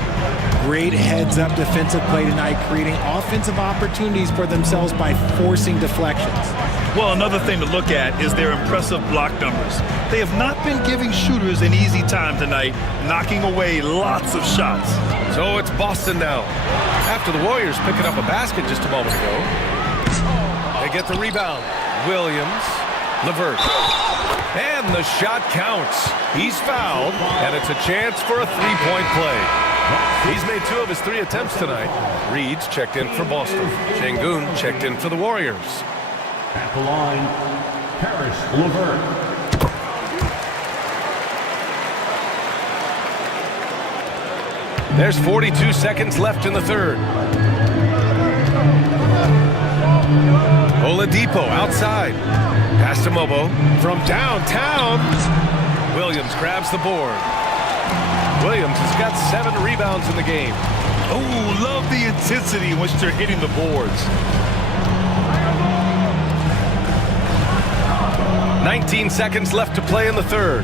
Great heads-up defensive play tonight, creating offensive opportunities for themselves by forcing deflections. Well, another thing to look at is their impressive block numbers. They have not been giving shooters an easy time tonight, knocking away lots of shots. So it's Boston now. After the Warriors picking up a basket just a moment ago. They get the rebound. Williams, LeVert. And the shot counts. He's fouled, and it's a chance for a 3-point play. He's made 2 of his 3 attempts tonight. Reed's checked in for Boston. Şengün checked in for the Warriors. At the line, Paris LeVert. There's 42 seconds left in the third. Oladipo outside. Pass to Mobo from downtown. Williams grabs the board. Williams has got 7 rebounds in the game. Oh, love the intensity in which they're hitting the boards. 19 seconds left to play in the third.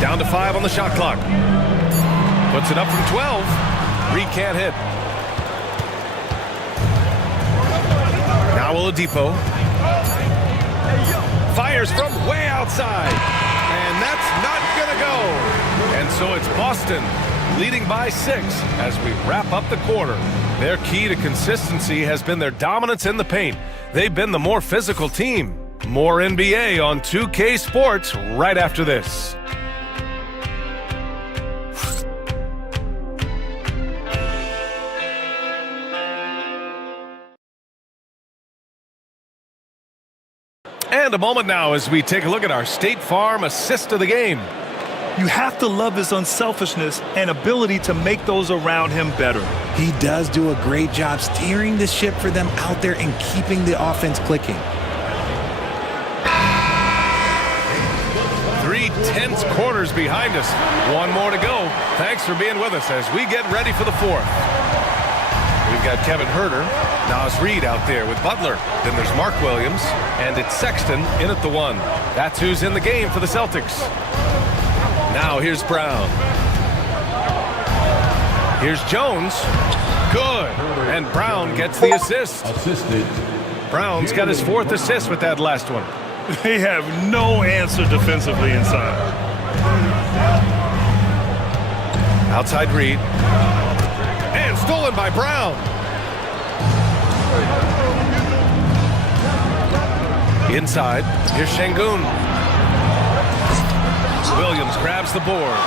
Down to 5 on the shot clock. Puts it up from 12. Reed can't hit. Now Oladipo. Fires from way outside. And that's not going to go. And so it's Boston leading by 6 as we wrap up the quarter. Their key to consistency has been their dominance in the paint. They've been the more physical team. More NBA on 2K Sports right after this. And a moment now as we take a look at our State Farm assist of the game. You have to love his unselfishness and ability to make those around him better. He does do a great job steering the ship for them out there and keeping the offense clicking. 3 tense quarters behind us. 1 more to go. Thanks for being with us as we get ready for the 4th. We've got Kevin Huerter, Naz Reid out there with Butler. Then there's Mark Williams, and it's Sexton in at the 1. That's who's in the game for the Celtics. Now here's Brown. Here's Jones. Good. And Brown gets the assist. Assisted. Brown's got his 4th assist with that last one. They have no answer defensively inside. Outside Reed. And stolen by Brown. Inside, here's Şengün. Williams grabs the board.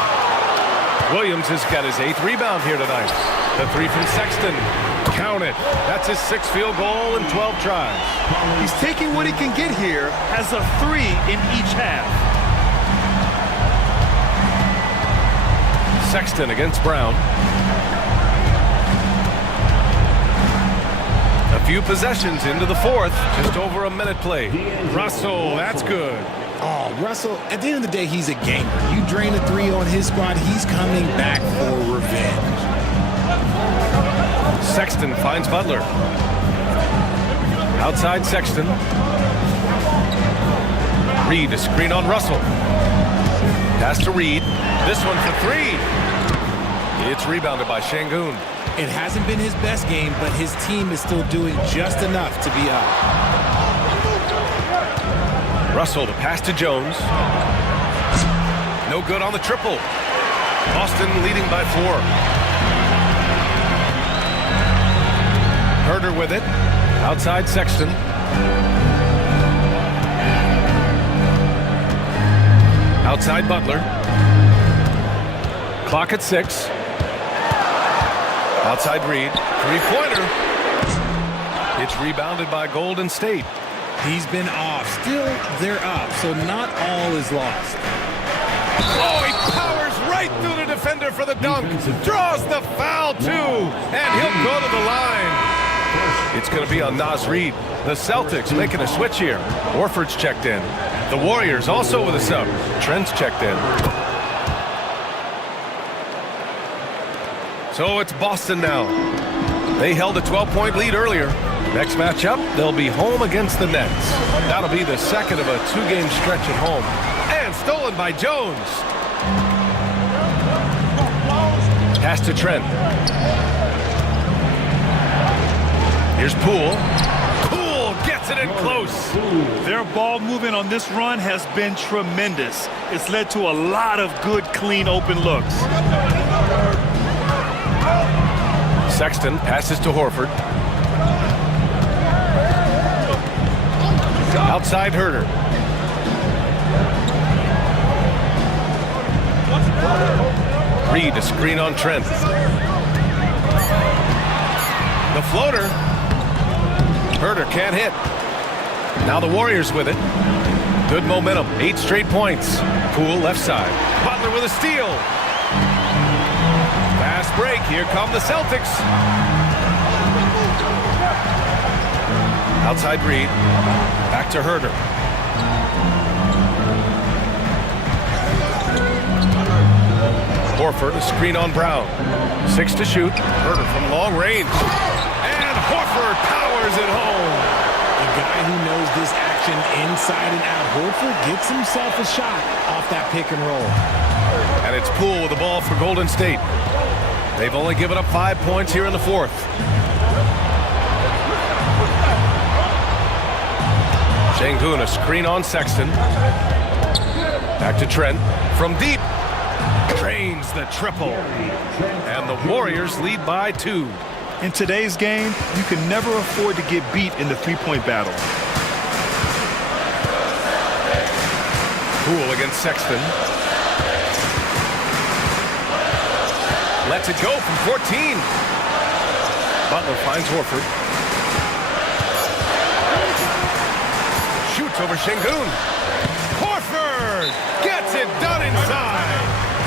Williams has got his 8th rebound here tonight. The 3 from Sexton. Count it. That's his 6th field goal in 12 tries. He's taking what he can get here as a 3 in each half. Sexton against Brown. A few possessions into the 4th. Just over a minute played. Russell, that's good. Oh, Russell, at the end of the day, he's a gamer. You drain a 3 on his squad, he's coming back for revenge. Sexton finds Butler. Outside Sexton. Reed a screen on Russell. Pass to Reed. This one for three. It's rebounded by Şengün. It hasn't been his best game, but his team is still doing just enough to be up. Russell to pass to Jones. No good on the triple. Boston leading by 4. Herder with it. Outside Sexton. Outside Butler. Clock at 6. Outside Reed. Three-pointer. It's rebounded by Golden State. He's been off. Still, they're up, so not all is lost. Oh, he powers right through the defender for the dunk. Draws the foul, too. And he'll go to the line. It's going to be on Naz Reid. The Celtics making a switch here. Horford's checked in. The Warriors also with a sub. Trent's checked in. So it's Boston now. They held a 12-point lead earlier. Next matchup, they'll be home against the Nets. That'll be the second of a 2-game stretch at home. And stolen by Jones. Pass to Trent. Here's Poole. Poole gets it in close. Their ball movement on this run has been tremendous. It's led to a lot of good, clean, open looks. Sexton passes to Horford. Outside Herder. Reed a screen on Trent. The floater. Herder can't hit. Now the Warriors with it. Good momentum. 8 straight points. Poole left side. Butler with a steal. Fast break. Here come the Celtics. Outside Reed. Back to Herder. Horford a screen on Brown. 6 to shoot. Herder from long range. And Horford powers it home. A guy who knows this action inside and out. Horford gets himself a shot off that pick and roll. And it's Poole with the ball for Golden State. They've only given up 5 points here in the 4th. Şengün a screen on Sexton. Back to Trent. From deep. Drains the triple. And the Warriors lead by 2. In today's game, you can never afford to get beat in the three-point battle. Poole against Sexton. Lets it go from 14. Butler finds Horford. Shoots over Şengün. Horford gets it done inside.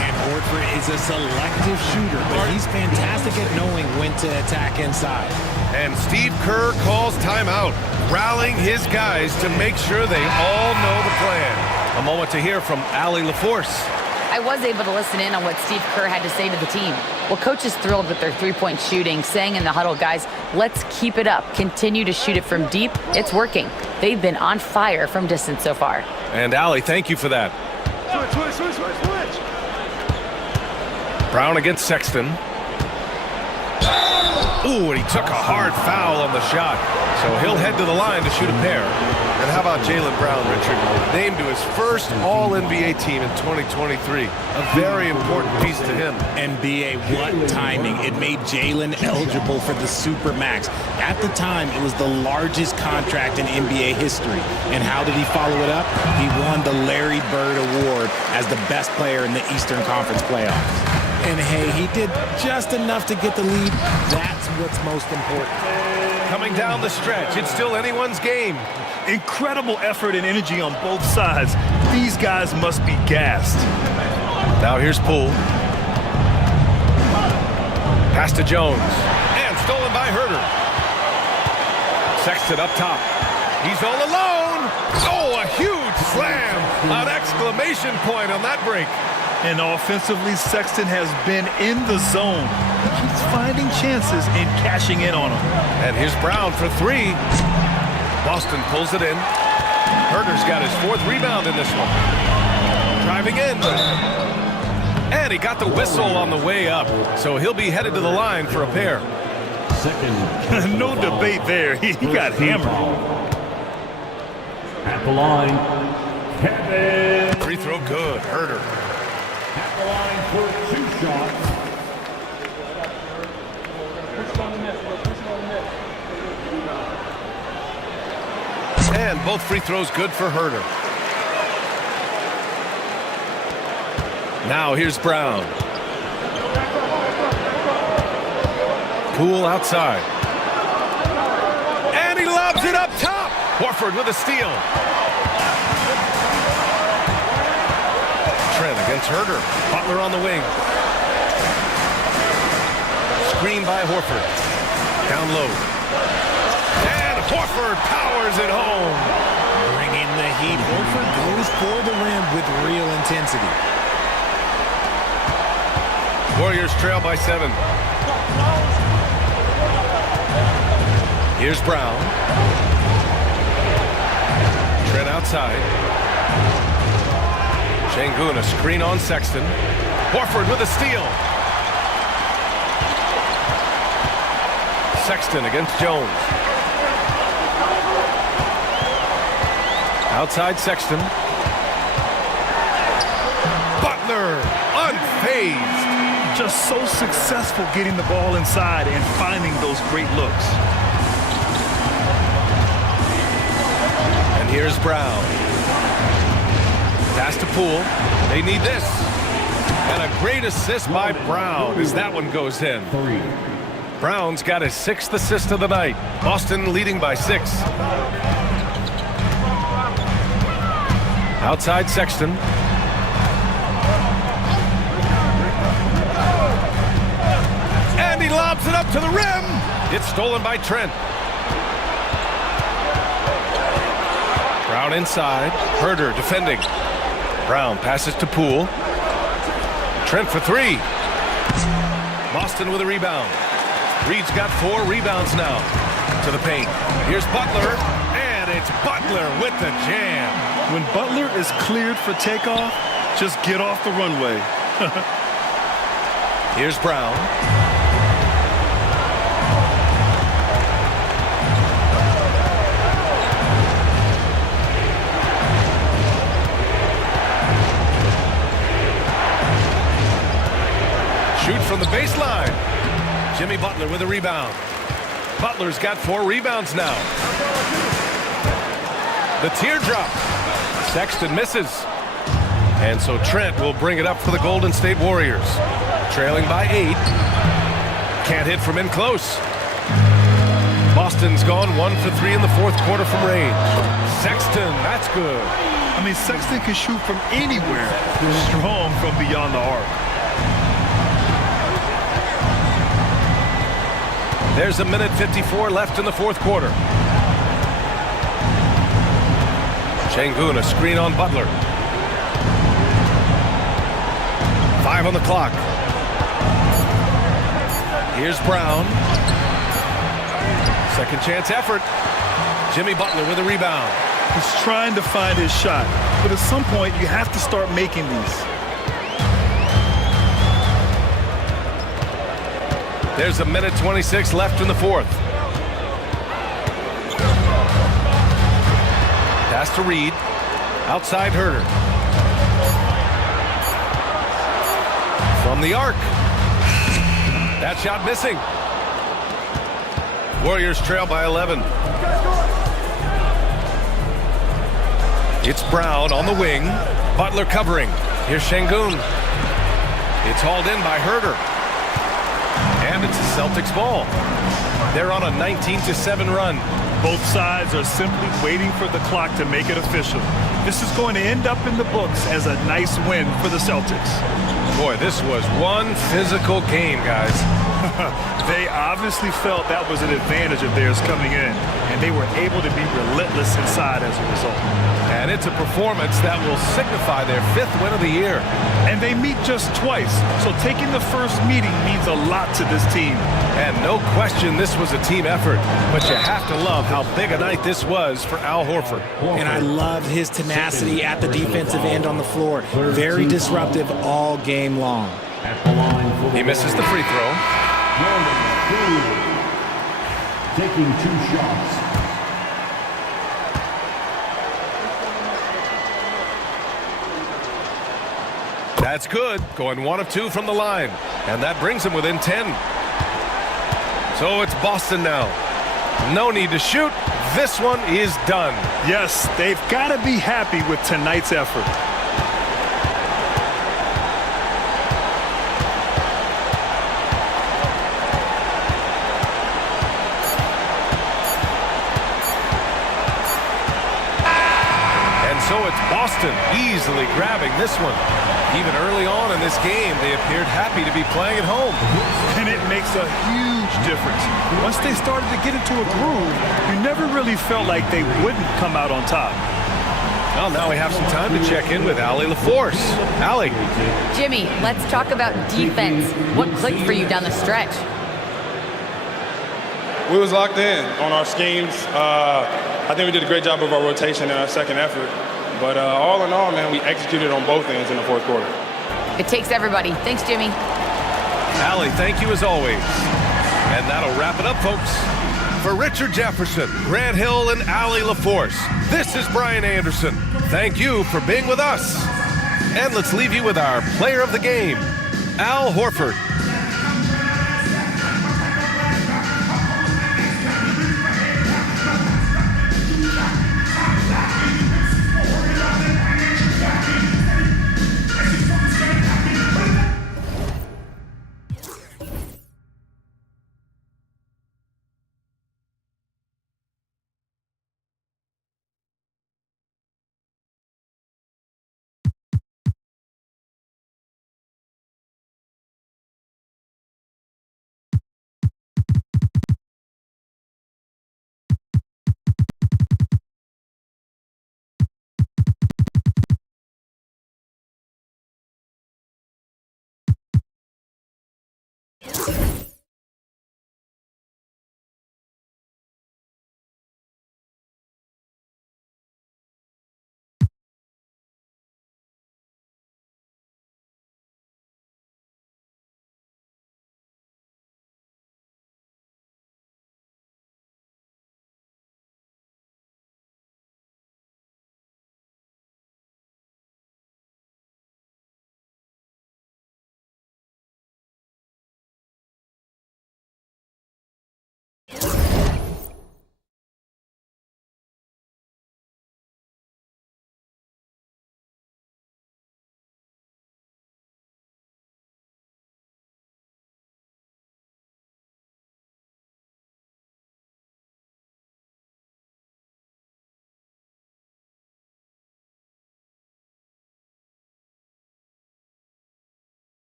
And Horford is a selective shooter, but he's fantastic at knowing when to attack inside. And Steve Kerr calls timeout, rallying his guys to make sure they all know the plan. A moment to hear from Allie LaForce. I was able to listen in on what Steve Kerr had to say to the team. Well, coach is thrilled with their three-point shooting, saying in the huddle, guys, let's keep it up. Continue to shoot it from deep. It's working. They've been on fire from distance so far. And Allie, thank you for that. Switch. Brown against Sexton. Ooh, and he took a hard foul on the shot. So he'll head to the line to shoot a pair. And how about Jaylen Brown, Richard? Named to his first All-NBA team in 2023. A very important piece to him. NBA, what timing. It made Jaylen eligible for the Supermax. At the time, it was the largest contract in NBA history. And how did he follow it up? He won the Larry Bird Award as the best player in the Eastern Conference playoffs. And hey, he did just enough to get the lead. That's what's most important. Coming down the stretch, it's still anyone's game. Incredible effort and energy on both sides. These guys must be gassed. Now here's Poole. Pass to Jones. And stolen by Herder. Sexton up top. He's all alone. Oh, a huge slam. An exclamation point on that break. And offensively, Sexton has been in the zone. He keeps finding chances and cashing in on them. And here's Brown for 3. Boston pulls it in. Herder's got his 4th rebound in this one. driving in. And he got the whistle on the way up, so he'll be headed to the line for a pair. No debate there. He got hammered. At the line, Kevin. Free throw good. Herder. At the line for 2 shots. And both free throws good for Herder. Now here's Brown. Poole outside. And he lobs it up top. Horford with a steal. Trent against Herder. Butler on the wing. Screen by Horford. Down low. And Horford powers it home. Bringing the heat. Horford goes for the rim with real intensity. Warriors trail by 7. Here's Brown. Trent outside. Şengün, a screen on Sexton. Horford with a steal. Sexton against Jones. Outside Sexton. Butler unfazed. Just so successful getting the ball inside and finding those great looks. And here's Brown. Pass to Poole. They need this. And a great assist by Brown as that one goes in. Brown's got his 6th assist of the night. Boston leading by 6. Outside Sexton. And he lobs it up to the rim. It's stolen by Trent. Brown inside. Herder defending. Brown passes to Poole. Trent for 3. Boston with a rebound. Reed's got 4 rebounds now. To the paint. Here's Butler. And it's Butler with the jam. When Butler is cleared for takeoff, just get off the runway. Here's Brown. Shoot from the baseline. Jimmy Butler with a rebound. Butler's got 4 rebounds now. The teardrop. Sexton misses. And so Trent will bring it up for the Golden State Warriors. Trailing by 8. Can't hit from in close. Boston's gone 1 for 3 in the 4th quarter from range. Sexton, that's good. I mean, Sexton can shoot from anywhere. Strong from beyond the arc. There's a minute 54 left in the 4th quarter. Şengün, a screen on Butler. 5 on the clock. Here's Brown. Second chance effort. Jimmy Butler with a rebound. He's trying to find his shot, but at some point you have to start making these. There's a minute 26 left in the 4th. Pass to Reed. Outside Herder. From the arc. That shot missing. Warriors trail by 11. It's Brown on the wing. Butler covering. Here's Şengün. It's hauled in by Herder. And it's a Celtics ball. They're on a 19-7 run. Both sides are simply waiting for the clock to make it official. This is going to end up in the books as a nice win for the Celtics. Boy, this was one physical game, guys. They obviously felt that was an advantage of theirs coming in, and they were able to be relentless inside as a result. And it's a performance that will signify their 5th win of the year. And they meet just twice, so taking the first meeting means a lot to this team. And no question this was a team effort, but you have to love how big a night this was for Al Horford. And I loved his tenacity at the defensive end on the floor. Very disruptive all game long. He misses the free throw. Taking 2 shots. That's good, going 1 of 2 from the line. And that brings him within 10. So it's Boston now. No need to shoot. This one is done. Yes, they've got to be happy with tonight's effort. So it's Boston easily grabbing this one. Even early on in this game, they appeared happy to be playing at home. And it makes a huge difference. Once they started to get into a groove, you never really felt like they wouldn't come out on top. Well, now we have some time to check in with Allie LaForce. Allie. Jimmy, let's talk about defense. What clicked for you down the stretch? We was locked in on our schemes. I think we did a great job of our rotation in our second effort. But all in all, man, we executed on both ends in the fourth quarter. It takes everybody. Thanks, Jimmy. Allie, thank you as always. And that'll wrap it up, folks. For Richard Jefferson, Grant Hill, and Allie LaForce, this is Brian Anderson. Thank you for being with us. And let's leave you with our player of the game, Al Horford.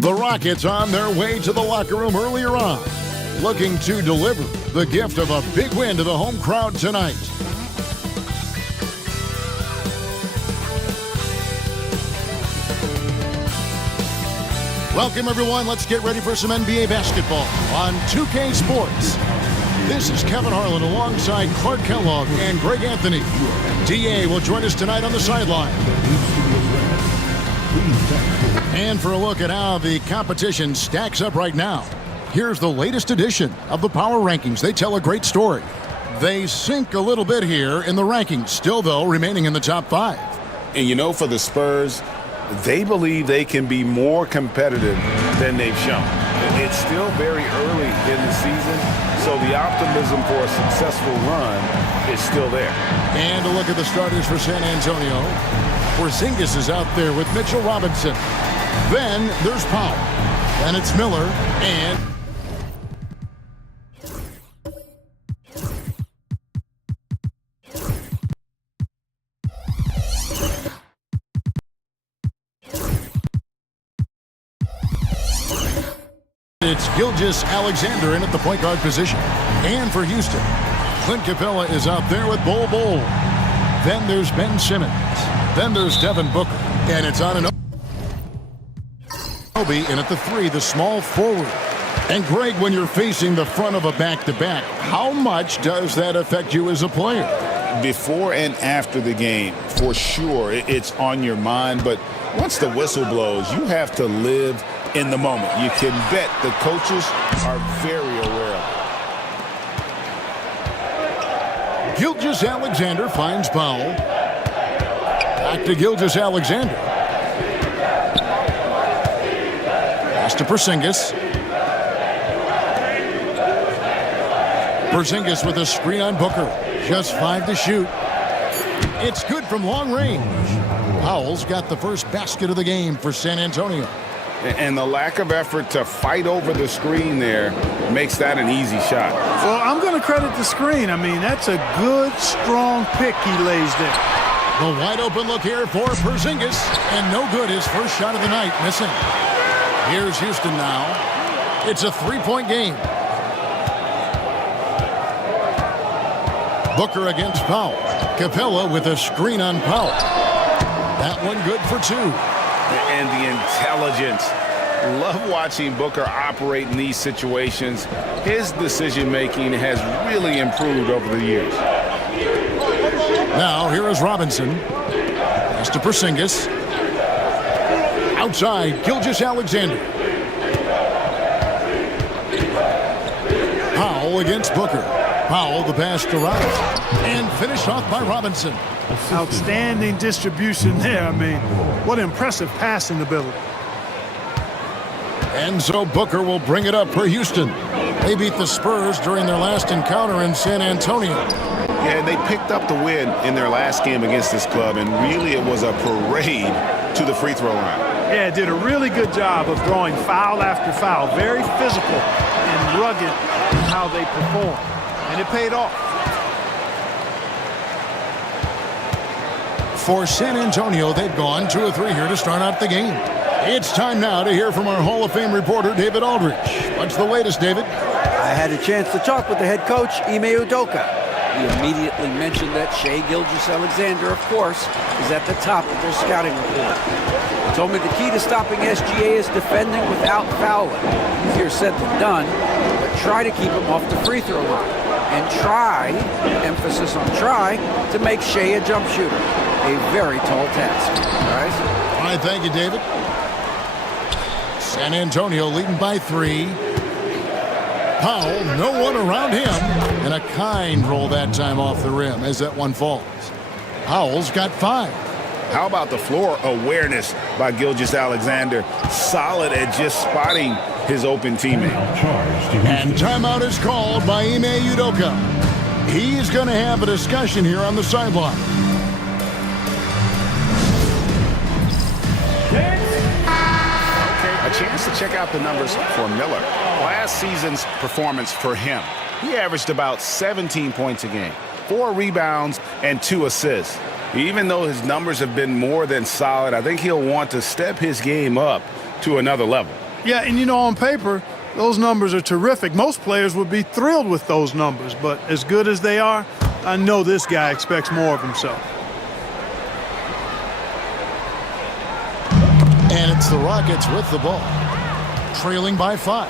The Rockets on their way to the locker room earlier on, looking to deliver the gift of a big win to the home crowd tonight. Welcome, everyone. Let's get ready for some NBA basketball on 2K Sports. This is Kevin Harlan alongside Clark Kellogg and Greg Anthony. DA will join us tonight on the sideline. And for a look at how the competition stacks up right now, here's the latest edition of the Power Rankings. They tell a great story. They sink a little bit here in the rankings, still, though, remaining in the top 5. And you know, for the Spurs, they believe they can be more competitive than they've shown. It's still very early in the season, so the optimism for a successful run is still there. And a look at the starters for San Antonio. Porzingis is out there with Mitchell Robinson. Then there's Powell. Then it's Miller and... It's Gilgeous-Alexander in at the point guard position. And for Houston, Clint Capella is out there with Bol Bol. Then there's Ben Simmons. Then there's Devin Booker. And it's on and Obi in at the 3, the small forward. And Greg, when you're facing the front of a back-to-back, how much does that affect you as a player? Before and after the game, for sure, it's on your mind. But once the whistle blows, you have to live in the moment. You can bet the coaches are very aware of it. Gilgeous-Alexander finds Powell. Back to Gilgeous-Alexander. Pass to Porzingis. Porzingis with a screen on Booker. Just 5 to shoot. It's good from long range. Powell's got the first basket of the game for San Antonio. And the lack of effort to fight over the screen there makes that an easy shot. Well, I'm going to credit the screen. I mean, that's a good, strong pick he lays there. The wide open look here for Porzingis. And no good, his first shot of the night, missing. Here's Houston now. It's a 3-point game. Booker against Powell. Capella with a screen on Powell. That one good for 2. And the intelligence. Love watching Booker operate in these situations. His decision-making has really improved over the years. Now, here is Robinson. Pass to Porzingis. Outside, Gilgeous-Alexander. Powell against Booker. Powell, the pass to Robinson. And finished off by Robinson. Outstanding distribution there. I mean, what impressive passing ability. And so Booker will bring it up for Houston. They beat the Spurs during their last encounter in San Antonio. Yeah, and they picked up the win in their last game against this club, and really it was a parade to the free throw line. Yeah, did a really good job of drawing foul after foul. Very physical and rugged in how they perform. And it paid off. For San Antonio, they've gone 2 of 3 here to start out the game. It's time now to hear from our Hall of Fame reporter, David Aldrich. What's the latest, David? I had a chance to talk with the head coach, Ime Udoka. He immediately mentioned that Shai Gilgeous-Alexander, of course, is at the top of their scouting report. He told me the key to stopping SGA is defending without fouling. Easier said than done, but try to keep him off the free throw line. And try, emphasis on try, to make Shai a jump shooter. A very tall task. Guys? All right, thank you, David. San Antonio leading by 3. Powell, no one around him, and a kind roll that time off the rim as that one falls. Powell's got 5. How about the floor awareness by Gilgeous-Alexander? Solid at just spotting his open teammate. And timeout is called by Ime Udoka. He's going to have a discussion here on the sideline. A chance to check out the numbers for Miller. Last season's performance for him. He averaged about 17 points a game, 4 rebounds, and 2 assists. Even though his numbers have been more than solid, I think he'll want to step his game up to another level. Yeah, and you know, on paper, those numbers are terrific. Most players would be thrilled with those numbers, but as good as they are, I know this guy expects more of himself. And it's the Rockets with the ball, trailing by 5.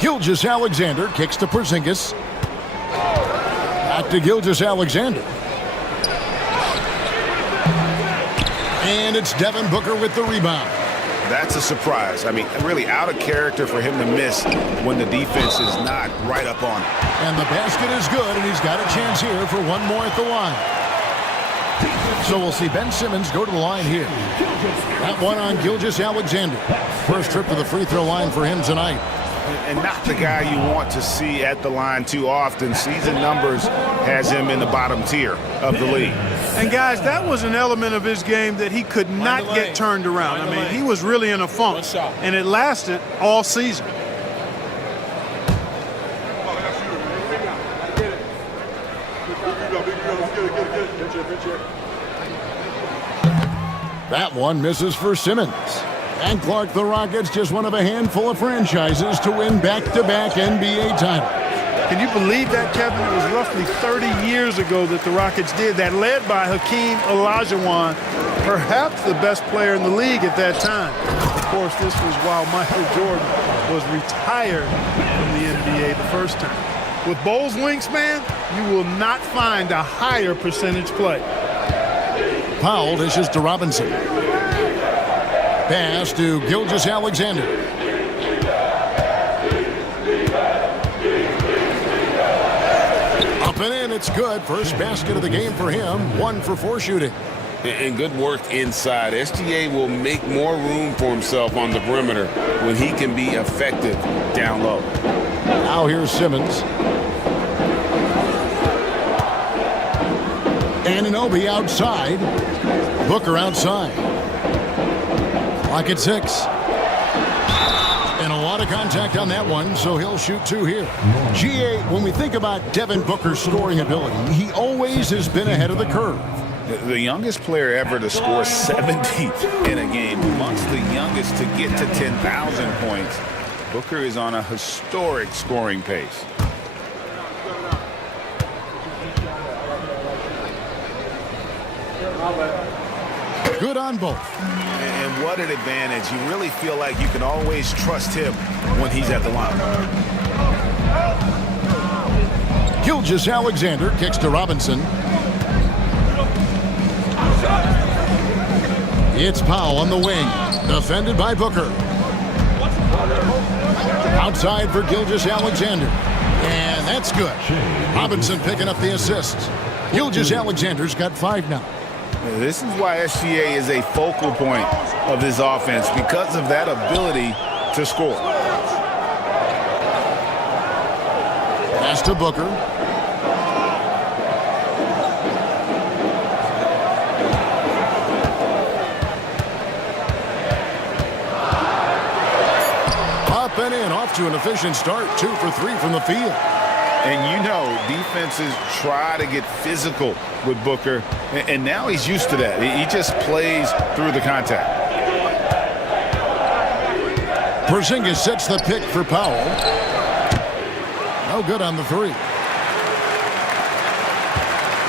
Gilgeous-Alexander kicks to Porzingis. Back to Gilgeous-Alexander. And it's Devin Booker with the rebound. That's a surprise. I mean, really out of character for him to miss when the defense is not right up on him. And the basket is good, and he's got a chance here for one more at the line. So we'll see Ben Simmons go to the line here. That one on Gilgeous-Alexander. First trip to the free throw line for him tonight. And not the guy you want to see at the line too often. Season numbers has him in the bottom tier of the league. And guys, that was an element of his game that he could not get turned around. I mean, he was really in a funk, and it lasted all season. That one misses for Simmons. And Clark, the Rockets, just one of a handful of franchises to win back-to-back NBA titles. Can you believe that, Kevin? It was roughly 30 years ago that the Rockets did that, led by Hakeem Olajuwon, perhaps the best player in the league at that time. Of course, this was while Michael Jordan was retired from the NBA the first time. With Bulls wingspan, you will not find a higher percentage play. Powell dishes to Robinson. Pass to Gilgeous-Alexander. Up and in, it's good. First basket of the game for him. 1 for 4 shooting. And good work inside. SGA will make more room for himself on the perimeter when he can be effective down low. Now here's Simmons. Anunoby outside. Booker outside. Clock at 6. And a lot of contact on that one, so he'll shoot 2 here. GA, when we think about Devin Booker's scoring ability, he always has been ahead of the curve. The youngest player ever to score 70 in a game, amongst the youngest to get to 10,000 points. Booker is on a historic scoring pace. Good on both. And what an advantage. You really feel like you can always trust him when he's at the line. Gilgeous-Alexander kicks to Robinson. It's Powell on the wing, defended by Booker. Outside for Gilgeous-Alexander. And that's good. Robinson picking up the assist. Gilgeous-Alexander's got 5 now. This is why SGA is a focal point of this offense, because of that ability to score. Pass to Booker. Up and in, off to an efficient start. 2 for 3 from the field. And you know, defenses try to get physical with Booker, and now he's used to that. He just plays through the contact. Porzingis sets the pick for Powell. No good on the 3.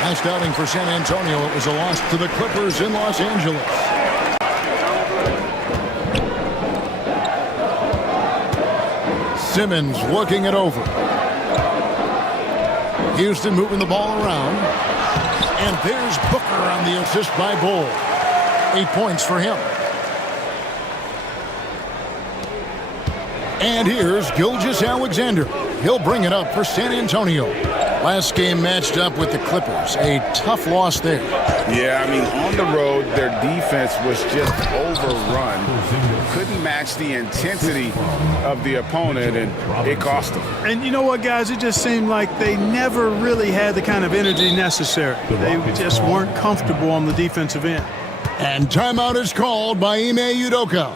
Last outing for San Antonio, it was a loss to the Clippers in Los Angeles. Simmons looking it over. Houston moving the ball around. And there's Booker on the assist by Bull. 8 points for him. And here's Gilgeous-Alexander. He'll bring it up for San Antonio. Last game matched up with the Clippers. A tough loss there. Yeah, I mean, on the road, their defense was just overrun. Couldn't match the intensity of the opponent, and it cost them. And you know what, guys? It just seemed like they never really had the kind of energy necessary. They just weren't comfortable on the defensive end. And timeout is called by Ime Udoka.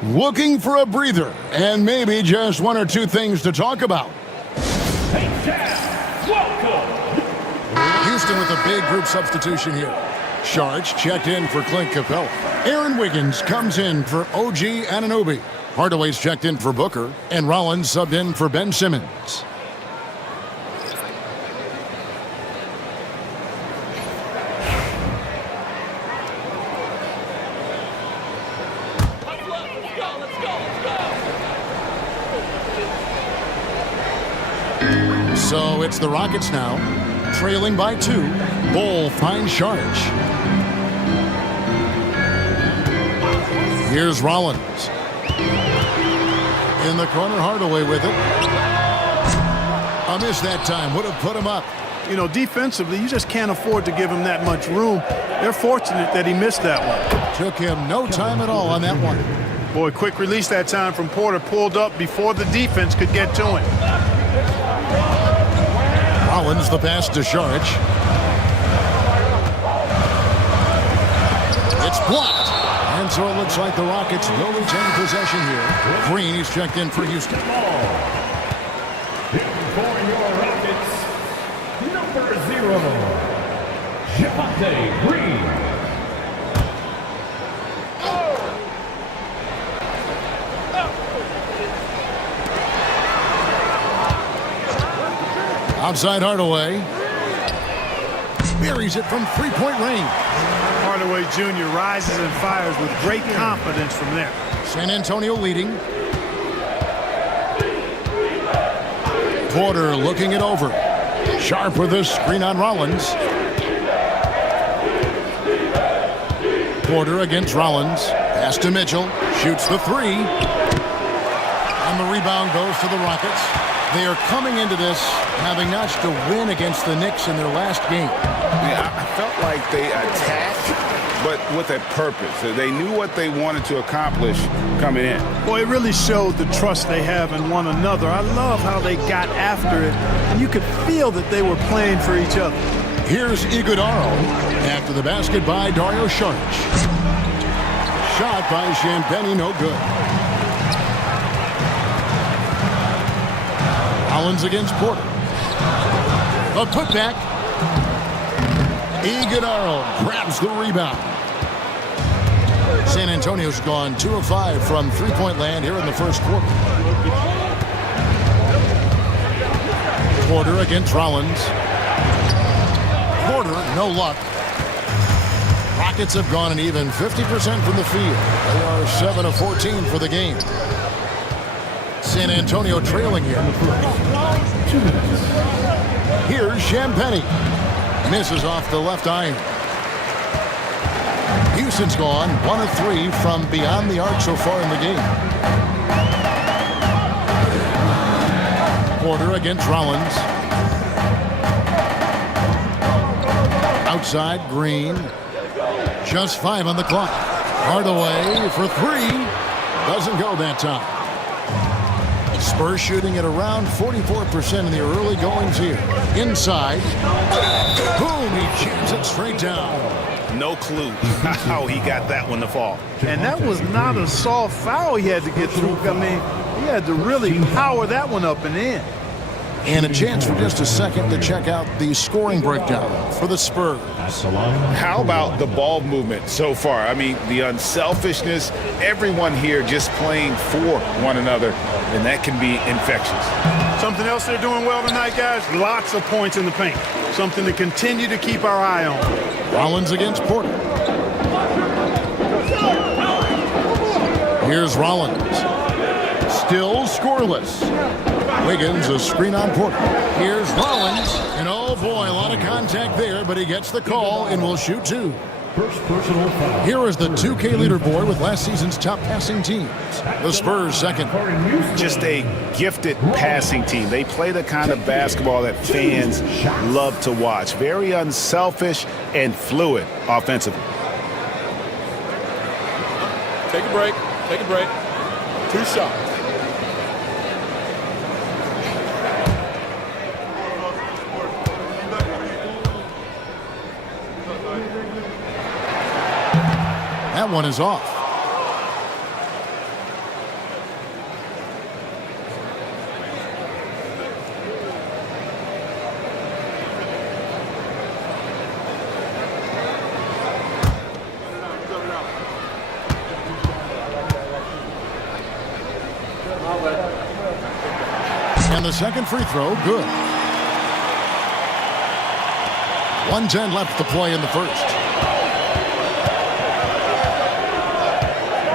Looking for a breather and maybe just 1 or 2 things to talk about. Houston with a big group substitution here. Sharks checked in for Clint Capella. Aaron Wiggins comes in for OG Anunoby. Hardaway's checked in for Booker. And Rollins subbed in for Ben Simmons. So it's the Rockets now, trailing by 2. Bull finds Sharch. Here's Rollins. In the corner, Hardaway with it. A miss that time, would have put him up. You know, defensively, you just can't afford to give him that much room. They're fortunate that he missed that one. Took him no time at all on that one. Boy, quick release that time from Porter. Pulled up before the defense could get to him. Rollins the pass to Sharch. It's blocked. And so it looks like the Rockets will retain possession here. Green is checked in for Houston. For your Rockets, number 0, Javonte Green. Outside Hardaway. Buries it from three-point range. Hardaway Jr. rises and fires with great confidence from there. San Antonio leading. Porter looking it over. Sharp with a screen on Rollins. Porter against Rollins. Pass to Mitchell. Shoots the 3. And the rebound goes to the Rockets. They are coming into this having notched a win against the Knicks in their last game. Yeah, I felt like they attacked, but with a purpose. They knew what they wanted to accomplish coming in. Boy, it really showed the trust they have in one another. I love how they got after it, and you could feel that they were playing for each other. Here's Iguodaro after the basket by Dario Saric. Shot by Champagnie, no good. Rollins against Porter. A putback. Iguodaro grabs the rebound. San Antonio's gone 2 of 5 from three-point land here in the first quarter. Porter against Rollins. Porter, no luck. Rockets have gone an even 50% from the field. They are 7 of 14 for the game. San Antonio trailing here. Here's Champagnie. Misses off the left iron. Houston's gone 1 of 3 from beyond the arc so far in the game. Porter against Rollins. Outside, Green. Just 5 on the clock. Hardaway for 3. Doesn't go that time. Spurs shooting at around 44% in the early goings here. Inside. Boom, he jams it straight down. No clue how he got that one to fall. And that was not a soft foul he had to get through. I mean, he had to really power that one up and in. And a chance for just a second to check out the scoring breakdown for the Spurs. How about the ball movement so far? I mean, the unselfishness, everyone here just playing for one another, and that can be infectious. Something else they're doing well tonight, guys, lots of points in the paint. Something to continue to keep our eye on. Rollins against Porter. Here's Rollins. Still scoreless. Wiggins, a screen on Porter. Here's Rollins. And oh boy, a lot of contact there, but he gets the call and will shoot 2. Here is the 2K leaderboard with last season's top passing teams. The Spurs second. Just a gifted passing team. They play the kind of basketball that fans love to watch. Very unselfish and fluid offensively. Take a break. Take a break. 2 shots. That one is off. And the second free throw, good. 1:10 left to play in the first.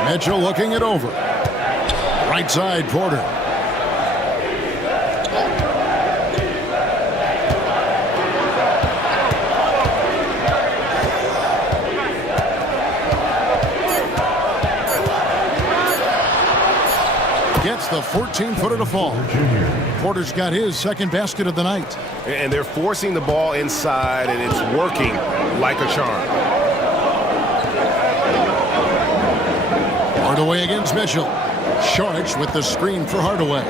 Mitchell looking it over. Right side, Porter. the 14-footer to fall. Porter's got his second basket of the night. And they're forcing the ball inside, and it's working like a charm. Hardaway against Mitchell. Sharch with the screen for Hardaway.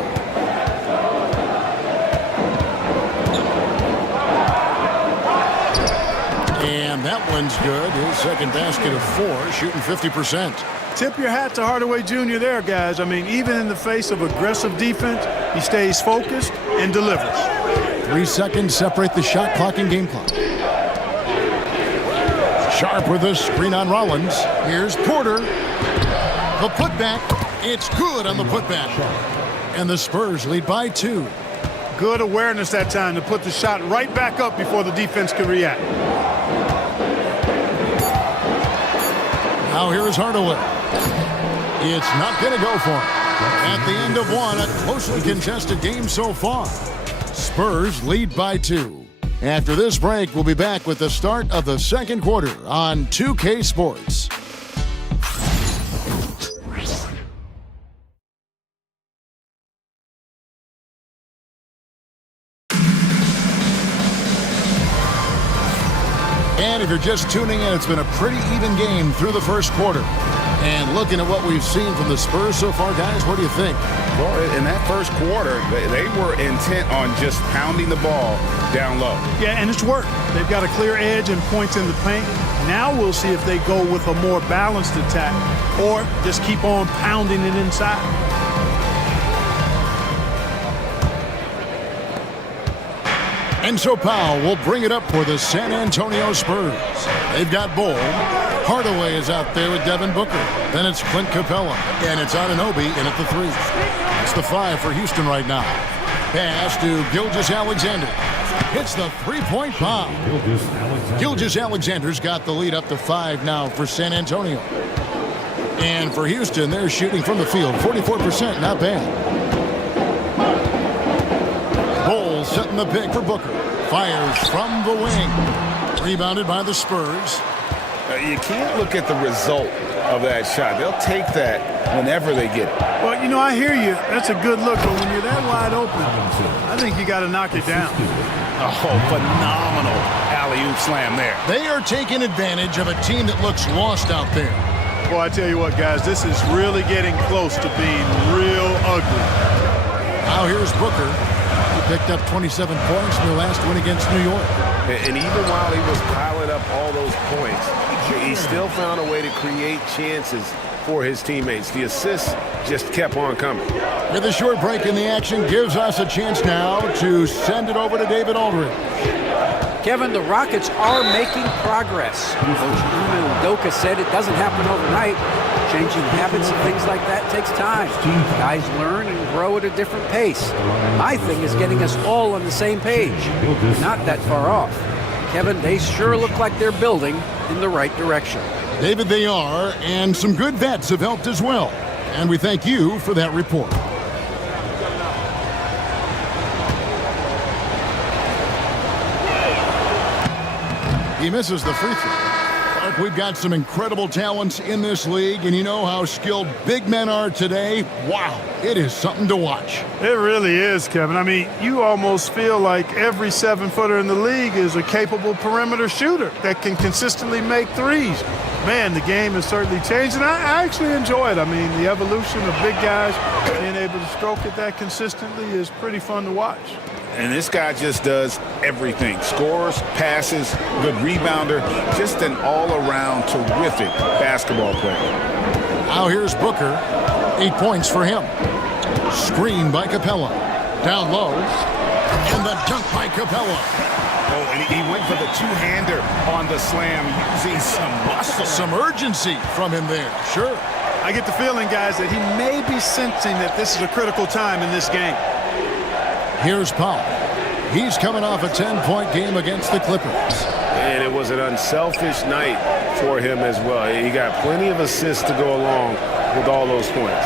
And that one's good. His second basket of 4, shooting 50%. Tip your hat to Hardaway Jr. there, guys. I mean, even in the face of aggressive defense, he stays focused and delivers. 3 seconds separate the shot clock and game clock. Sharp with a screen on Rollins. Here's Porter. The putback. It's good on the putback. And the Spurs lead by 2. Good awareness that time to put the shot right back up before the defense could react. Now here is Hardaway. It's not going to go for him. At the end of one, a closely contested game so far. Spurs lead by 2. After this break, we'll be back with the start of the second quarter on 2K Sports. And if you're just tuning in, it's been a pretty even game through the first quarter. And looking at what we've seen from the Spurs so far, guys, what do you think? Well, in that first quarter, they were intent on just pounding the ball down low. Yeah, and it's worked. They've got a clear edge and points in the paint. Now we'll see if they go with a more balanced attack or just keep on pounding it inside. Enzo Powell will bring it up for the San Antonio Spurs. They've got Bull. Hardaway is out there with Devin Booker. Then it's Clint Capella. And it's Anunoby in at the 3. It's the 5 for Houston right now. Pass to Gilgeous-Alexander. Hits the three-point bomb. Gilgeous-Alexander's got the lead up to 5 now for San Antonio. And for Houston, they're shooting from the field. 44%, not bad. Bull setting the pick for Booker. Fires from the wing. Rebounded by the Spurs. You can't look at the result of that shot. They'll take that whenever they get it. Well, you know, I hear you. That's a good look, but when you're that wide open, I think you got to knock it down. Oh, phenomenal alley-oop slam there. They are taking advantage of a team that looks lost out there. Well, I tell you what, guys, this is really getting close to being real ugly. Now here's Booker. Picked up 27 points in their last win against New York. And even while he was piling up all those points, he still found a way to create chances for his teammates. The assists just kept on coming. With a short break in the action gives us a chance now to send it over to David Aldridge. Kevin, the Rockets are making progress. Coach Udoka said it doesn't happen overnight. Changing habits and things like that takes time. Guys learn and grow at a different pace. My thing is getting us all on the same page. Not that far off. Kevin, they sure look like they're building in the right direction. David, they are, and some good vets have helped as well. And we thank you for that report. He misses the free throw. Clark, we've got some incredible talents in this league, and you know how skilled big men are today. Wow, it is something to watch. It really is, Kevin. I mean, you almost feel like every 7-footer in the league is a capable perimeter shooter that can consistently make threes. Man, the game has certainly changed, and I actually enjoy it. I mean, the evolution of big guys being able to stroke it that consistently is pretty fun to watch. And this guy just does everything. Scores, passes, good rebounder, just an all-around terrific basketball player. Now here's Booker. 8 points for him. Screen by Capella. Down low. And the dunk by Capella. Oh, and he went for the two-hander on the slam using some muscle. Some urgency from him there, sure. I get the feeling, guys, that he may be sensing that this is a critical time in this game. Here's Powell. He's coming off a 10-point game against the Clippers. And it was an unselfish night for him as well. He got plenty of assists to go along with all those points.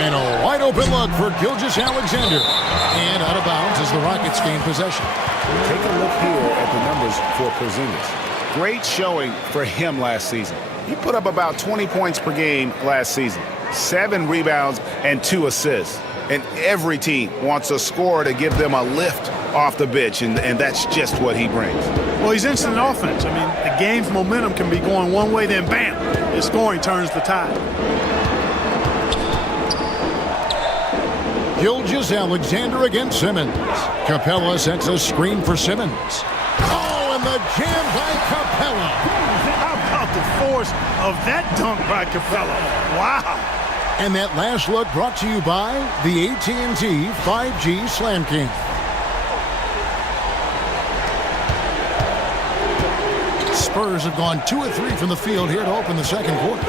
And a wide-open look for Gilgeous-Alexander. And out of bounds as the Rockets gain possession. Take a look here at the numbers for Porzingis. Great showing for him last season. He put up about 20 points per game last season, 7 rebounds and 2 assists. and every team wants a scorer to give them a lift off the bench, and that's just what he brings. Well, he's instant offense. I mean, the game's momentum can be going one way, then bam, his scoring turns the tide. Gilgeous-Alexander against Simmons. Capella sets a screen for Simmons. Oh, and the jam by Capella. How about the force of that dunk by Capella? Wow. And that last look brought to you by the AT&T 5G Slam King. Spurs have gone 2 of 3 from the field here to open the second quarter.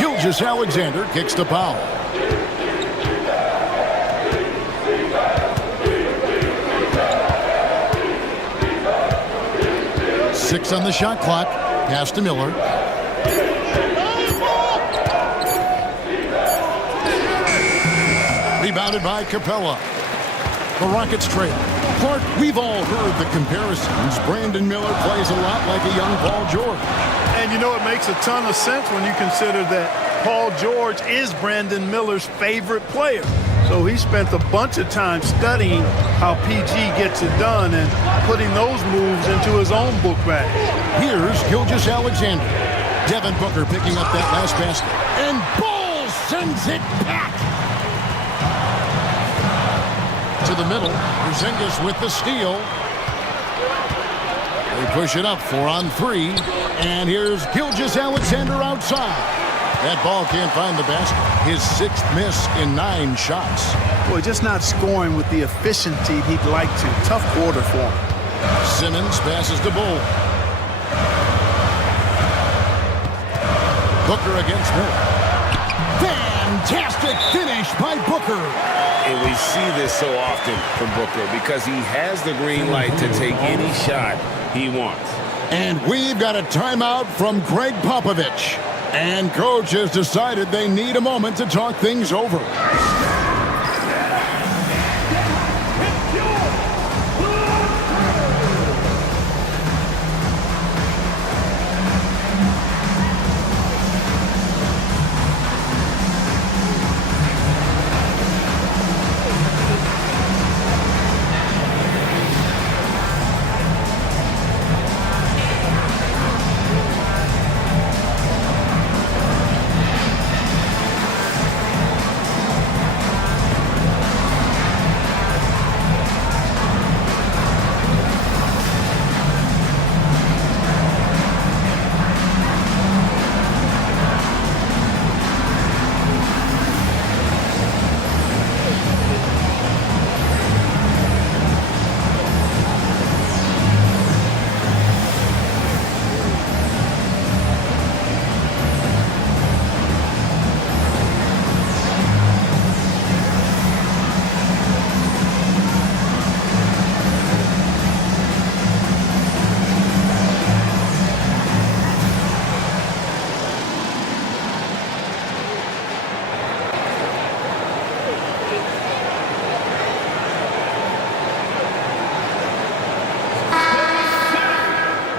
Gilgeous-Alexander kicks to Powell. Six on the shot clock. Pass to Miller. Rebounded by Capella. The Rockets trail. Clark, we've all heard the comparisons. Brandon Miller plays a lot like a young Paul George. And you know, it makes a ton of sense when you consider that Paul George is Brandon Miller's favorite player. So he spent a bunch of time studying how PG gets it done and putting those moves into his own book bag. Here's Gilgeous-Alexander. Devin Booker picking up that last basket. And Bull sends it back. To the middle. Porzingis with the steal. They push it up 4 on 3. And here's Gilgeous-Alexander outside. That ball can't find the basket. His 6th miss in 9 shots. Boy, just not scoring with the efficiency he'd like to. Tough quarter for him. Simmons passes to Bull. Booker against Miller. Fantastic finish by Booker. And we see this so often from Booker because he has the green light to take any shot he wants. And we've got a timeout from Greg Popovich. And coach has decided they need a moment to talk things over.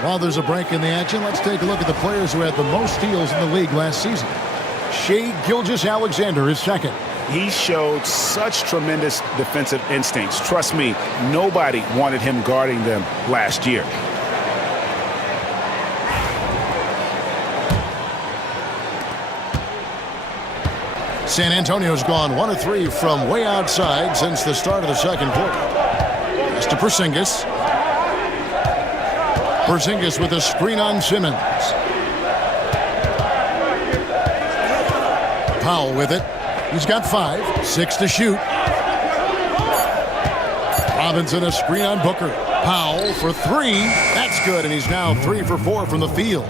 While there's a break in the action, let's take a look at the players who had the most steals in the league last season. Shai Gilgeous-Alexander is second. He showed such tremendous defensive instincts. Trust me, nobody wanted him guarding them last year. San Antonio's gone 1 of 3 from way outside since the start of the second quarter. Pass to Porzingis. Porzingis with a screen on Simmons. Powell with it. He's got 5, 6 to shoot. Robinson a screen on Booker. Powell for 3. That's good, and he's now 3 for 4 from the field.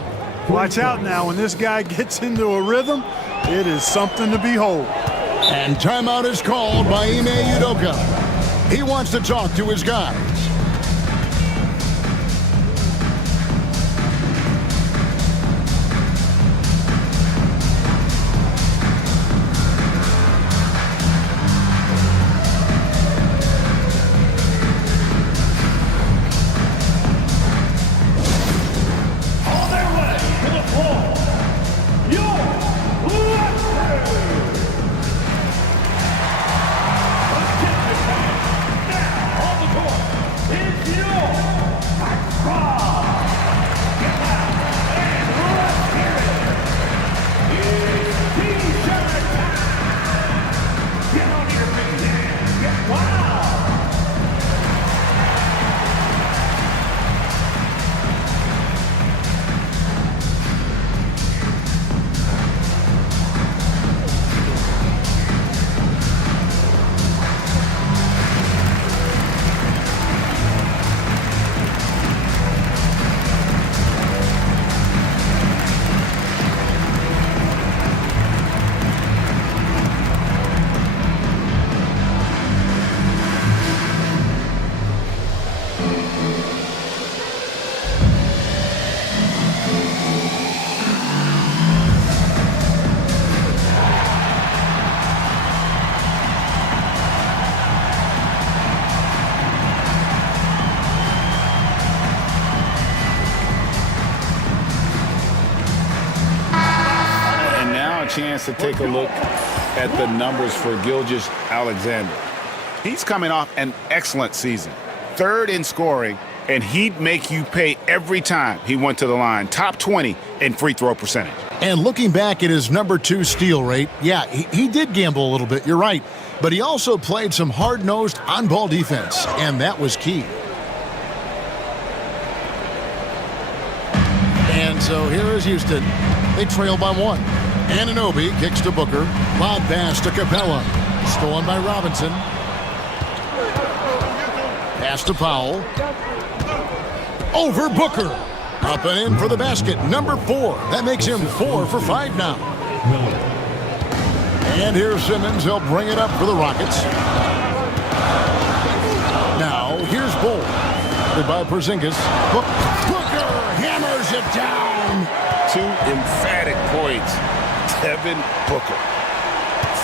Watch out now. When this guy gets into a rhythm, it is something to behold. And timeout is called by Ime Udoka. He wants to talk to his guys. chance to take a look at the numbers for Gilgeous-Alexander. He's coming off an excellent season. 3rd in scoring, and he'd make you pay every time he went to the line. Top 20 in free throw percentage. And looking back at his number 2 steal rate, yeah, he did gamble a little bit, you're right. But he also played some hard-nosed on-ball defense, and that was key. And so here is Houston. They trail by 1. Anunoby kicks to Booker. Lob pass to Capella. Stolen by Robinson. Pass to Powell. Over Booker. Up and in for the basket. Number 4. That makes him 4 for 5 now. And here's Simmons. He'll bring it up for the Rockets. Now, here's Bull. By Porzingis. Booker hammers it down. 2 emphatic points. Devin Booker.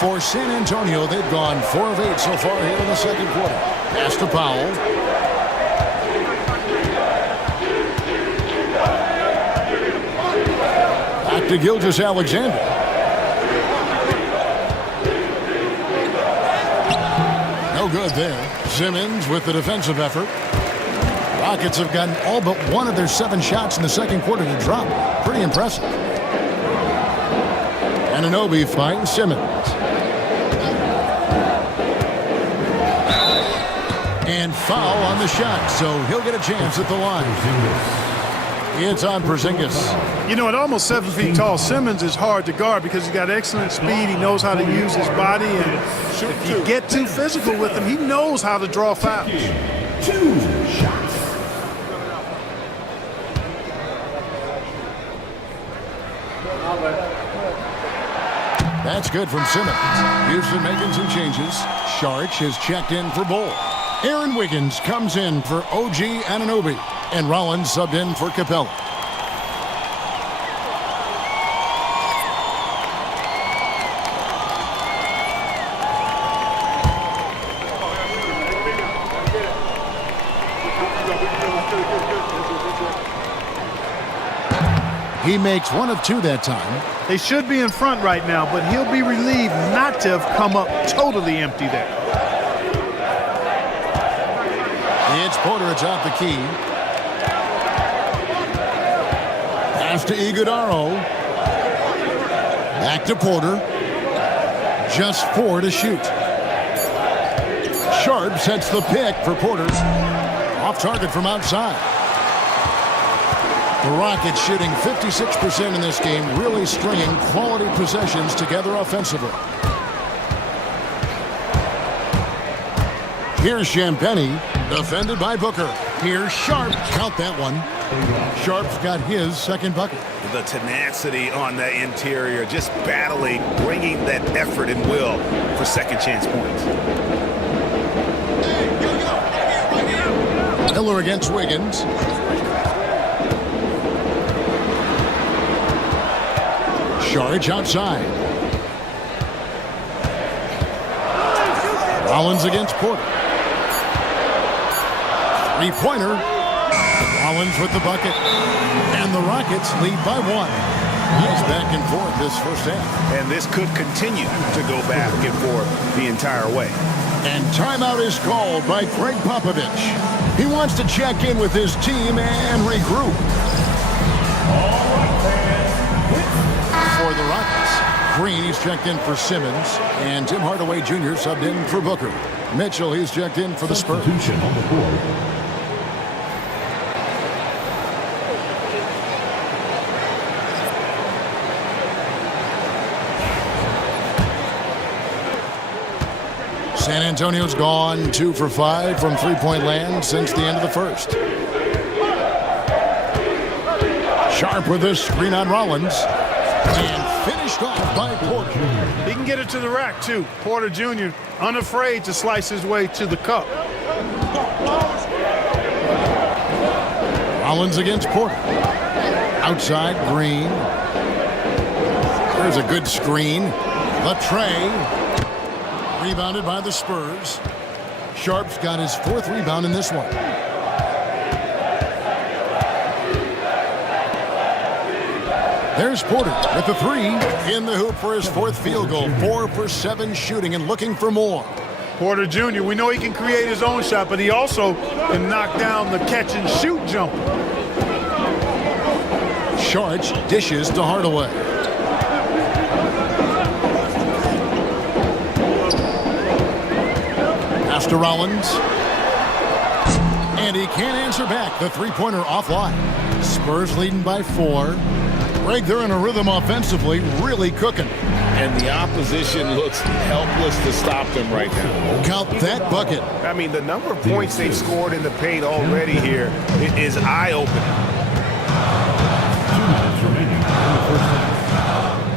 For San Antonio, they've gone 4 of 8 so far here in the second quarter. Pass to Powell. Back to Gilgeous-Alexander. No good there. Simmons with the defensive effort. Rockets have gotten all but 1 of their 7 shots in the second quarter to drop. Pretty impressive. Anunoby finds Simmons. And foul on the shot, so he'll get a chance at the line. It's on Porzingis. You know, at almost 7 feet tall, Simmons is hard to guard because he's got excellent speed. He knows how to use his body, and if you get too physical with him, he knows how to draw fouls. 2 shots. That's good from Simmons. Houston making some changes. Sharch has checked in for Bull. Aaron Wiggins comes in for OG Anunoby. And Rollins subbed in for Capella. He makes 1 of 2 that time. They should be in front right now, but he'll be relieved not to have come up totally empty there. It's Porter atop the key. Pass to Iguodaro. Back to Porter. Just 4 to shoot. Sharp sets the pick for Porter. Off target from outside. The Rockets shooting 56% in this game, really stringing quality possessions together offensively. Here's Champagnie, defended by Booker. Here's Sharp, count that one. Sharp's got his second bucket. The tenacity on the interior, just battling, bringing that effort and will for second chance points. Miller against Wiggins. Sharp outside. Rollins against Porter. Three-pointer. Rollins with the bucket. And the Rockets lead by 1. Nice back and forth this first half. And this could continue to go back and forth the entire way. And timeout is called by Greg Popovich. He wants to check in with his team and regroup. For the Rockets, Green, he's checked in for Simmons, and Tim Hardaway Jr. subbed in for Booker. Mitchell, he's checked in for the Spurs. On the board. San Antonio's gone 2 for 5 from three-point land since the end of the first. Sharp with this screen on Rollins. And finished off by Porter. He can get it to the rack, too. Porter Jr. unafraid to slice his way to the cup. Rollins against Porter. Outside, Green. There's a good screen. Latrey. Rebounded by the Spurs. Sharp's got his 4th rebound in this one. There's Porter with the three. In the hoop for his fourth field goal. 4 for 7 shooting and looking for more. Porter Jr., we know he can create his own shot, but he also can knock down the catch-and-shoot jumper. Sharch dishes to Hardaway. Pass to Rollins. And he can't answer back. The three-pointer offline. Spurs leading by 4. Greg, they're in a rhythm offensively, really cooking. And the opposition looks helpless to stop them right now. Count that bucket. I mean, the number of points they've scored in the paint already here is eye-opening.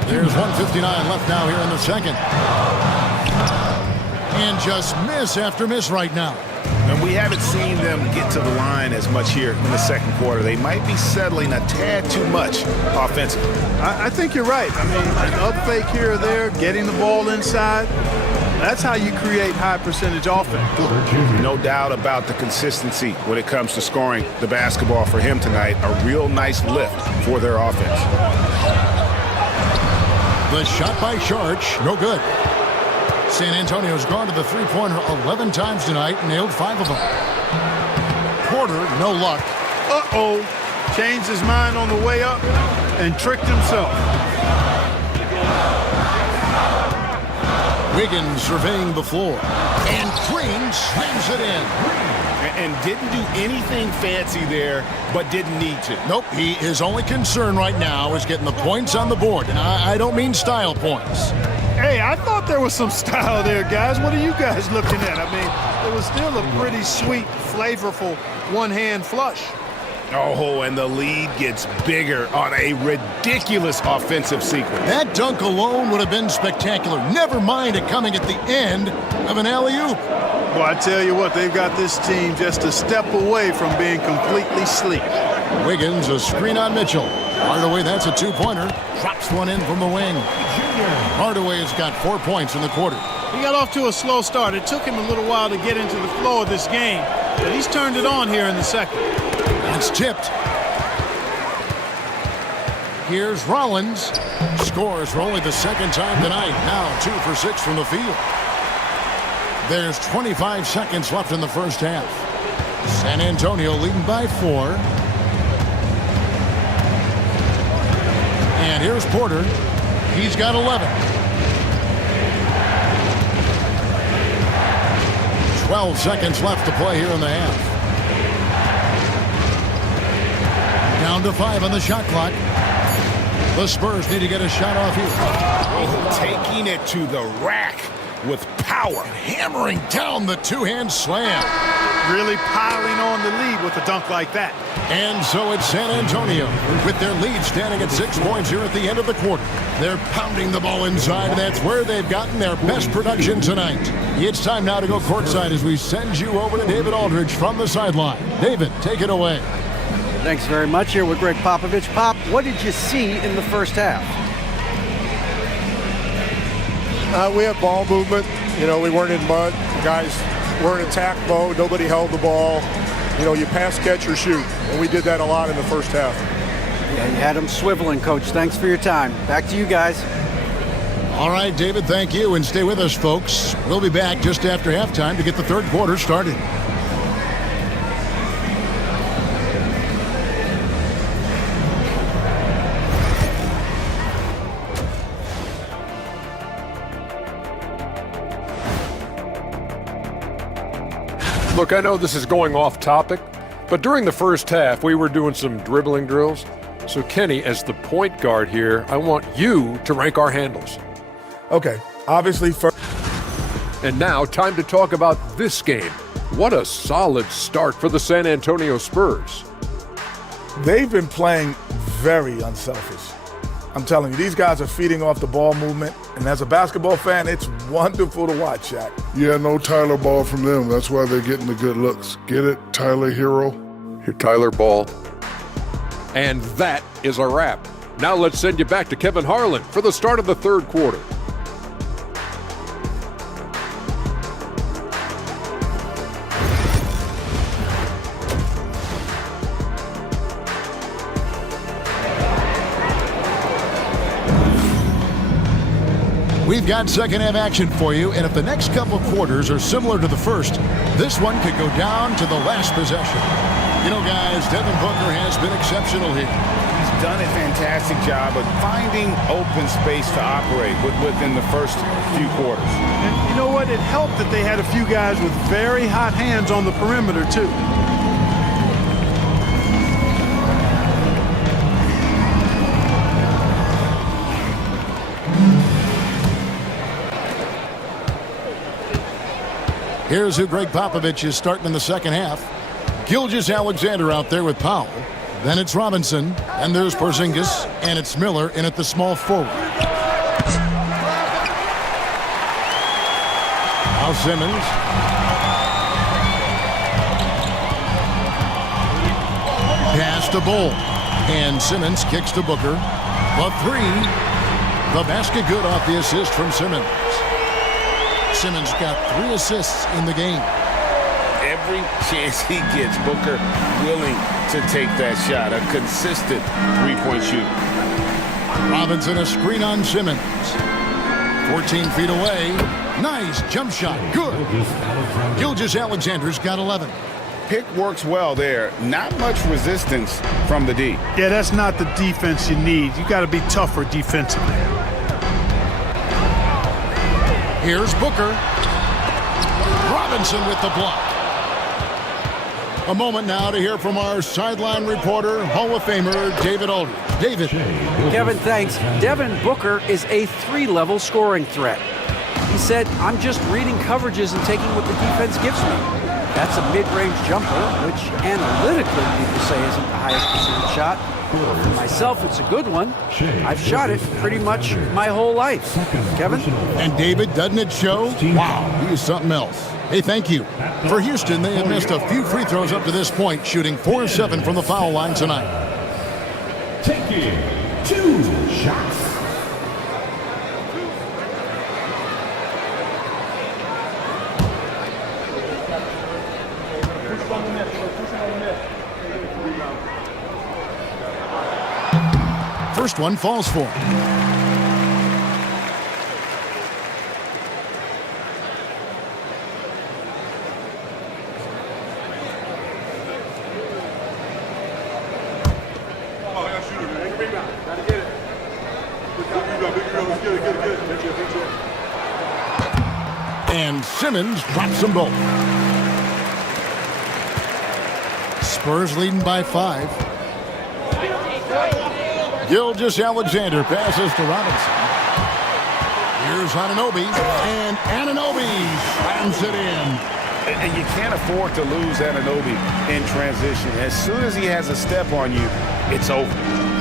There's 1:59 left now here in the second. And just miss after miss right now. And we haven't seen them get to the line as much here in the second quarter. They might be settling a tad too much offensively. I think you're right. I mean, an up fake here or there, getting the ball inside, that's how you create high percentage offense. No doubt about the consistency when it comes to scoring the basketball for him tonight. A real nice lift for their offense. The shot by Sharch, no good. San Antonio's gone to the three-pointer 11 times tonight, nailed 5 of them. Porter, no luck. Uh-oh. Changed his mind on the way up and tricked himself. Wiggins surveying the floor. And Green slams it in. And didn't do anything fancy there, but didn't need to. Nope, his only concern right now is getting the points on the board. And I don't mean style points. Hey, I thought there was some style there, guys. What are you guys looking at? I mean, it was still a pretty sweet, flavorful one-hand flush. Oh, and the lead gets bigger on a ridiculous offensive sequence. That dunk alone would have been spectacular. Never mind it coming at the end of an alley-oop. Well, I tell you what, they've got this team just a step away from being completely asleep. Wiggins, a screen on Mitchell. Hardaway, that's a two-pointer. Drops one in from the wing. Hardaway has got 4 points in the quarter. He got off to a slow start. It took him a little while to get into the flow of this game, but he's turned it on here in the second. It's tipped. Here's Rollins. Scores for only the second time tonight. Now 2 for 6 from the field. There's 25 seconds left in the first half. San Antonio leading by 4. And here's Porter. He's got 11. 12 seconds left to play here in the half. Down to 5 on the shot clock. The Spurs need to get a shot off here. Oh, taking it to the rack with power. Hammering down the two-hand slam. Really piling on the lead with a dunk like that. And so it's San Antonio with their lead standing at 6 points here at the end of the quarter. They're pounding the ball inside, and that's where they've gotten their best production tonight. It's time now to go courtside as we send you over to David Aldridge from the sideline. David, take it away. Thanks very much. Here with Greg Popovich. Pop, what did you see in the first half? We had ball movement. You know, we weren't in mud. The guys were in attack mode. Nobody held the ball. You know, you pass, catch, or shoot. And we did that a lot in the first half. Yeah, you had them swiveling, Coach. Thanks for your time. Back to you guys. All right, David, thank you. And stay with us, folks. We'll be back just after halftime to get the third quarter started. Look, I know this is going off topic, but during the first half, we were doing some dribbling drills. So, Kenny, as the point guard here, I want you to rank our handles. Okay, obviously first. And now, time to talk about this game. What a solid start for the San Antonio Spurs. They've been playing very unselfish. I'm telling you, these guys are feeding off the ball movement. And as a basketball fan, it's wonderful to watch, Shaq. Yeah, no Tyler Ball from them. That's why they're getting the good looks. Get it, Tyler Hero? Here, Tyler Ball. And that is a wrap. Now let's send you back to Kevin Harlan for the start of the third quarter. We've got second half action for you, and if the next couple quarters are similar to the first, this one could go down to the last possession. You know, guys, Devin Booker has been exceptional here. He's done a fantastic job of finding open space to operate within the first few quarters. And you know what? It helped that they had a few guys with very hot hands on the perimeter, too. Here's who Greg Popovich is starting in the second half. Gilgeous-Alexander out there with Powell. Then it's Robinson, and there's Porzingis, and it's Miller in at the small forward. Now Simmons. Pass to Bull, and Simmons kicks to Booker. The three. The basket good off the assist from Simmons. Simmons got 3 assists in the game. Every chance he gets, Booker willing to take that shot. A consistent three-point shooter. Robinson, a screen on Simmons. 14 feet away. Nice jump shot. Good. Gilgeous-Alexander's got 11. Pick works well there. Not much resistance from the D. Yeah, that's not the defense you need. You got to be tougher defensively. Here's Booker. Robinson with the block. A moment now to hear from our sideline reporter, Hall of Famer David Aldridge. David. Kevin, thanks. Devin Booker is a 3-level scoring threat. He said, I'm just reading coverages and taking what the defense gives me. That's a mid-range jumper, which analytically people say isn't the highest percentage shot. For myself, it's a good one. I've shot it pretty much my whole life. Kevin? And David, doesn't it show? Wow, he is something else. Hey, thank you. For Houston, they have missed a few free throws up to this point, shooting 4 of 7 from the foul line tonight. Taking 2 shots. First one falls for him. And Simmons drops them both. Spurs leading by 5. Gilgeous-Alexander passes to Robinson. Here's Anunoby, and Anunoby slams it in. And you can't afford to lose Anunoby in transition. As soon as he has a step on you, it's over.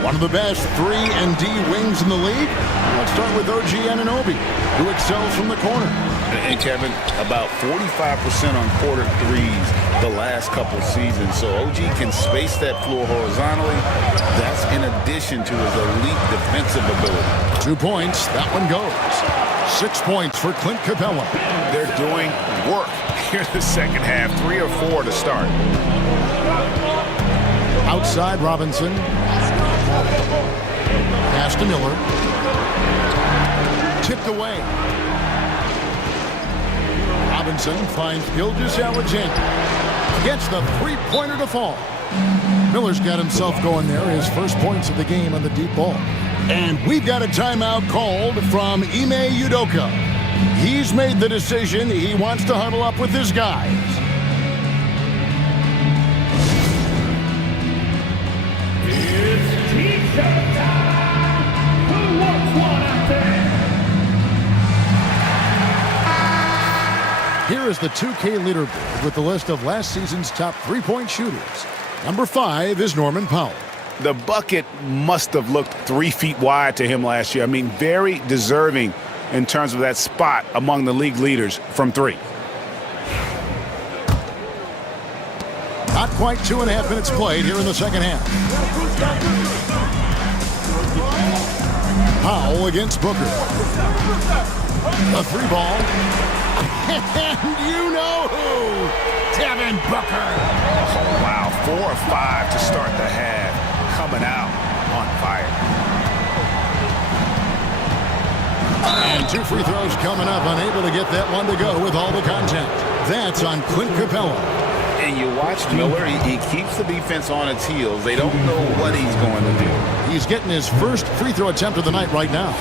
One of the best 3 and D wings in the league. Let's start with OG Anunoby, who excels from the corner. And Kevin, about 45% on quarter threes the last couple seasons. So OG can space that floor horizontally. That's in addition to his elite defensive ability. 2 points. That one goes. 6 points for Clint Capella. They're doing work here in the second half. 3 or 4 to start. Outside Robinson. Pass to Miller. Tipped away. Robinson finds Gilgeous-Alexander. Gets the 3-pointer to fall. Miller's got himself going there. His first points of the game on the deep ball. And we've got a timeout called from Ime Udoka. He's made the decision. He wants to huddle up with his guys. It's T-shirt time. Who wants one out there? Here is the 2K leaderboard with the list of last season's top 3-point shooters. Number 5 is Norman Powell. The bucket must have looked 3 feet wide to him last year. I mean, very deserving in terms of that spot among the league leaders from 3. Not quite 2.5 minutes played here in the second half. Powell against Booker. The 3 ball. And you know who? Devin Booker. Oh, wow. 4 or 5 to start the half. Coming out on fire. And 2 free throws coming up, unable to get that one to go with all the contact. That's on Clint Capella. And you watch Miller, he keeps the defense on its heels. They don't know what he's going to do. He's getting his first free throw attempt of the night right now.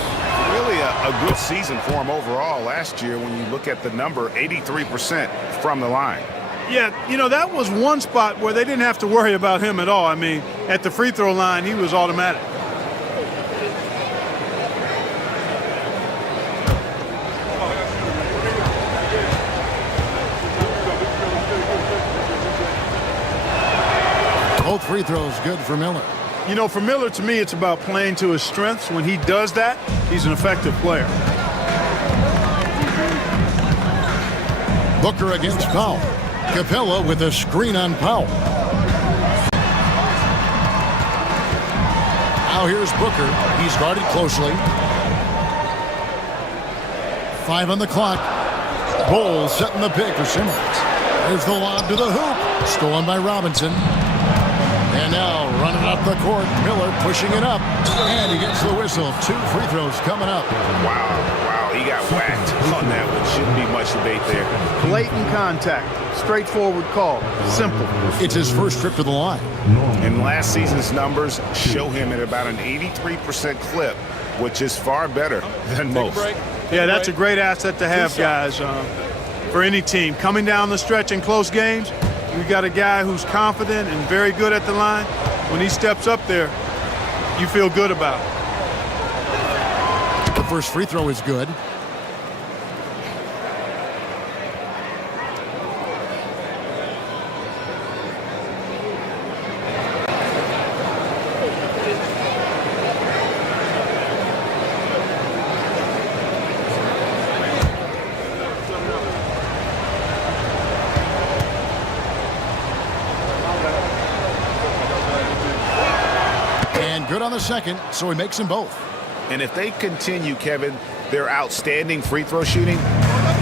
Really a good season for him overall last year when you look at the number, 83% from the line. Yeah, that was one spot where they didn't have to worry about him at all. I mean, at the free throw line, he was automatic. Both free throws good for Miller. For Miller, to me, it's about playing to his strengths. When he does that, he's an effective player. Booker against Powell. Capella with a screen on Powell. Now here's Booker. He's guarded closely. 5 on the clock. Bowles setting the pick for Simmons. There's the lob to the hoop. Stolen by Robinson. And now running up the court, Miller pushing it up. And he gets the whistle. 2 free throws coming up. Wow, he got whacked on that one. Shouldn't be much debate there. Blatant contact. Straightforward call. Simple. It's his first trip to the line. And last season's numbers show him at about an 83% clip, which is far better than most. Yeah, that's a great asset to have, guys, for any team. Coming down the stretch in close games, you got a guy who's confident and very good at the line. When he steps up there, you feel good about it. The first free throw is good. Good on the second, so he makes them both. And if they continue, Kevin, their outstanding free throw shooting,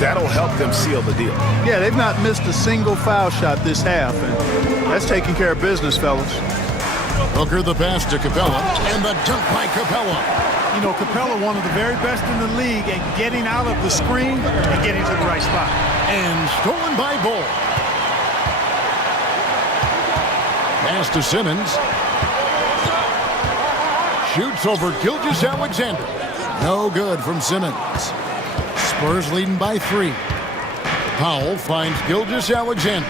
that'll help them seal the deal. Yeah, they've not missed a single foul shot this half, and that's taking care of business, fellas. Booker the pass to Capella, and the dunk by Capella. Capella, one of the very best in the league at getting out of the screen and getting to the right spot. And stolen by Bowles. Pass to Simmons. Shoots over Gilgeous-Alexander. No good from Simmons. Spurs leading by 3. Powell finds Gilgeous-Alexander.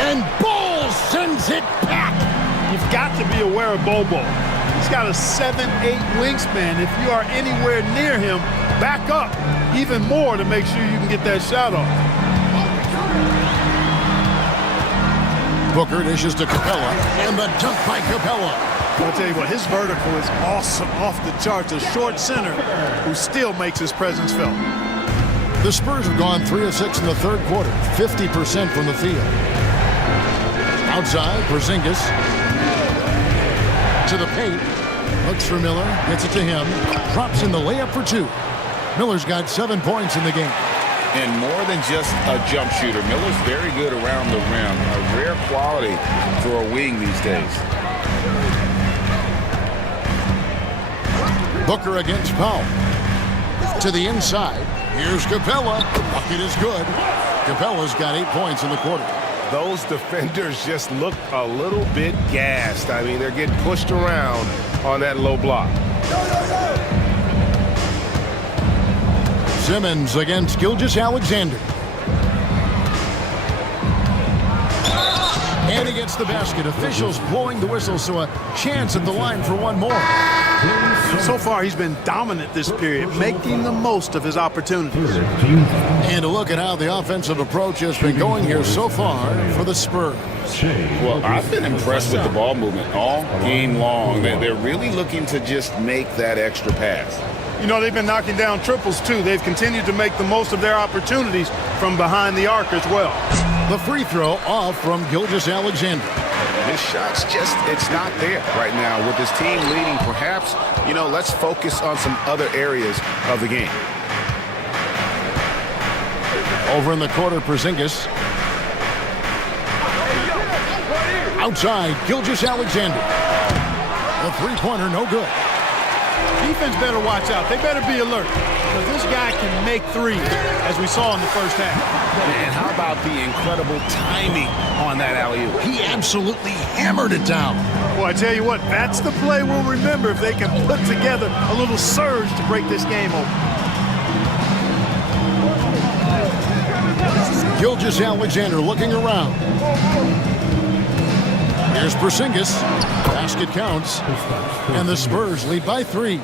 And Bowles sends it back. You've got to be aware of Bobo. He's got a 7'8" wingspan. If you are anywhere near him, back up even more to make sure you can get that shot off. Booker dishes to Capella, and the dunk by Capella. I'll tell you what, his vertical is awesome, off the charts. A short center who still makes his presence felt. The Spurs have gone 3 of 6 in the third quarter, 50% from the field. Outside, Porzingis to the paint. Looks for Miller, gets it to him, drops in the layup for 2. Miller's got 7 points in the game. And more than just a jump shooter, Miller's very good around the rim. A rare quality for a wing these days. Booker against Powell. To the inside. Here's Capella. Bucket is good. Capella's got 8 points in the quarter. Those defenders just look a little bit gassed. I mean, they're getting pushed around on that low block. Simmons against Gilgeous-Alexander. And he gets the basket. Officials blowing the whistle, so a chance at the line for one more. So far, he's been dominant this period, making the most of his opportunities. And a look at how the offensive approach has been going here so far for the Spurs. Well, I've been impressed with the ball movement all game long. They're really looking to just make that extra pass. They've been knocking down triples, too. They've continued to make the most of their opportunities from behind the arc as well. The free throw off from Gilgeous-Alexander. His shot's it's not there right now. With his team leading, perhaps, let's focus on some other areas of the game. Over in the corner, Porzingis. Outside, Gilgeous-Alexander. The three-pointer, no good. Defense better watch out. They better be alert because this guy can make threes, as we saw in the first half. And how about the incredible timing on that alley-oop? He absolutely hammered it down. Well, I tell you what, that's the play we'll remember if they can put together a little surge to break this game open. Gilgeous-Alexander looking around. Here's Porzingis. Basket counts. And the Spurs lead by 3.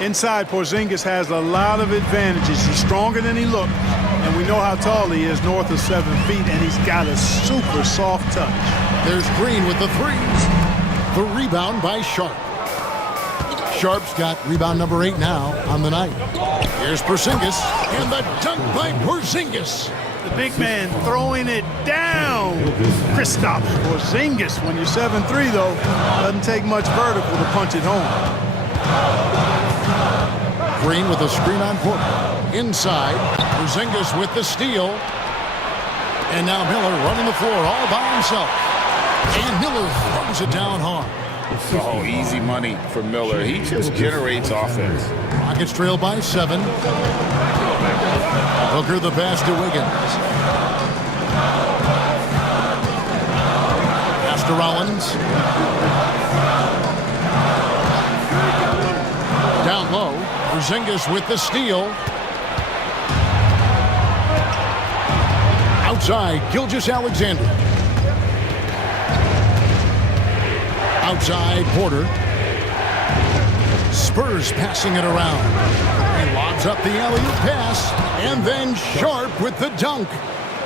Inside, Porzingis has a lot of advantages. He's stronger than he looks, and we know how tall he is, north of 7 feet, and he's got a super soft touch. There's Green with the threes. The rebound by Sharp. Sharp's got rebound number 8 now on the night. Here's Porzingis, and the dunk by Porzingis. The big man throwing it down. Kristaps Porzingis. When you're 7'3", though, doesn't take much vertical to punch it home. Green with a screen on Porter. Inside, Porzingis with the steal. And now Miller running the floor all by himself. And Miller throws it down hard. Oh, easy money for Miller. He just generates offense. Rockets trail by 7. Hooker the pass to Wiggins. Pass to Rollins. Down low. Porzingis with the steal. Outside, Gilgeous-Alexander. Outside, Porter. Spurs passing it around. He lobs up the alley-oop pass, and then Sharp with the dunk.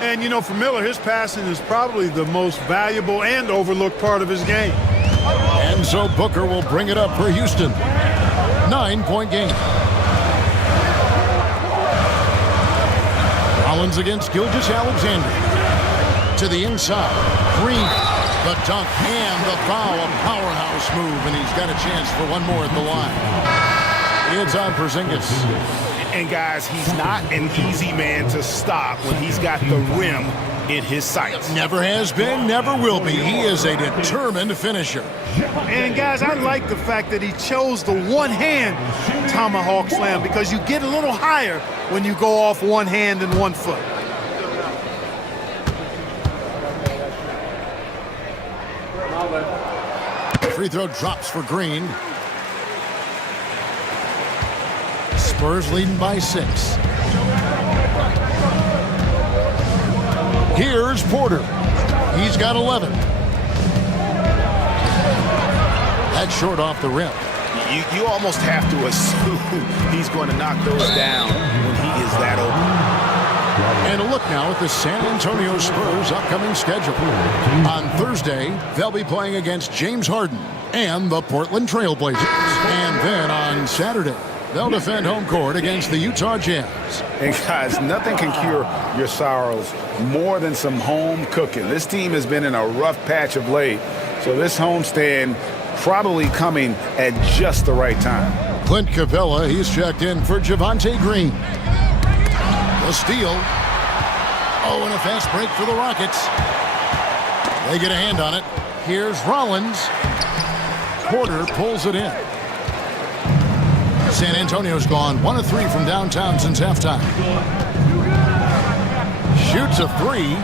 And, you know, for Miller, his passing is probably the most valuable and overlooked part of his game. And so Booker will bring it up for Houston. 9-point game. Rollins against Gilgeous-Alexander. To the inside. Green. The dunk and the foul. A powerhouse move, and he's got a chance for one more at the line. It's on Porzingis. And guys, he's not an easy man to stop when he's got the rim in his sights. Never has been, never will be. He is a determined finisher. And guys, I like the fact that he chose the one-hand tomahawk slam because you get a little higher when you go off one hand and 1 foot. Free throw drops for Green. Spurs leading by 6. Here's Porter. He's got 11. That's short off the rim. You almost have to assume he's going to knock those down when he is that open. And a look now at the San Antonio Spurs' upcoming schedule. On Thursday, they'll be playing against James Harden and the Portland Trail Blazers. And then on Saturday, they'll defend home court against the Utah Jazz. And guys, nothing can cure your sorrows more than some home cooking. This team has been in a rough patch of late, so this homestand probably coming at just the right time. Clint Capella, he's checked in for Javonte Green. The steal. Oh, and a fast break for the Rockets. They get a hand on it. Here's Rollins. Porter pulls it in. San Antonio's gone 1 of 3 from downtown since halftime. Shoots a 3.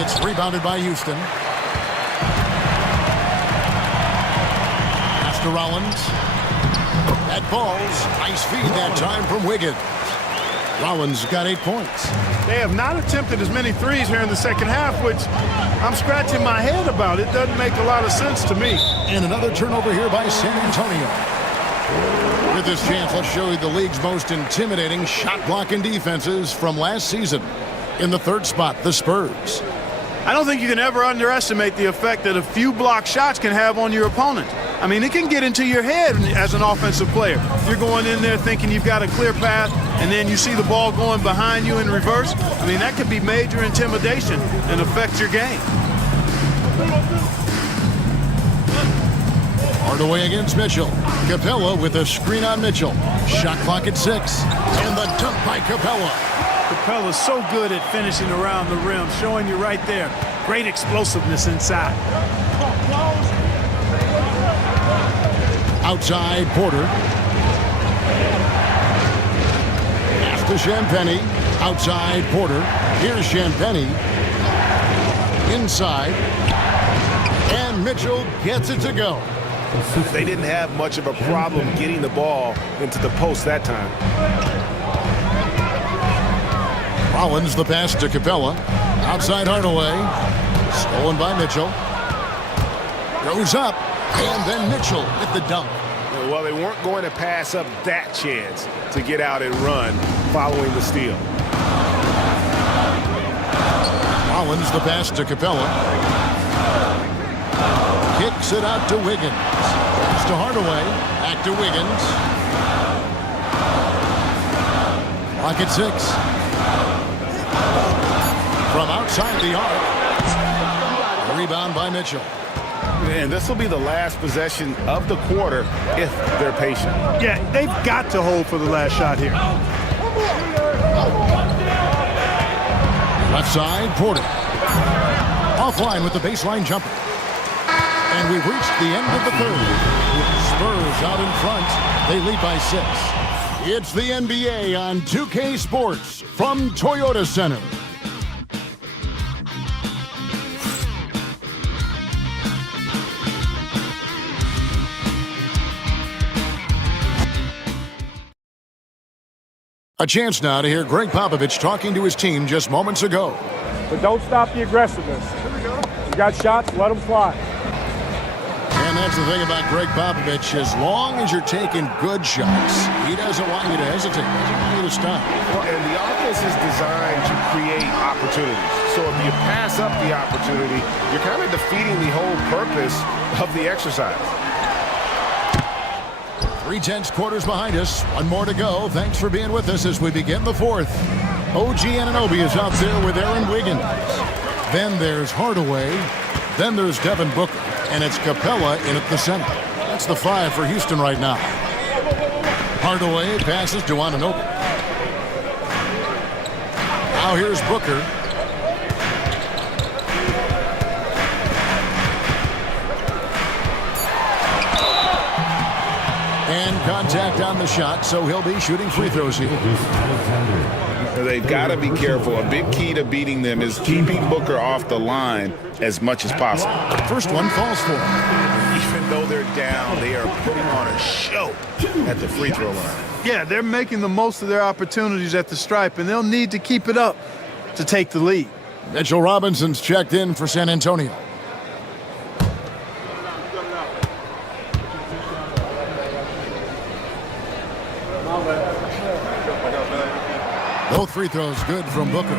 It's rebounded by Houston. Pass to Rollins. That ball's nice feed that time from Wiggins. Rollins got 8 points. They have not attempted as many threes here in the second half, which I'm scratching my head about. It doesn't make a lot of sense to me. And another turnover here by San Antonio. With this chance, let's show you the league's most intimidating shot-blocking defenses from last season. In the 3rd spot, the Spurs. I don't think you can ever underestimate the effect that a few block shots can have on your opponent. I mean, it can get into your head as an offensive player. You're going in there thinking you've got a clear path, and then you see the ball going behind you in reverse. I mean, that could be major intimidation and affect your game. Hardaway against Mitchell. Capella with a screen on Mitchell. Shot clock at 6. And the dunk by Capella. Capella's so good at finishing around the rim, showing you right there. Great explosiveness inside. Outside, Porter. Pass to Champagnie. Outside, Porter. Here's Champagnie. Inside. And Mitchell gets it to go. They didn't have much of a problem getting the ball into the post that time. Rollins the pass to Capella. Outside Hardaway. Stolen by Mitchell. Goes up. And then Mitchell with the dunk. Well, they weren't going to pass up that chance to get out and run following the steal. Rollins the pass to Capella. Kicks it out to Wiggins. Pass to Hardaway. Back to Wiggins. Clock at 6. From outside the arc. Rebound by Mitchell. And this will be the last possession of the quarter if they're patient. Yeah, they've got to hold for the last shot here. Left side, Porter. Offline with the baseline jumper. And we've reached the end of the third. Spurs out in front. They lead by 6. It's the NBA on 2K Sports from Toyota Center. A chance now to hear Greg Popovich talking to his team just moments ago. But don't stop the aggressiveness. You got shots, let them fly. And that's the thing about Greg Popovich. As long as you're taking good shots, he doesn't want you to hesitate. He doesn't want you to stop. Well, and the offense is designed to create opportunities. So if you pass up the opportunity, you're kind of defeating the whole purpose of the exercise. 3/10 quarters behind us. One more to go. Thanks for being with us as we begin the fourth. OG Anunoby is out there with Aaron Wiggins. Then there's Hardaway. Then there's Devin Booker. And it's Capella in at the center. That's the 5 for Houston right now. Hardaway passes to Anunoby. Now here's Booker. And contact on the shot, so he'll be shooting free throws here. They've got to be careful. A big key to beating them is keeping Booker off the line as much as possible. First one falls for him. Even though they're down, they are putting on a show at the free throw line. Yeah, they're making the most of their opportunities at the stripe, and they'll need to keep it up to take the lead. Mitchell Robinson's checked in for San Antonio. Both free throws good from Booker.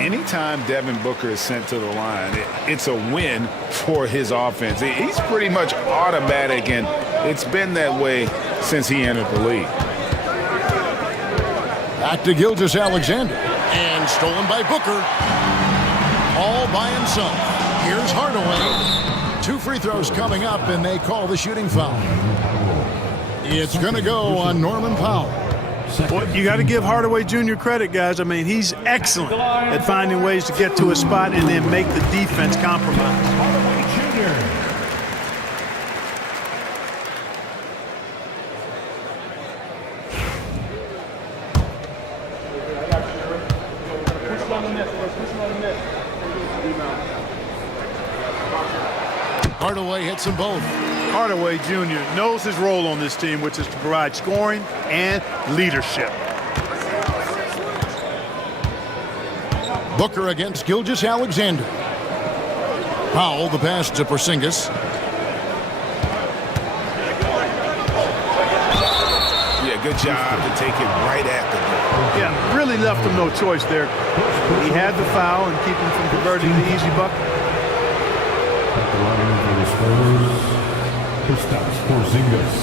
Anytime Devin Booker is sent to the line, it's a win for his offense. He's pretty much automatic, and it's been that way since he entered the league. Back to Gilgeous-Alexander. And stolen by Booker. All by himself. Here's Hardaway. 2 free throws coming up, and they call the shooting foul. It's going to go on Norman Powell. Well, you got to give Hardaway Jr. credit, guys. I mean, he's excellent at finding ways to get to a spot and then make the defense compromise. Hardaway Jr. Hardaway hits them both. Hardaway Jr. knows his role on this team, which is to provide scoring and leadership. Booker against Gilgeous-Alexander. Powell, the pass to Porzingis. Yeah, good job to take it right at the goal. Yeah, really left him no choice there. He had the foul and keep him from converting the easy bucket. At the line for the Spurs, Kristaps Porzingis,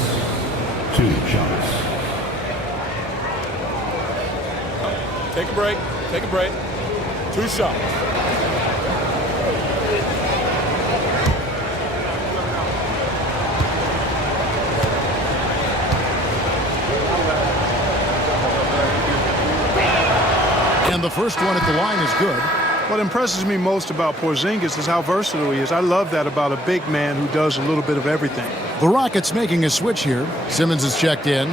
2 shots. Take a break. Take a break. 2 shots. And the first one at the line is good. What impresses me most about Porzingis is how versatile he is. I love that about a big man who does a little bit of everything. The Rockets making a switch here. Simmons is checked in.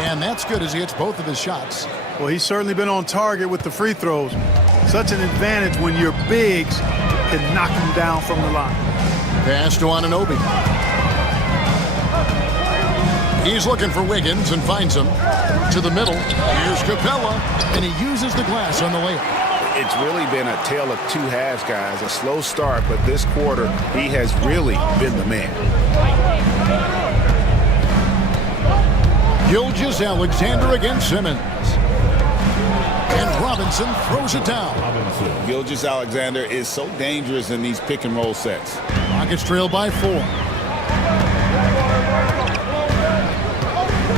And that's good as he hits both of his shots. Well, he's certainly been on target with the free throws. Such an advantage when your bigs can knock him down from the line. Pass to Anunoby. He's looking for Wiggins and finds him. To the middle. Here's Capella, and he uses the glass on the layup. It's really been a tale of two halves, guys. A slow start, but this quarter, he has really been the man. Gilgeous-Alexander against Simmons. And Robinson throws it down. Gilgeous-Alexander is so dangerous in these pick-and-roll sets. Rockets trail by 4.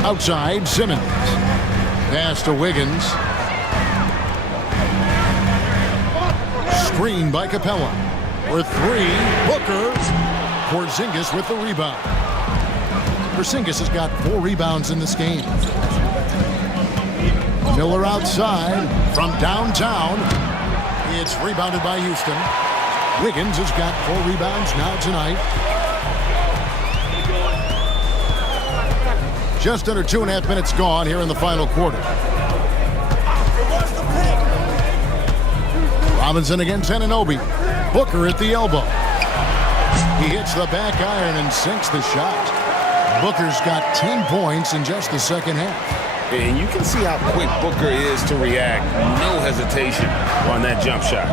Outside, Simmons. Pass to Wiggins. Screen by Capella. For 3, Booker. Porzingis with the rebound. Porzingis has got 4 rebounds in this game. Miller outside from downtown. It's rebounded by Houston. Wiggins has got 4 rebounds now tonight. Just under 2.5 minutes gone here in the final quarter. Robinson against Anunoby. Booker at the elbow. He hits the back iron and sinks the shot. Booker's got 10 points in just the second half. And you can see how quick Booker is to react. No hesitation on that jump shot.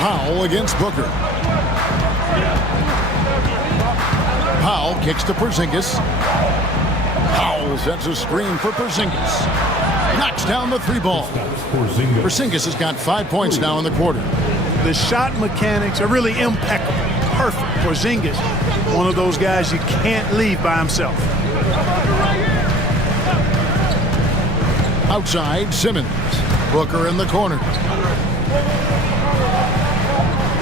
Powell against Booker. Powell kicks to Porzingis. Powell sets a screen for Porzingis. Knocks down the 3 ball. Porzingis has got 5 points now in the quarter. The shot mechanics are really impeccable. Perfect. Porzingis, one of those guys you can't leave by himself. Outside, Simmons. Booker in the corner.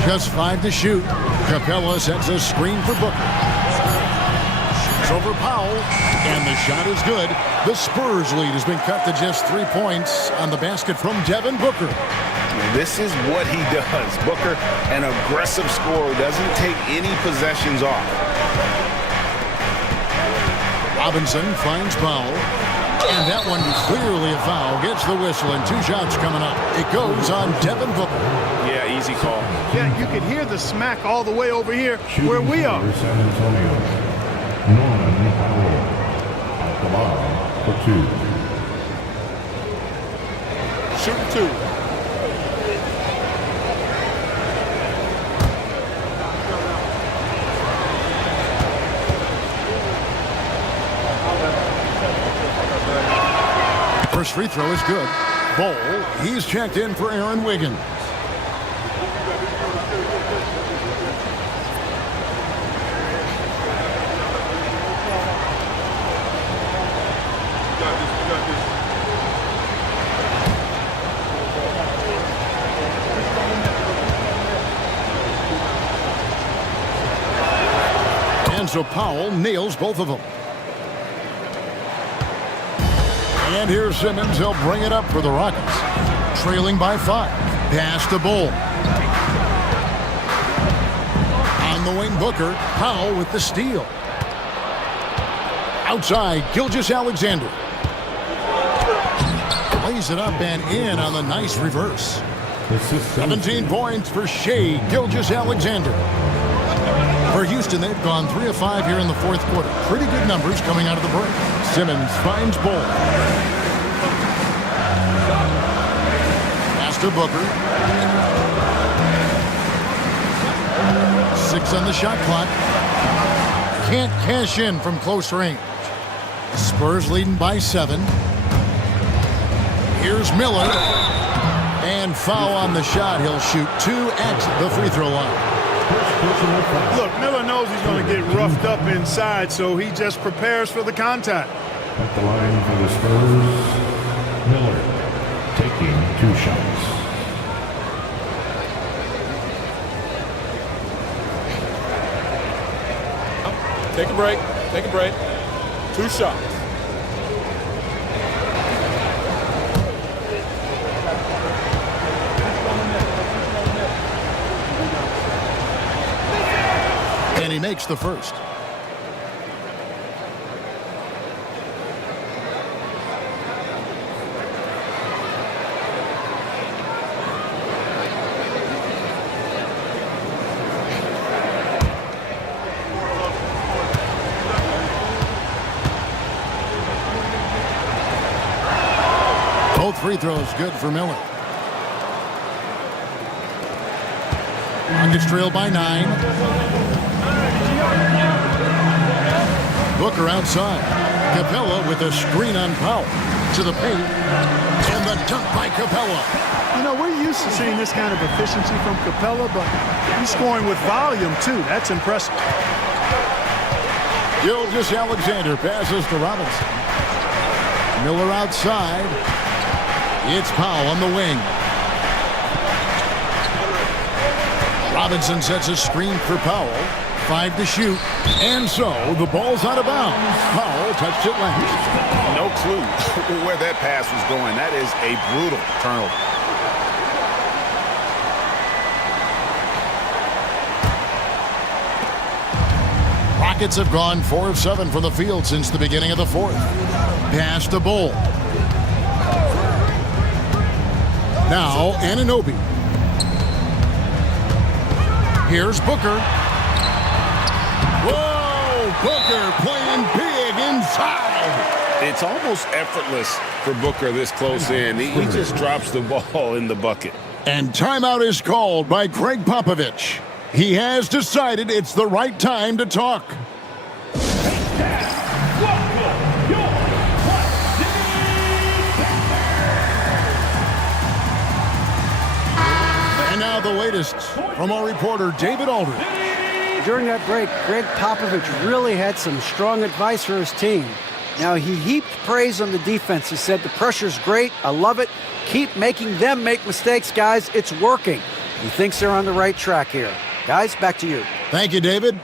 Just 5 to shoot. Capella sets a screen for Booker. Shoots over Powell, and the shot is good. The Spurs lead has been cut to just 3 points on the basket from Devin Booker. This is what he does. Booker, an aggressive scorer, doesn't take any possessions off. Robinson finds Powell. And that one clearly a foul. Gets the whistle and 2 shots coming up. It goes on Devin Booker. Yeah, easy call. Yeah, you can hear the smack all the way over here where we are. San Antonio. Norman Powell at the line for 2. Shoot 2. First free throw is good. Ball, he's checked in for Aaron Wiggins. And so Powell nails both of them. And here's Simmons. He'll bring it up for the Rockets. Trailing by 5. Pass to Bull. On the wing, Booker. Powell with the steal. Outside, Gilgeous-Alexander. Lays it up and in on the nice reverse. 17 points for Shai Gilgeous-Alexander. For Houston, they've gone 3 of 5 here in the fourth quarter. Pretty good numbers coming out of the break. Simmons finds Bull. Pass to Booker. 6 on the shot clock. Can't cash in from close range. Spurs leading by 7. Here's Miller. And foul on the shot. He'll shoot 2 at the free throw line. Look, Miller knows he's going to get roughed up inside, so he just prepares for the contact. At the line for the Spurs, Miller taking 2 shots. Take a break. Take a break. 2 shots. And he makes the first. Both free throws good for Miller. Rockets trail by 9. Booker outside. Capella with a screen on Powell. To the paint. And the dunk by Capella. You know, we're used to seeing this kind of efficiency from Capella, but he's scoring with volume, too. That's impressive. Gilgeous-Alexander passes to Robinson. Miller outside. It's Powell on the wing. Robinson sets a screen for Powell. 5 to shoot. And so the ball's out of bounds. Powell touched it last. No clue where that pass was going. That is a brutal turnover. Rockets have gone 4 of 7 from the field since the beginning of the fourth. Pass to Bull. Now Anunoby. Here's Booker. Whoa! Booker playing big inside. It's almost effortless for Booker this close in. He just drops the ball in the bucket. And timeout is called by Greg Popovich. He has decided it's the right time to talk. And now the latest from our reporter, David Aldridge. During that break, Greg Popovich really had some strong advice for his team. Now, he heaped praise on the defense. He said, the pressure's great. I love it. Keep making them make mistakes, guys. It's working. He thinks they're on the right track here. Guys, back to you. Thank you, David.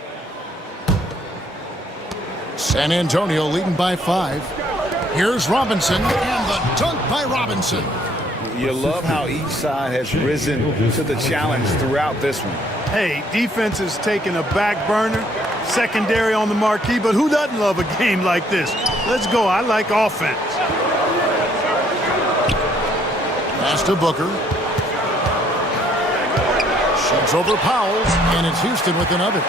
San Antonio leading by 5. Here's Robinson, and the dunk by Robinson. You love how each side has risen to the challenge throughout this one. Hey, defense is taking a back burner, secondary on the marquee, but who doesn't love a game like this? Let's go. I like offense. Pass to Booker. Shoots over Powell, and it's Houston with another.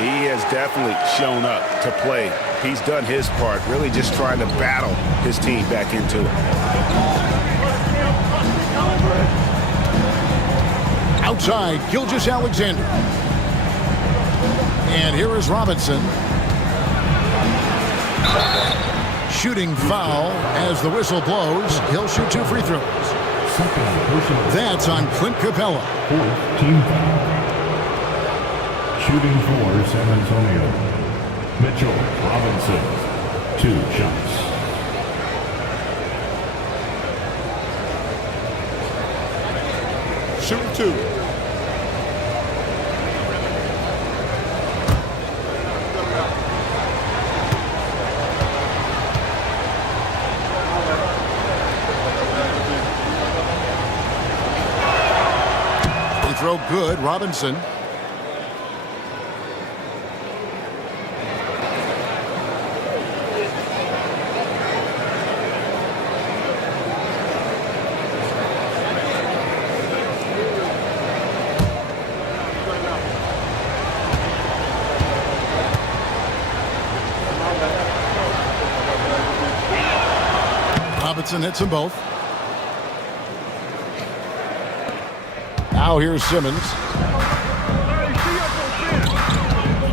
He has definitely shown up to play. He's done his part, really just trying to battle his team back into it. Outside, Gilgeous-Alexander. And here is Robinson. Shooting foul as the whistle blows. He'll shoot 2 free throws. That's on Clint Capella. 14 foul. Shooting for San Antonio. Mitchell Robinson. 2 shots. Shoot 2. Throw good, Robinson. Robinson hits them both. Now here's Simmons.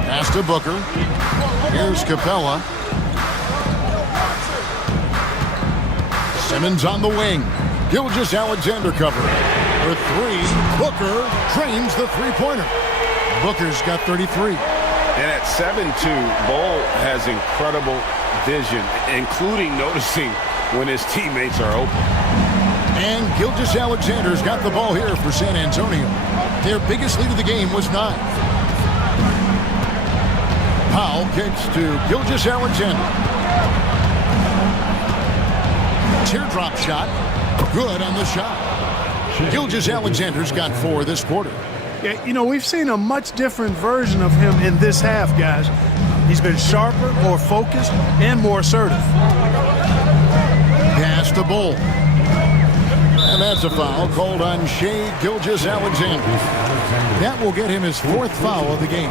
Pass to Booker. Here's Capella. Simmons on the wing. Gilgeous-Alexander cover. For 3. Booker drains the three-pointer. Booker's got 33. And at 7'2", Bull has incredible vision, including noticing when his teammates are open. And Gilgeous-Alexander's got the ball here for San Antonio. Their biggest lead of the game was 9. Powell Ball kicks to Gilgeous Alexander. Teardrop shot. Good on the shot. Gilgeous Alexander's got 4 this quarter. Yeah, you know, we've seen a much different version of him in this half, guys. He's been sharper, more focused, and more assertive. Pass to Bull. And that's a foul called on Shai Gilgeous-Alexander. That will get him his 4th foul of the game.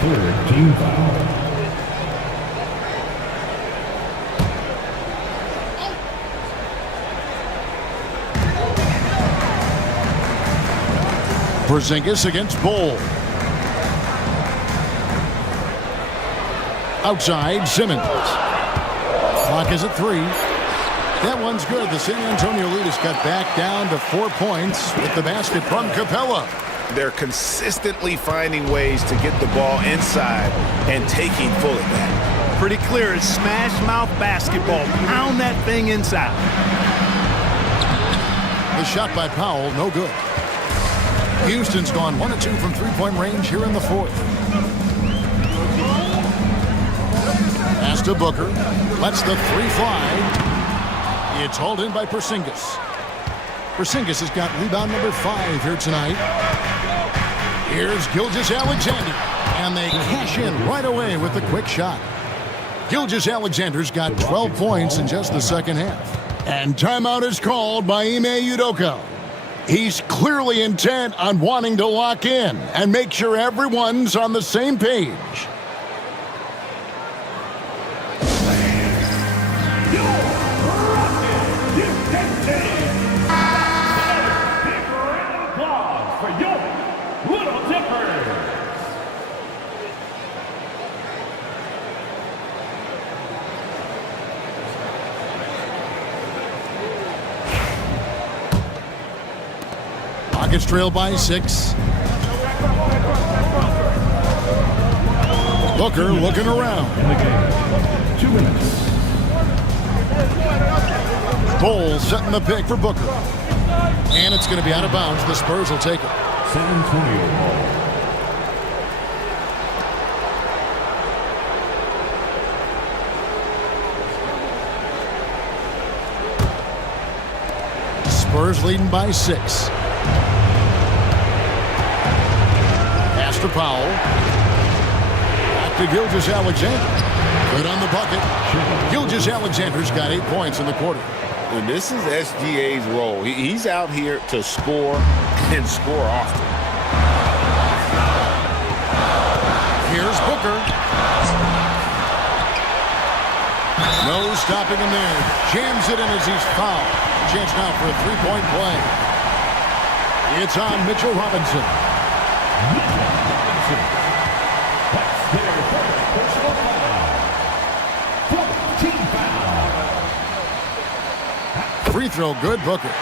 3rd team foul. Porzingis against Bull. Outside, Simmons. Clock is at 3. That one's good. The San Antonio lead has cut back down to 4 points with the basket from Capella. They're consistently finding ways to get the ball inside and taking full advantage. Pretty clear. It's smash mouth basketball. Pound that thing inside. The shot by Powell, no good. Houston's gone 1 of 2 from three-point range here in the 4th. Pass to Booker. Lets the 3 fly. It's hauled in by Porzingis. Porzingis has got rebound number 5 here tonight. Here's Gilgeous-Alexander. And they cash in right away with the quick shot. Gilgeous-Alexander's got 12 points in just the second half. And timeout is called by Ime Udoka. He's clearly intent on wanting to lock in and make sure everyone's on the same page. Rockets trail by 6. Booker looking around. 2 minutes. Bull setting the pick for Booker. And it's going to be out of bounds. The Spurs will take it. San Antonio ball. Spurs leading by 6. Pass to Powell. Back to Gilgeous-Alexander. Good on the bucket. Gilgeous-Alexander's got 8 points in the quarter. And this is SGA's role. He's out here to score and score often. Here's Booker. No stopping him there. Jams it in as he's fouled. Chance now for a 3-point play. It's on Mitchell Robinson. That's their first personal foul. 14 foul. Free throw good, Booker.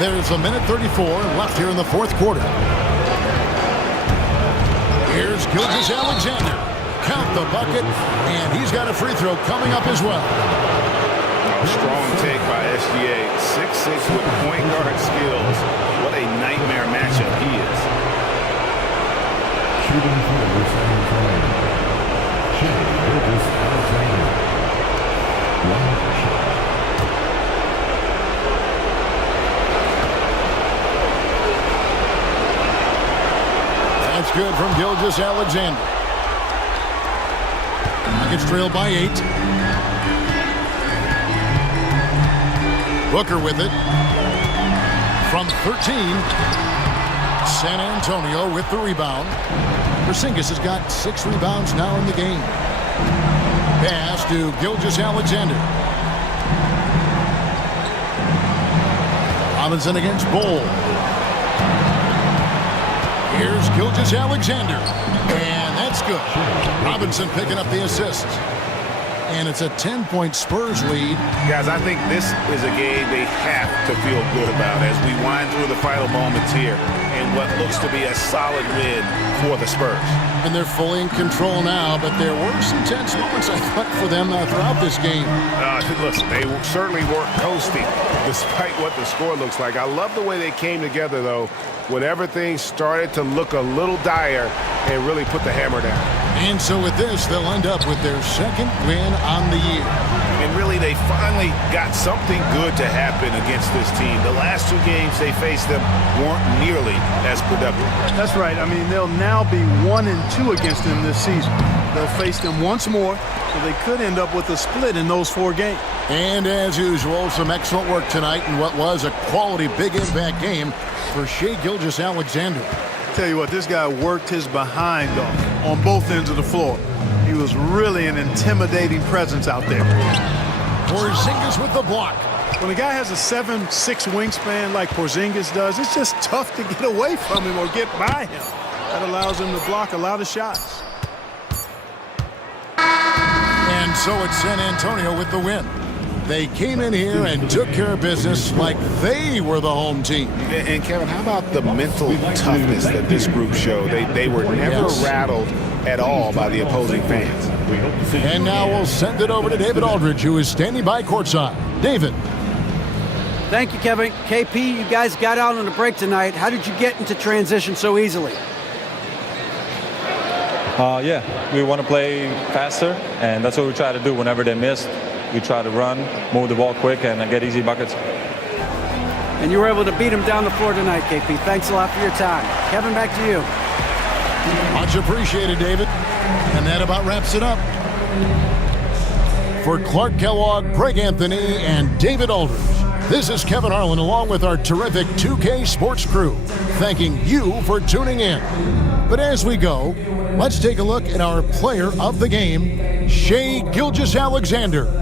There's a minute 34 left here in the 4th quarter. Here's Gilgeous-Alexander. Count the bucket, and he's got a free throw coming up as well. Strong take by SGA. 6'6" with point guard skills. What a nightmare matchup he is. Shooting for the San Antonio. Shai Gilgeous-Alexander. 1 shot. That's good from Gilgeous-Alexander. Nuggets trail by 8. Booker with it. From 13. San Antonio with the rebound. Porzingis has got 6 rebounds now in the game. Pass to Gilgeous-Alexander. Robinson against Bull. Here's Gilgeous-Alexander. And that's good. Robinson picking up the assist. and it's a 10-point Spurs lead. Guys, I think this is a game they have to feel good about as we wind through the final moments here in what looks to be a solid win for the Spurs. And they're fully in control now, but there were some tense moments, I thought, for them throughout this game. Listen, they certainly weren't coasting despite what the score looks like. I love the way they came together, though, when everything started to look a little dire and really put the hammer down. And so with this, they'll end up with their second win on the year. And really, they finally got something good to happen against this team. The last two games they faced them weren't nearly as productive. That's right. I mean, they'll now be 1-2 against them this season. They'll face them once more, so they could end up with a split in those 4 games. And as usual, some excellent work tonight in what was a quality big impact game for Shai Gilgeous-Alexander. Tell you what, this guy worked his behind off on both ends of the floor. He was really an intimidating presence out there. Porzingis with the block. When a guy has a 7'6" wingspan like Porzingis does, it's just tough to get away from him or get by him. That allows him to block a lot of shots. And so it's San Antonio with the win. They came in here and took care of business like they were the home team. And Kevin, how about the mental toughness that this group showed? They were never rattled at all by the opposing fans. And now we'll send it over to David Aldridge, who is standing by courtside. David. Thank you, Kevin. KP, you guys got out on a break tonight. How did you get into transition so easily? Yeah, we want to play faster, and that's what we try to do whenever they miss. We try to run, move the ball quick, and get easy buckets. And you were able to beat them down the floor tonight, KP. Thanks a lot for your time. Kevin, back to you. Much appreciated, David. And that about wraps it up. For Clark Kellogg, Greg Anthony, and David Aldridge, this is Kevin Harlan along with our terrific 2K Sports crew, thanking you for tuning in. But as we go, let's take a look at our player of the game, Shai Gilgeous-Alexander.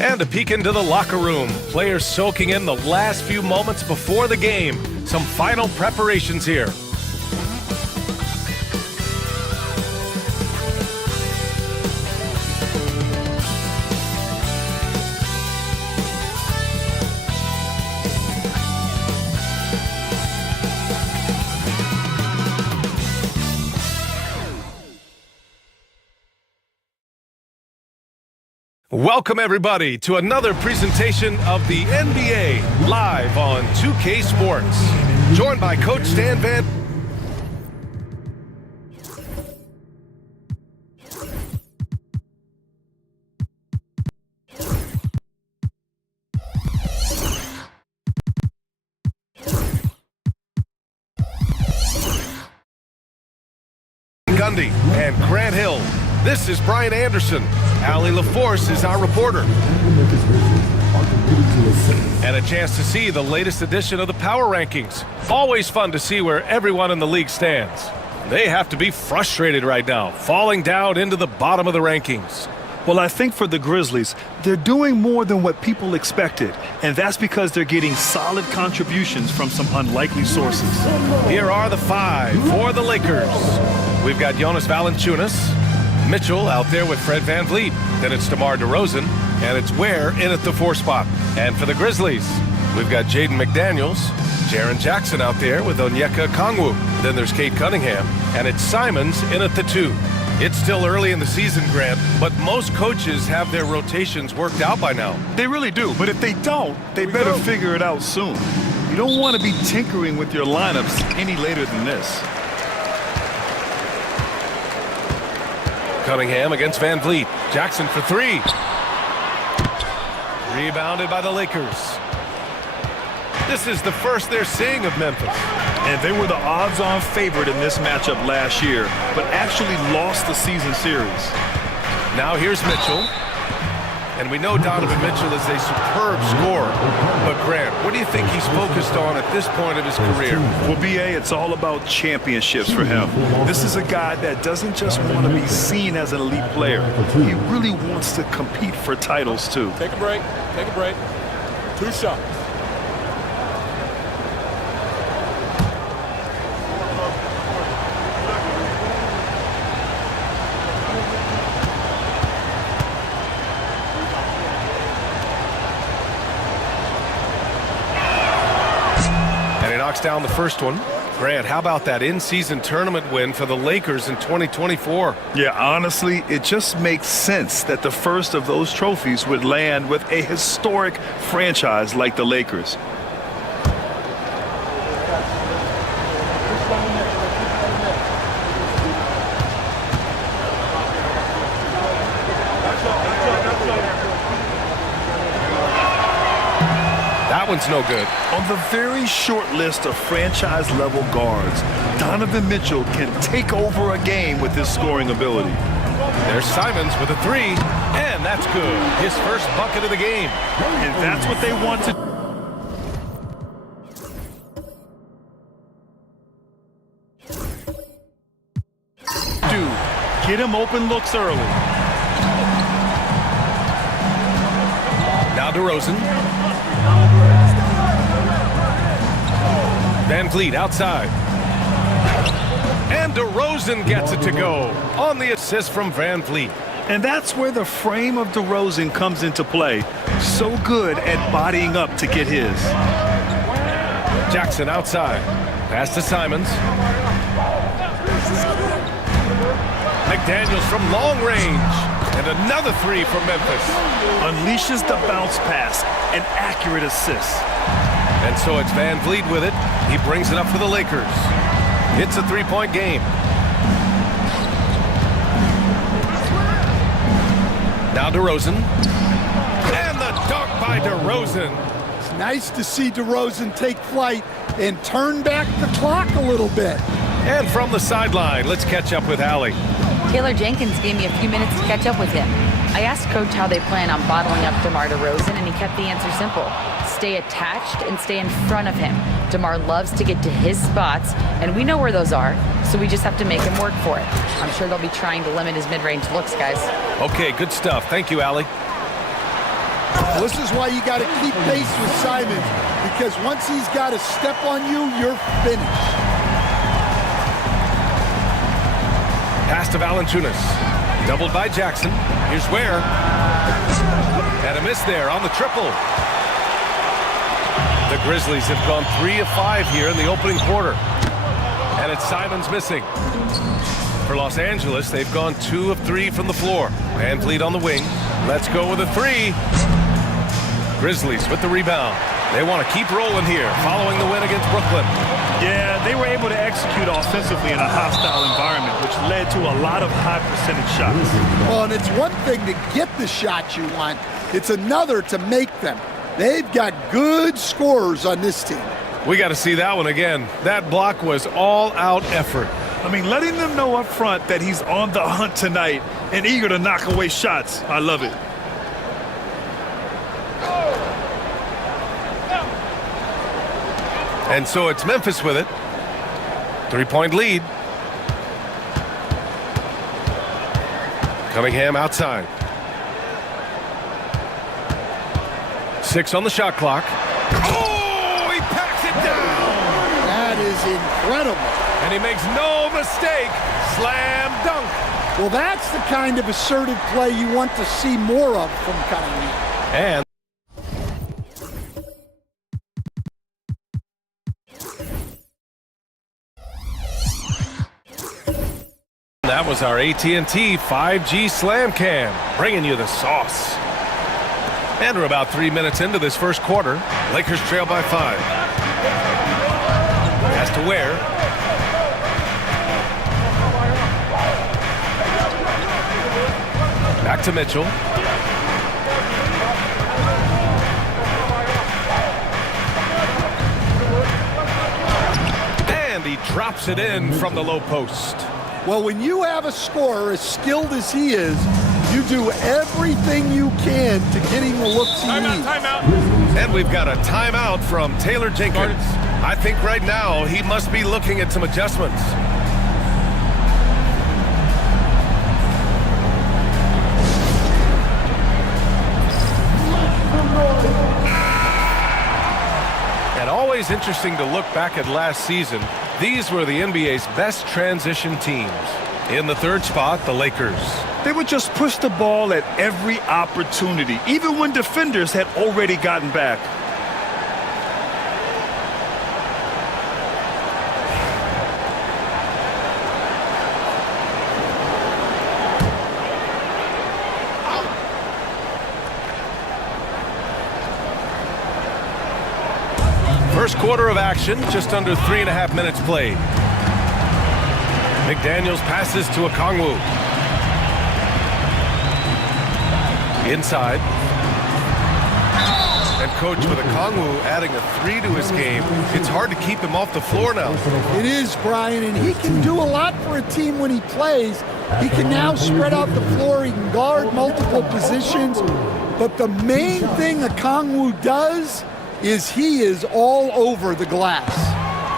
And a peek into the locker room. Players soaking in the last few moments before the game. Some final preparations here. Welcome, everybody, to another presentation of the NBA live on 2K Sports. Joined by Coach Stan Van... Gundy and Grant Hill. This is Brian Anderson. Allie LaForce is our reporter. And a chance to see the latest edition of the Power Rankings. Always fun to see where everyone in the league stands. They have to be frustrated right now, falling down into the bottom of the rankings. Well, I think for the Grizzlies, they're doing more than what people expected, and that's because they're getting solid contributions from some unlikely sources. Here are the 5 for the Lakers. We've got Jonas Valanciunas, Mitchell out there with Fred VanVleet. Then it's DeMar DeRozan, and it's Ware in at the 4 spot. And for the Grizzlies, we've got Jaden McDaniels, Jaren Jackson out there with Onyeka Okongwu. Then there's Cade Cunningham, and it's Simons in at the 2. It's still early in the season, Grant, but most coaches have their rotations worked out by now. They really do, but if they don't, they better figure it out soon. You don't want to be tinkering with your lineups any later than this. Cunningham against VanVleet. Jackson for 3. Rebounded by the Lakers. This is the first they're seeing of Memphis. And they were the odds-on favorite in this matchup last year, but actually lost the season series. Now here's Mitchell. And we know Donovan Mitchell is a superb scorer. But Grant, what do you think he's focused on at this point of his career? Well, B.A., it's all about championships for him. This is a guy that doesn't just want to be seen as an elite player. He really wants to compete for titles, too. Take a break. Take a break. 2 shots. Down the first one. Grant, how about that in-season tournament win for the Lakers in 2024? Yeah, honestly, it just makes sense that the first of those trophies would land with a historic franchise like the Lakers. That one's no good. On the very short list of franchise-level guards, Donovan Mitchell can take over a game with his scoring ability. There's Simons with a 3, and that's good. His first bucket of the game. And that's what they want to do. Get him open looks early. Now DeRozan. VanVleet outside. And DeRozan gets it to go on the assist from VanVleet. And that's where the frame of DeRozan comes into play. So good at bodying up to get his. Jackson outside. Pass to Simons. McDaniels from long range. And another 3 from Memphis. Unleashes the bounce pass. An accurate assist. And so it's VanVleet with it. He brings it up for the Lakers. It's a 3-point game. Now DeRozan. And the dunk by DeRozan. It's nice to see DeRozan take flight and turn back the clock a little bit. And from the sideline, let's catch up with Allie. Taylor Jenkins gave me a few minutes to catch up with him. I asked Coach how they plan on bottling up DeMar DeRozan, and he kept the answer simple. Stay attached and stay in front of him. DeMar loves to get to his spots, and we know where those are, so we just have to make him work for it. I'm sure they'll be trying to limit his mid-range looks, guys. Okay, good stuff. Thank you, Allie. Well, this is why you got to keep pace with Simons, because once he's got a step on you, you're finished. Pass to Valanciunas. Doubled by Jackson. Here's Ware. And a miss there on the triple. The Grizzlies have gone 3 of 5 here in the opening quarter. And it's Simons missing. For Los Angeles, they've gone 2 of 3 from the floor. VanVleet on the wing. Let's go with a 3. Grizzlies with the rebound. They want to keep rolling here following the win against Brooklyn. Yeah, they were able to execute offensively in a hostile environment, which led to a lot of high percentage shots. Well, and it's one thing to get the shots you want. It's another to make them. They've got good scorers on this team. We got to see that one again. That block was all-out effort. I mean, letting them know up front that he's on the hunt tonight and eager to knock away shots. I love it. And so it's Memphis with it. 3-point lead. Cunningham outside. 6 on the shot clock. Oh, he packs it down. That is incredible. And he makes no mistake. Slam dunk. Well, that's the kind of assertive play you want to see more of from Cunningham. And that was our AT&T 5G Slam Cam, bringing you the sauce. And we're about 3 minutes into this first quarter. Lakers trail by 5. Pass to Ware. Back to Mitchell. And he drops it in from the low post. Well, when you have a scorer as skilled as he is, you do everything you can to get him the looks he needs. Timeout. And we've got a timeout from Taylor Jenkins. I think right now he must be looking at some adjustments. And always interesting to look back at last season. These were the NBA's best transition teams. In the third spot, the Lakers. They would just push the ball at every opportunity, even when defenders had already gotten back. First quarter of action, just under 3.5 minutes played. McDaniels passes to Okongwu. Inside. And coach, with Okongwu adding a 3 to his game, it's hard to keep him off the floor now. It is, Brian, and he can do a lot for a team when he plays. He can now spread out the floor. He can guard multiple positions. But the main thing Okongwu does is he is all over the glass.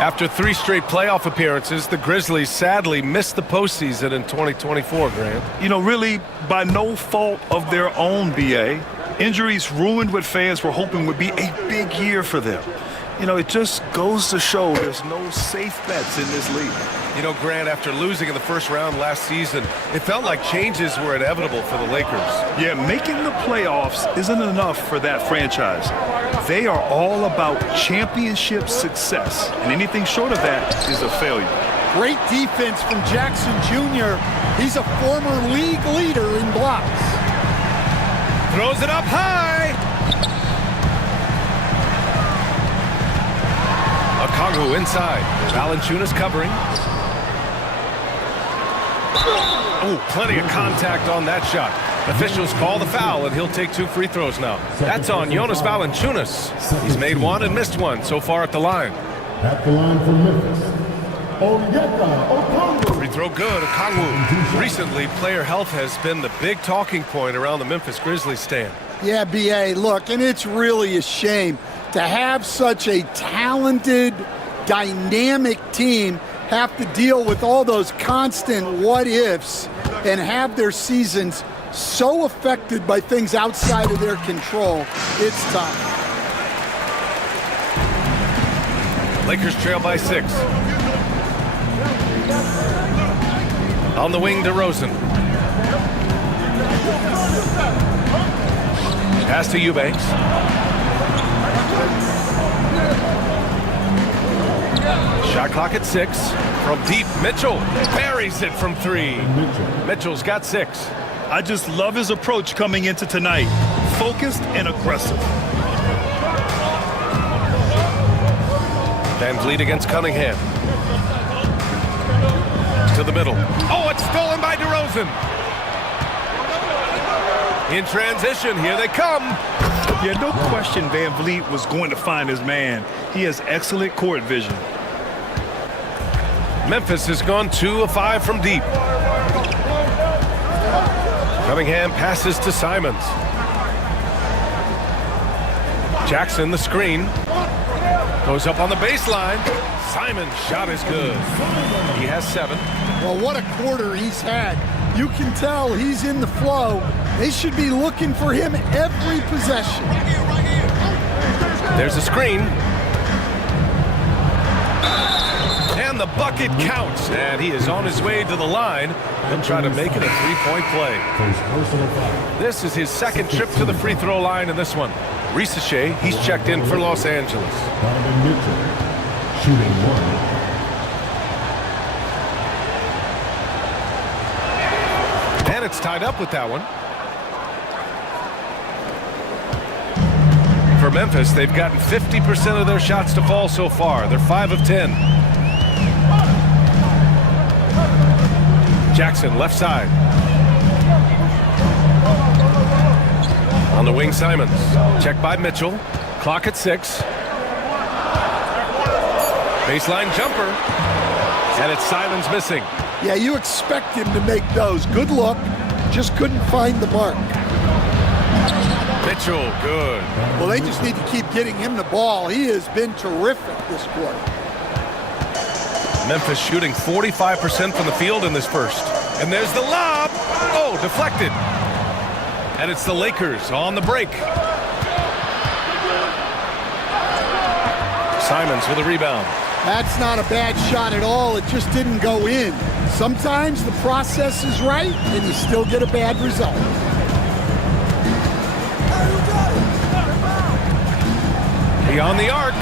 After 3 straight playoff appearances, the Grizzlies sadly missed the postseason in 2024, Grant. You know, really by no fault of their own, BA. Injuries ruined what fans were hoping would be a big year for them. You know, it just goes to show there's no safe bets in this league. You know, Grant, after losing in the first round last season, it felt like changes were inevitable for the Lakers. Yeah, making the playoffs isn't enough for that franchise. They are all about championship success, and anything short of that is a failure. Great defense from Jackson Jr. He's a former league leader in blocks. Throws it up high. Okongwu inside. Valanciunas covering. Oh, plenty of contact on that shot. Officials call the foul, and he'll take 2 free throws now. That's on Jonas Valanciunas. He's made 1 and missed 1 so far at the line. At the line from Memphis, Free throw good, Okongwu. Recently, player health has been the big talking point around the Memphis Grizzlies stand. Yeah, B.A., look, and it's really a shame to have such a talented, dynamic team have to deal with all those constant what-ifs and have their seasons so affected by things outside of their control. It's tough. Lakers trail by 6. On the wing, DeRozan. Pass to Eubanks. Shot clock at 6. From deep, Mitchell buries it from 3. Mitchell's got 6. I just love his approach coming into tonight. Focused and aggressive. Van Vliet against Cunningham. To the middle. Oh, it's stolen by DeRozan. In transition, here they come. Yeah, no question Van Vliet was going to find his man. He has excellent court vision. Memphis has gone 2 of 5 from deep. Cunningham passes to Simons. Jackson, the screen. Goes up on the baseline. Simon's shot is good. He has 7. Well, what a quarter he's had. You can tell he's in the flow. They should be looking for him every possession. There's a screen. And the bucket counts. And he is on his way to the line. He'll try to make it a 3-point play. This is his second trip to the free throw line in this one. Risacher, he's checked in for Los Angeles. Shooting 1. And it's tied up with that one. For Memphis, they've gotten 50% of their shots to fall so far. They're 5 of 10. Jackson, left side. On the wing, Simons. Checked by Mitchell. Clock at 6. Baseline jumper. And it's Simons missing. Yeah, you expect him to make those. Good look. Just couldn't find the mark. Mitchell, good. Well, they just need to keep getting him the ball. He has been terrific this quarter. Memphis shooting 45% from the field in this first. And there's the lob. Oh, deflected. And it's the Lakers on the break. Simons with a rebound. That's not a bad shot at all. It just didn't go in. Sometimes the process is right, and you still get a bad result. Beyond the arc.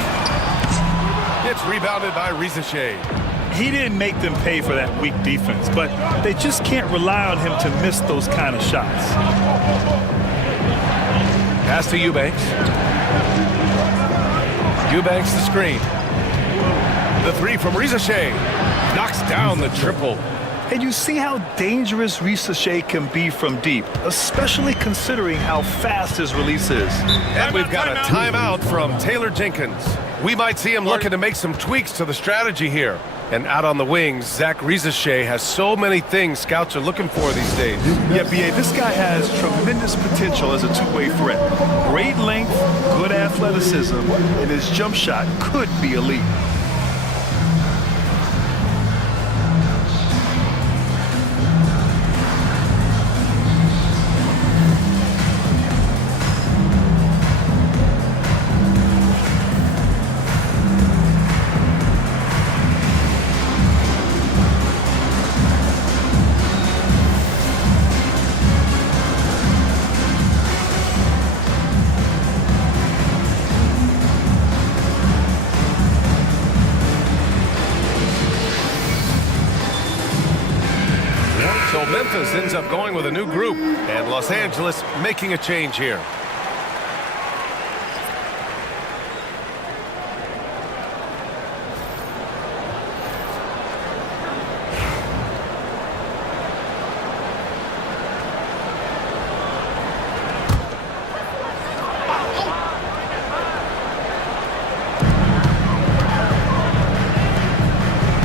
It's rebounded by Risacher. He didn't make them pay for that weak defense, but they just can't rely on him to miss those kind of shots. Pass to Eubanks. Eubanks the screen. The 3 from Risacher. Knocks down the triple. And you see how dangerous Risacher can be from deep, especially considering how fast his release is. And we've got a timeout from Taylor Jenkins. We might see him looking to make some tweaks to the strategy here. And out on the wings, Zach Risacher has so many things scouts are looking for these days. Yeah, B.A., this guy has tremendous potential as a two-way threat. Great length, good athleticism, and his jump shot could be elite. So Memphis ends up going with a new group, and Los Angeles making a change here.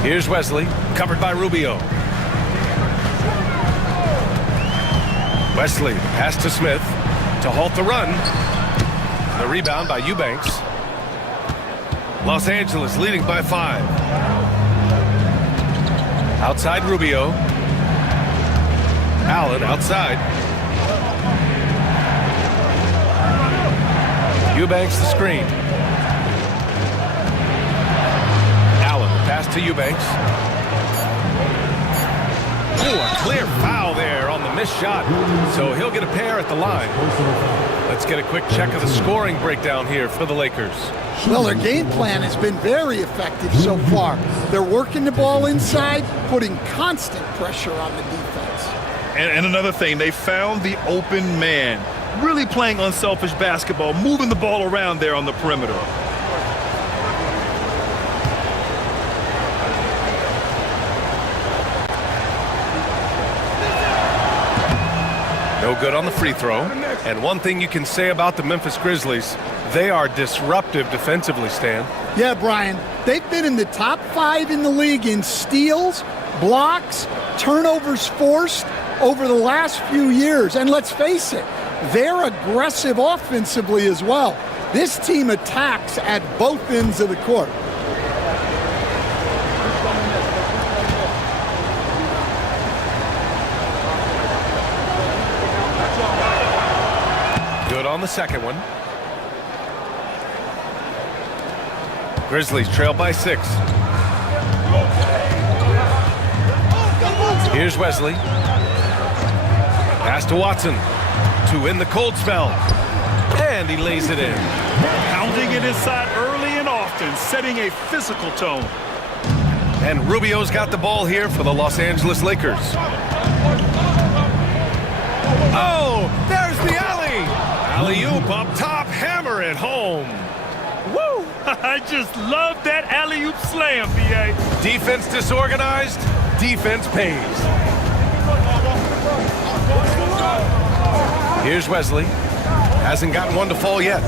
Here's Wesley, covered by Rubio. Wesley, pass to Smith to halt the run. The rebound by Eubanks. Los Angeles leading by 5. Outside Rubio. Allen outside. Eubanks the screen. Allen, the pass to Eubanks. Oh, a clear foul there on the missed shot. So he'll get a pair at the line. Let's get a quick check of the scoring breakdown here for the Lakers. Well, their game plan has been very effective so far. They're working the ball inside, putting constant pressure on the defense. And another thing, they found the open man. Really playing unselfish basketball, moving the ball around there on the perimeter. No good on the free throw. And one thing you can say about the Memphis Grizzlies, they are disruptive defensively, Stan. Yeah, Brian, they've been in the top 5 in the league in steals, blocks, turnovers forced over the last few years. And let's face it, they're aggressive offensively as well. This team attacks at both ends of the court. Good on the second one. Grizzlies trail by 6. Here's Wesley. Pass to Watson to end the cold spell. And he lays it in. Pounding it inside early and often, setting a physical tone. And Rubio's got the ball here for the Los Angeles Lakers. Oh, there's the alley. Alley-oop up top, hammer it home. Woo! I just love that alley-oop slam, B.A. Defense disorganized, defense pays. Here's Wesley. Hasn't gotten one to fall yet.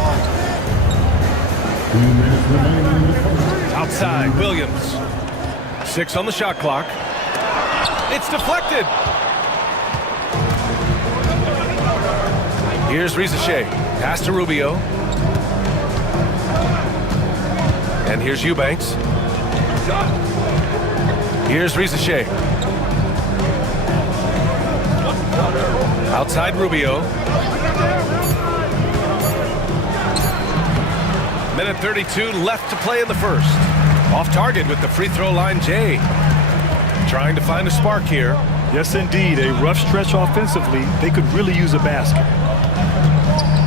Outside, Williams. 6 on the shot clock. It's deflected. Here's Rizachet. Pass to Rubio. And here's Eubanks. Here's Rizachet. Outside Rubio. Minute 32 left to play in the first. Off target with the free throw line, Jay. Trying to find a spark here. Yes, indeed. A rough stretch offensively. They could really use a basket.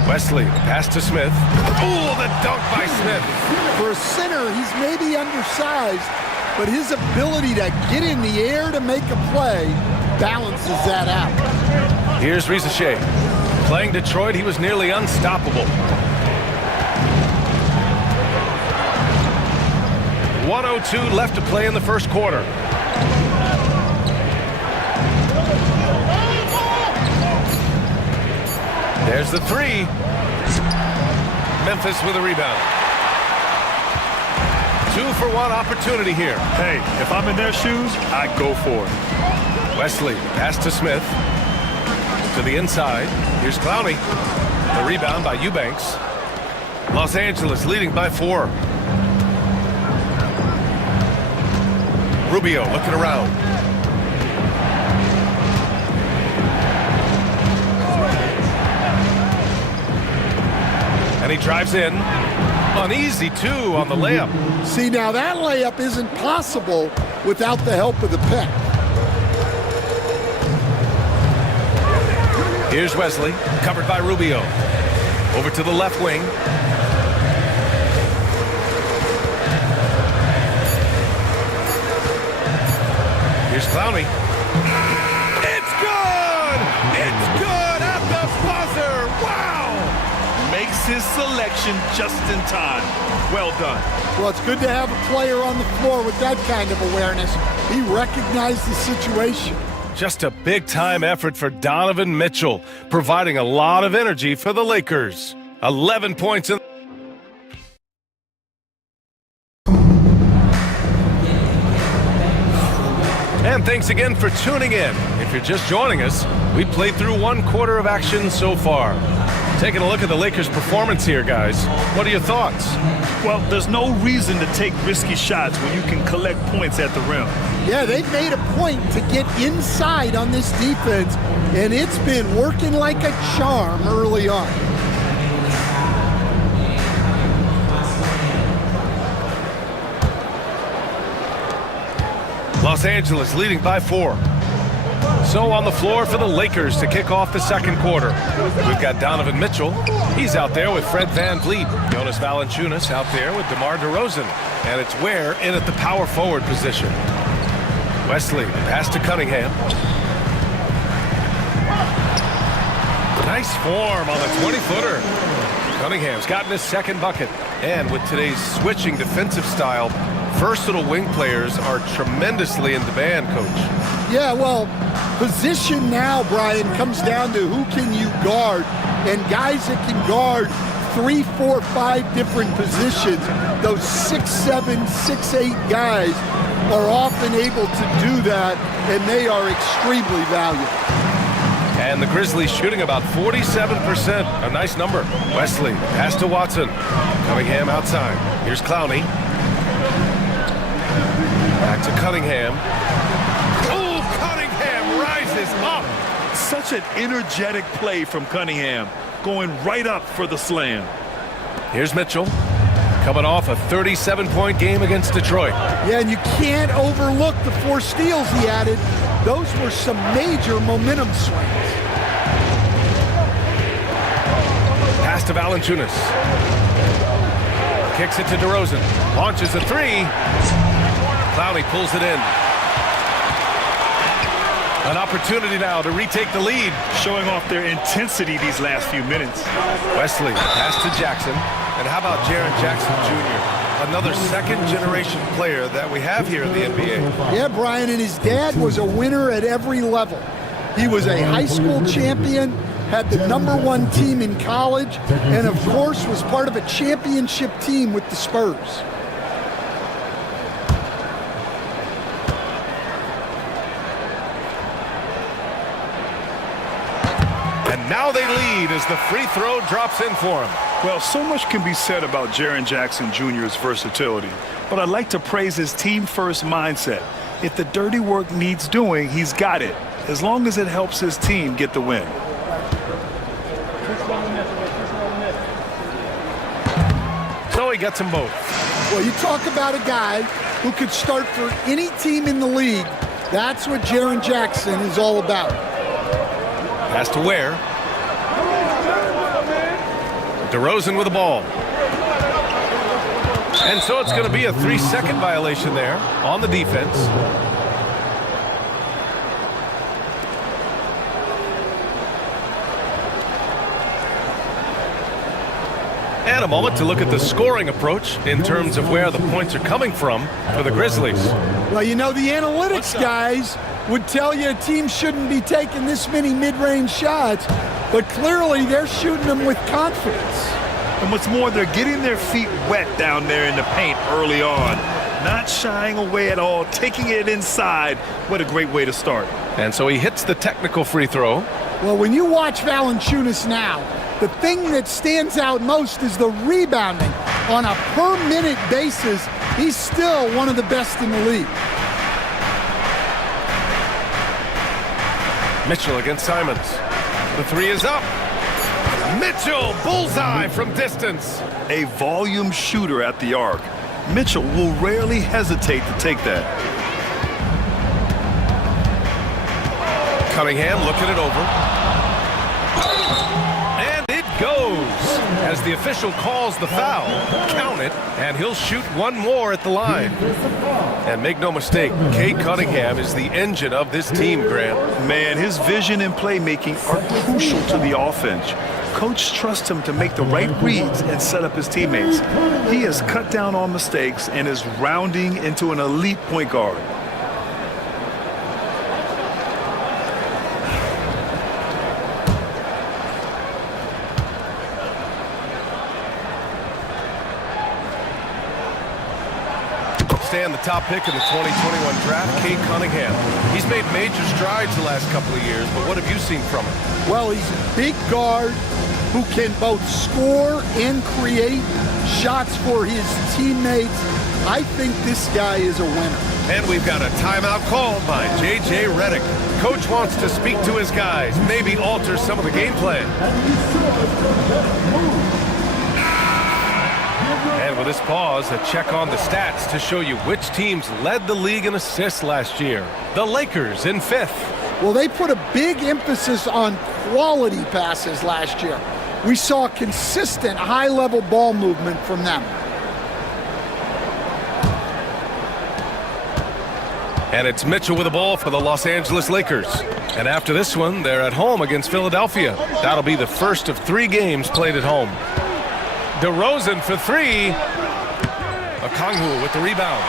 Wesley, pass to Smith. Oh, the dunk by Smith. For a center, he's maybe undersized, but his ability to get in the air to make a play balances that out. Here's Rizachet. Playing Detroit, he was nearly unstoppable. 1:02 left to play in the first quarter. There's the 3. Memphis with a rebound. 2-for-1 opportunity here. Hey, if I'm in their shoes, I'd go for it. Wesley, pass to Smith. To the inside. Here's Clowney. The rebound by Eubanks. Los Angeles leading by 4. Rubio looking around. And he drives in. Uneasy, too, on the layup. See, now that layup isn't possible without the help of the pick. Here's Wesley, covered by Rubio. Over to the left wing. Here's Clowney. It's good! It's good at the buzzer! Wow! Makes his selection just in time. Well done. Well, it's good to have a player on the floor with that kind of awareness. He recognized the situation. Just a big-time effort for Donovan Mitchell, providing a lot of energy for the Lakers. 11 points in. And thanks again for tuning in. If you're just joining us, we played through 1 quarter of action so far. Taking a look at the Lakers' performance here, guys. What are your thoughts? Well, there's no reason to take risky shots when you can collect points at the rim. Yeah, they've made a point to get inside on this defense, and it's been working like a charm early on. Los Angeles leading by 4. So on the floor for the Lakers to kick off the second quarter. We've got Donovan Mitchell. He's out there with Fred VanVleet. Jonas Valanciunas out there with DeMar DeRozan. And it's Ware in at the power forward position. Wesley, pass to Cunningham. Nice form on the 20-footer. Cunningham's gotten his second bucket. And with today's switching defensive style, versatile wing players are tremendously in demand, Coach. Yeah, well, position now, Brian, comes down to who can you guard. And guys that can guard 3, 4, 5 different positions, those 6'7", 6'8" guys are often able to do that, and they are extremely valuable. And the Grizzlies shooting about 47%. A nice number. Wesley, pass to Watson. Cunningham outside. Here's Clowney. Back to Cunningham. Oh, Cunningham rises up. Such an energetic play from Cunningham, going right up for the slam. Here's Mitchell. Coming off a 37-point game against Detroit. Yeah, and you can't overlook the 4 steals he added. Those were some major momentum swings. Pass to Valanciunas. Kicks it to DeRozan. Launches a 3. Clowney pulls it in. An opportunity now to retake the lead. Showing off their intensity these last few minutes. Wesley, pass to Jackson. And how about Jaren Jackson Jr.? Another second-generation player that we have here in the NBA. Yeah, Brian, and his dad was a winner at every level. He was a high school champion, had the #1 team in college, and of course was part of a championship team with the Spurs. And now they lead as the free throw drops in for him. Well, so much can be said about Jaren Jackson Jr.'s versatility, but I'd like to praise his team-first mindset. If the dirty work needs doing, he's got it, as long as it helps his team get the win. So he gets them both. Well, you talk about a guy who could start for any team in the league. That's what Jaren Jackson is all about. Pass to Ware. DeRozan with the ball. And so it's going to be a 3-second violation there on the defense. And a moment to look at the scoring approach in terms of where the points are coming from for the Grizzlies. Well, you know, the analytics guys would tell you a team shouldn't be taking this many mid-range shots, but clearly they're shooting them with confidence. And what's more, they're getting their feet wet down there in the paint early on. Not shying away at all, taking it inside. What a great way to start. And so he hits the technical free throw. Well, when you watch Valanciunas now, the thing that stands out most is the rebounding. On a per-minute basis, he's still one of the best in the league. Mitchell against Simons. The 3 is up. Mitchell, bullseye from distance. A volume shooter at the arc. Mitchell will rarely hesitate to take that. Cunningham looking it over. And it goes. As the official calls the foul, count it, and he'll shoot one more at the line. And make no mistake, Cade Cunningham is the engine of this team, Grant. Man, his vision and playmaking are crucial to the offense. Coach trusts him to make the right reads and set up his teammates. He has cut down on mistakes and is rounding into an elite point guard. Stand the top pick in the 2021 draft, Cade Cunningham. He's made major strides the last couple of years, but what have you seen from him? Well, he's a big guard who can both score and create shots for his teammates. I think this guy is a winner. And we've got a timeout called by J.J. Redick. Coach wants to speak to his guys, maybe alter some of the game plan. And with this pause, a check on the stats to show you which teams led the league in assists last year. The Lakers in 5th. Well, they put a big emphasis on quality passes last year. We saw consistent high-level ball movement from them. And it's Mitchell with the ball for the Los Angeles Lakers. And after this one, they're at home against Philadelphia. That'll be the first of 3 games played at home. DeRozan for 3. Okongwu with the rebound.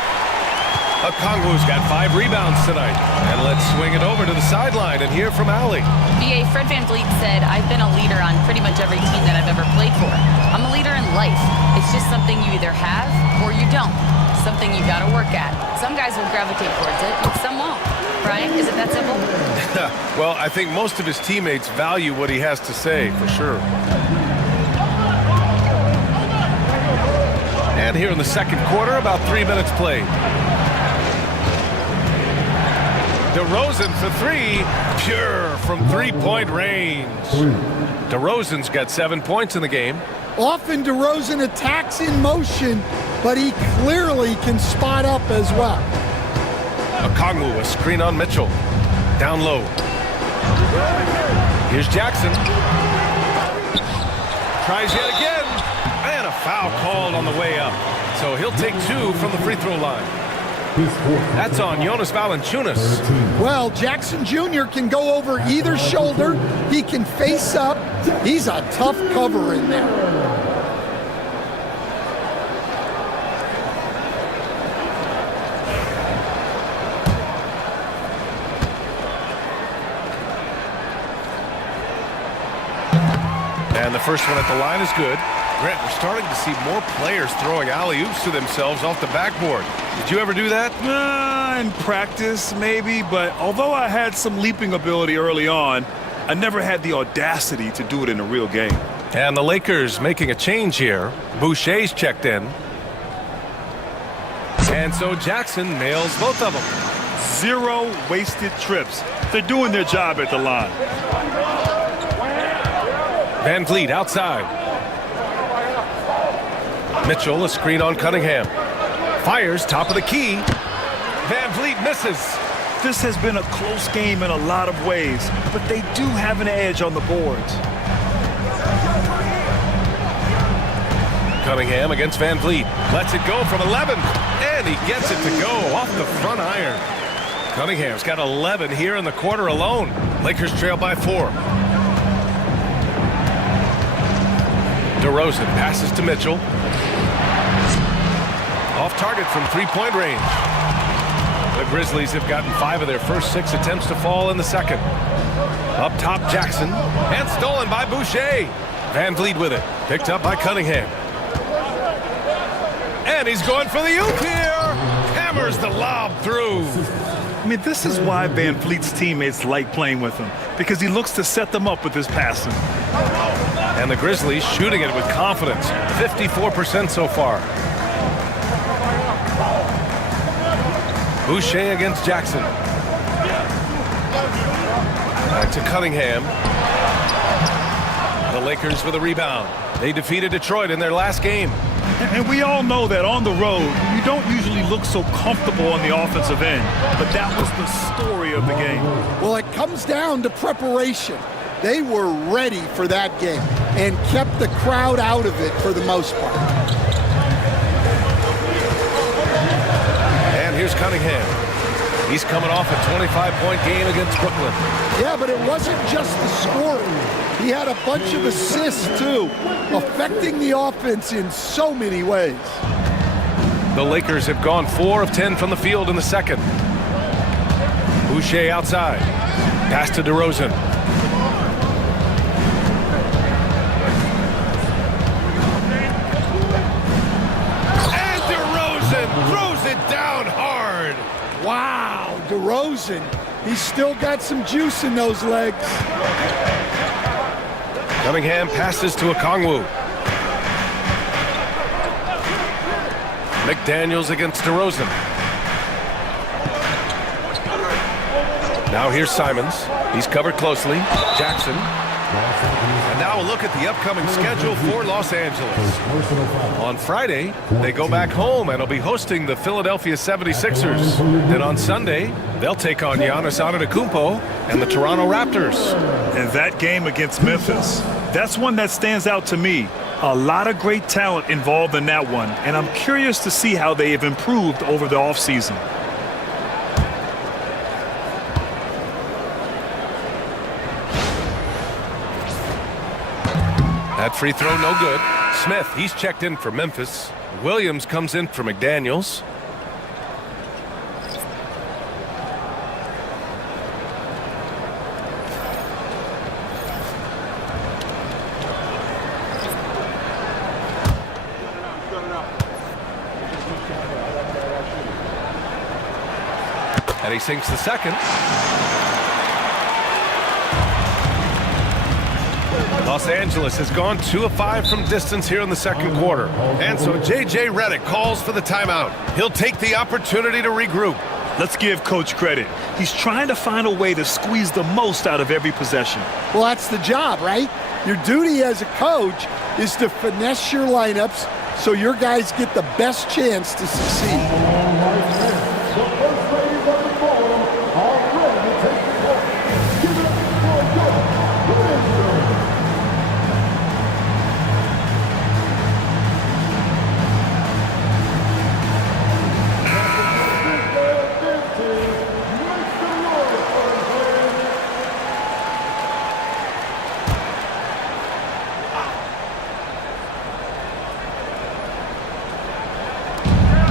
Okongwu's got 5 rebounds tonight. And let's swing it over to the sideline and hear from Allie. BA, Fred VanVleet said, I've been a leader on pretty much every team that I've ever played for. I'm a leader in life. It's just something you either have or you don't. Something you got to work at. Some guys will gravitate towards it, and some won't. Brian, is it that simple? Well, I think most of his teammates value what he has to say, for sure. And here in the second quarter, about 3 minutes played. DeRozan for 3, pure from 3-point range. DeRozan's got 7 points in the game. Often DeRozan attacks in motion, but he clearly can spot up as well. Okongwu, a screen on Mitchell. Down low. Here's Jackson. Tries yet again. And a foul called on the way up. So he'll take 2 from the free throw line. That's on Jonas Valanciunas. Well, Jackson Jr. can go over either shoulder. He can face up. He's a tough cover in there. And the first one at the line is good. Grant, we're starting to see more players throwing alley-oops to themselves off the backboard. Did you ever do that? In practice, maybe, but although I had some leaping ability early on, I never had the audacity to do it in a real game. And the Lakers making a change here. Boucher's checked in. And so Jackson nails both of them. 0 wasted trips. They're doing their job at the line. VanVleet outside. Mitchell, a screen on Cunningham. Fires, top of the key. VanVleet misses. This has been a close game in a lot of ways, but they do have an edge on the boards. Cunningham against VanVleet. Lets it go from 11. And he gets it to go off the front iron. Cunningham's got 11 here in the quarter alone. Lakers trail by 4. DeRozan passes to Mitchell. Off target from 3-point range. The Grizzlies have gotten 5 of their first 6 attempts to fall in the second. Up top, Jackson. And stolen by Boucher. VanVleet with it. Picked up by Cunningham. And he's going for the oop here. Hammers the lob through. I mean, this is why VanVleet's teammates like playing with him, because he looks to set them up with his passing. And the Grizzlies shooting it with confidence. 54% so far. Boucher against Jackson. Back to Cunningham. The Lakers with a rebound. They defeated Detroit in their last game. And we all know that on the road, you don't usually look so comfortable on the offensive end. But that was the story of the game. Well, it comes down to preparation. They were ready for that game and kept the crowd out of it for the most part. And here's Cunningham. He's coming off a 25-point game against Brooklyn. Yeah, but it wasn't just the scoring. He had a bunch of assists, too, affecting the offense in so many ways. The Lakers have gone 4 of 10 from the field in the second. Boucher outside. Pass to DeRozan. And DeRozan throws it down hard. Wow, DeRozan. He's still got some juice in those legs. Cunningham passes to Okongwu. McDaniels against DeRozan. Now here's Simons. He's covered closely. Jackson And now a look at the upcoming schedule for Los Angeles. On Friday, they go back home and will be hosting the Philadelphia 76ers. Then on Sunday, they'll take on Giannis Antetokounmpo and the Toronto Raptors. And that game against Memphis, that's one that stands out to me. A lot of great talent involved in that one, and I'm curious to see how they have improved over the offseason. That free throw, no good. Smith, he's checked in for Memphis. Williams comes in for McDaniels. And he sinks the second. Los Angeles has gone 2 of 5 from distance here in the second quarter. And so J.J. Redick calls for the timeout. He'll take the opportunity to regroup. Let's give Coach credit. He's trying to find a way to squeeze the most out of every possession. Well, that's the job, right? Your duty as a coach is to finesse your lineups so your guys get the best chance to succeed.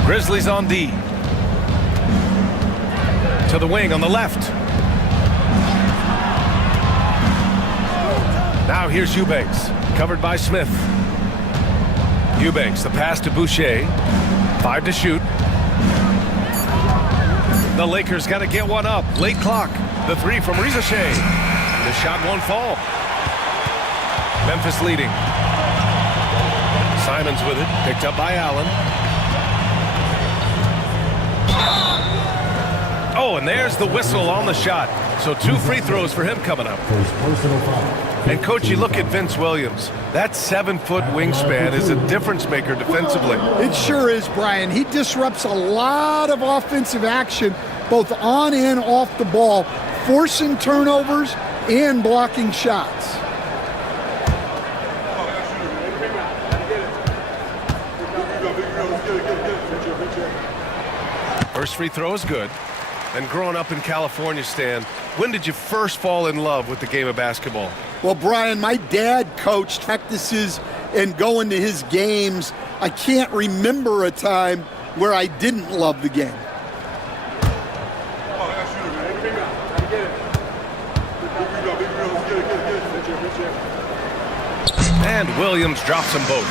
Grizzlies on D. To the wing on the left. Now here's Eubanks, covered by Smith. Eubanks, the pass to Boucher. 5 to shoot. The Lakers got to get one up. Late clock. The 3 from Rizashé. The shot won't fall. Memphis leading. Simons with it, picked up by Allen. Oh, and there's the whistle on the shot. So 2 free throws for him coming up. And, Coach, you look at Vince Williams. That 7-foot wingspan is a difference maker defensively. It sure is, Brian. He disrupts a lot of offensive action, both on and off the ball, forcing turnovers and blocking shots. First free throw is good. And growing up in California, Stan, when did you first fall in love with the game of basketball? Well, Brian, my dad coached practices and going to his games. I can't remember a time where I didn't love the game. And Williams drops them both.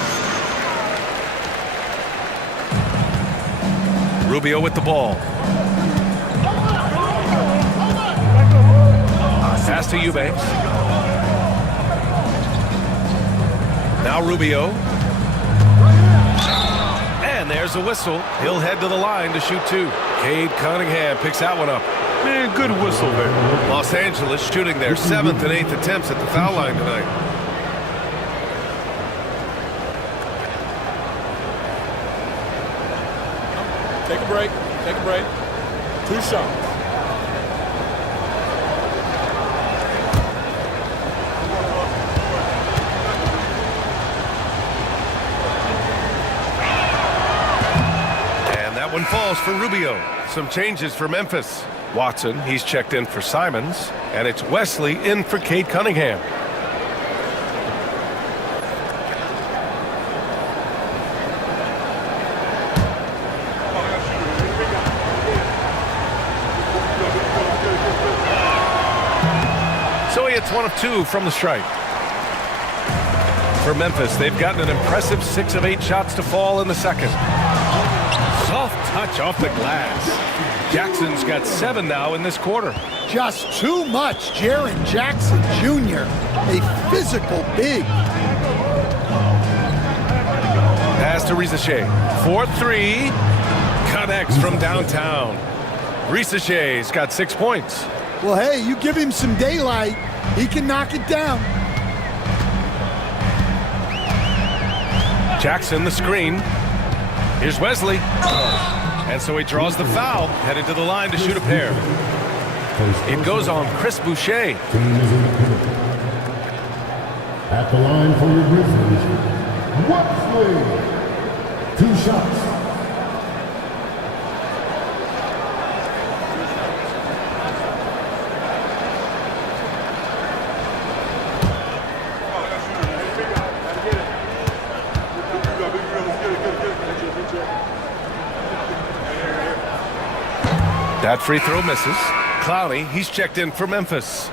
Rubio with the ball. Pass to Eubanks. Now Rubio. And there's a whistle. He'll head to the line to shoot 2. Cade Cunningham picks that one up. Man, good whistle there. Los Angeles shooting their 7th and 8th attempts at the foul line tonight. Take a break. Take a break. 2 shots. One falls for Rubio. Some changes for Memphis. Watson, he's checked in for Simons. And it's Wesley in for Cade Cunningham. So he hits 1 of 2 from the stripe. For Memphis, they've gotten an impressive 6 of 8 shots to fall in the second. Soft touch off the glass. Jackson's got 7 now in this quarter. Just too much. Jaren Jackson Jr., a physical big. Pass to Rizashé. 4-3. Connects from downtown. Rizashé's got 6 points. Well, hey, you give him some daylight, he can knock it down. Jackson, the screen. Here's Wesley. And so he draws the foul, headed to the line to shoot a pair. It goes on Chris Boucher. At the line for your Grizzlies, Wesley. 2 shots. That free throw misses. Clowney, he's checked in for Memphis.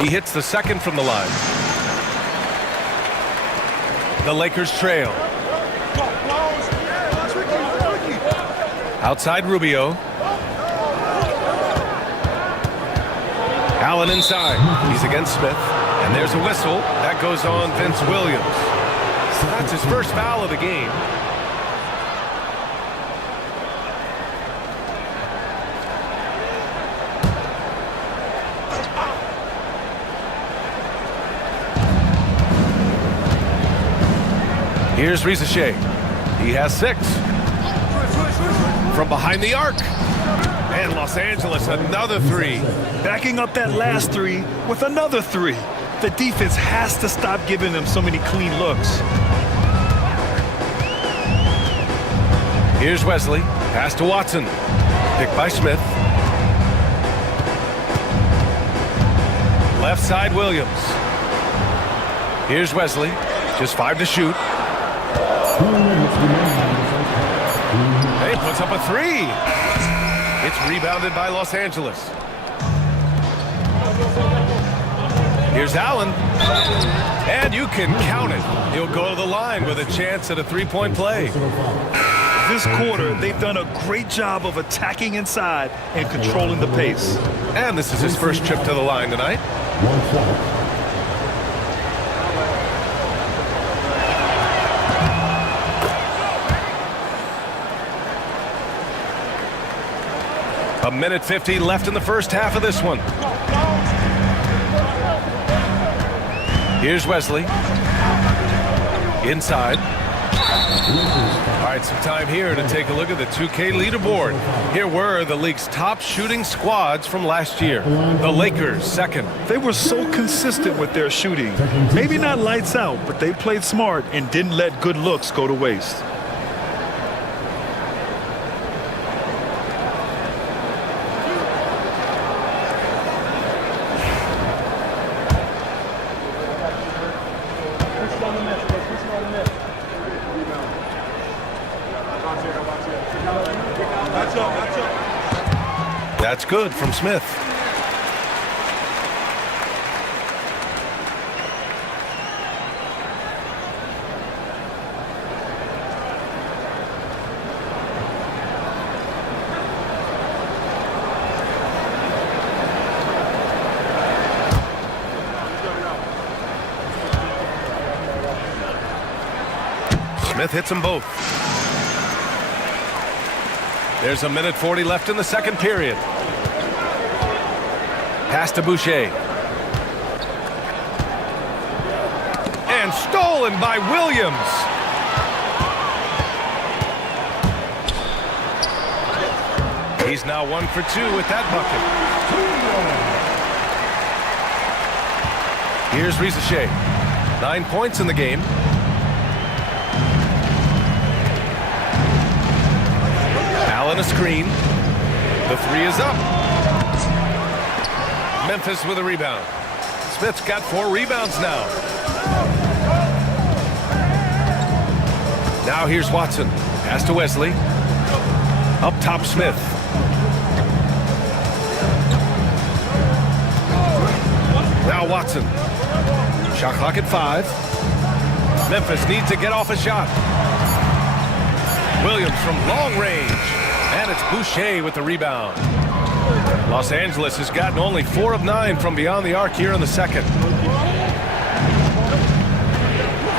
He hits the second from the line. The Lakers trail. Outside Rubio. Allen inside. He's against Smith. And there's a whistle. That goes on Vince Williams. That's his first foul of the game. Here's Rizachet. He has 6. From behind the arc. And Los Angeles, another 3. Backing up that last 3 with another 3. The defense has to stop giving them so many clean looks. Here's Wesley. Pass to Watson. Picked by Smith. Left side Williams. Here's Wesley. Just 5 to shoot. Hey, puts up a 3. It's rebounded by Los Angeles. Here's Allen. And you can count it. He'll go to the line with a chance at a 3-point play. This quarter, they've done a great job of attacking inside and controlling the pace. And this is his first trip to the line tonight. A minute 50 left in the first half of this one. Here's Wesley. Inside. All right, some time here to take a look at the 2K leaderboard. Here were the league's top shooting squads from last year. The Lakers, second. They were so consistent with their shooting. Maybe not lights out, but they played smart and didn't let good looks go to waste. That's good from Smith. Smith hits them both. There's a minute 40 left in the second period. Pass to Boucher. And stolen by Williams. He's now 1 for 2 with that bucket. Here's Rizachet. 9 points in the game. Allen a screen. The 3 is up. Memphis with a rebound. Smith's got 4 rebounds now. Now here's Watson. Pass to Wesley. Up top Smith. Now Watson. Shot clock at 5. Memphis needs to get off a shot. Williams from long range. And it's Boucher with the rebound. Los Angeles has gotten only 4 of 9 from beyond the arc here in the second.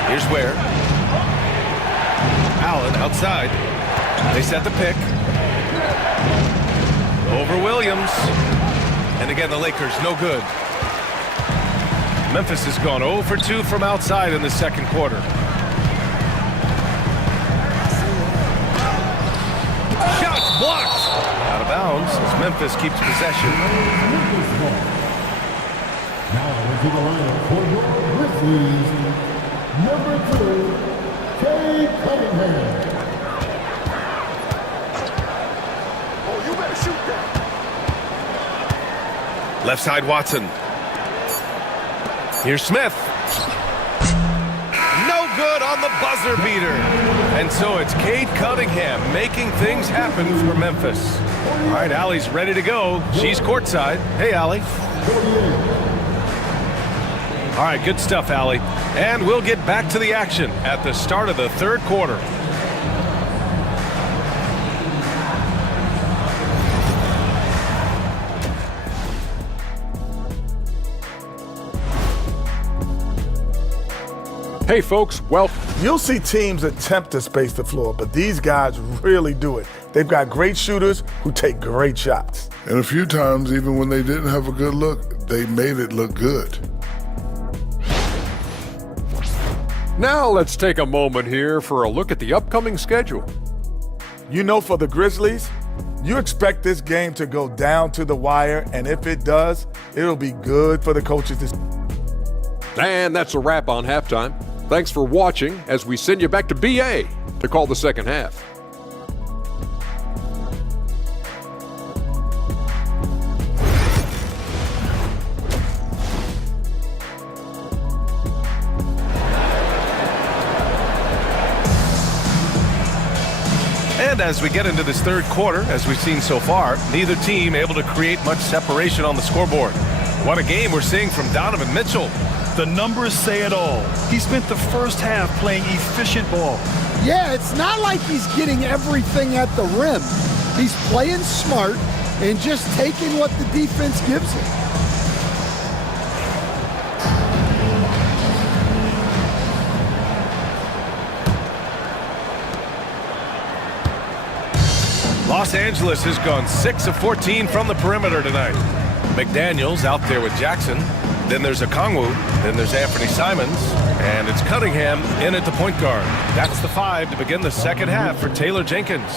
Here's Ware. Allen outside. They set the pick. Over Williams. And again, the Lakers, no good. Memphis has gone 0 for 2 from outside in the second quarter. Shots blocked. Out of bounds as Memphis keeps possession. Now into the lineup for your Grizzlies, number 2, Cade Cunningham. Oh, you better shoot that. Left side, Watson. Here's Smith. No good on the buzzer beater. And so it's Cade Cunningham making things happen for Memphis. All right, Allie's ready to go. She's courtside. Hey, Allie. All right, good stuff, Allie. And we'll get back to the action at the start of the third quarter. Hey folks, well, you'll see teams attempt to space the floor, but these guys really do it. They've got great shooters who take great shots. And a few times, even when they didn't have a good look, they made it look good. now let's take a moment here for a look at the upcoming schedule. You know, for the Grizzlies, you expect this game to go down to the wire, and if it does, it'll be good for the coaches. And that's a wrap on halftime. Thanks for watching as we send you back to BA to call the second half. And as we get into this third quarter, as we've seen so far, neither team able to create much separation on the scoreboard. What a game we're seeing from Donovan Mitchell. The numbers say it all. He spent the first half playing efficient ball. Yeah, it's not like he's getting everything at the rim. He's playing smart and just taking what the defense gives him. Los Angeles has gone 6 of 14 from the perimeter tonight. McDaniels out there with Jackson. Then there's Okongwu. Then there's Anthony Simons. And it's Cunningham in at the point guard. That's the 5 to begin the second half for Taylor Jenkins.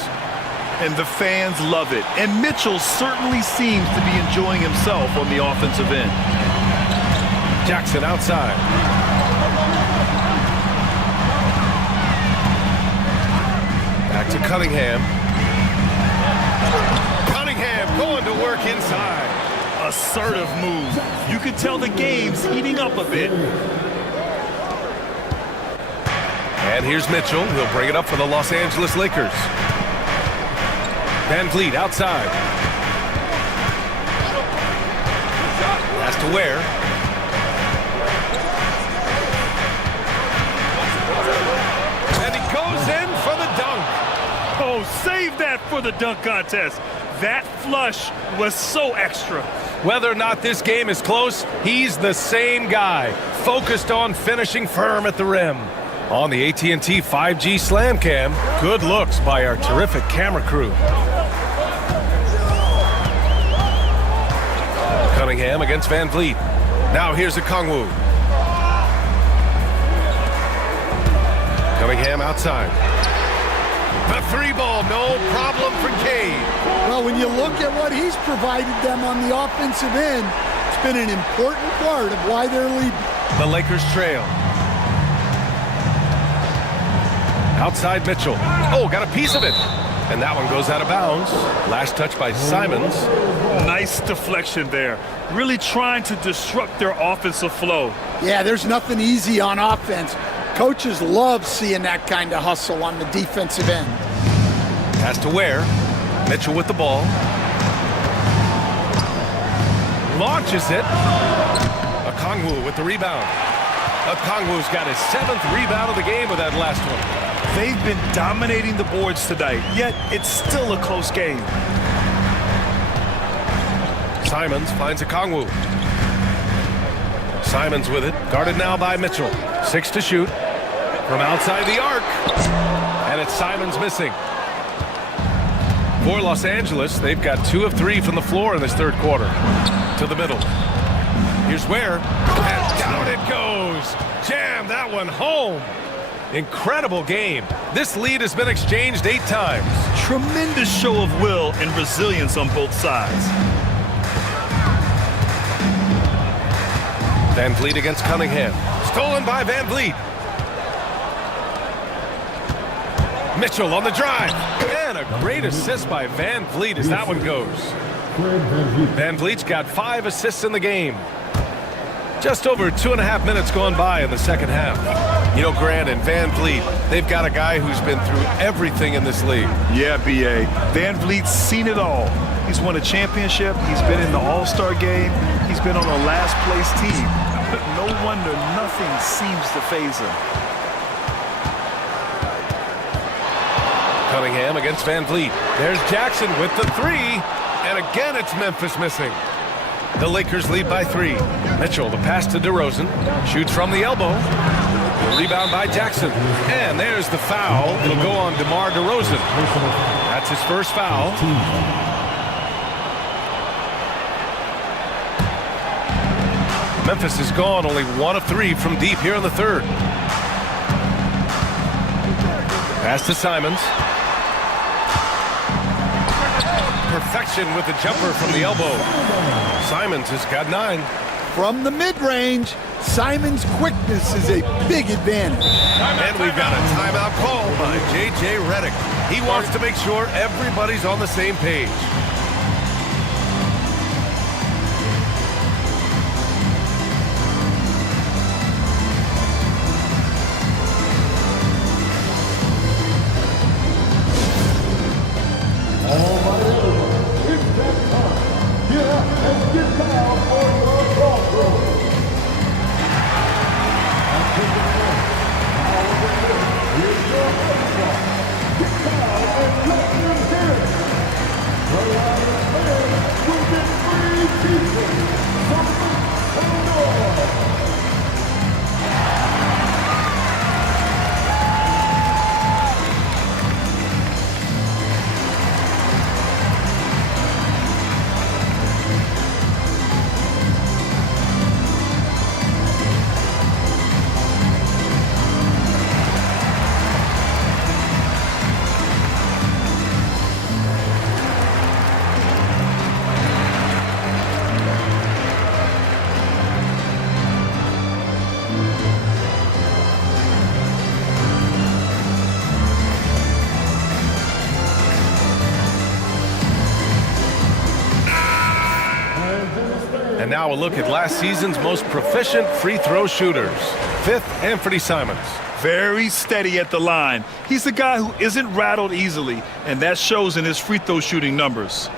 And the fans love it. And Mitchell certainly seems to be enjoying himself on the offensive end. Jackson outside. Back to Cunningham. Cunningham going to work inside. Assertive move. You can tell the game's heating up a bit. And here's Mitchell. He'll bring it up for the Los Angeles Lakers. Van Vliet outside. Pass to Ware. And he goes in for the dunk. Oh, save that for the dunk contest. That flush was so extra. Whether or not this game is close, he's the same guy, focused on finishing firm at the rim. On the AT&T 5G Slam Cam, good looks by our terrific camera crew. Cunningham against Van Vliet. Now here's Okongwu. Cunningham outside. The 3-ball, no problem for Cade. Well, when you look at what he's provided them on the offensive end, it's been an important part of why they're leading. The Lakers trail. Outside Mitchell. Oh, got a piece of it. And that one goes out of bounds. Last touch by Simons. Nice deflection there. Really trying to disrupt their offensive flow. Yeah, there's nothing easy on offense. Coaches love seeing that kind of hustle on the defensive end. Pass to Ware. Mitchell with the ball. Launches it. Okongwu with the rebound. Okongwu's got his 7th rebound of the game with that last one. They've been dominating the boards tonight, yet it's still a close game. Simons finds a Kongwu. Simons with it, guarded now by Mitchell. 6 to shoot from outside the arc. And it's Simons missing. For Los Angeles, they've got 2 of 3 from the floor in this third quarter. To the middle. Here's Ware, and down it goes. Jam that one home. Incredible game. This lead has been exchanged 8 times. Tremendous show of will and resilience on both sides. Van Vliet against Cunningham. Stolen by Van Vliet. Mitchell on the drive. And a great assist by Van Vliet as that one goes. Van Vliet's got 5 assists in the game. Just over 2.5 minutes gone by in the second half. You know, Grant and Van Vliet, they've got a guy who's been through everything in this league. Yeah, B.A. Van Vliet's seen it all. He's won a championship. He's been in the All-Star game. He's been on a last-place team. But no wonder nothing seems to faze him. Cunningham against Van Vliet. There's Jackson with the 3. And again, it's Memphis missing. The Lakers lead by 3. Mitchell, the pass to DeRozan. Shoots from the elbow. The rebound by Jackson. And there's the foul. It'll go on DeMar DeRozan. That's his first foul. Memphis is gone only 1 of 3 from deep here in the third. Pass to Simons. Perfection with the jumper from the elbow. Simons has got 9. From the mid-range, Simons' quickness is a big advantage. And we've got a timeout call by J.J. Redick. He wants to make sure everybody's on the same page. And now a look at last season's most proficient free throw shooters. 5th, Anthony Simons. Very steady at the line. He's the guy who isn't rattled easily, and that shows in his free throw shooting numbers.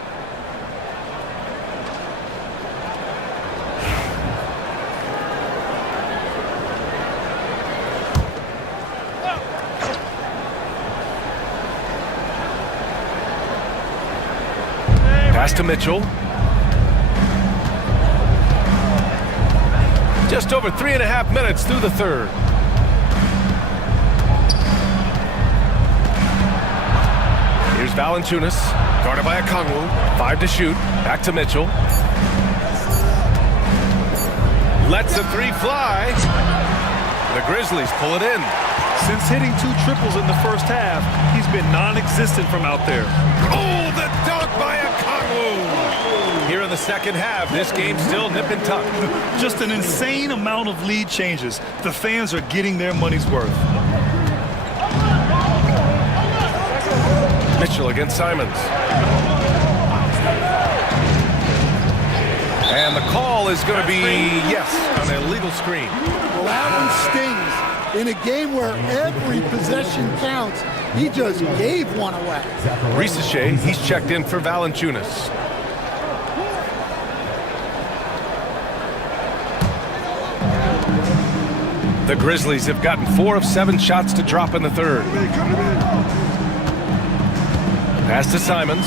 Pass to Mitchell. Just over 3.5 minutes through the third. Here's Valanciunas, guarded by Okongwu. 5 to shoot. Back to Mitchell. Lets the 3 fly. The Grizzlies pull it in. Since hitting 2 triples in the first half, he's been non-existent from out there. Oh, the dunk by Okongwu. Here in the second half, this game's still nip and tuck. Just an insane amount of lead changes. The fans are getting their money's worth. Mitchell against Simons. And the call is going to be, yes, on an illegal screen. Well, that one stings. In a game where every possession counts, he just gave one away. Risache, he's checked in for Valanciunas. The Grizzlies have gotten 4 of 7 shots to drop in the third. Pass to Simons.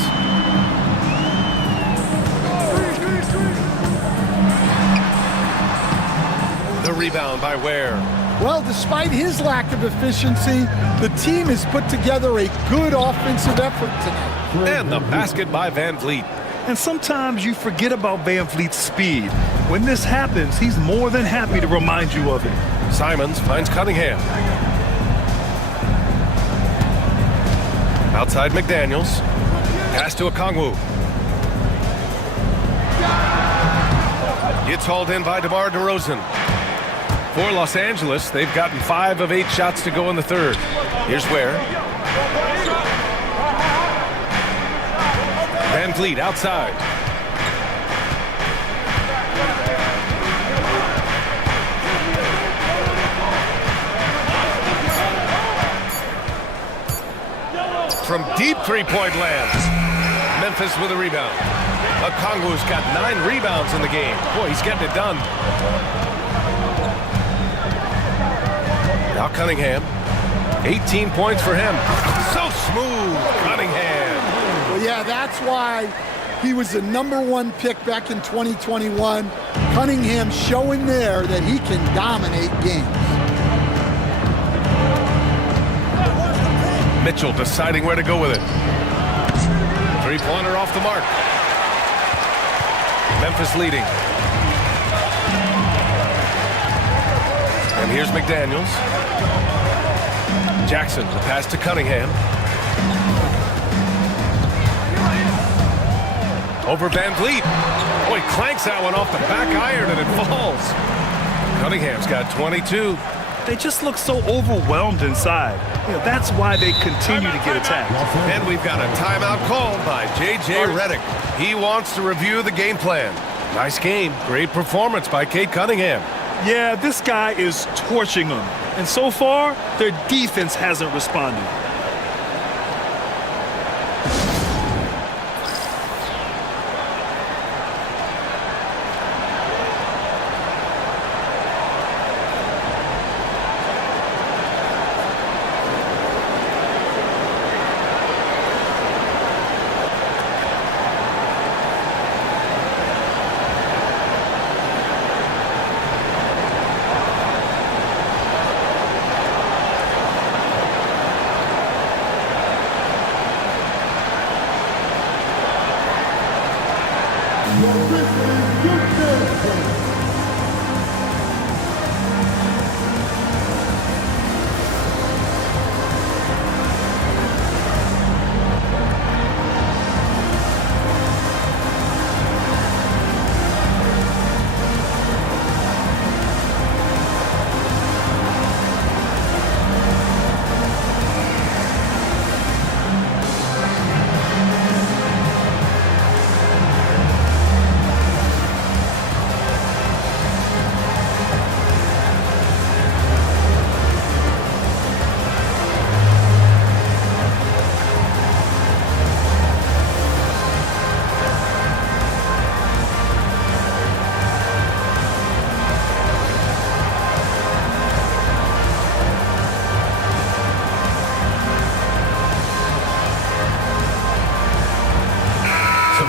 rebound by Ware. Well, despite his lack of efficiency, the team has put together a good offensive effort tonight. And the basket by Van Vliet. And sometimes you forget about Van Vliet's speed. When this happens, he's more than happy to remind you of it. Simons finds Cunningham. Outside McDaniels. Pass to Okongwu. It's hauled in by DeMar DeRozan. For Los Angeles, they've gotten 5 of 8 shots to go in the third. Here's Ware. Van Vliet outside. From deep three-point lands. Memphis with a rebound. Okongwu's got 9 rebounds in the game. Boy, he's getting it done. Now Cunningham. 18 points for him. So smooth, Cunningham. Well, yeah, that's why he was the #1 pick back in 2021. Cunningham showing there that he can dominate games. Mitchell deciding where to go with it. Three-pointer off the mark. Memphis leading. And here's McDaniels. Jackson, the pass to Cunningham. Over Van Vliet. Boy, clanks that one off the back iron and it falls. Cunningham's got 22. They just look so overwhelmed inside. That's why they continue to get attacked. And we've got a timeout called by J.J. Redick. He wants to review the game plan. Nice game. Great performance by Cade Cunningham. Yeah, this guy is torching them. And so far, their defense hasn't responded.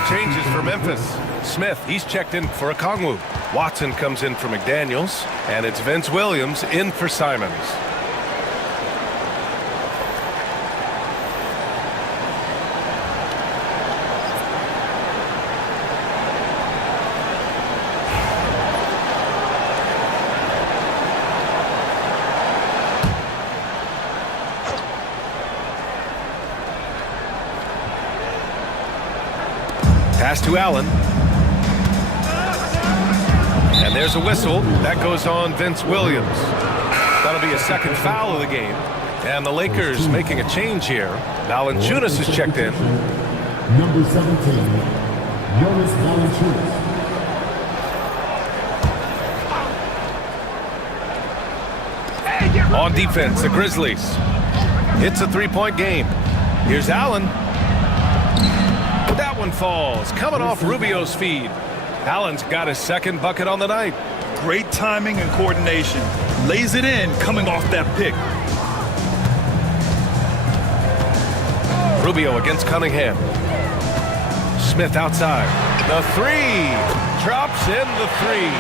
Changes for Memphis. Smith, he's checked in for Okongwu. Watson comes in for McDaniels. And it's Vince Williams in for Simons. Pass to Allen. And there's a whistle. That goes on Vince Williams. That'll be a second foul of the game. And the Lakers making a change here. Valanciunas is checked in. Number 17, Jonas Valanciunas. On defense, the Grizzlies. It's a three-point game. Here's Allen. That one falls, coming off Rubio's feed. Allen's got his second bucket on the night. Great timing and coordination. Lays it in, coming off that pick. Rubio against Cunningham. Smith outside. The three. Drops in the three.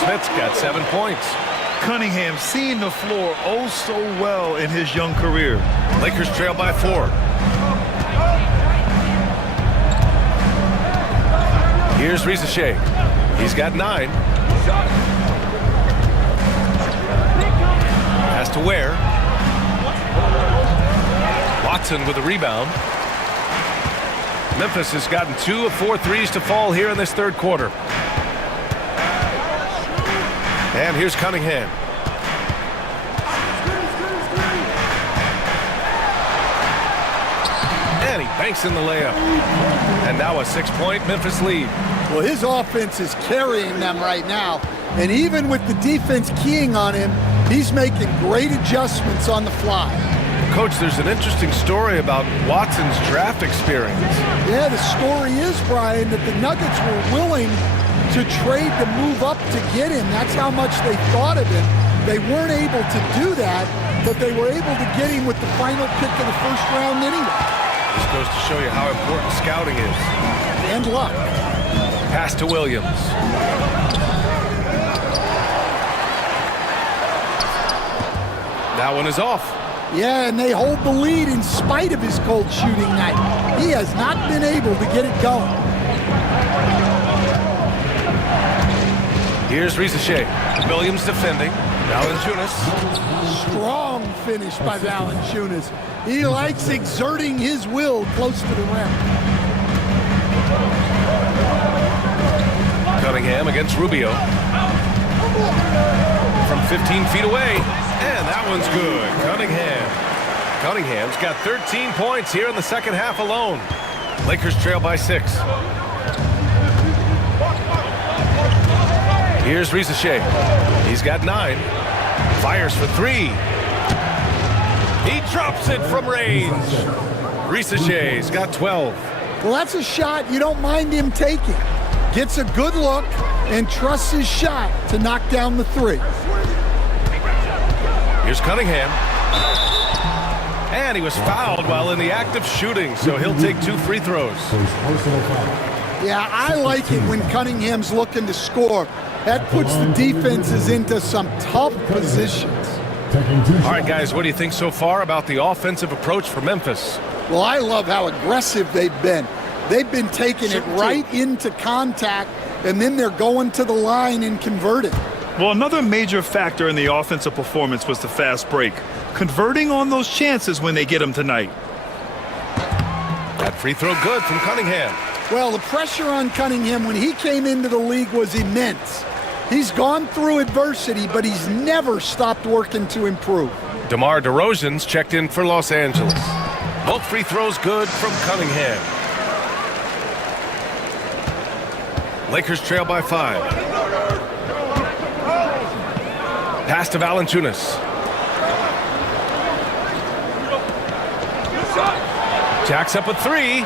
Smith's got 7 points. Cunningham seeing the floor oh so well in his young career. Lakers trail by 4. Here's Risacher. He's got 9. Has to Ware. Watson with a rebound. Memphis has gotten 2 of 4 threes to fall here in this third quarter. And here's Cunningham. And he banks in the layup. And now a 6-point Memphis lead. Well, his offense is carrying them right now. And even with the defense keying on him, he's making great adjustments on the fly. Coach, there's an interesting story about Watson's draft experience. Yeah, the story is, Brian, that the Nuggets were willing to trade to move up to get him. That's how much they thought of him. They weren't able to do that, but they were able to get him with the final pick of the first round anyway. This goes to show you how important scouting is. And luck. Pass to Williams. That one is off. Yeah, and they hold the lead in spite of his cold shooting night. He has not been able to get it going. Here's Risacher. Williams defending. Valanciunas. Strong finish by Valanciunas. He likes exerting his will close to the rim. Cunningham against Rubio. From 15 feet away. And that one's good. Cunningham's got 13 points here in the second half alone. Lakers trail by 6. Here's Risacher. He's got 9. Fires for 3. He drops it from range. Risacher's got 12. Well, that's a shot you don't mind him taking. Gets a good look and trusts his shot to knock down the 3. Here's Cunningham. And he was fouled while in the act of shooting, so he'll take 2 free throws. Yeah, I like it when Cunningham's looking to score. That puts the defenses into some tough positions. All right, guys, what do you think so far about the offensive approach for Memphis? Well, I love how aggressive they've been. They've been taking it right into contact, and then they're going to the line and converting. Well, another major factor in the offensive performance was the fast break. Converting on those chances when they get them tonight. That free throw good from Cunningham. Well, the pressure on Cunningham when he came into the league was immense. He's gone through adversity, but he's never stopped working to improve. DeMar DeRozan's checked in for Los Angeles. Both free throws good from Cunningham. Lakers trail by 5. Pass to Valanciunas. Jacks up a 3.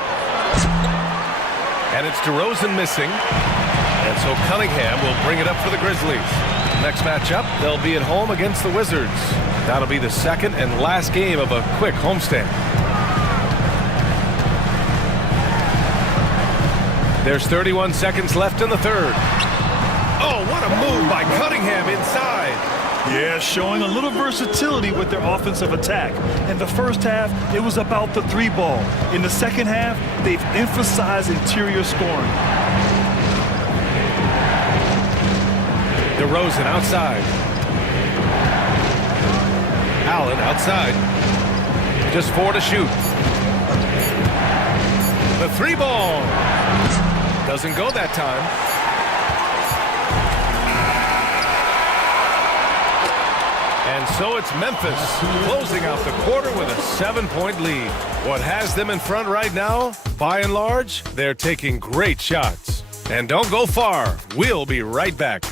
And it's DeRozan missing. And so Cunningham will bring it up for the Grizzlies. Next matchup, they'll be at home against the Wizards. That'll be the second and last game of a quick homestand. There's 31 seconds left in the third. Oh, what a move by Cunningham inside. Yeah, showing a little versatility with their offensive attack. In the first half, it was about the 3 ball. In the second half, they've emphasized interior scoring. DeRozan outside. Allen outside. Just 4 to shoot. The 3 ball. Doesn't go that time. And so it's Memphis closing out the quarter with a 7-point lead. What has them in front right now? By and large, they're taking great shots. And don't go far. We'll be right back.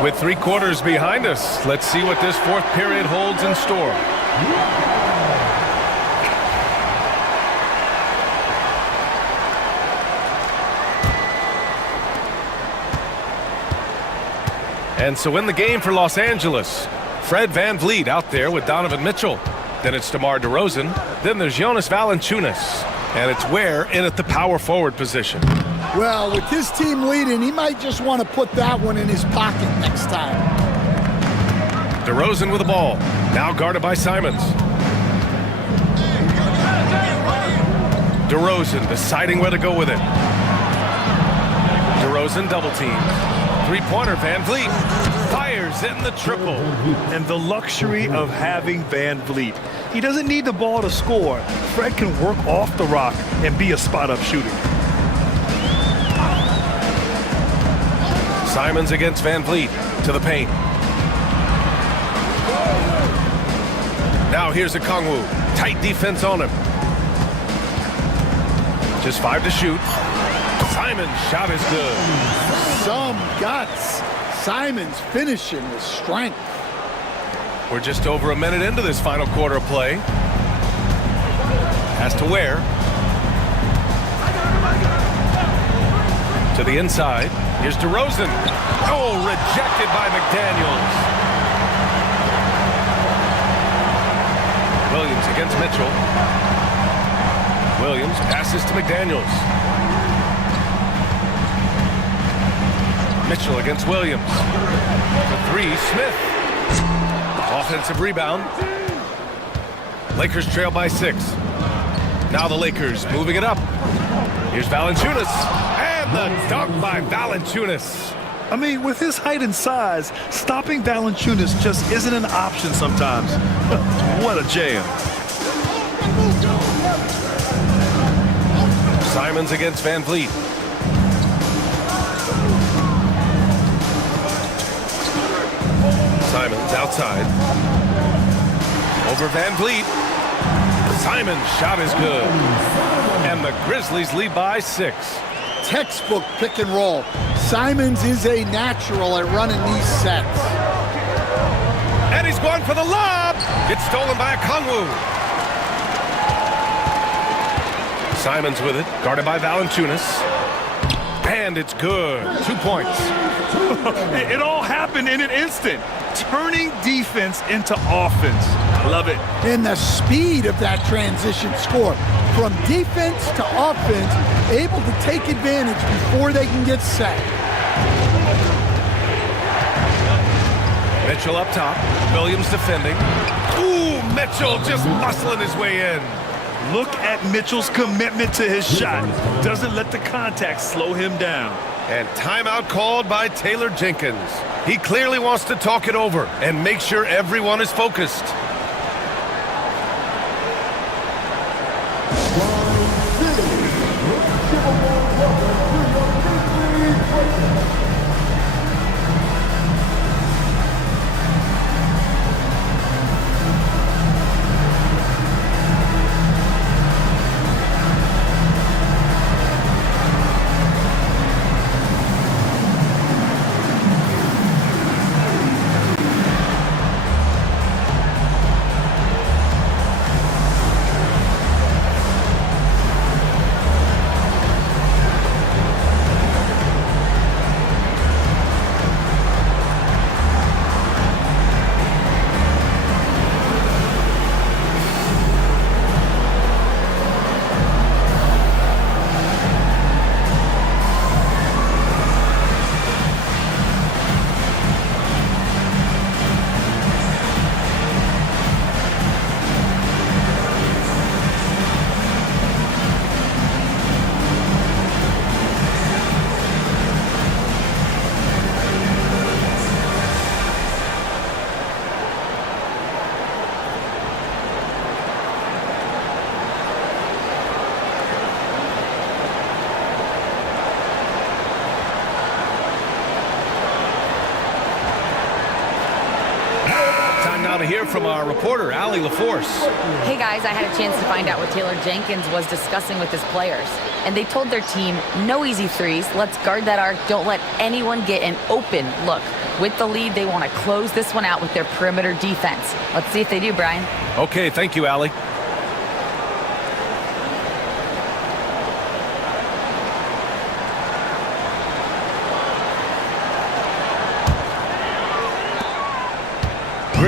With 3 quarters behind us, let's see what this fourth period holds in store. And so in the game for Los Angeles, Fred VanVleet out there with Donovan Mitchell. Then it's DeMar DeRozan. Then there's Jonas Valanciunas. And it's Ware in at the power forward position. Well, with his team leading, he might just want to put that one in his pocket next time. DeRozan with the ball. Now guarded by Simons. DeRozan deciding where to go with it. DeRozan double team. Three-pointer, VanVleet fires in the triple. And the luxury of having VanVleet. He doesn't need the ball to score. Fred can work off the rock and be a spot-up shooter. Simons against VanVleet to the paint. Now here's Okongwu. Tight defense on him. Just 5 to shoot. Simons' shot is good. Some guts. Simons finishing with strength. We're just over a minute into this final quarter of play. Has to Ware. To the inside. Here's DeRozan. Oh, rejected by McDaniels. Williams against Mitchell. Williams passes to McDaniels. Mitchell against Williams. The three, Smith. Offensive rebound. Lakers trail by 6. Now the Lakers moving it up. Here's Valanciunas. And the dunk by Valanciunas. I mean, with his height and size, stopping Valanciunas just isn't an option sometimes. What a jam. Simons against VanVleet. Simons outside. Over VanVleet. Simons' shot is good. And the Grizzlies lead by 6. Textbook pick and roll. Simons is a natural at running these sets. And he's going for the lob. It's stolen by Okongwu. Simons with it, guarded by Valanciunas. And it's good. 2 points. It all happened in an instant. Turning defense into offense. Love it. And the speed of that transition score. From defense to offense, able to take advantage before they can get set. Mitchell up top. Williams defending. Ooh, Mitchell just muscling his way in. Look at Mitchell's commitment to his shot. Doesn't let the contact slow him down. And timeout called by Taylor Jenkins. He clearly wants to talk it over and make sure everyone is focused. To hear from our reporter, Allie LaForce. Hey guys, I had a chance to find out what Taylor Jenkins was discussing with his players. And they told their team, no easy threes, let's guard that arc, don't let anyone get an open look. With the lead, they want to close this one out with their perimeter defense. Let's see if they do, Brian. Okay, thank you, Allie.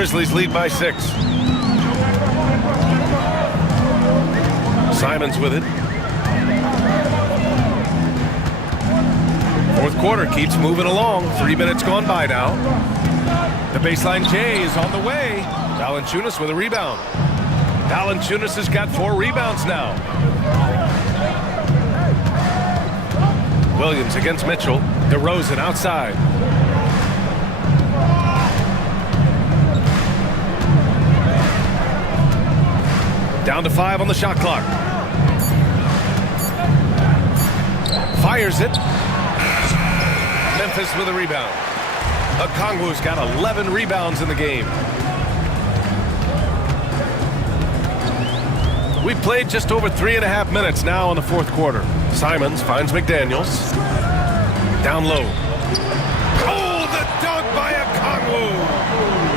Grizzlies lead by 6. Simons with it. Fourth quarter keeps moving along. 3 minutes gone by now. The baseline J is on the way. Valanciunas with a rebound. Valanciunas has got 4 rebounds now. Williams against Mitchell. DeRozan outside. Down to 5 on the shot clock. Fires it. Memphis with a rebound. Okongwu's got 11 rebounds in the game. We played just over 3.5 minutes now in the fourth quarter. Simons finds McDaniels. Down low. Oh, the dunk by Okongwu!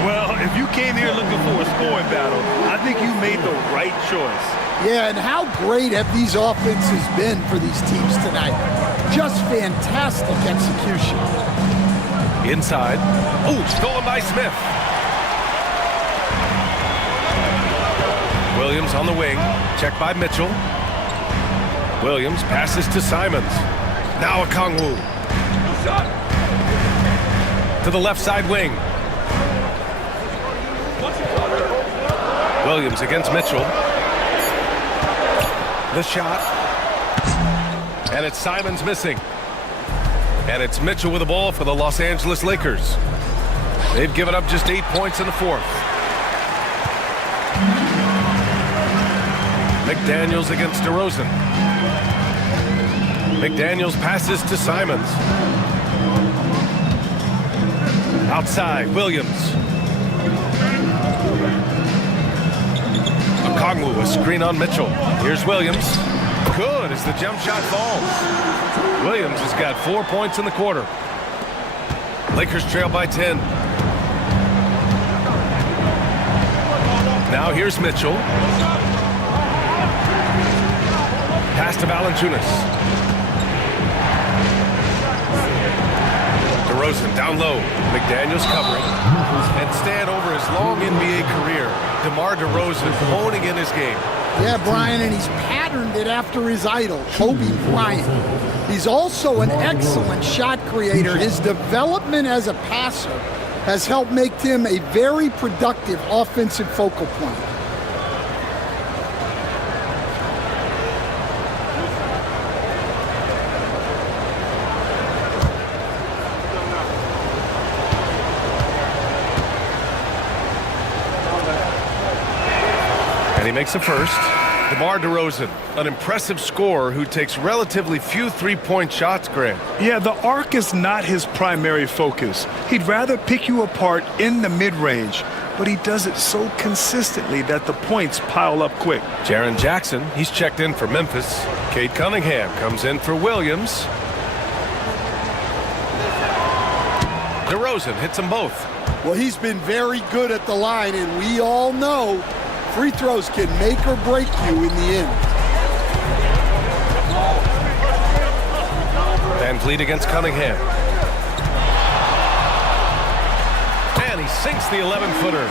Well, if you came here looking for a scoring battle, I think you made the right choice. Yeah, and how great have these offenses been for these teams tonight? Just fantastic execution. Inside. Oh, stolen by Smith. Williams on the wing. Checked by Mitchell. Williams passes to Simons. Now Okongwu. To the left side wing. Williams against Mitchell. The shot. And it's Simons missing. And it's Mitchell with the ball for the Los Angeles Lakers. They've given up just 8 points in the fourth. McDaniels against DeRozan. McDaniels passes to Simons. Outside, Williams. Okongwu, a screen on Mitchell. Here's Williams. Good as the jump shot falls. Williams has got 4 points in the quarter. Lakers trail by 10. Now here's Mitchell. Pass to Valanciunas. DeRozan down low. McDaniels covering. And stand over his long NBA career. DeMar DeRozan honing in his game. Yeah, Brian, and he's patterned it after his idol, Kobe Bryant. He's also an excellent shot creator. His development as a passer has helped make him a very productive offensive focal point. And he makes a first. DeMar DeRozan, an impressive scorer who takes relatively few three-point shots, Grant. Yeah, the arc is not his primary focus. He'd rather pick you apart in the mid-range, but he does it so consistently that the points pile up quick. Jaren Jackson, he's checked in for Memphis. Cade Cunningham comes in for Williams. DeRozan hits them both. Well, he's been very good at the line, and we all know free throws can make or break you in the end. Van Vliet against Cunningham. And he sinks the 11-footer.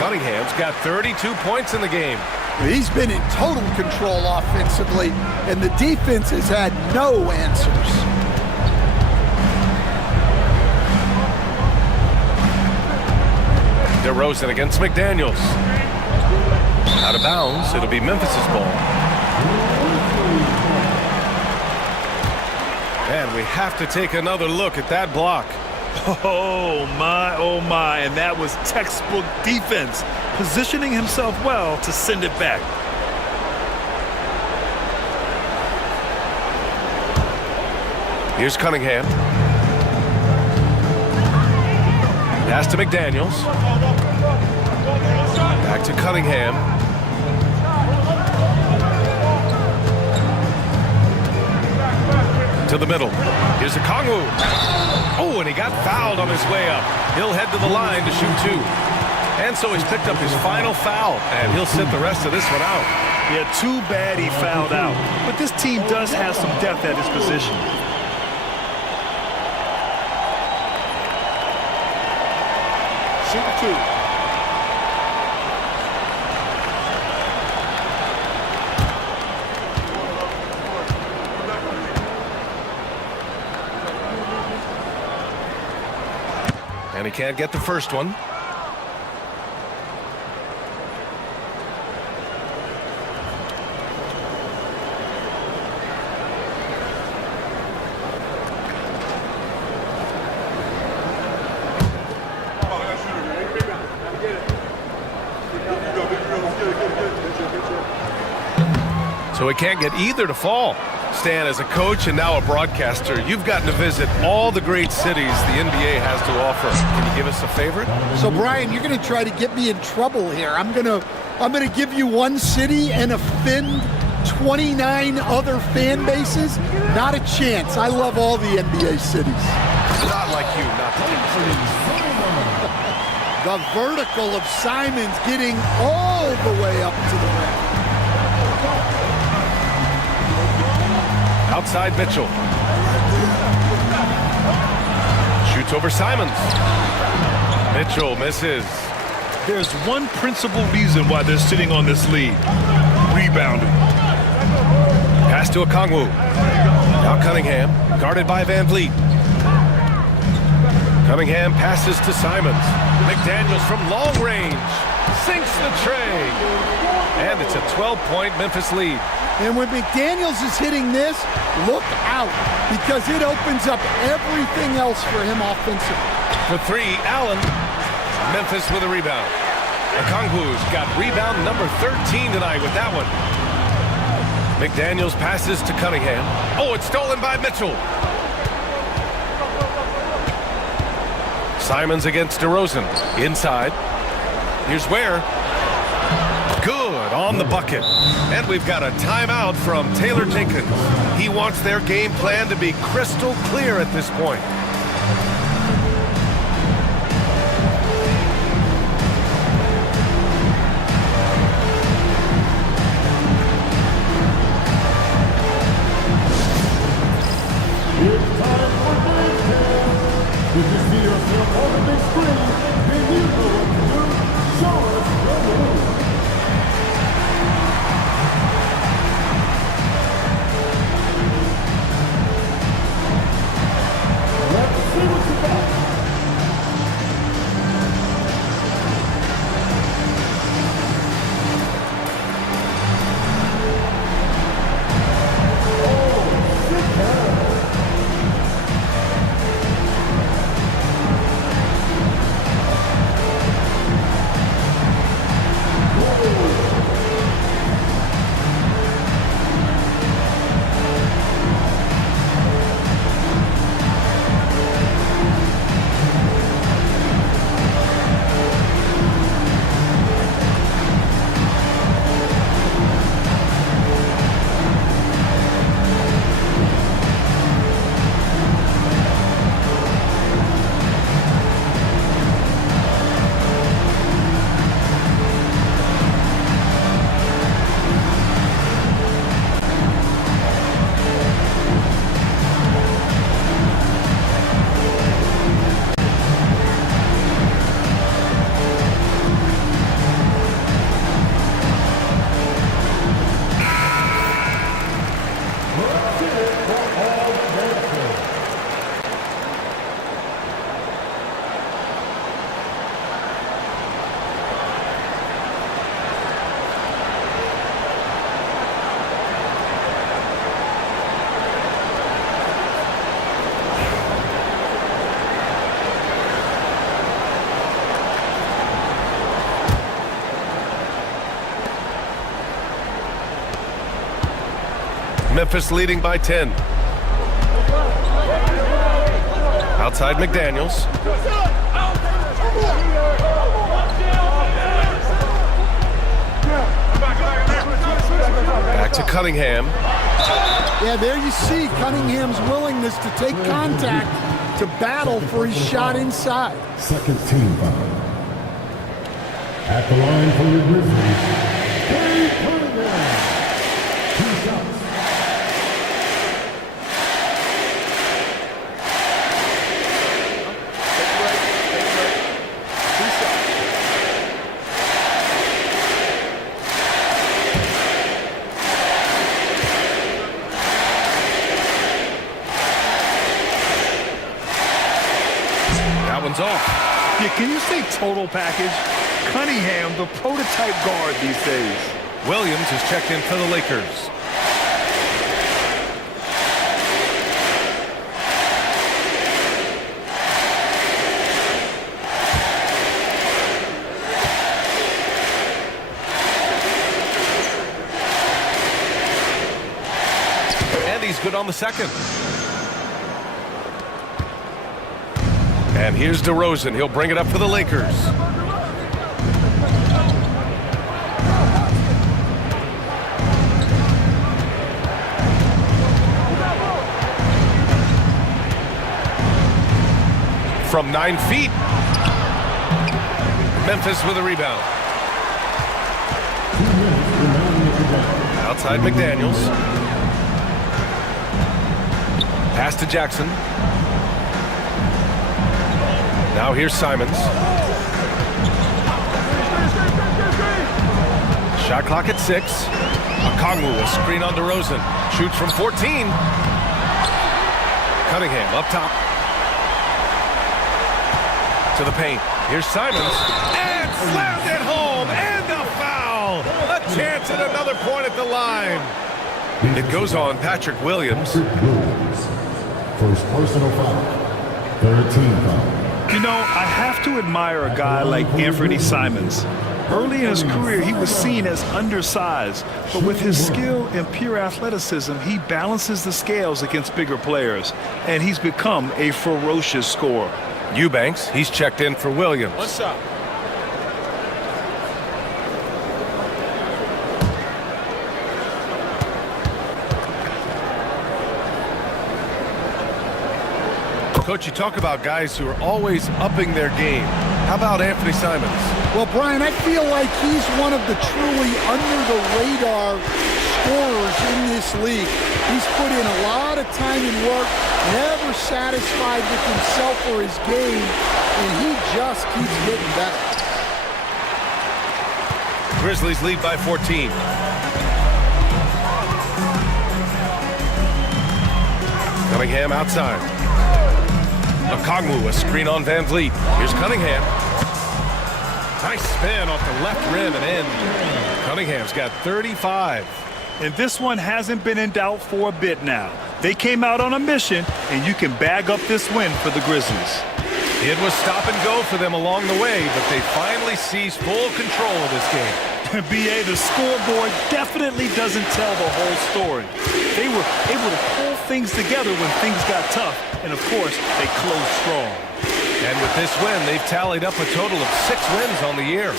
Cunningham's got 32 points in the game. He's been in total control offensively, and the defense has had no answers. DeRozan against McDaniels. Out of bounds, it'll be Memphis's ball. And we have to take another look at that block. Oh my, and that was textbook defense, positioning himself well to send it back. Here's Cunningham. Pass to McDaniels. Back to Cunningham. To the middle. Here's Okongwu. Oh, and he got fouled on his way up. He'll head to the line to shoot two. And so he's picked up his final foul, and he'll sit the rest of this one out. Yeah, too bad he fouled out. But this team does have some depth at his position. Shoot two. And he can't get the first one. So he can't get either to fall. Stan, as a coach and now a broadcaster, you've gotten to visit all the great cities the NBA has to offer. Can you give us a favorite? So, Brian, you're going to try to get me in trouble here. I'm going to give you one city and offend 29 other fan bases. Not a chance. I love all the NBA cities. Not like you, not the The vertical of Simons getting all the way up to the rim. Outside Mitchell. Shoots over Simons. Mitchell misses. There's one principal reason why they're sitting on this lead. Rebounding. Pass to Okongwu. Now Cunningham, guarded by Van Vliet. Cunningham passes to Simons. McDaniels from long range. Sinks the tray. And it's a 12-point Memphis lead. And when McDaniels is hitting this, look out, because it opens up everything else for him offensively. For three, Allen. Memphis with a rebound. Okongwu's got rebound number 13 tonight with that one. McDaniels passes to Cunningham. Oh, it's stolen by Mitchell. Simons against DeRozan. Inside. Here's Ware. Good on the bucket. And we've got a timeout from Taylor Jenkins. He wants their game plan to be crystal clear at this point. It's time for game time. Did you see yourself on the big screen? Then you know what to do. Show us your move. Let's see what you got. Memphis leading by 10. Outside McDaniels. Back to Cunningham. Yeah, there you see Cunningham's willingness to take contact, to battle for his shot inside. Second team foul. At the line for the Grizzlies. That one's off. Yeah, can you say total package? Cunningham, the prototype guard these days. Williams is checked in for the Lakers. And he's good on the second. And here's DeRozan. He'll bring it up for the Lakers. From 9 feet. Memphis with a rebound. Outside McDaniels. Pass to Jackson. Now here's Simons. Shot clock at 6. Okongwu, a screen on DeRozan. Shoots from 14. Cunningham up top. To the paint. Here's Simons. And slammed it home. And a foul. A chance at another point at the line. It goes on Patrick Williams. First personal foul. 13 foul. You know, I have to admire a guy like Anthony Simons. Early in his career, he was seen as undersized, but with his skill and pure athleticism, he balances the scales against bigger players, and he's become a ferocious scorer. Eubanks, he's checked in for Williams. One shot. Coach, you talk about guys who are always upping their game. How about Anthony Simons? Well, Brian, I feel like he's one of the truly under-the-radar scorers in this league. He's put in a lot of time and work, never satisfied with himself or his game, and he just keeps getting better. Grizzlies lead by 14. Cunningham outside. Okongwu, a screen on Van Vliet. Here's Cunningham. Nice spin off the left rim and in. Cunningham's got 35. And this one hasn't been in doubt for a bit now. They came out on a mission, and you can bag up this win for the Grizzlies. It was stop and go for them along the way, but they finally seized full control of this game. BA, the scoreboard definitely doesn't tell the whole story. They were able to pull things together when things got tough, and of course, they closed strong. And with this win, they've tallied up a total of 6 wins on the year.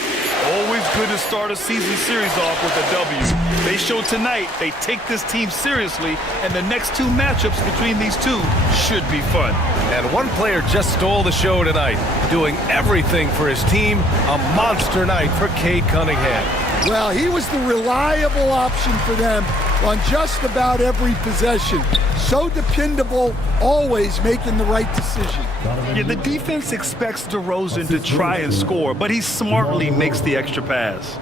Always good to start a season series off with a W. They showed tonight they take this team seriously, and the next 2 matchups between these two should be fun. And one player just stole the show tonight, doing everything for his team. A monster night for Cade Cunningham. Well, he was the reliable option for them on just about every possession. So dependable, always making the right decision. Yeah, the defense expects DeRozan to try and score, but he smartly makes the extra pass.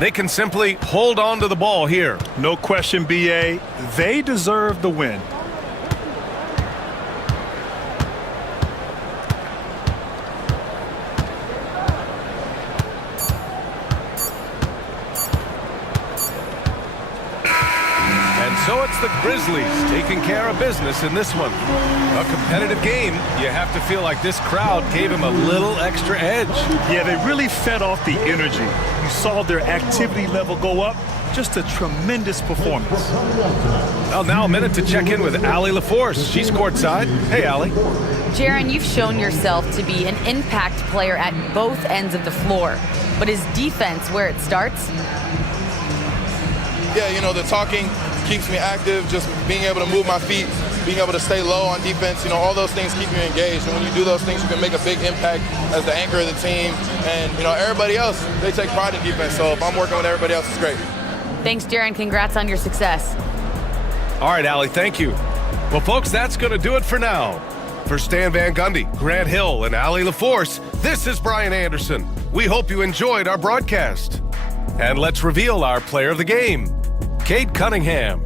They can simply hold on to the ball here. No question, BA. They deserve the win. So it's the Grizzlies taking care of business in this one. A competitive game. You have to feel like this crowd gave him a little extra edge. Yeah, they really fed off the energy. You saw their activity level go up. Just a tremendous performance. Well, now a minute to check in with Allie LaForce. She's courtside. Hey, Allie. Jaren, you've shown yourself to be an impact player at both ends of the floor. But is defense where it starts? Yeah, you know, the talking keeps me active, just being able to move my feet, being able to stay low on defense, you know, all those things keep you engaged. And when you do those things, you can make a big impact as the anchor of the team. And, you know, everybody else, they take pride in defense. So if I'm working with everybody else, it's great. Thanks, Jaren. Congrats on your success. All right, Allie, thank you. Well, folks, that's going to do it for now. For Stan Van Gundy, Grant Hill, and Allie LaForce, this is Brian Anderson. We hope you enjoyed our broadcast. And let's reveal our player of the game, Cade Cunningham.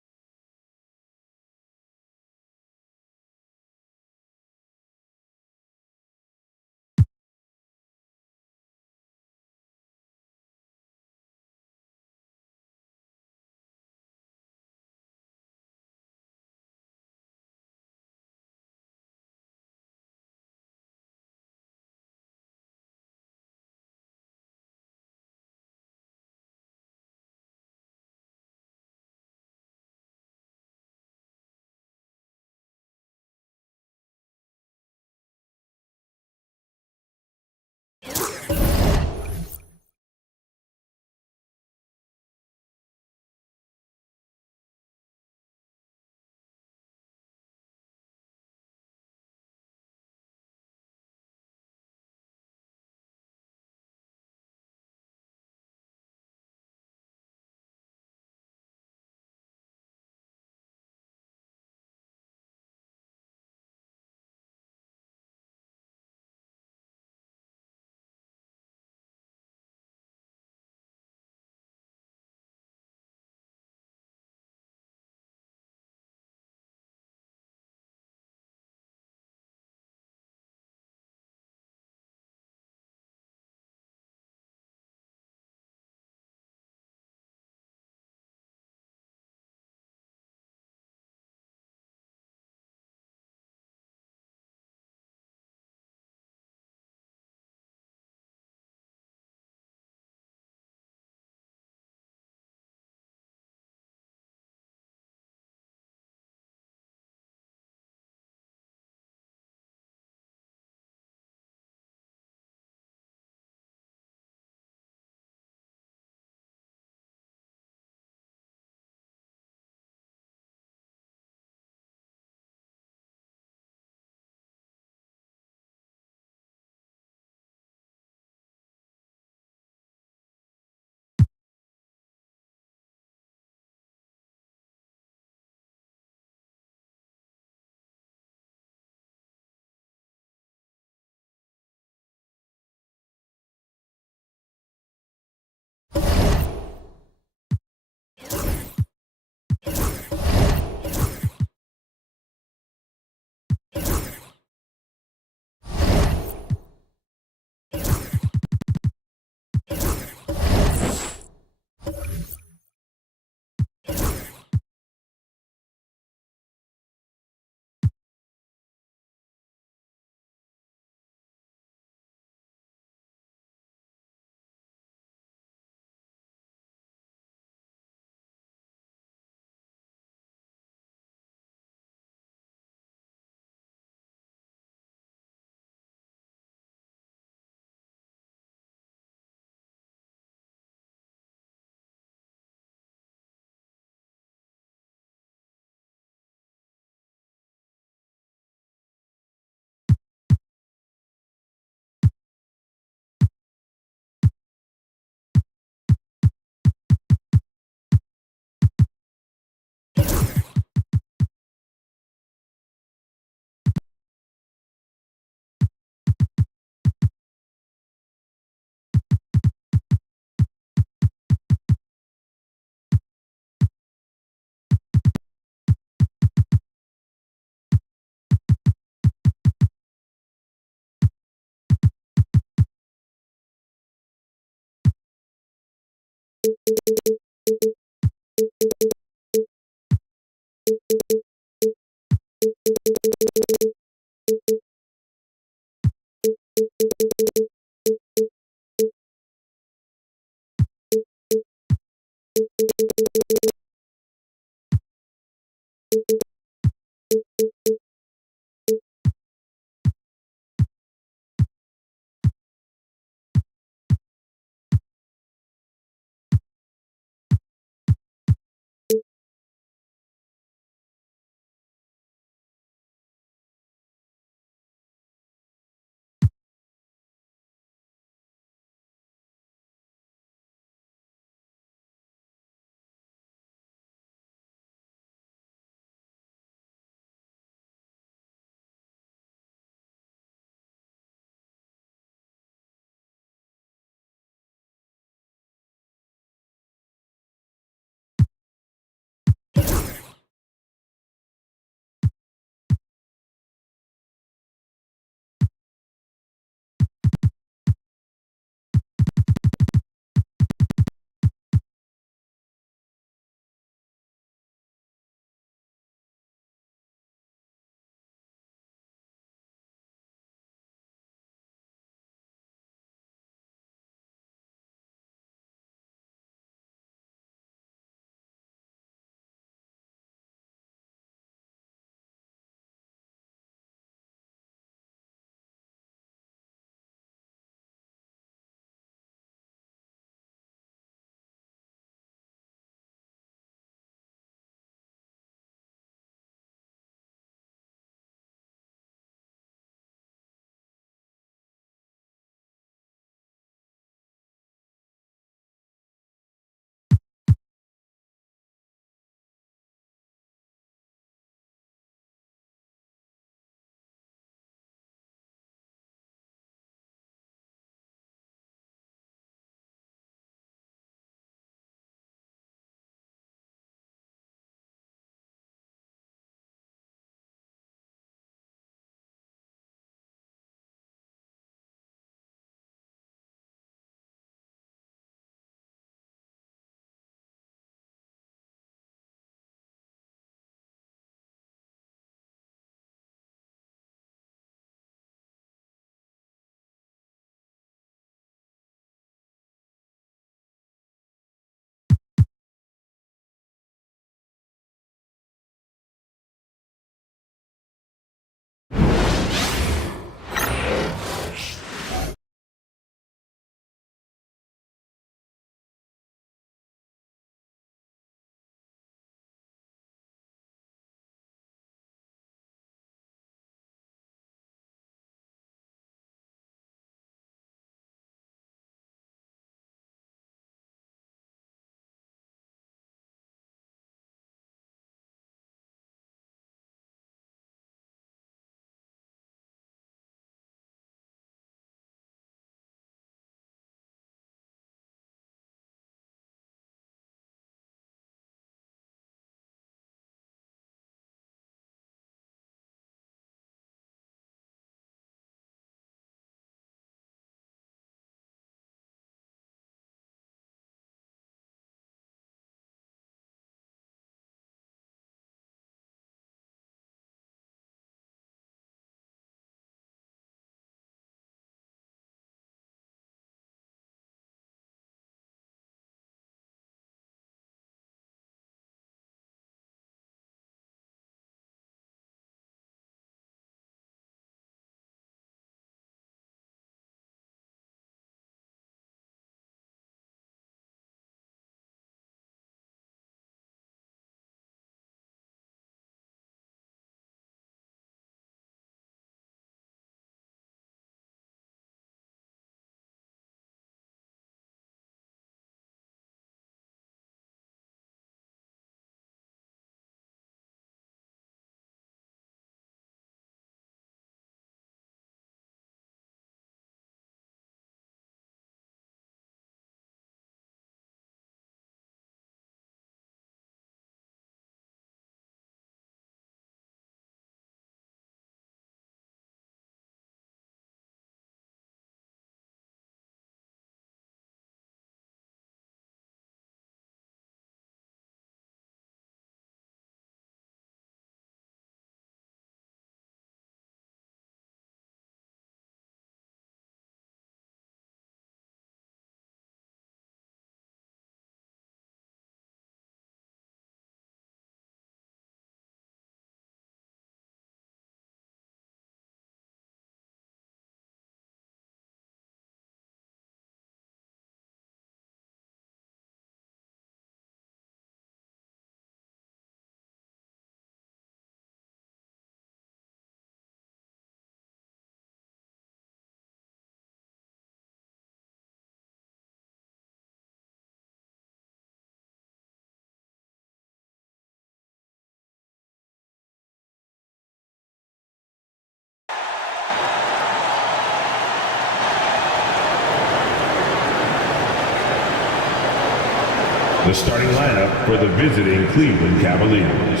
the starting lineup for the visiting Cleveland Cavaliers.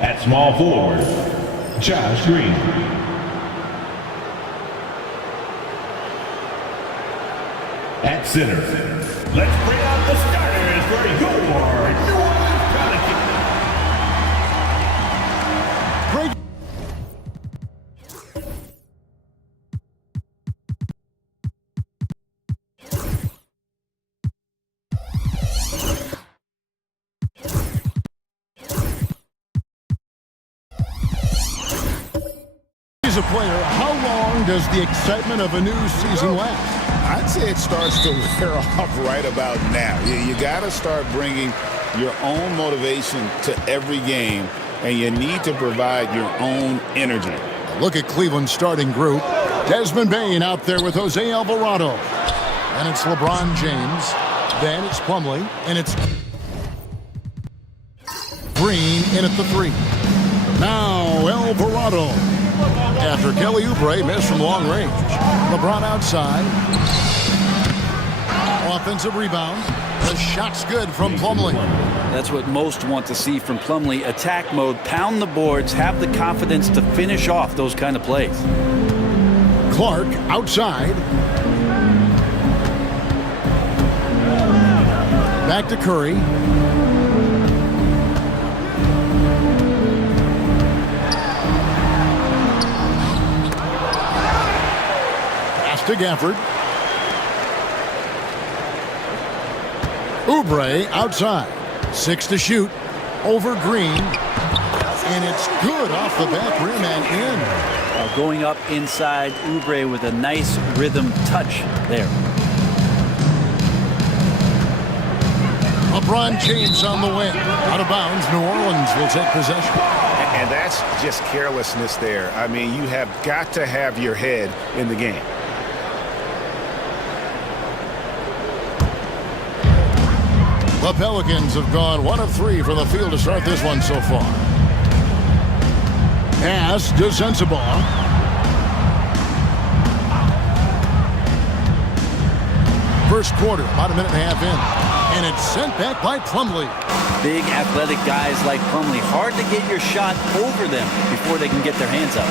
At small forward, Josh Green. At center, let's bring out the starters for your New Orleans Pelicans. As a player, how long does the excitement of a new season last? I'd say it starts to wear off right about now. You got to start bringing your own motivation to every game, and you need to provide your own energy. Look at Cleveland's starting group. Desmond Bane out there with Jose Alvarado. And it's LeBron James. Then it's Plumlee. And it's Green in at the 3. Now Alvarado. After Kelly Oubre missed from long range. LeBron outside. Offensive rebound. The shot's good from Plumlee. That's what most want to see from Plumlee. Attack mode, pound the boards, have the confidence to finish off those kind of plays. Clark outside. Back to Curry. Pass to Gafford. Oubre outside. 6 to shoot. Over Green. And it's good off the back rim and in. Going up inside, Oubre with a nice rhythm touch there. LeBron James on the win. Out of bounds, New Orleans will take possession. And that's just carelessness there. I mean, you have got to have your head in the game. The Pelicans have gone 1 of 3 from the field to start this one so far. Pass to Sensabaugh. First quarter, about a minute and a half in. And it's sent back by Plumlee. Big athletic guys like Plumlee. Hard to get your shot over them before they can get their hands up.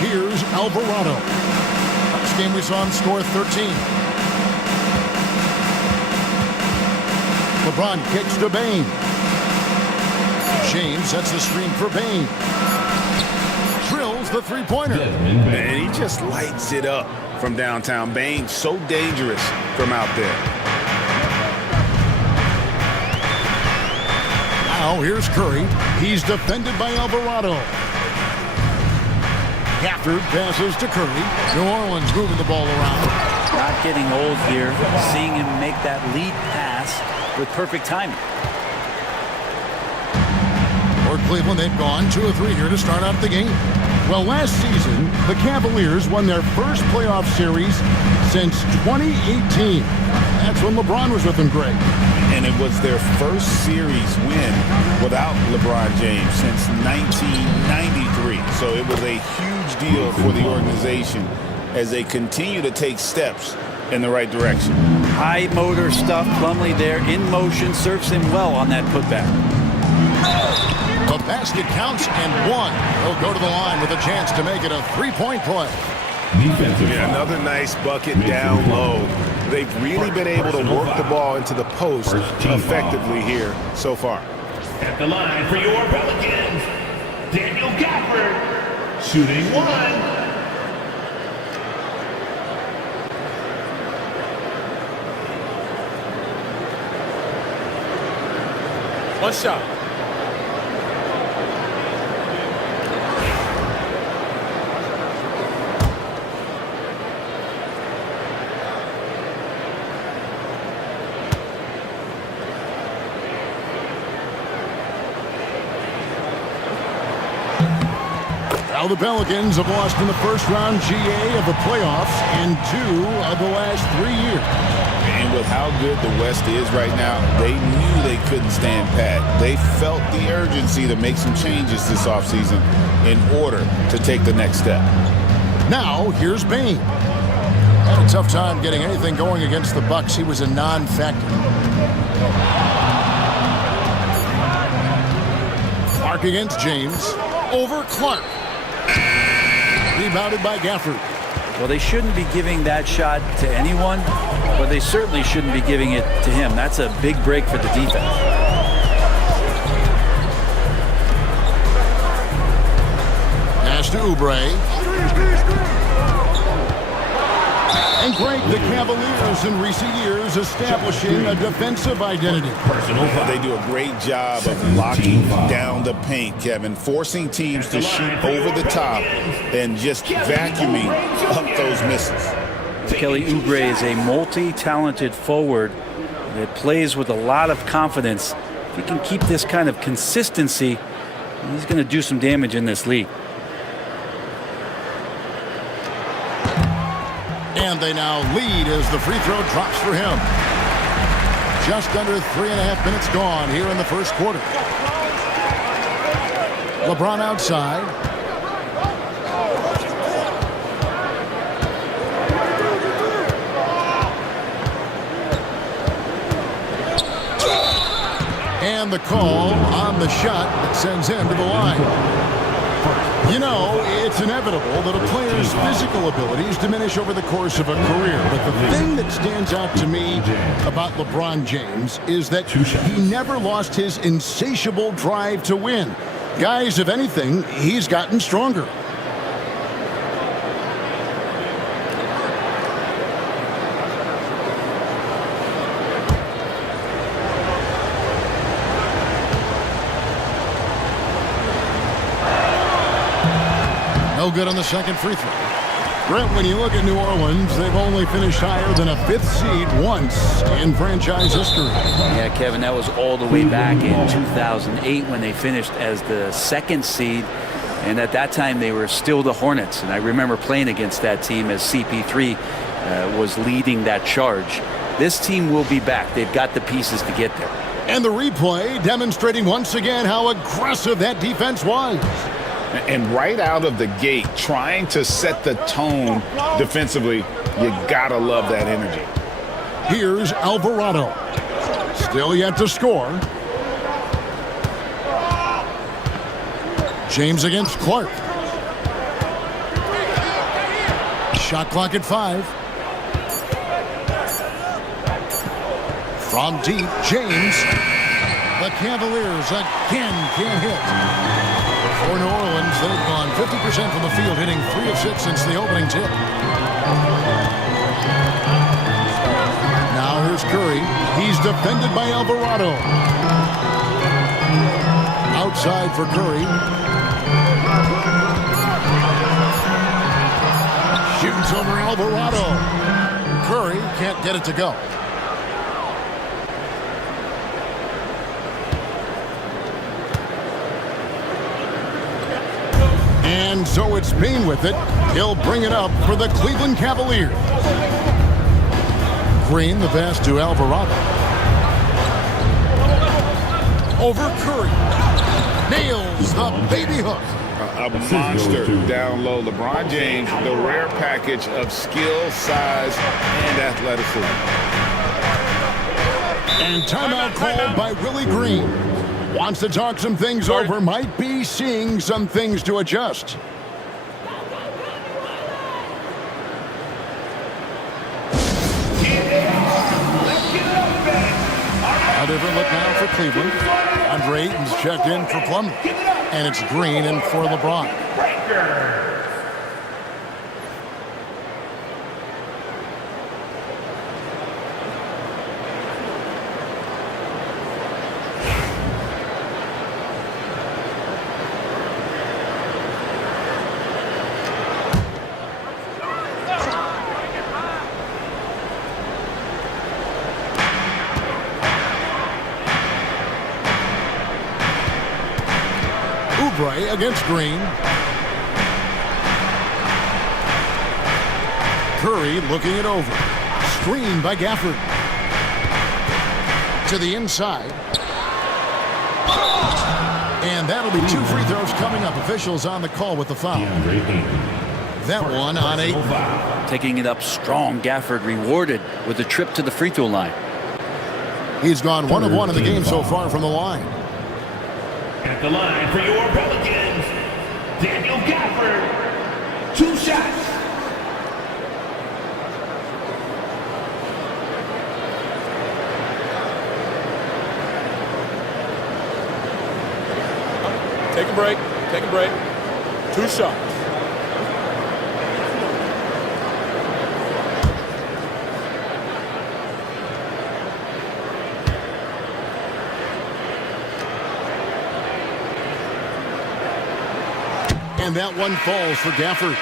Here's Alvarado. Last game we saw him score 13. LeBron kicks to Bane. James sets the screen for Bane. Drills the three-pointer. And he just lights it up from downtown. Bane so dangerous from out there. Now here's Curry. He's defended by Alvarado. Gafford passes to Curry. New Orleans moving the ball around. Not getting old here. Seeing him make that lead pass with perfect timing. For Cleveland, they've gone 2 of 3 here to start out the game. Well, last season, the Cavaliers won their first playoff series since 2018. That's when LeBron was with them, Greg. And it was their first series win without LeBron James since 1993. So it was a huge deal for the organization as they continue to take steps in the right direction. High motor stuff. Plumlee there in motion, serves him well on that putback. The basket counts and 1. He'll go to the line with a chance to make it a 3-point play. Yeah, another nice bucket down low. They've really been able to work the ball into the post effectively here so far. At the line for your Pelicans, Daniel Gafford, shooting 1. One shot. Now the Pelicans have lost in the first round GA of the playoffs in 2 of the last 3 years. And with how good the West is right now, they knew they couldn't stand pat. They felt the urgency to make some changes this offseason in order to take the next step. Now, here's Bane. Had a tough time getting anything going against the Bucks. He was a non-factor. Clark against James. Over Clark. Rebounded by Gafford. Well, they shouldn't be giving that shot to anyone, but they certainly shouldn't be giving it to him. That's a big break for the defense. Pass to Oubre. And Greg, the Cavaliers in recent years establishing a defensive identity. They do a great job of locking down the paint, Kevin, forcing teams to shoot over the top and just vacuuming up those misses. Kelly Oubre is a multi-talented forward that plays with a lot of confidence. If he can keep this kind of consistency, he's going to do some damage in this league. And they now lead as the free throw drops for him. Just under 3.5 minutes gone here in the first quarter. LeBron outside. And the call on the shot that sends him to the line. You know, it's inevitable that a player's physical abilities diminish over the course of a career. But the thing that stands out to me about LeBron James is that he never lost his insatiable drive to win. Guys, if anything, he's gotten stronger. No good on the second free throw. Brent, when you look at New Orleans, they've only finished higher than a 5th seed once in franchise history. Yeah, Kevin, that was all the way back in 2008 when they finished as the 2nd seed. And at that time, they were still the Hornets. And I remember playing against that team as CP3 was leading that charge. This team will be back. They've got the pieces to get there. And the replay demonstrating once again how aggressive that defense was. And right out of the gate, trying to set the tone defensively, you gotta love that energy. Here's Alvarado. Still yet to score. James against Clark. Shot clock at 5. From deep, James. The Cavaliers again can't hit. For New Orleans, they've gone 50% from the field, hitting 3 of 6 since the opening tip. Now here's Curry. He's defended by Alvarado. Outside for Curry. Shoots over Alvarado. Curry can't get it to go. And so it's Bain with it. He'll bring it up for the Cleveland Cavaliers. Green, the pass to Alvarado. Over Curry. Nails the baby hook. A monster down low. LeBron James, the rare package of skill, size, and athleticism. And timeout called by Willie Green. Wants to talk some things over, might be seeing some things to adjust. A different look now for Cleveland. Andre Ayton's checked in for Plumlee. And it's Green in for LeBron. Oubre against Green. Curry looking it over. Screen by Gafford. To the inside. And that'll be 2 free throws coming up. Officials on the call with the foul. that one on 8. Taking it up strong, Gafford rewarded with a trip to the free throw line. He's gone 1 of 1 in the game so far from the line. At the line for your Pelicans, Daniel Gafford. 2 shots. Take a break. Take a break. 2 shots. And that one falls for Gafford.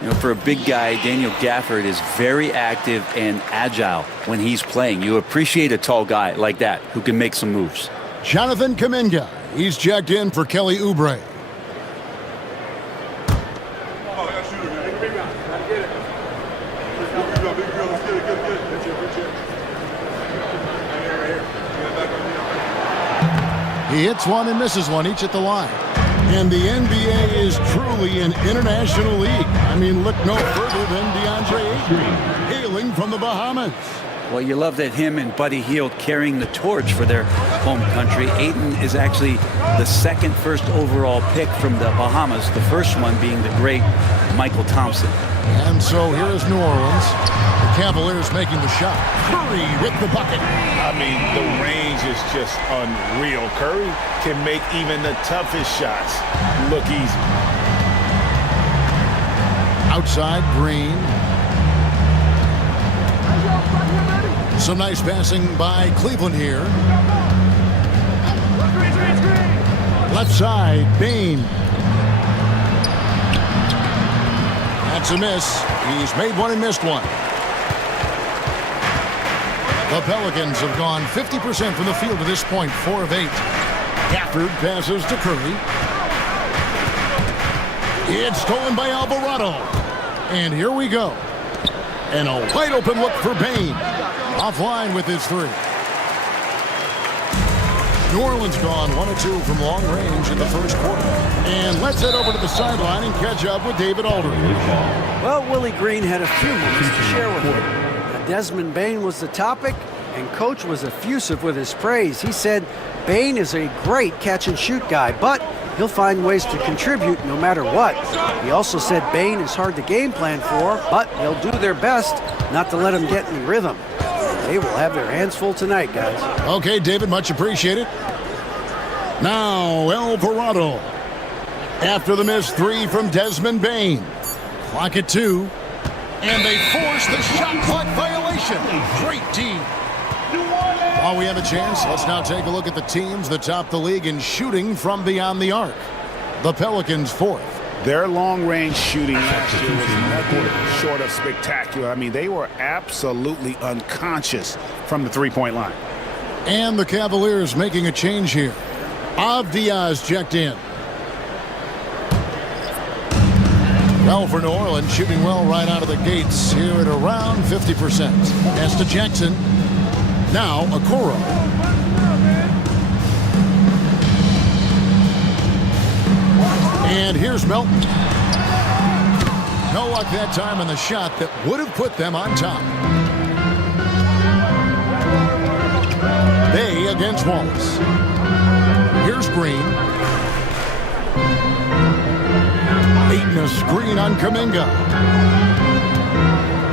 You know, for a big guy, Daniel Gafford is very active and agile when he's playing. You appreciate a tall guy like that who can make some moves. Jonathan Kuminga. He's checked in for Kelly Oubre. He hits one and misses one, each at the line. And the NBA is truly an international league. I mean, look no further than DeAndre Ayton, hailing from the Bahamas. Well, you love that him and Buddy Hield carrying the torch for their home country. Ayton is actually the second first overall pick from the Bahamas, the first one being the great Michael Thompson. And so here is New Orleans. The Cavaliers making the shot. Curry with the bucket. I mean, the range is just unreal. Curry can make even the toughest shots look easy. Outside, Green. Some nice passing by Cleveland here. Left side, Bain. That's a miss. He's made one and missed one. The Pelicans have gone 50% from the field to this point, 4 of 8. Gafford passes to Curry. It's stolen by Alvarado. And here we go. And a wide open look for Bain. Offline with his 3. New Orleans gone 1 of 2 from long range in the first quarter. And let's head over to the sideline and catch up with David Aldridge. Well, Willie Green had a few moments to share with him. Desmond Bain was the topic, and Coach was effusive with his praise. He said Bain is a great catch-and-shoot guy, but he'll find ways to contribute no matter what. He also said Bain is hard to game plan for, but they'll do their best not to let him get in rhythm. They will have their hands full tonight, guys. Okay, David, much appreciated. Now, Alvarado. After the missed 3 from Desmond Bain. Clock at 2. And they force the shot clock violation. Great team. While we have a chance, let's now take a look at the teams that top the league in shooting from beyond the arc. The Pelicans 4th. Their long-range shooting last year was nothing short of spectacular. I mean, they were absolutely unconscious from the three-point line. And the Cavaliers making a change here. Diaz checked in. Well, for New Orleans, shooting well right out of the gates here at around 50%. Pass to Jackson. Now, Okoro. And here's Melton. No luck that time on the shot that would have put them on top. Bay against Wallace. Here's Green. Beating a screen on Kuminga.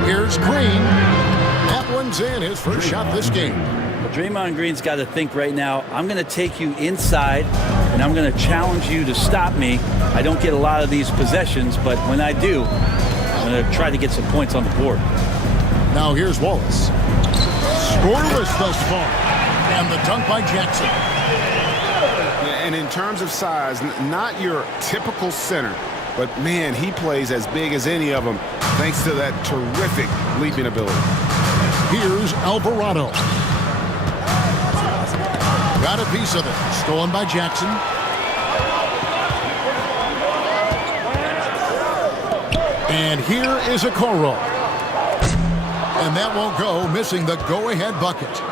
Here's Green. That one's in, his first shot this game. Well, Draymond Green's got to think right now, I'm going to take you inside, and I'm going to challenge you to stop me. I don't get a lot of these possessions, but when I do, I'm going to try to get some points on the board. Now here's Wallace. Scoreless thus far. And the dunk by Jackson. And in terms of size, not your typical center, but man, he plays as big as any of them thanks to that terrific leaping ability. Here's Alvarado. Got a piece of it. Stolen by Jackson. And here is Okoro. And that won't go, missing the go-ahead bucket.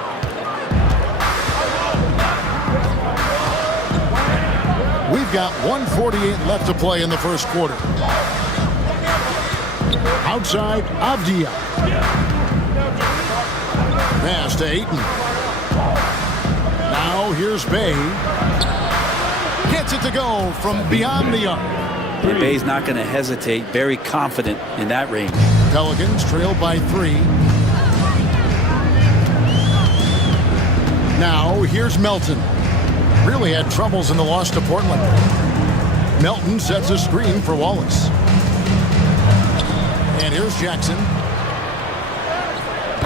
We've got 1:48 left to play in the first quarter. Outside, Avdia. Pass to Ayton. Now here's Bay. Gets it to go from beyond the arc. And Bay's not going to hesitate. Very confident in that range. Pelicans trail by 3. Now here's Melton. Really had troubles in the loss to Portland. Melton sets a screen for Wallace. And here's Jackson.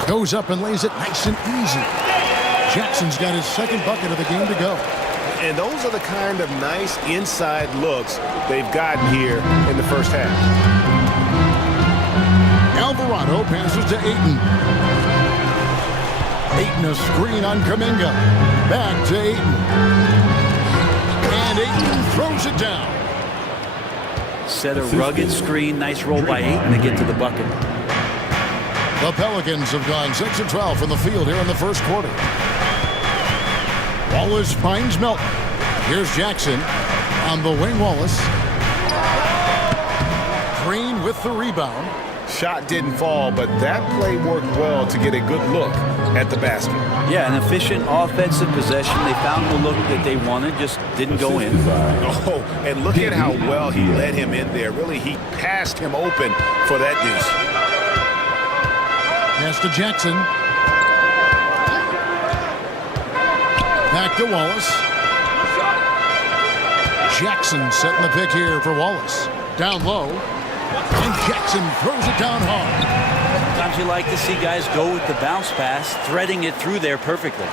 Goes up and lays it nice and easy. Jackson's got his second bucket of the game to go. And those are the kind of nice inside looks they've gotten here in the first half. Alvarado passes to Ayton. Ayton a screen on Kuminga. Back to Ayton. And Ayton throws it down. Set a rugged screen. Nice roll by Ayton to get to the bucket. The Pelicans have gone 6 of 12 from the field here in the first quarter. Wallace finds Melton. Here's Jackson on the wing. Wallace. Green with the rebound. Shot didn't fall, but that play worked well to get a good look at the basket. Yeah, an efficient offensive possession. They found the look that they wanted, just didn't go in. Oh, and look at how well he led him in there. Really, he passed him open for that deuce. Pass to Jackson. Back to Wallace. Jackson setting the pick here for Wallace. Down low. And Jackson throws it down hard. Sometimes you like to see guys go with the bounce pass, threading it through there perfectly.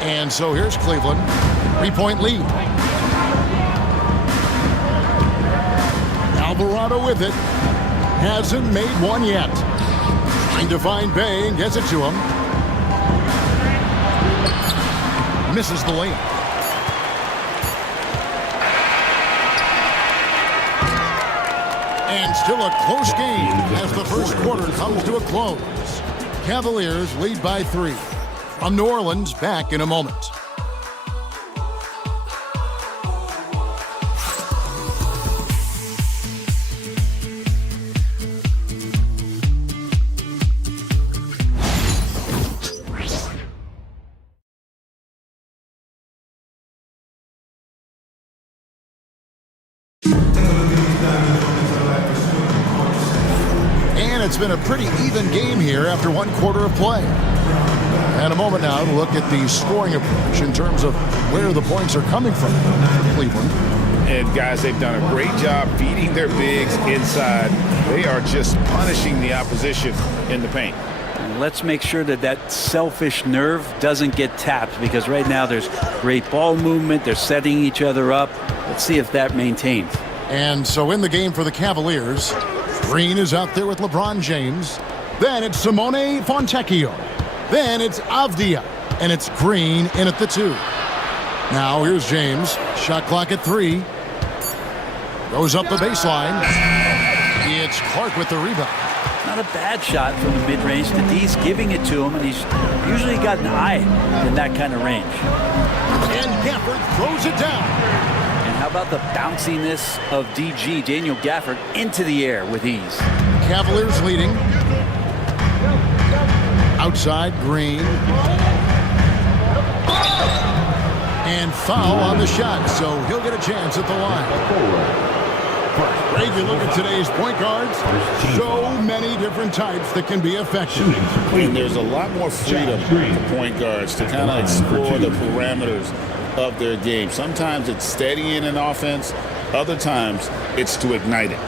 And so here's Cleveland. 3-point lead. Alvarado with it. Hasn't made one yet. Trying to find Bay and gets it to him. Misses the layup. And still a close game as the first quarter comes to a close. Cavaliers lead by 3. From New Orleans, back in a moment. It's been a pretty even game here after one quarter of play. And a moment now to look at the scoring approach in terms of where the points are coming from. Cleveland. And guys, they've done a great job feeding their bigs inside. They are just punishing the opposition in the paint. And let's make sure that that selfish nerve doesn't get tapped, because right now there's great ball movement. They're setting each other up. Let's see if that maintains. And so in the game for the Cavaliers, Green is out there with LeBron James. Then it's Simone Fontecchio. Then it's Avdia. And it's Green in at the 2. Now here's James. Shot clock at 3. Goes up the baseline. It's Clark with the rebound. Not a bad shot from the mid-range. The D's giving it to him, and he's usually got an eye in that kind of range. And Gafford throws it down. How about the bounciness of DG, Daniel Gafford, into the air with ease. Cavaliers leading. Outside, Green. And foul on the shot, so he'll get a chance at the line. Greg, you look at today's point guards, so many different types that can be effective. And there's a lot more freedom for point guards to kind of explore the parameters of their game. Sometimes it's steadying an offense. Other times it's to ignite it.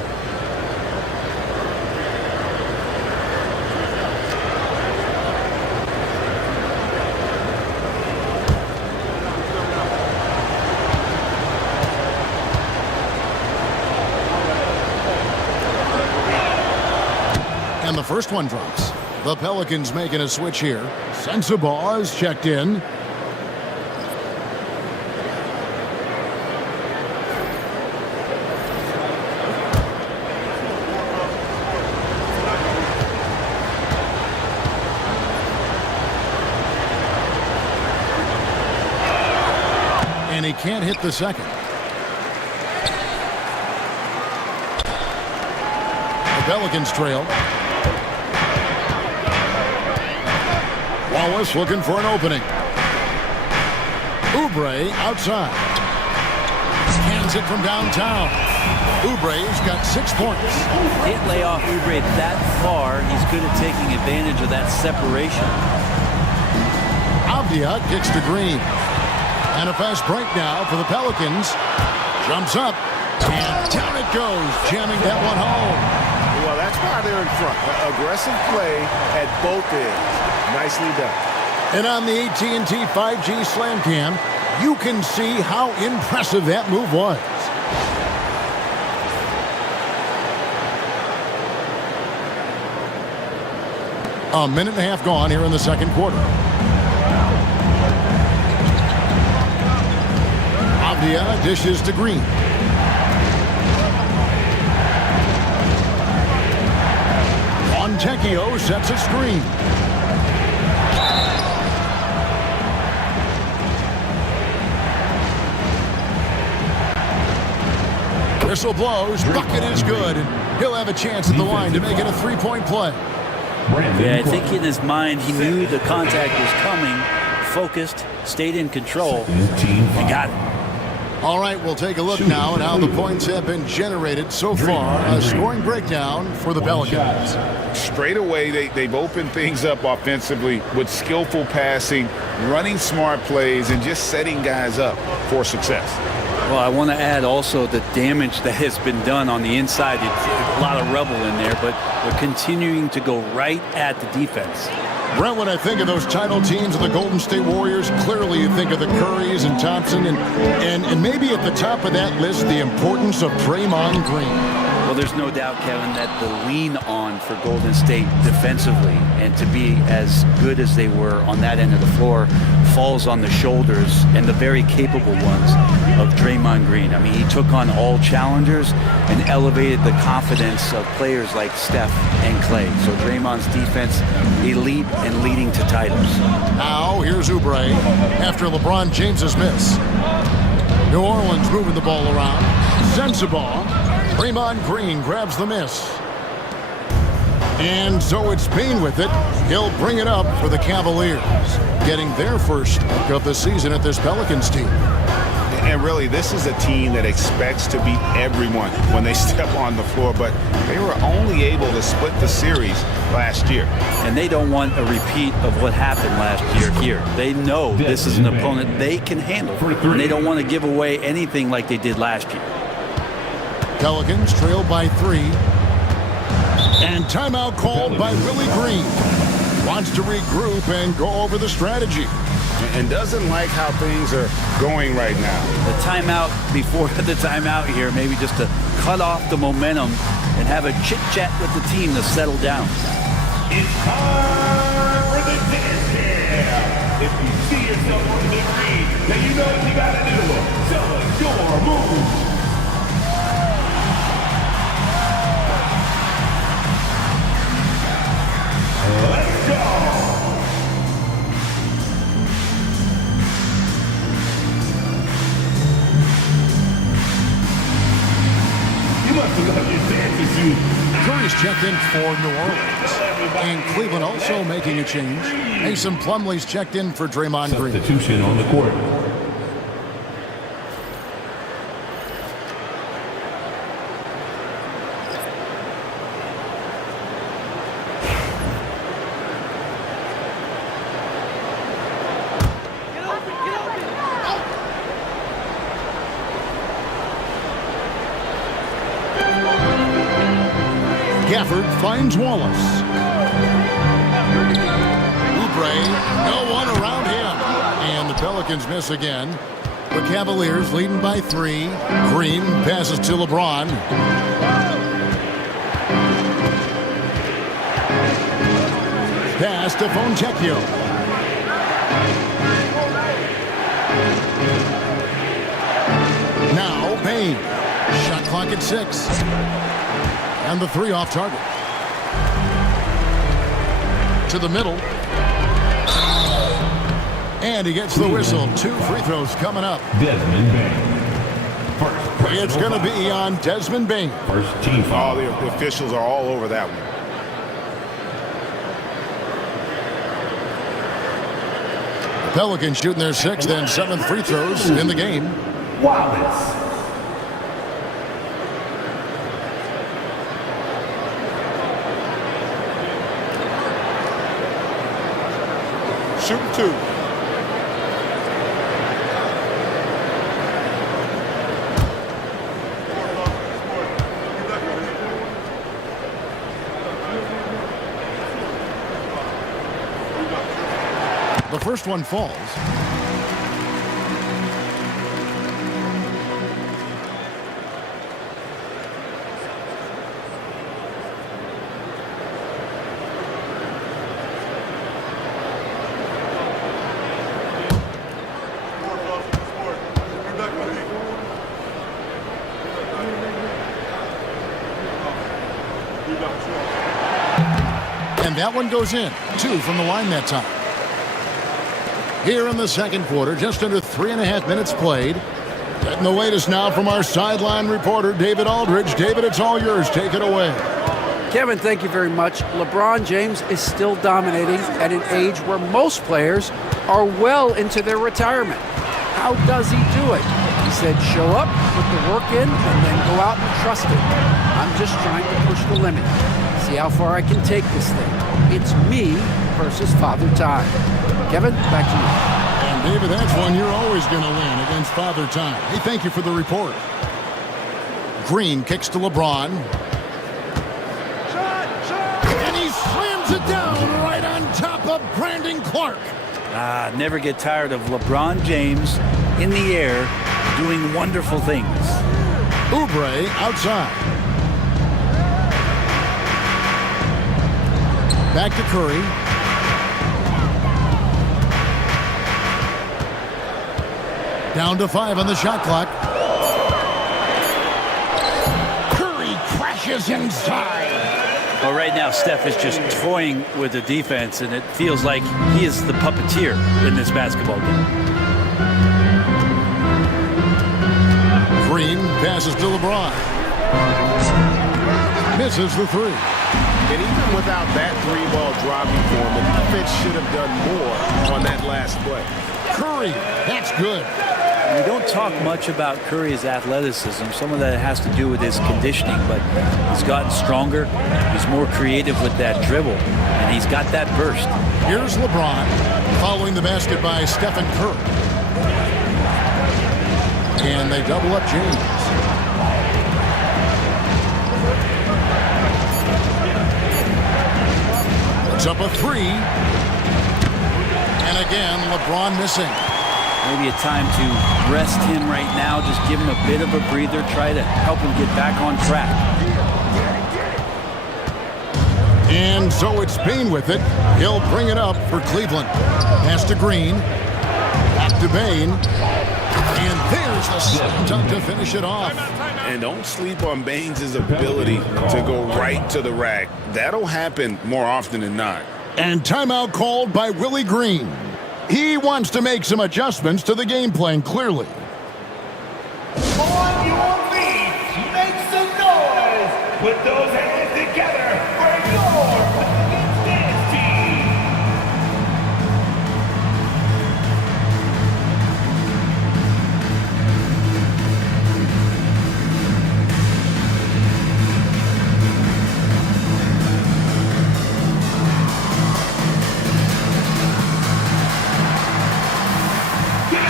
And the first one drops. The Pelicans making a switch here. Sensabaugh is checked in. And he can't hit the second. Pelicans trail. Wallace looking for an opening. Oubre outside. Hands it from downtown. Oubre's got 6 points. Can't lay off Oubre that far. He's good at taking advantage of that separation. Avdia kicks to Green. And a fast break now for the Pelicans. Jumps up. And down it goes, jamming that one home. Well, that's why they're in front. Aggressive play at both ends. Nicely done. And on the AT&T 5G Slam Cam, you can see how impressive that move was. A minute and a half gone here in the second quarter. Avdia dishes to Green. Fontecchio sets a screen. Whistle blows, bucket is good, and he'll have a chance at the line to make it a three-point play. Yeah, I think in his mind he knew the contact was coming, focused, stayed in control, and got it. All right, we'll take a look now at how the points have been generated so far. A scoring breakdown for the Pelicans. Straight away, they've opened things up offensively with skillful passing, running smart plays, and just setting guys up for success. Well, I want to add also the damage that has been done on the inside. It's a lot of rubble in there, but they're continuing to go right at the defense. Brent, when I think of those title teams of the Golden State Warriors, clearly you think of the Currys and Thompson, and maybe at the top of that list, the importance of Draymond Green. Well, there's no doubt, Kevin, that the lean on for Golden State defensively and to be as good as they were on that end of the floor falls on the shoulders and the very capable ones of Draymond Green. I mean, he took on all challengers and elevated the confidence of players like Steph and Clay. So Draymond's defense, elite and leading to titles. Now, here's Oubre after LeBron James's miss. New Orleans moving the ball around. Sensabaugh. Draymond Green grabs the miss. And so it's Payne with it. He'll bring it up for the Cavaliers, getting their first look of the season at this Pelicans team. And really, this is a team that expects to beat everyone when they step on the floor, but they were only able to split the series last year. And they don't want a repeat of what happened last year here. They know this is an opponent they can handle, and they don't want to give away anything like they did last year. Pelicans trail by 3. And timeout called by Willie Green. Wants to regroup and go over the strategy. And doesn't like how things are going right now. The timeout before the timeout here, maybe just to cut off the momentum and have a chit-chat with the team to settle down. It's time for the dance cam. If you see yourself on the green, then you know what you gotta do. Tell us your move. Let's go! You must have loved your dancing suit. Curry's checked in for New Orleans. And Cleveland also making a change. Mason Plumlee's checked in for Draymond Green. Substitution on the court. Gafford finds Wallace. Oubre, no one around him. And the Pelicans miss again. The Cavaliers leading by 3. Green passes to LeBron. Pass to Fontecchio. Now Payne. Shot clock at 6. And the 3 off target. To the middle. And he gets the whistle. 2 free throws coming up. Desmond Bain. It's going to be on Desmond Bain. First team foul. Oh, the officials are all over that one. Pelicans shooting their 6th and 7th free throws in the game. Wallace. Shooting 2. The first one falls. And that one goes in. 2 from the line that time. Here in the second quarter, just under 3.5 minutes played. Getting the latest now from our sideline reporter, David Aldridge. David, it's all yours. Take it away. Kevin, thank you very much. LeBron James is still dominating at an age where most players are well into their retirement. How does he do it? He said, show up, put the work in, and then go out and trust it. I'm just trying to push the limit. See how far I can take this thing. It's me versus Father Time. Kevin, back to you. And David, that's one you're always going to win against Father Time. Hey, thank you for the report. Green kicks to LeBron. And he slams it down right on top of Brandon Clark. Never get tired of LeBron James in the air doing wonderful things. Oubre outside. Back to Curry. Down to 5 on the shot clock. Curry crashes inside. Well, right now, Steph is just toying with the defense, and it feels like he is the puppeteer in this basketball game. Green passes to LeBron. Misses the 3. And even without that 3-ball dropping for him, the defense should have done more on that last play. Curry, that's good. We don't talk much about Curry's athleticism. Some of that has to do with his conditioning, but he's gotten stronger. He's more creative with that dribble, and he's got that burst. Here's LeBron following the basket by Stephen Curry. And they double up James. It's up a 3. And again, LeBron missing. Maybe a time to rest him right now, just give him a bit of a breather, try to help him get back on track. And so it's Bain with it. He'll bring it up for Cleveland. Pass to Green. Back to Bain. And there's the slam dunk to finish it off. And don't sleep on Baines' ability to go right to the rack. That'll happen more often than not. And timeout called by Willie Green. He wants to make some adjustments to the game plan, clearly. On your feet, make some noise. Put those hands together for your Pelicans dance team.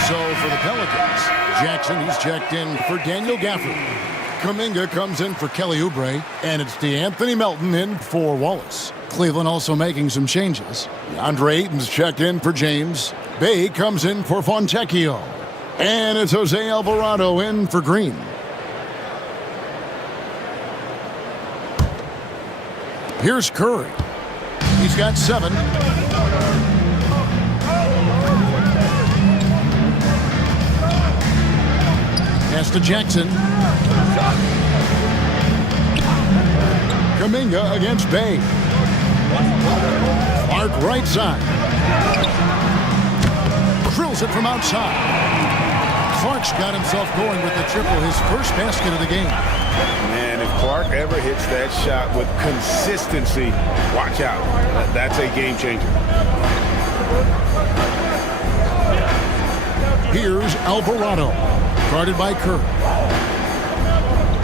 So for the Pelicans, Jackson, he's checked in for Daniel Gafford. Kuminga comes in for Kelly Oubre, and it's DeAnthony Melton in for Wallace. Cleveland also making some changes. DeAndre Ayton's checked in for James. Bay comes in for Fontecchio. And it's Jose Alvarado in for Green. Here's Curry. He's got 7. Pass to Jackson. Kuminga against Bay. Clark right side. Drills it from outside. Clark Clark's got himself going with the triple, his first basket of the game. Man, if Clark ever hits that shot with consistency, watch out. That's a game changer. Here's Alvarado, guarded by Kerr.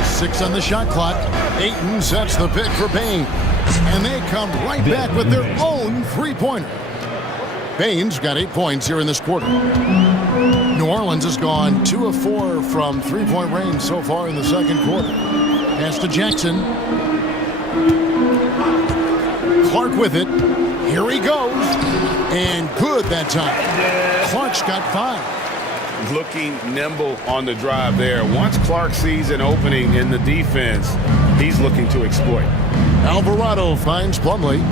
6 on the shot clock. Ayton sets the pick for Bain. And they come right back with their own three-pointer. Bain's got 8 points here in this quarter. New Orleans has gone 2 of 4 from three-point range so far in the second quarter. Pass to Jackson. Clark with it. Here he goes. And good that time. Clark's got 5. Looking nimble on the drive there. Once Clark sees an opening in the defense, he's looking to exploit. Alvarado finds Plumlee.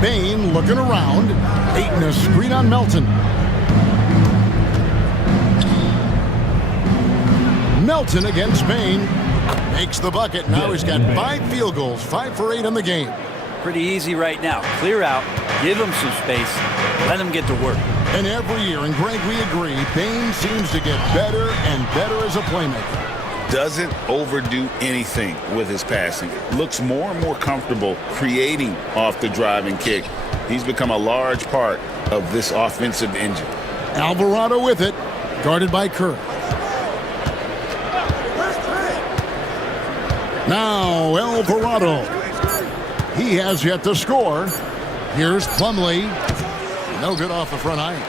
Bain looking around. Ayton a screen on Melton. Melton against Bain. Makes the bucket. Now he's got 5 field goals. 5 for 8 in the game. Pretty easy right now. Clear out. Give him some space. Let him get to work. And every year, and Greg, we agree, Bain seems to get better and better as a playmaker. Doesn't overdo anything with his passing. Looks more and more comfortable creating off the driving kick. He's become a large part of this offensive engine. Alvarado with it, guarded by Kerr. Now Alvarado. He has yet to score. Here's Plumlee. No good off the front iron.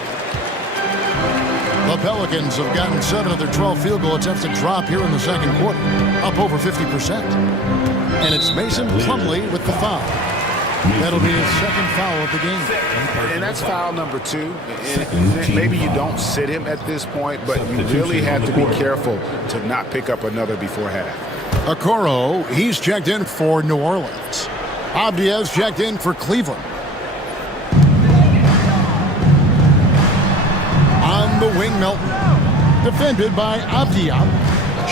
The Pelicans have gotten 7 of their 12 field goal attempts to drop here in the second quarter, up over 50%. And it's Mason Plumlee with the foul. That'll be his second foul of the game. And that's foul number 2. And maybe you don't sit him at this point, but you really have to be careful to not pick up another before half. Okoro, he's checked in for New Orleans. Avdia's checked in for Cleveland. On the wing, Melton. Defended by Avdia.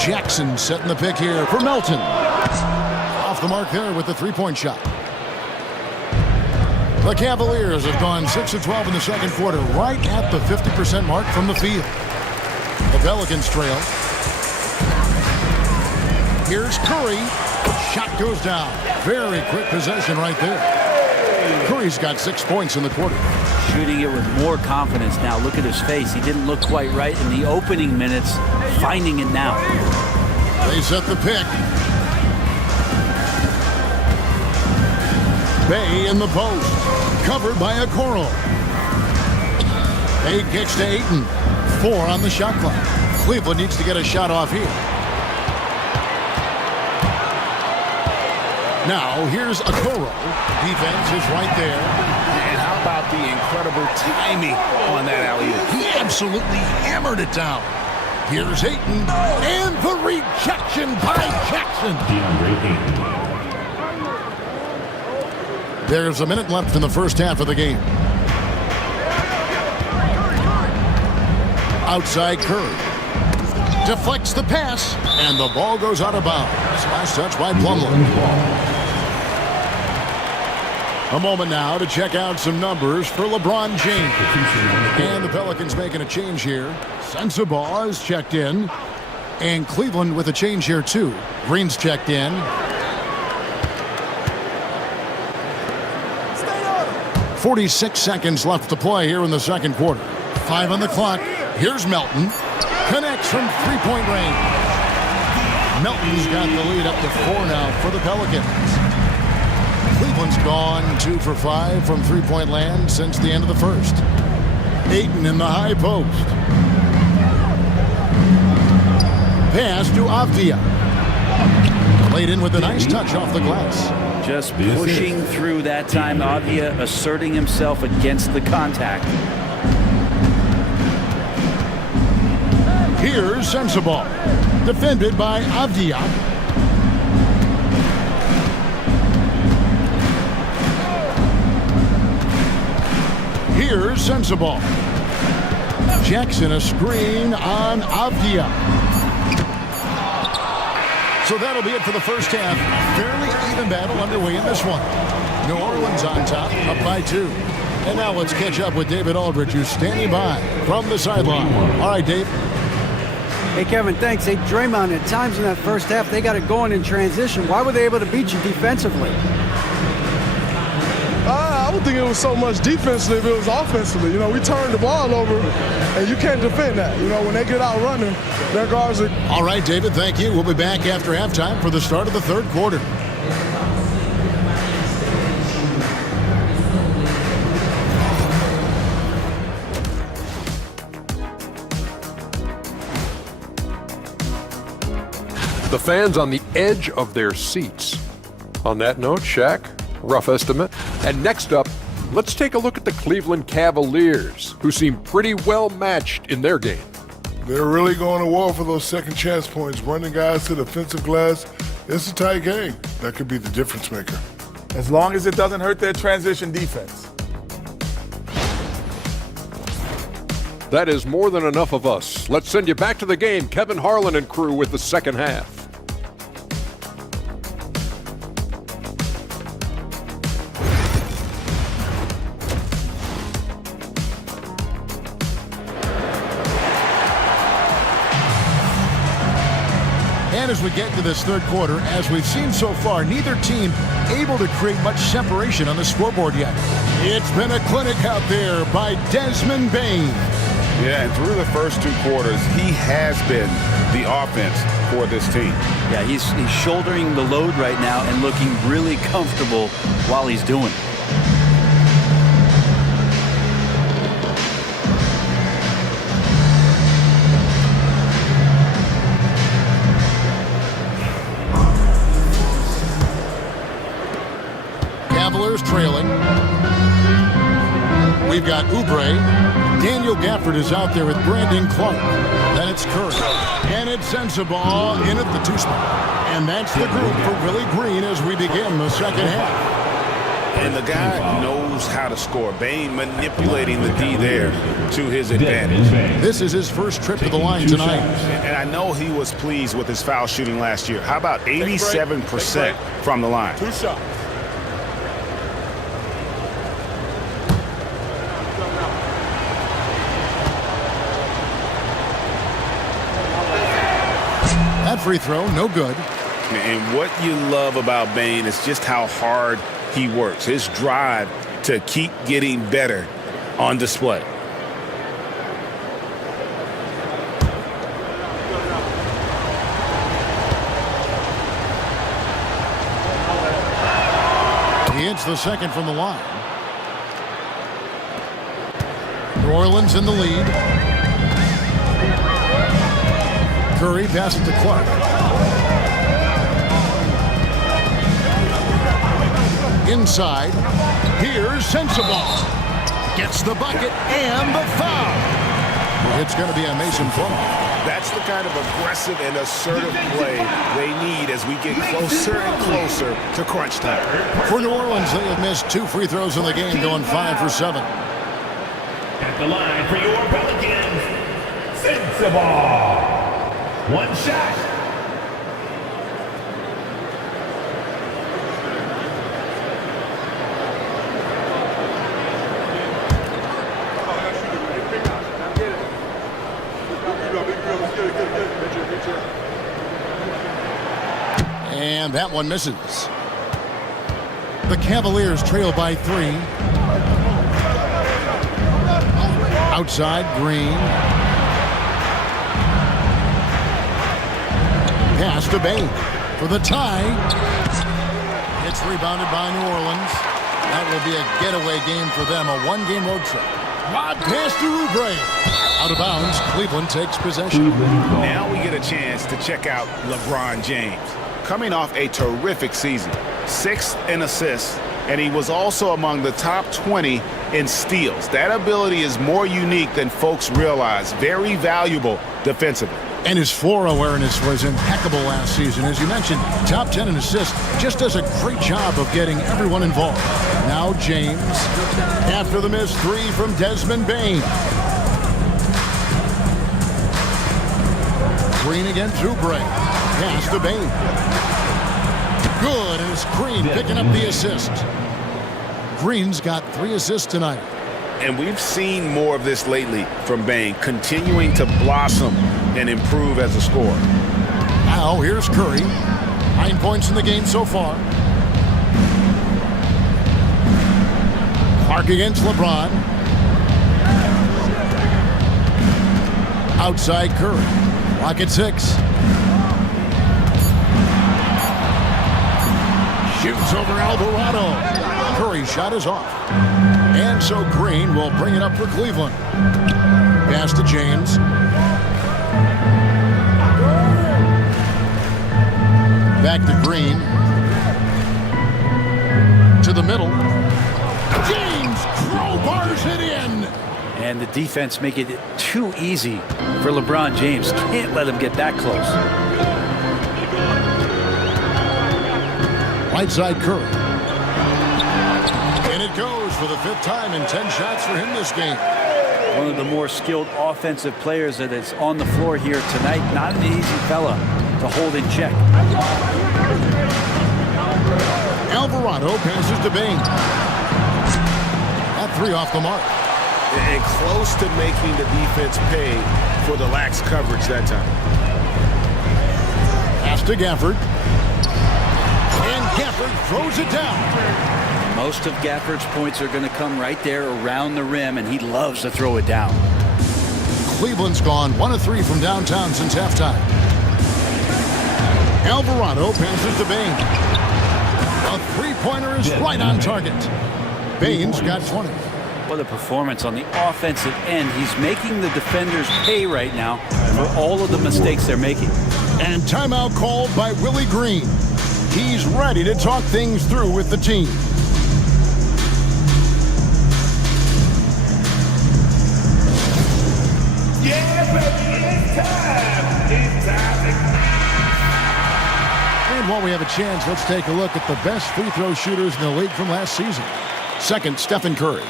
Jackson setting the pick here for Melton. Off the mark there with the three-point shot. The Cavaliers have gone 6 of 12 in the second quarter, right at the 50% mark from the field. The Pelicans trail. Here's Curry. Shot goes down. Very quick possession right there. Curry's got 6 points in the quarter. Shooting it with more confidence now. Look at his face. He didn't look quite right in the opening minutes. Finding it now. They set the pick. Bay in the post. Covered by Okoro. Bay kicks to Ayton. 4 on the shot clock. Cleveland needs to get a shot off here. Now, here's Okoro. Defense is right there. And how about the incredible timing on that alley-oop? He absolutely hammered it down. Here's Ayton. And the rejection by Jackson. There's a minute left in the first half of the game. Outside Curry. Deflects the pass. And the ball goes out of bounds. Last touch by Plumlee. A moment now to check out some numbers for LeBron James. And the Pelicans making a change here. Sensabaugh is checked in. And Cleveland with a change here too. Green's checked in. 46 seconds left to play here in the second quarter. 5 on the clock. Here's Melton. Connects from three-point range. Melton's got the lead up to 4 now for the Pelicans. Cleveland's gone 2 for 5 from three-point land since the end of the first. Ayton in the high post. Pass to Avdia. Laid in with a nice touch off the glass. Just pushing through that time. Avdia asserting himself against the contact. Here's Sensabaugh. Defended by Avdia. Here's Sensabaugh. Jackson a screen on Avdia. So that'll be it for the first half. Fairly even battle underway in this one. New Orleans on top, up by 2. And now let's catch up with David Aldridge, who's standing by from the sideline. All right, Dave. Hey, Kevin, thanks. Hey, Draymond, at times in that first half, they got it going in transition. Why were they able to beat you defensively? I don't think it was so much defensively, it was offensively. We turned the ball over, and you can't defend that. When they get out running, their guards are... All right, David, thank you. We'll be back after halftime for the start of the third quarter. The fans on the edge of their seats. On that note, Shaq, rough estimate. And next up, let's take a look at the Cleveland Cavaliers, who seem pretty well matched in their game. They're really going to war for those second chance points, running guys to the offensive glass. It's a tight game. That could be the difference maker. As long as it doesn't hurt their transition defense. That is more than enough of us. Let's send you back to the game. Kevin Harlan and crew with the second half. And as we get to this third quarter, as we've seen so far, neither team able to create much separation on the scoreboard yet. It's been a clinic out there by Desmond Bane. Yeah, and through the first two quarters, he has been the offense for this team. Yeah, he's shouldering the load right now and looking really comfortable while he's doing it. Cavaliers trailing. We've got Oubre. Daniel Gafford is out there with Brandon Clark. Then it's Curry. And it's Sensabaugh in at the two spot. And that's the group for Willie Green as we begin the second half. And the guy knows how to score. Bane manipulating the D there to his advantage. This is his first trip to the line tonight. And I know he was pleased with his foul shooting last year. How about 87% from the line? Two shots. That free throw, no good. And what you love about Bane is just how hard he works. His drive to keep getting better on display. He hits the second from the line. New Orleans in the lead. Curry passes to Clark. Inside, here's Sensabaugh. Gets the bucket and the foul. It's going to be a Mason Plumlee. That's the kind of aggressive and assertive play they need as we get closer and closer to crunch time. For New Orleans, they have missed 2 free throws in the game, going 5 for 7. At the line for your Pelicans, Sensabaugh. One shot. And that one misses. The Cavaliers trail by 3. Outside, Green. Pass to Bane for the tie. It's rebounded by New Orleans. That will be a getaway game for them, a one-game road trip. Rod pass to Oubre. Out of bounds, Cleveland takes possession. Now we get a chance to check out LeBron James. Coming off a terrific season, 6th in assists, and he was also among the top 20 in steals. That ability is more unique than folks realize. Very valuable defensively. And his floor awareness was impeccable last season. As you mentioned, top 10 in assists, just does a great job of getting everyone involved. Now James, after the missed 3 from Desmond Bane. Green again through Bray. Pass to Bane. Good, and it's Green picking up the assist. Green's got 3 assists tonight. And we've seen more of this lately from Bane, continuing to blossom and improve as a scorer. Now here's Curry. 9 points in the game so far. Clark against LeBron. Outside Curry. Clock at 6. Shoots over Alvarado. Curry's shot is off. And so Green will bring it up for Cleveland. Pass to James. Back to Green. To the middle. James crowbars it in. And the defense make it too easy for LeBron James. Can't let him get that close. Right side Curry. And it goes for the 5th time in 10 shots for him this game. One of the more skilled offensive players that is on the floor here tonight. Not an easy fella to hold in check. Alvarado passes to Bane. That 3 off the mark. And close to making the defense pay for the lax coverage that time. Pass to Gafford. And Gafford throws it down. Most of Gafford's points are going to come right there around the rim, and he loves to throw it down. Cleveland's gone 1 of 3 from downtown since halftime. Alvarado passes to Bane. A 3-pointer is right on target. Bane's got 20. What a performance on the offensive end. He's making the defenders pay right now for all of the mistakes they're making. And timeout called by Willie Green. He's ready to talk things through with the team. Yeah, baby, it's time. It's time. And while we have a chance, let's take a look at the best free throw shooters in the league from last season. Second, Stephen Curry.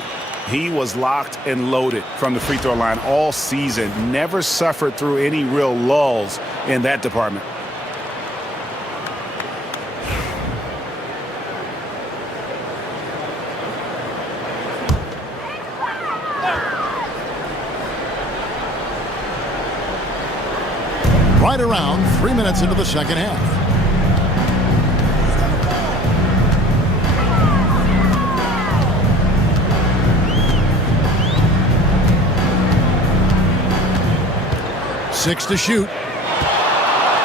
He was locked and loaded from the free throw line all season. Never suffered through any real lulls in that department. Right around 3 minutes into the second half. Six to shoot.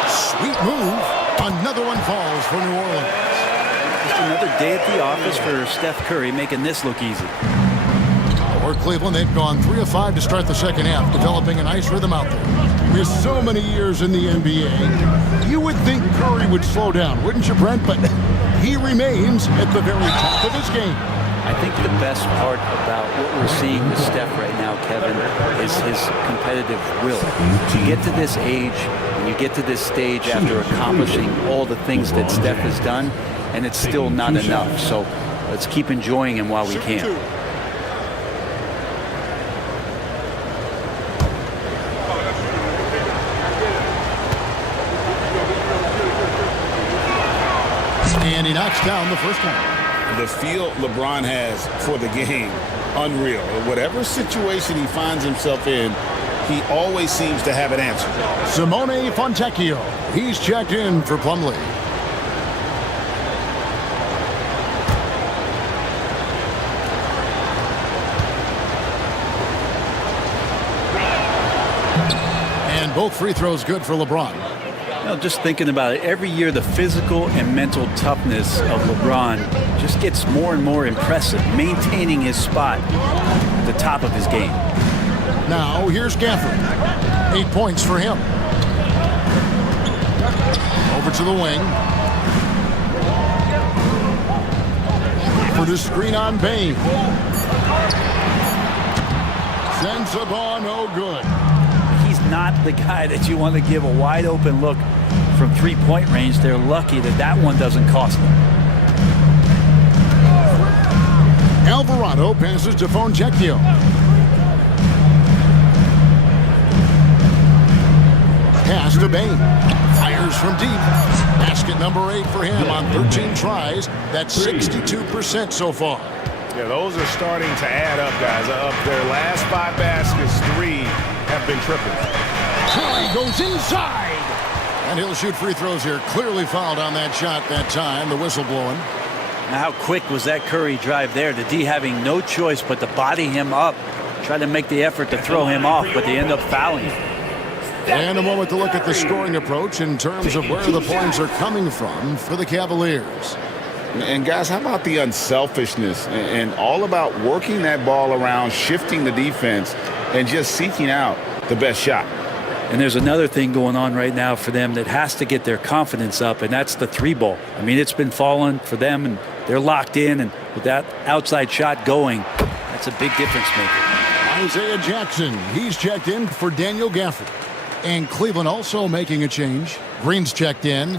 Sweet move. Another one falls for New Orleans. Just another day at the office for Steph Curry, making this look easy. For Cleveland, they've gone 3 of 5 to start the second half, developing a nice rhythm out there. With so many years in the NBA, you would think Curry would slow down, wouldn't you, Brent? But he remains at the very top of his game. I think the best part about what we're seeing with Steph right now, Kevin, is his competitive will. You get to this age, and you get to this stage after accomplishing all the things that Steph has done, and it's still not enough. So let's keep enjoying him while we can. And he knocks down the first one. The feel LeBron has for the game, unreal. Whatever situation he finds himself in, he always seems to have an answer. Simone Fontecchio. He's checked in for Plumlee. And both free throws good for LeBron. You know, just thinking about it, every year the physical and mental toughness of LeBron just gets more and more impressive, maintaining his spot at the top of his game. Now, here's Gafford. 8 points for him. Over to the wing. For the screen on Bane. Sends the ball, no good. He's not the guy that you want to give a wide open look from three-point range. They're lucky that that one doesn't cost them. Alvarado passes to Fontecchio. Pass to Bane. Fires from deep. Basket number 8 for him on 13 tries. That's 62% so far. Yeah, those are starting to add up, guys. Of their last 5 baskets, 3 have been tripled. Curry goes inside. And he'll shoot free throws here. Clearly fouled on that shot that time. The whistle blowing. Now, how quick was that Curry drive there? The D having no choice but to body him up, try to make the effort to throw him off, but they end up fouling. And a moment to look at the scoring approach in terms of where the points are coming from for the Cavaliers. And guys, how about the unselfishness and all about working that ball around, shifting the defense, and just seeking out the best shot. And there's another thing going on right now for them that has to get their confidence up, and that's the 3-ball. I mean, it's been falling for them, and they're locked in, and with that outside shot going, that's a big difference maker. Isaiah Jackson, he's checked in for Daniel Gafford. And Cleveland also making a change. Green's checked in.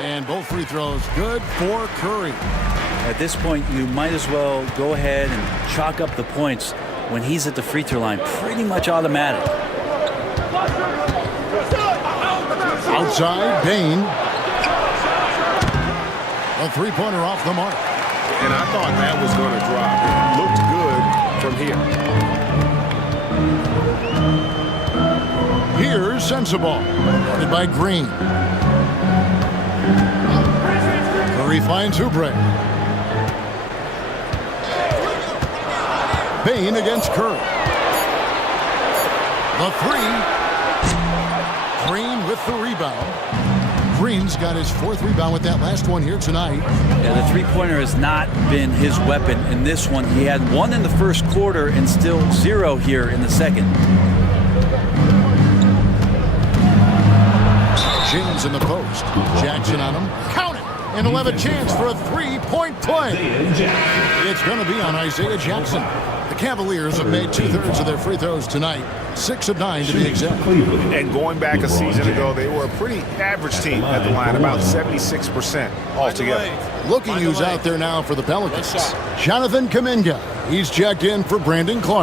And both free throws good for Curry. At this point, you might as well go ahead and chalk up the points when he's at the free throw line. Pretty much automatic. Outside, Bain. A three-pointer off the mark. And I thought that was going to drop. It looked good from here. Here's Sensabaugh, guarded by Green. Curry finds Oubre. Bain against Curry. The 3. Green with the rebound. Green's got his 4th rebound with that last one here tonight. Yeah, the three-pointer has not been his weapon in this one. He had 1 in the first quarter and still 0 here in the second. James in the post. Jackson on him. Count it! And he'll have a chance for a 3-point play. It's going to be on Isaiah Jackson. The Cavaliers have made 2/3 of their free throws tonight. 6 of 9 to be exact. And going back a season ago, they were a pretty average team at the line, about 76% altogether. Looking who's out there now for the Pelicans. Jonathan Kuminga. He's checked in for Brandon Clark.